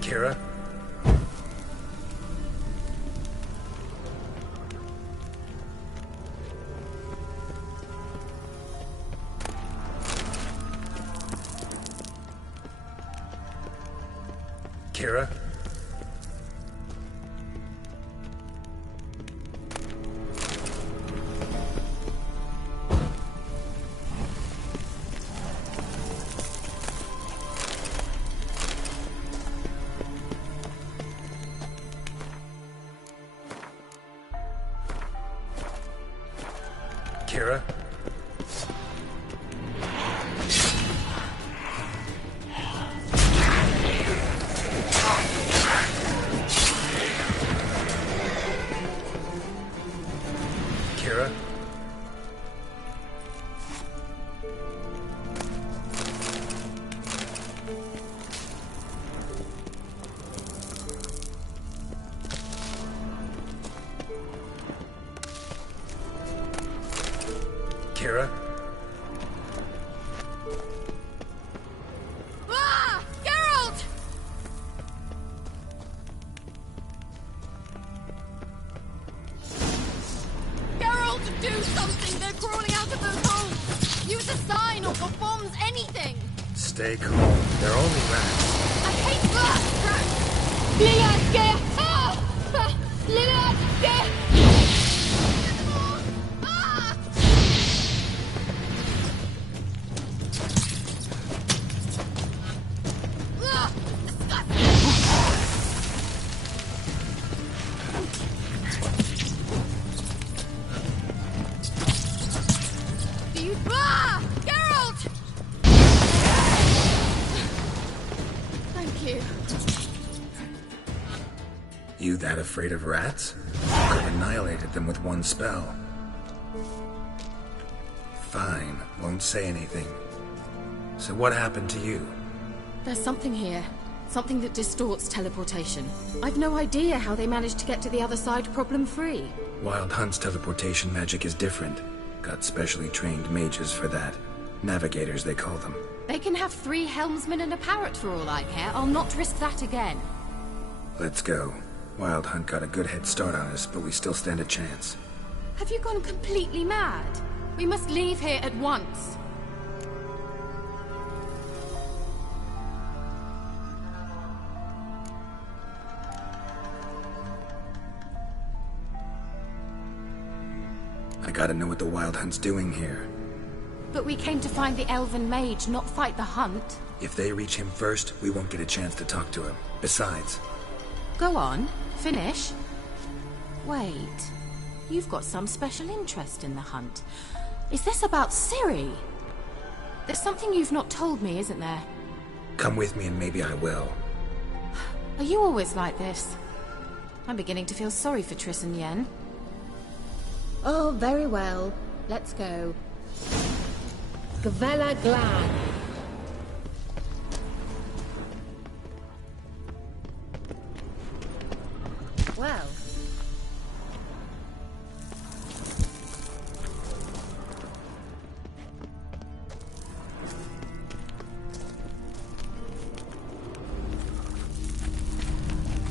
Kira? Kira? Kira? Kira? Kira? Ah! Geralt! Geralt, do something! They're crawling out of those holes! Use a sign or bombs, anything! Stay calm. They're only rats. I hate rats! Lilad, Gea! Ah! Lilad, Gea! Geralt! Thank you. You that afraid of rats? I could have annihilated them with one spell. Fine, won't say anything. So what happened to you? There's something here. Something that distorts teleportation. I've no idea how they managed to get to the other side problem-free. Wild Hunt's teleportation magic is different. Got specially trained mages for that. Navigators, they call them. They can have 3 helmsmen and a parrot for all I care. I'll not risk that again. Let's go. Wild Hunt got a good head start on us, but we still stand a chance. Have you gone completely mad? We must leave here at once. I gotta know what the Wild Hunt's doing here. But we came to find the elven mage, not fight the hunt. If they reach him first, we won't get a chance to talk to him. Besides... Go on. Finish. Wait. You've got some special interest in the hunt. Is this about Ciri? There's something you've not told me, isn't there? Come with me and maybe I will. Are you always like this? I'm beginning to feel sorry for Triss and Yen. Oh, very well. Let's go. Gavella Glan. Well.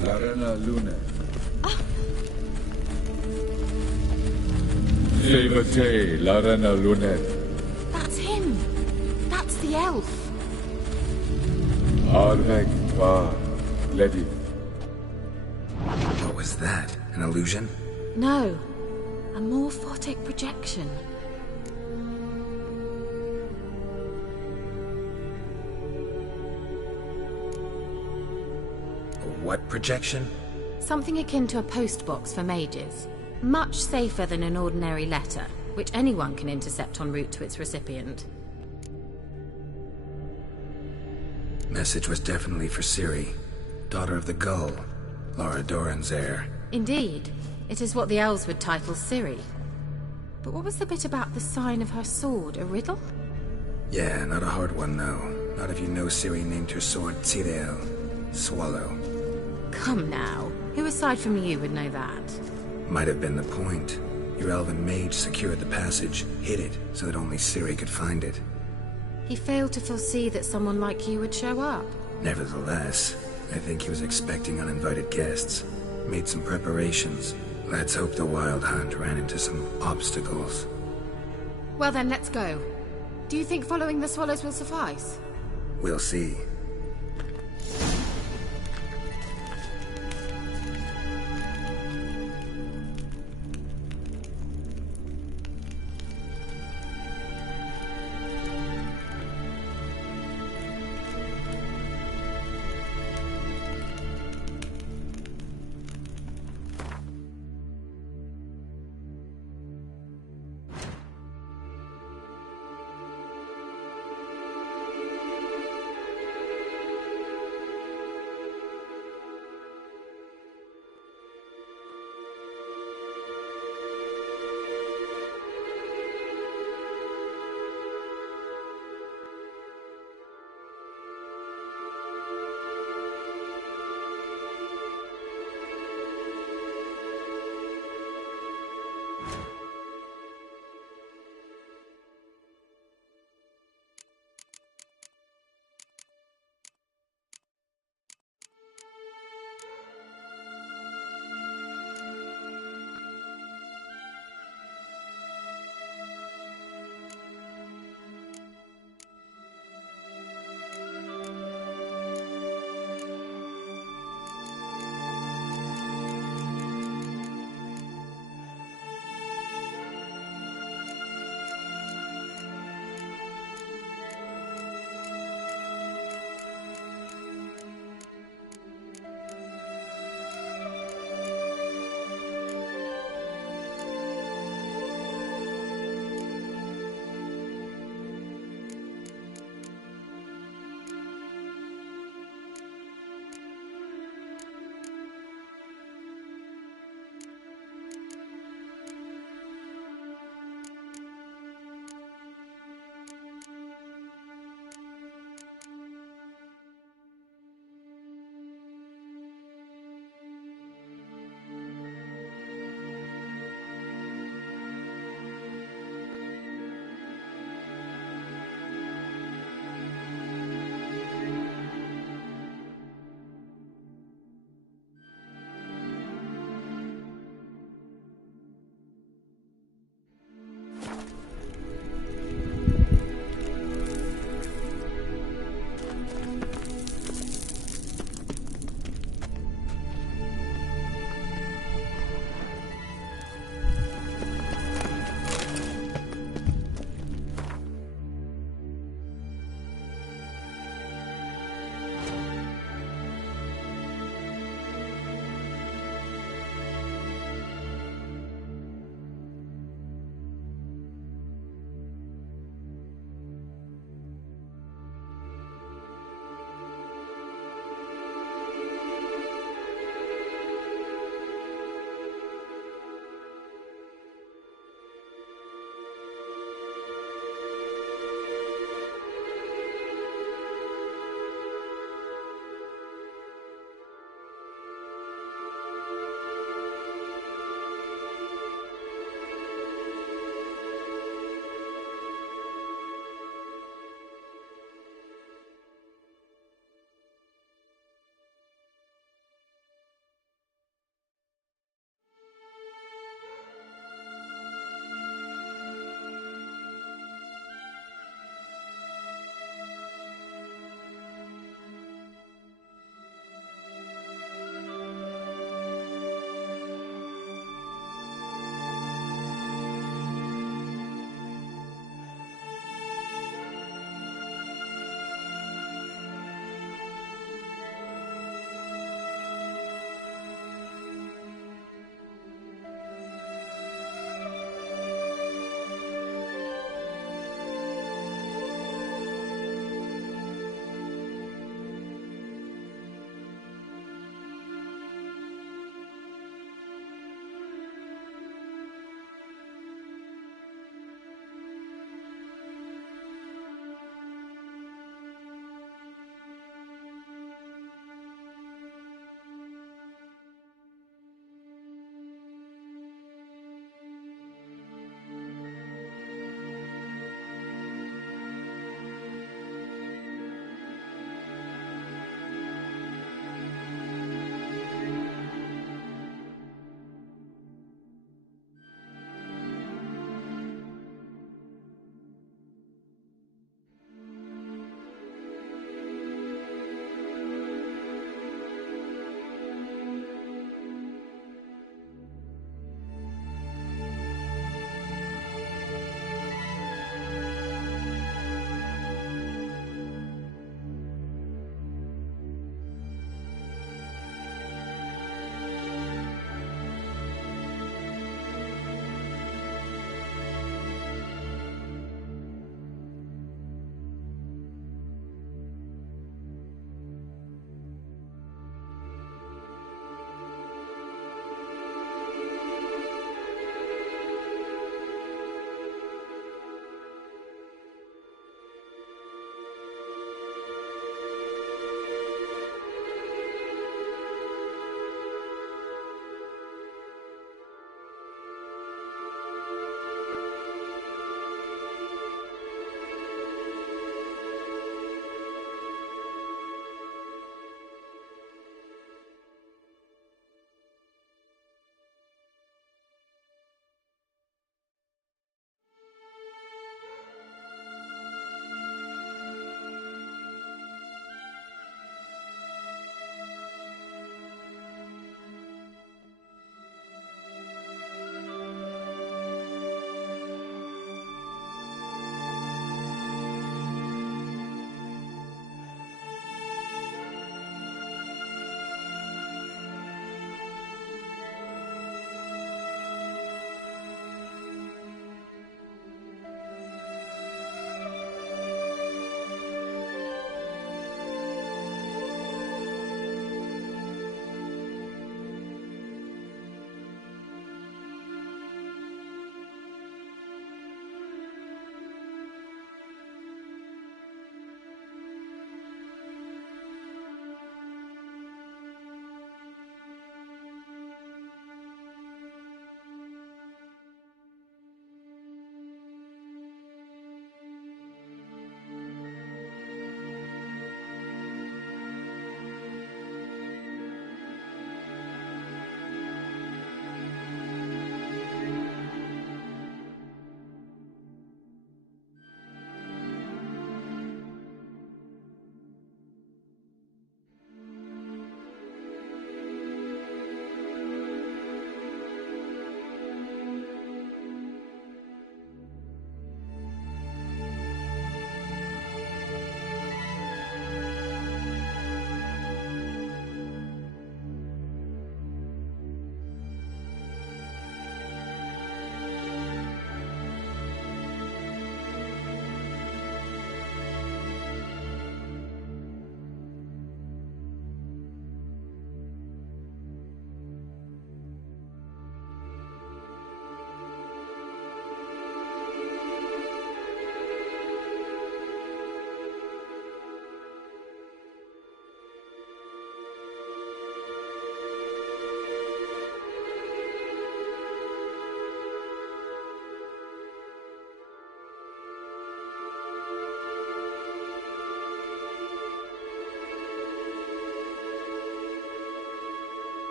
Larena Lune. Levate, Larena Lune. That's him. That's the elf. Arveg var Ledi. What was that? An illusion? No. A morphotic projection. What projection? Something akin to a postbox for mages. Much safer than an ordinary letter, which anyone can intercept en route to its recipient. Message was definitely for Ciri, daughter of the Gull, Lara Doran's heir. Indeed. It is what the elves would title Ciri. But what was the bit about the sign of her sword? A riddle? Yeah, not a hard one, though. Not if you know Ciri named her sword Tirel. Swallow. Come now. Who aside from you would know that? Might have been the point. Your elven mage secured the passage, hid it, so that only Ciri could find it. He failed to foresee that someone like you would show up. Nevertheless, I think he was expecting uninvited guests. Made some preparations. Let's hope the Wild Hunt ran into some obstacles. Well then, let's go. Do you think following the swallows will suffice? We'll see.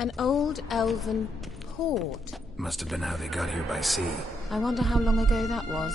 An old elven port. Must have been how they got here by sea. I wonder how long ago that was.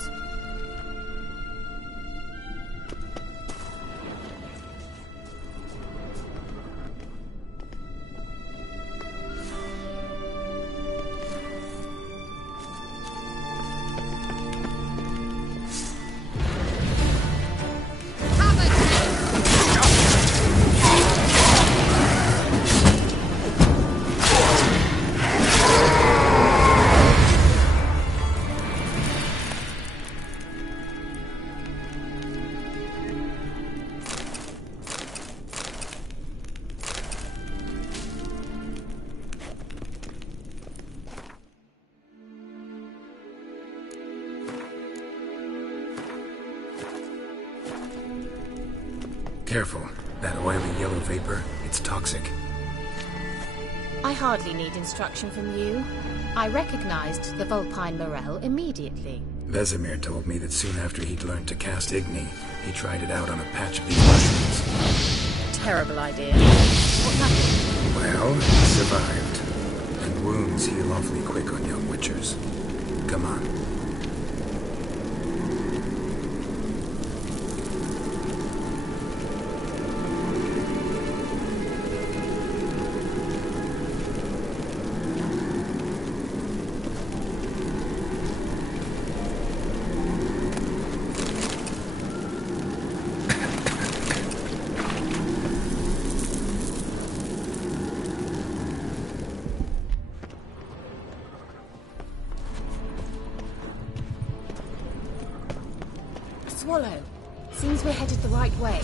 Careful. That oily yellow vapor, it's toxic. I hardly need instruction from you. I recognized the Vulpine Morel immediately. Vesemir told me that soon after he'd learned to cast Igni, he tried it out on a patch of these mushrooms. Terrible idea. What happened? Well, he survived. And wounds heal awfully quick on young witchers. Come on. Swallow. Seems we're headed the right way.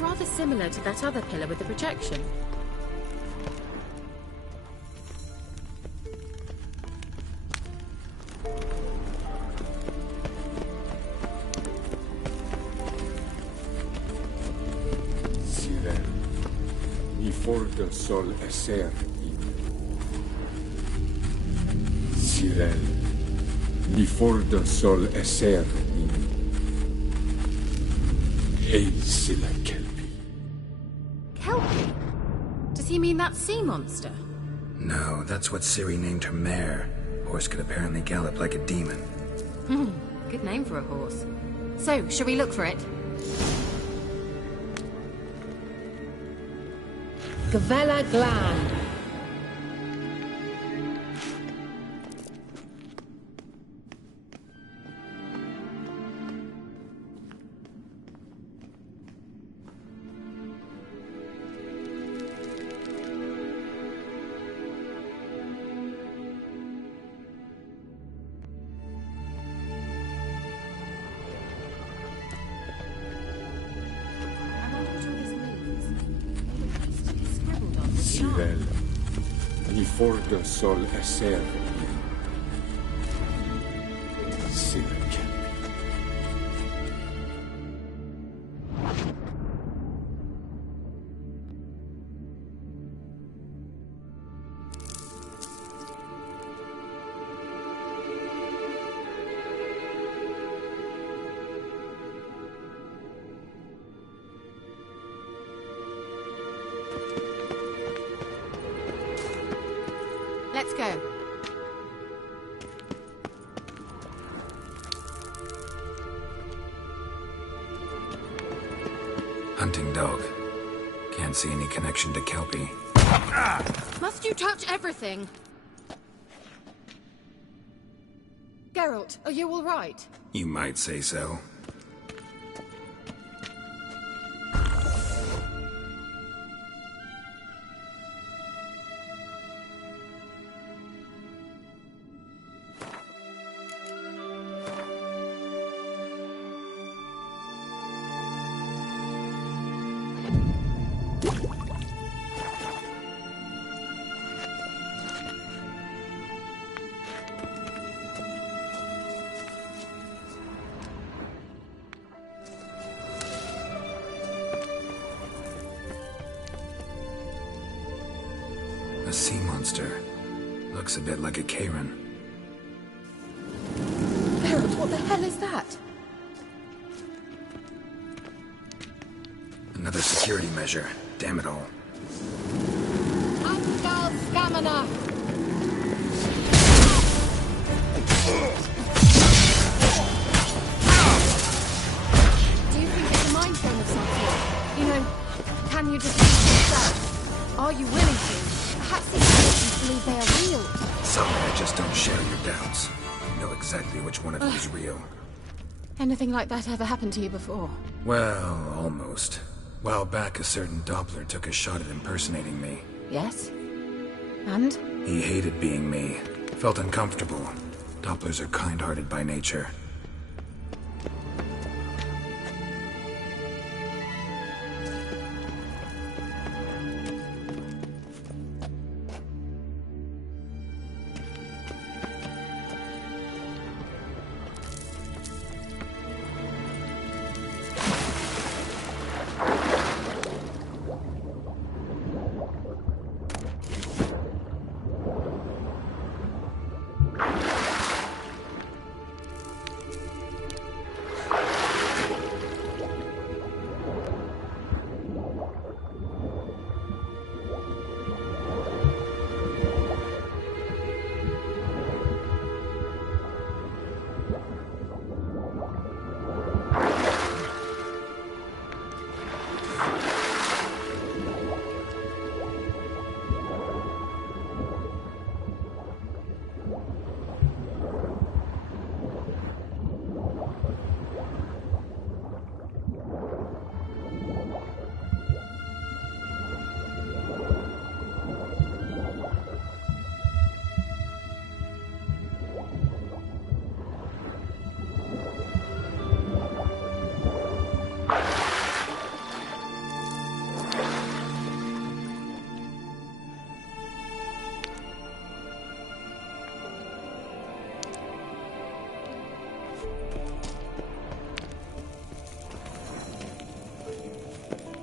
Rather similar to that other pillar with the projection. Sirel, ni forte sol esser in. Sirel, ni forte sol esser in. Ei sila kelpi. Kelpie? Does he mean that sea monster? No, that's what Ciri named her mare. Horse could apparently gallop like a demon. Good name for a horse. So, shall we look for it? Gavella Gland. Sirel, ni forda sol esser Silakel. Let's go. Hunting dog. Can't see any connection to Kelpie. Must you touch everything? Geralt, are you all right? You might say so. A sea monster. Looks a bit like a Karen. Geralt, what the hell is that? Another security measure. Damn it all. Angal Stamina! Do you think it's a mind frame of some sort? You know, can you just be yourself? Are you willing to? Perhaps these patients believe they are real. Sorry, I just don't share your doubts. You know exactly which one of you is real. Anything like that ever happened to you before? Well, almost. While back, a certain Doppler took a shot at impersonating me. Yes? And? He hated being me. Felt uncomfortable. Dopplers are kind-hearted by nature.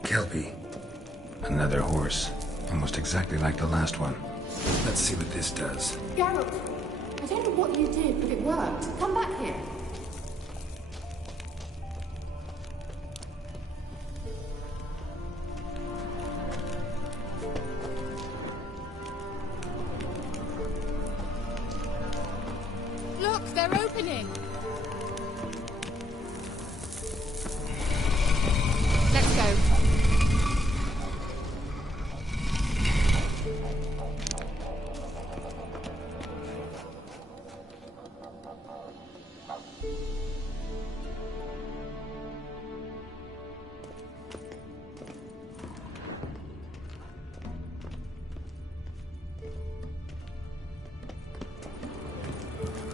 Kelpie. Another horse. Almost exactly like the last one. Let's see what this does. Geralt, I don't know what you did, but it worked. Come back here. Look, they're opening. Let's go.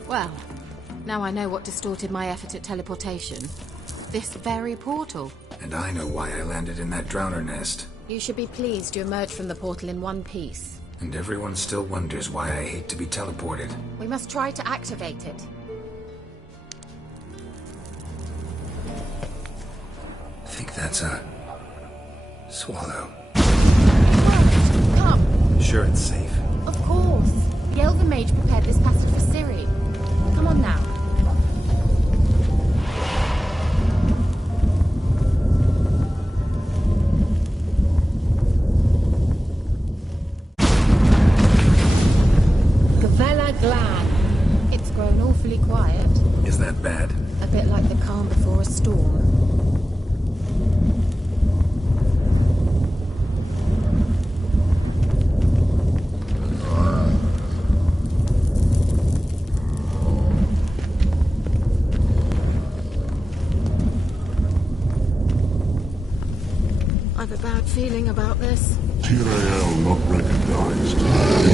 Well, now I know what distorted my effort at teleportation. This very portal. And I know why I landed in that drowner nest. You should be pleased you emerged from the portal in one piece. And everyone still wonders why I hate to be teleported. We must try to activate it. I think that's a... swallow. Come! Sure it's safe? Of course. The Elven Mage prepared this passage for Ciri. Come on now. It's grown awfully quiet. Is that bad? A bit like the calm before a storm. I've a bad feeling about this. Tyrael not recognized.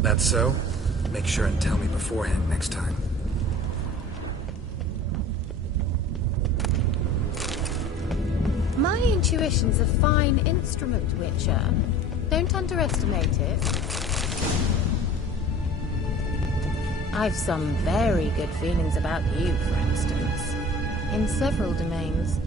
That's so? Make sure and tell me beforehand next time. My intuition's a fine instrument, Witcher. Don't underestimate it. I've some very good feelings about you, for instance. In several domains.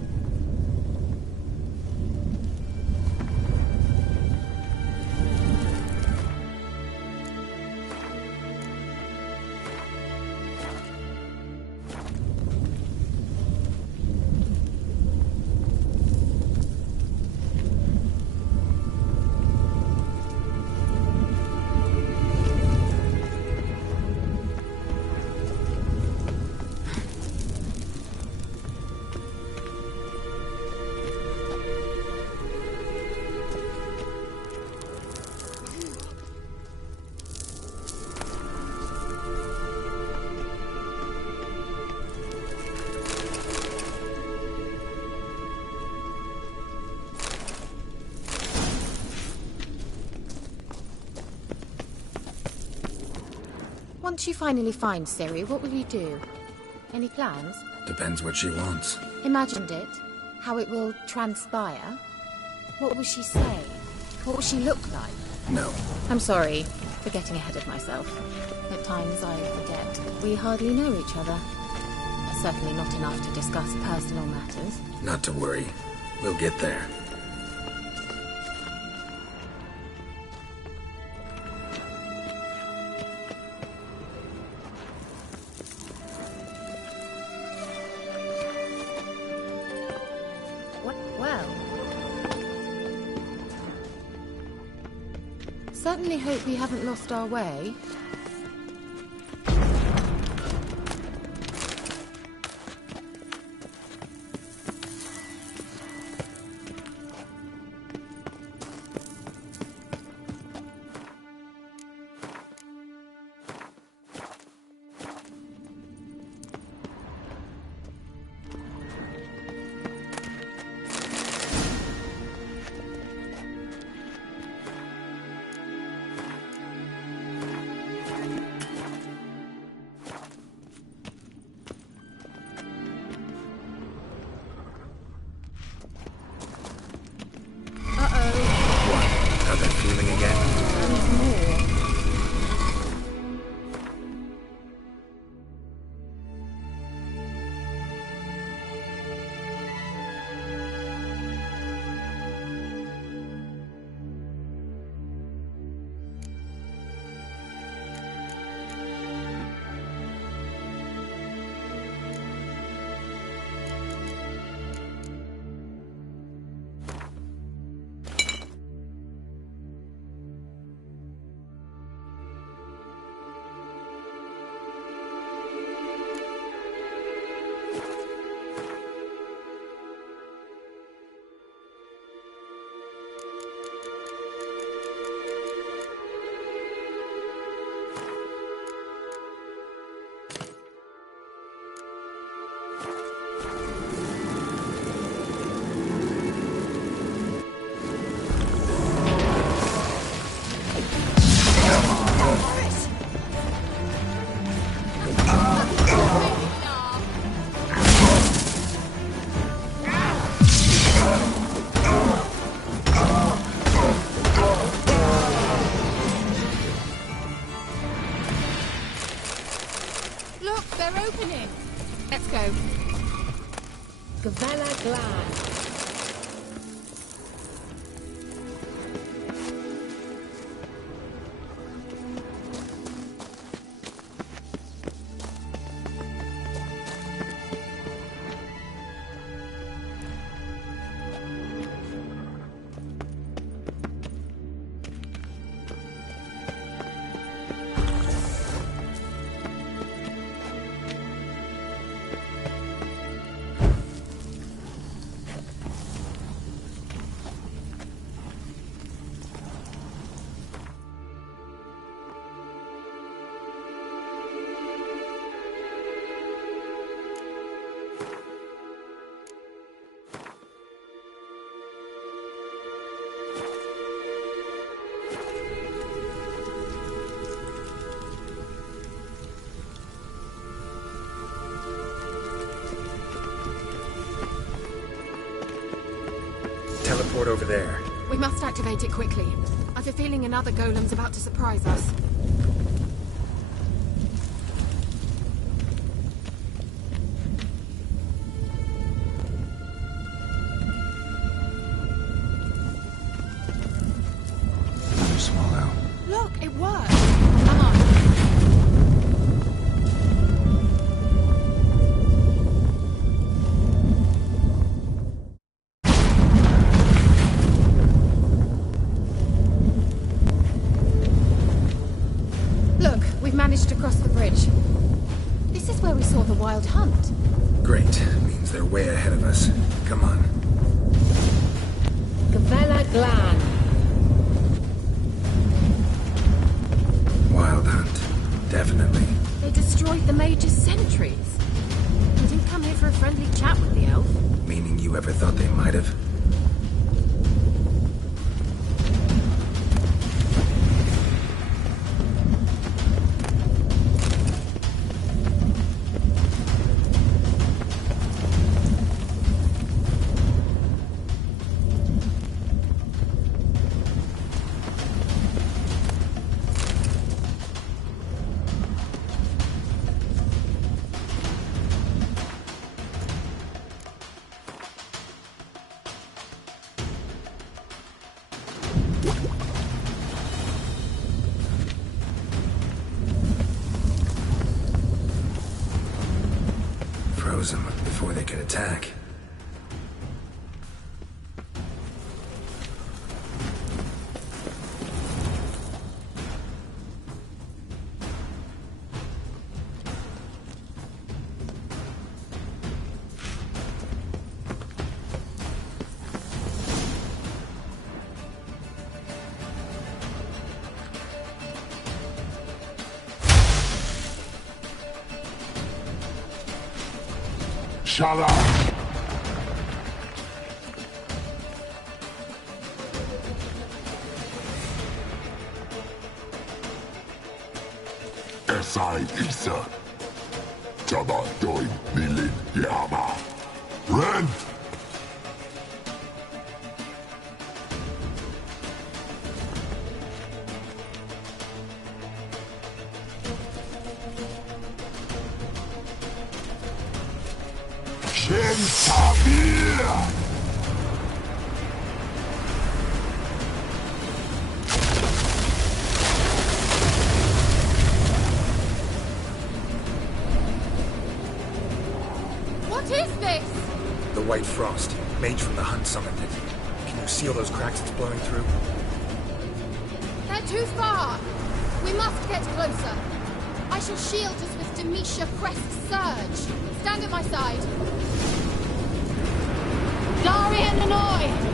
Once you finally find Ciri, what will you do? Any plans? Depends what she wants. Imagined it? How it will transpire? What will she say? What will she look like? No. I'm sorry for getting ahead of myself. At times I forget we hardly know each other. Certainly not enough to discuss personal matters. Not to worry. We'll get there. Certainly hope we haven't lost our way. Look, they're opening. Let's go. Gavella Glad. Teleport over there. We must activate it quickly. I've a feeling another golem's about to surprise us. Another swallow. Look, it worked. Come on. Look, we've managed to cross the bridge. This is where we saw the wild hunt. Great. Means they're way ahead of us. Come on. Gavella Glan. Wild hunt. Definitely. They destroyed the Mage's sentries. They didn't come here for a friendly chat with the elf. Meaning you ever thought they might have? Froze them before they could attack. Shut up! Esai Isa. Jabba doin nilin yama. Ren! What is this? The White Frost. Mage from the hunt summoned it. Can you see all those cracks it's blowing through? They're too far. We must get closer. I shall shield us with Demetia Crest's surge. Stand at my side. Dari and Nanoi!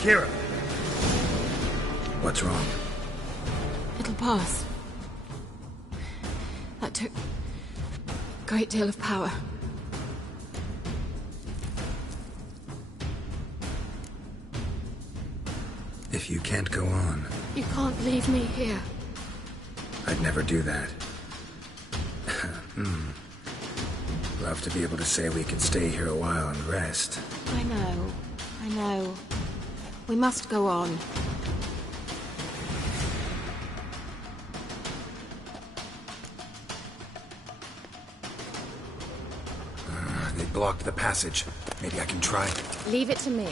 Kira. What's wrong? It'll pass. That took a great deal of power. If you can't go on, You can't leave me here. I'd never do that. Love to be able to say we could stay here a while and rest. I know. We must go on. They blocked the passage. Maybe I can try. Leave it to me.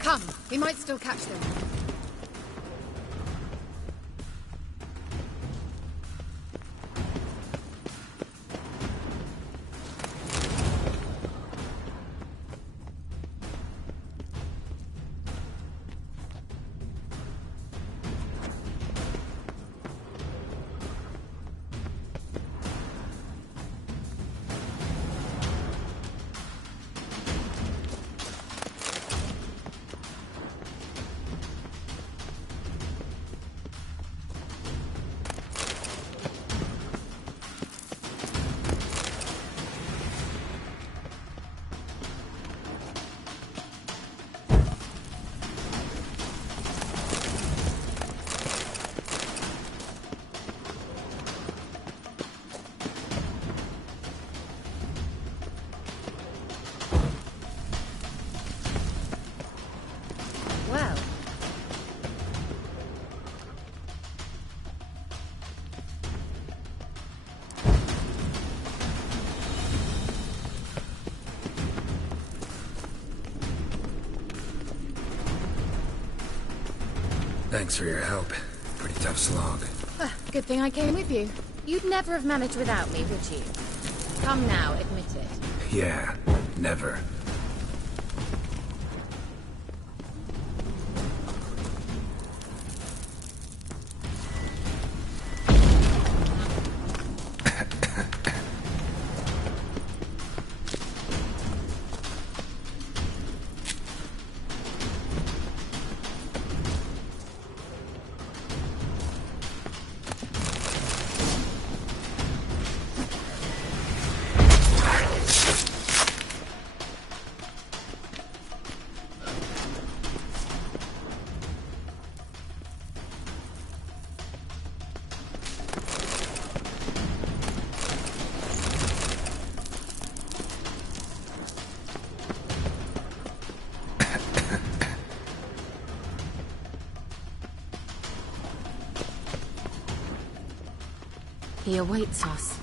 Come, we might still catch them. Well, Thanks for your help. Pretty tough slog. Good thing I came with you. you'd never have managed without me, would you? Come now, admit it. Yeah, never. He awaits us.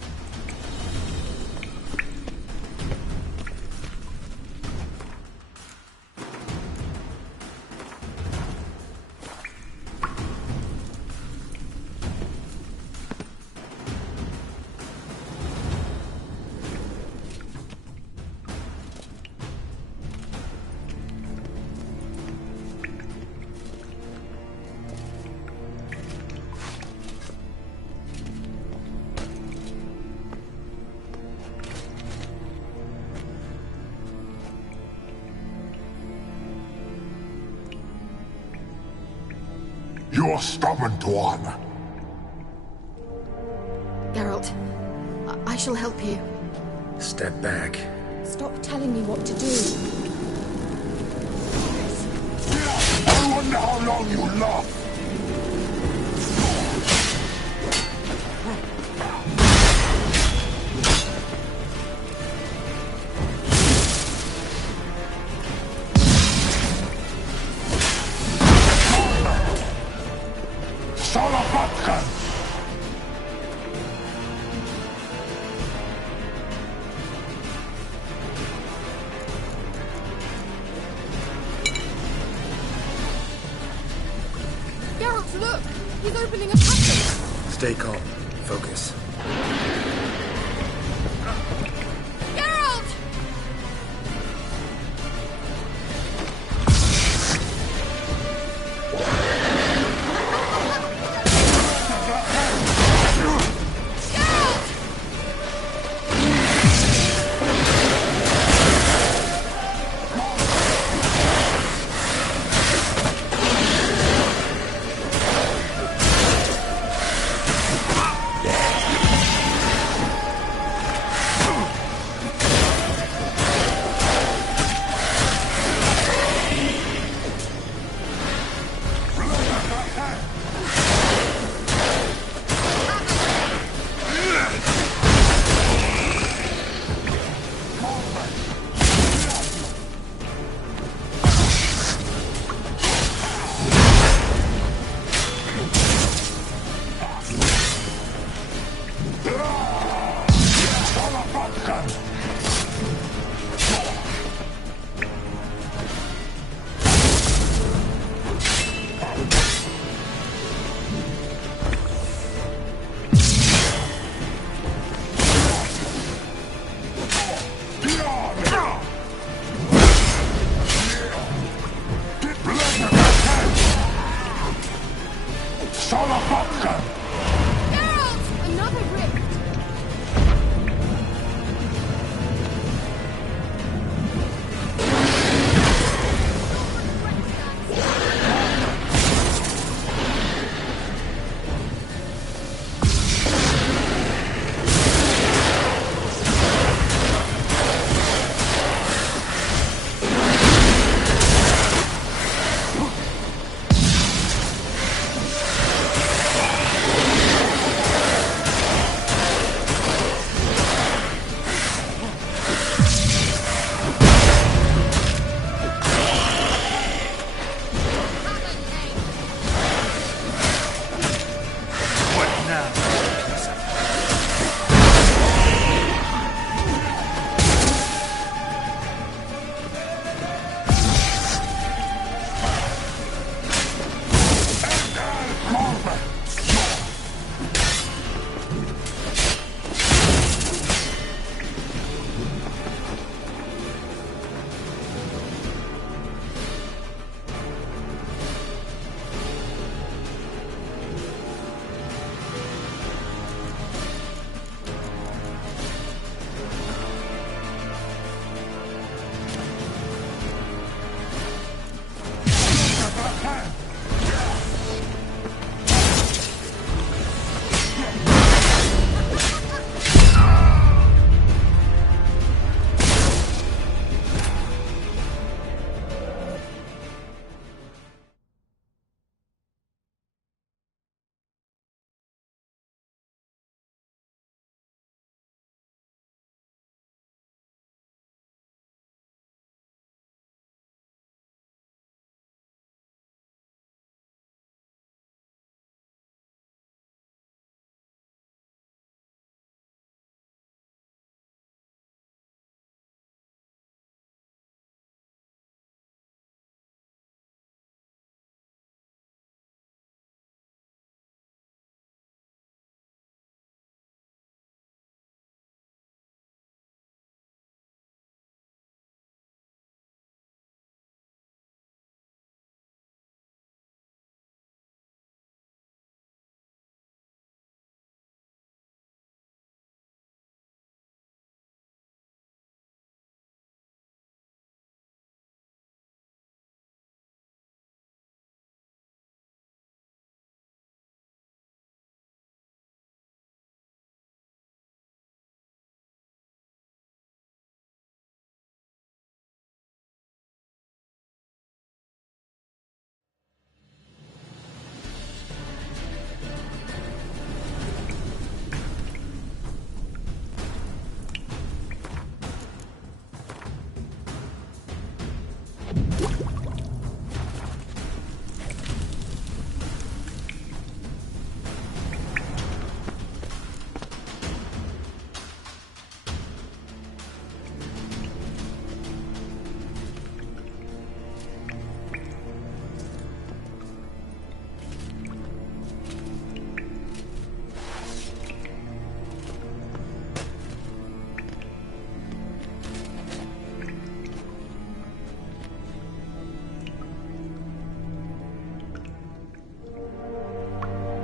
You're stubborn, Tuan. Geralt, I shall help you. Step back. Stop telling me what to do. I wonder how long you last. Geralt, look! He's opening a passage! Stay calm. Focus. Geralt!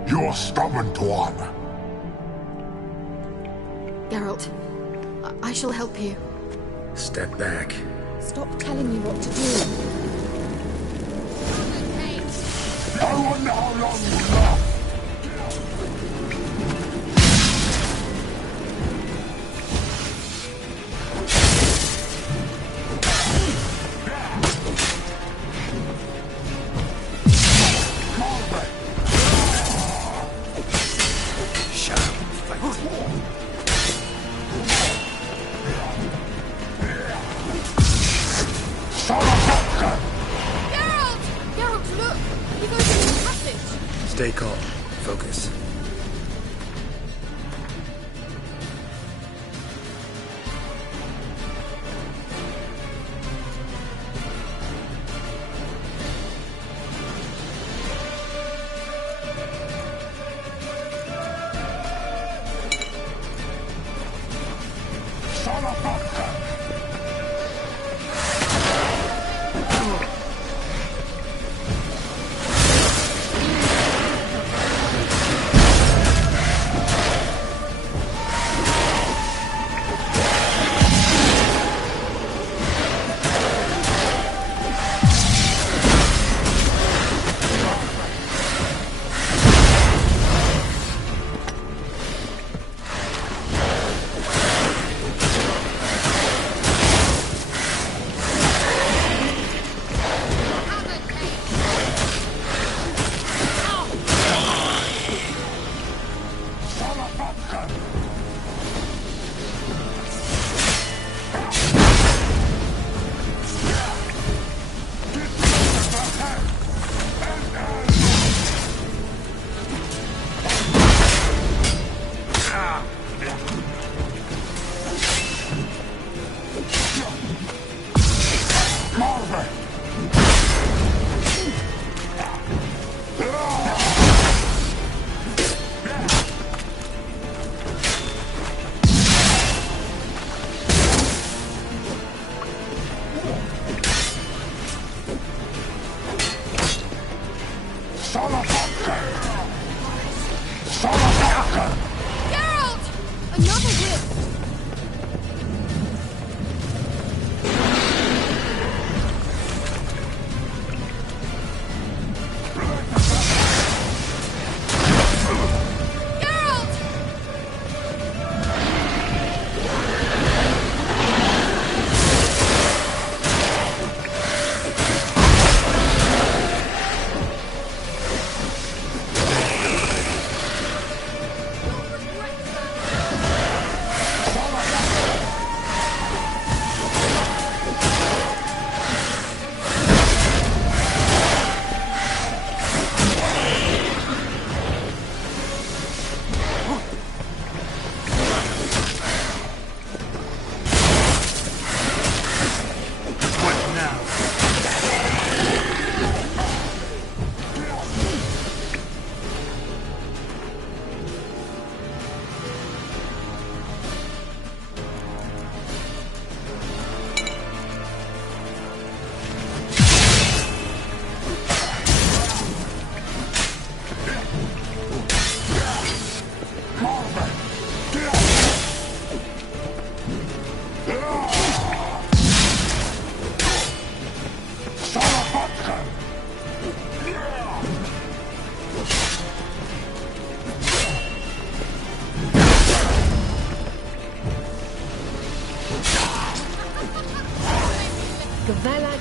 You're stubborn, Tuan. Geralt, I shall help you. Step back. Stop telling me what to do. I wonder how long you last. Stay calm. Focus.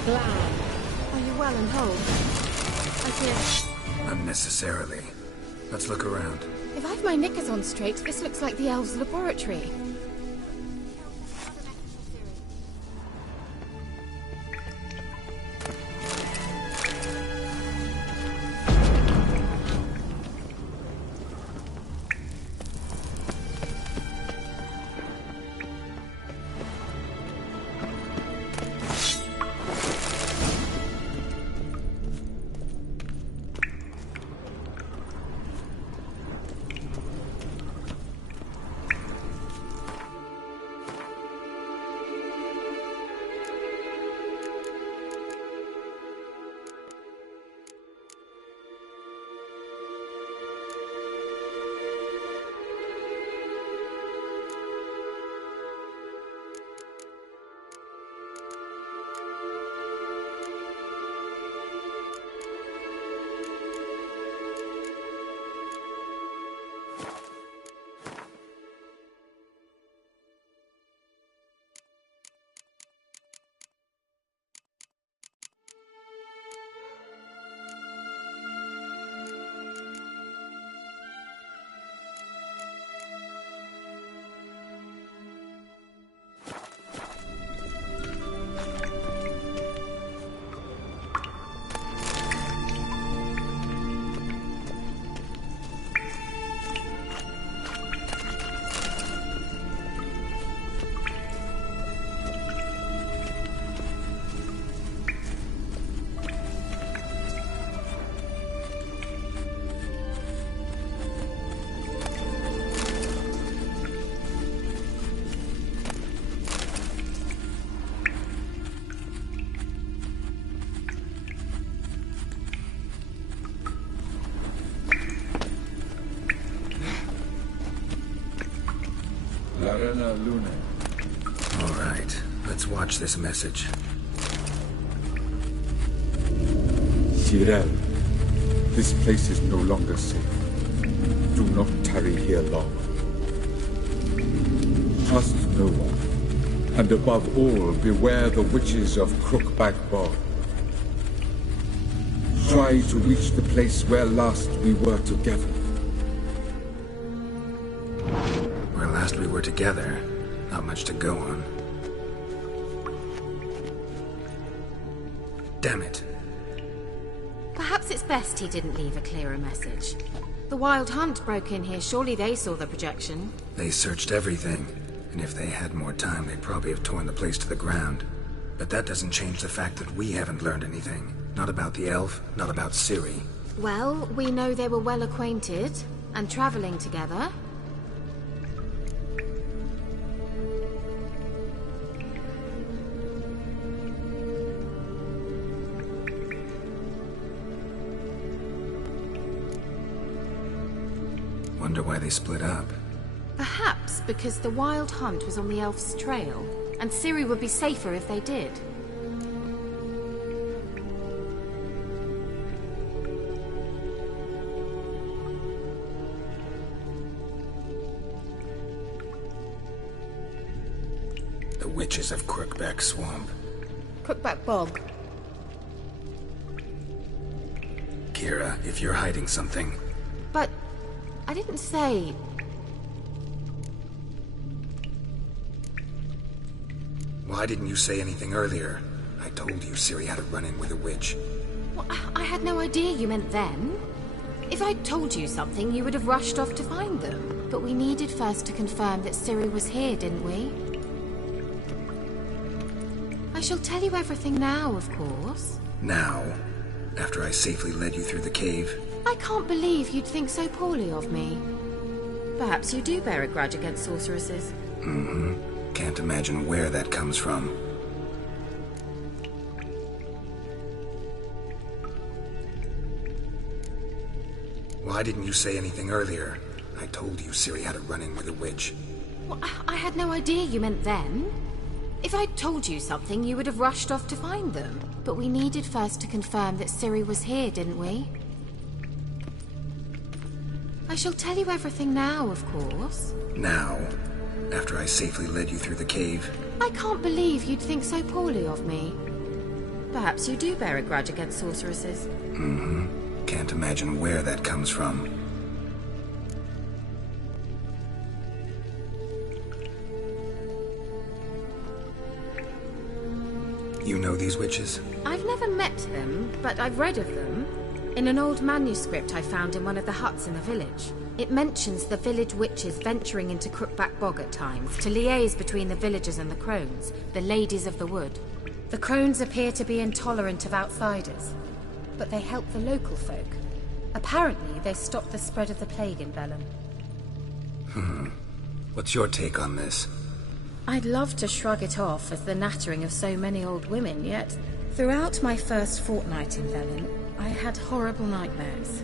Are you well and whole? I fear... Unnecessarily. Let's look around. If I've my knickers on straight, this looks like the elves' laboratory. Arena Lune. All right, let's watch this message. Tyrell, this place is no longer safe. Do not tarry here long. Trust no one, and above all, beware the witches of Crookback Bog. Try to reach the place where last we were together. Where last we were together, not much to go on. Damn it. Perhaps it's best he didn't leave a clearer message. The Wild Hunt broke in here. Surely they saw the projection. They searched everything, and if they had more time, they'd probably have torn the place to the ground. But that doesn't change the fact that we haven't learned anything. Not about the elf, not about Ciri. Well, we know they were well acquainted and traveling together. Wonder why they split up. Perhaps because the Wild Hunt was on the elf's trail, and Ciri would be safer if they did. The witches of Crookback Swamp. Crookback Bog. Kira, if you're hiding something... But I didn't say... Why didn't you say anything earlier? I told you Ciri had a run-in with a witch. Well, I had no idea you meant then. If I'd told you something, you would have rushed off to find them. But we needed first to confirm that Ciri was here, didn't we? I shall tell you everything now, of course. Now? After I safely led you through the cave? I can't believe you'd think so poorly of me. Perhaps you do bear a grudge against sorceresses. Mm-hmm. Can't imagine where that comes from. Why didn't you say anything earlier? I told you Ciri had a run-in with a witch. Well, I had no idea you meant then. If I'd told you something, you would have rushed off to find them. But we needed first to confirm that Ciri was here, didn't we? I shall tell you everything now, of course. Now? After I safely led you through the cave? I can't believe you'd think so poorly of me. Perhaps you do bear a grudge against sorceresses. Mm-hmm. Can't imagine where that comes from. You know these witches? I've never met them, but I've read of them. In an old manuscript I found in one of the huts in the village. It mentions the village witches venturing into Crookback Bog at times to liaise between the villagers and the crones, the ladies of the wood. The crones appear to be intolerant of outsiders, but they help the local folk. Apparently, they stopped the spread of the plague in Velen. What's your take on this? I'd love to shrug it off as the nattering of so many old women, yet throughout my first fortnight in Velen, I had horrible nightmares.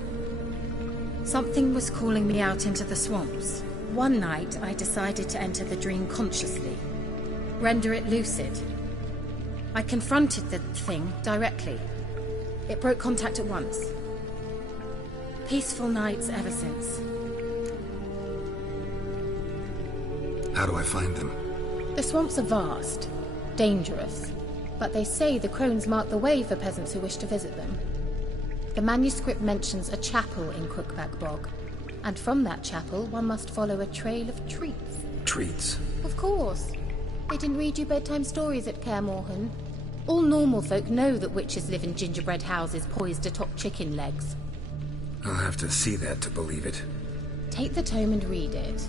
Something was calling me out into the swamps. One night, I decided to enter the dream consciously, render it lucid. I confronted the thing directly. It broke contact at once. Peaceful nights ever since. How do I find them? The swamps are vast, dangerous, but they say the crones mark the way for peasants who wish to visit them. The manuscript mentions a chapel in Crookback Bog, and from that chapel one must follow a trail of treats. Treats? Of course. They didn't read you bedtime stories at Kaer Morhen. All normal folk know that witches live in gingerbread houses poised atop chicken legs. I'll have to see that to believe it. Take the tome and read it.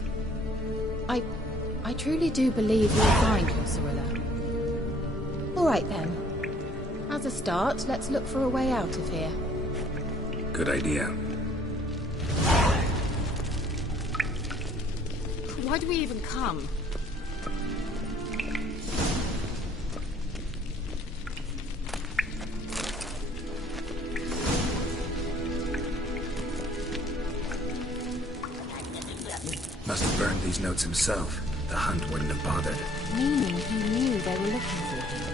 I truly do believe you'll find your Cirilla. All right then. As a start, let's look for a way out of here. Good idea. Why do we even come? Must have burned these notes himself. the hunt wouldn't have bothered. Meaning he knew they were looking for him.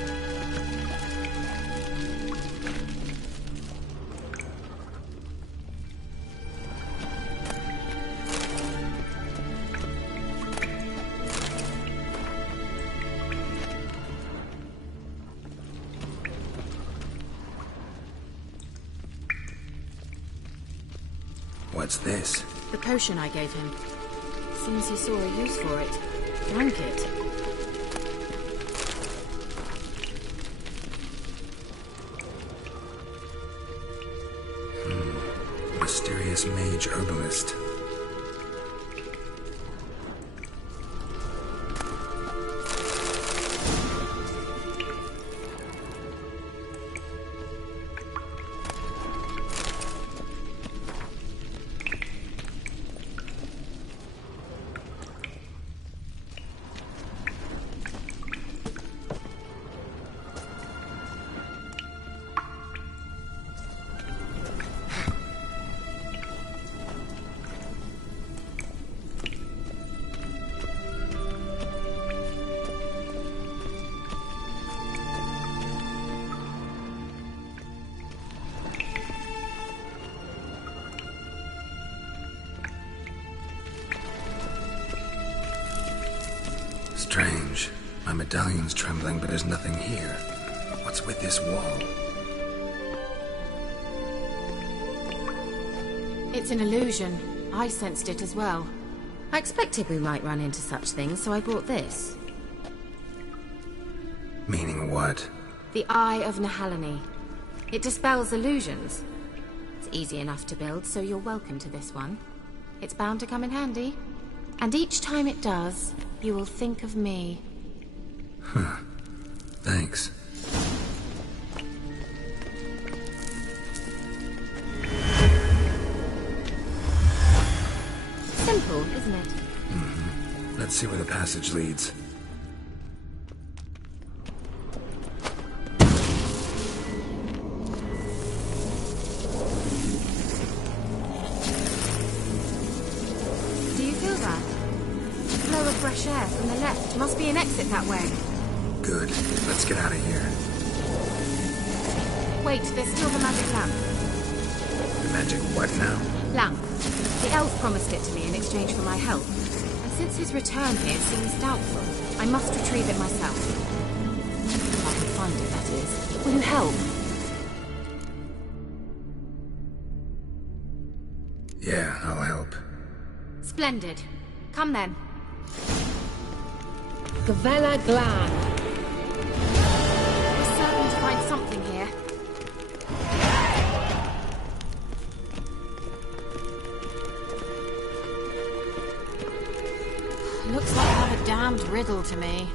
What's this? The potion I gave him. Seems he saw a use for it. Drank it. Mysterious mage herbalist. Strange. My medallion's trembling, but there's nothing here. What's with this wall? It's an illusion. I sensed it as well. I expected we might run into such things, so I brought this. Meaning what? The Eye of Nehaleni. It dispels illusions. It's easy enough to build, so you're welcome to this one. It's bound to come in handy. And each time it does, you will think of me. Huh. Thanks. Simple, isn't it? Mm-hmm. Let's see where the passage leads. Do you feel that? Flow of fresh air from the left. Must be an exit that way. Good. Let's get out of here. Wait, there's still the magic lamp. The magic what now? Lamp. The elf promised it to me in exchange for my help. And since his return here seems doubtful, I must retrieve it myself. If I can find it, that is. Will you help? Yeah, I'll help. Splendid. Come then. Gavella Glan. We're certain to find something here. Looks like another damned riddle to me.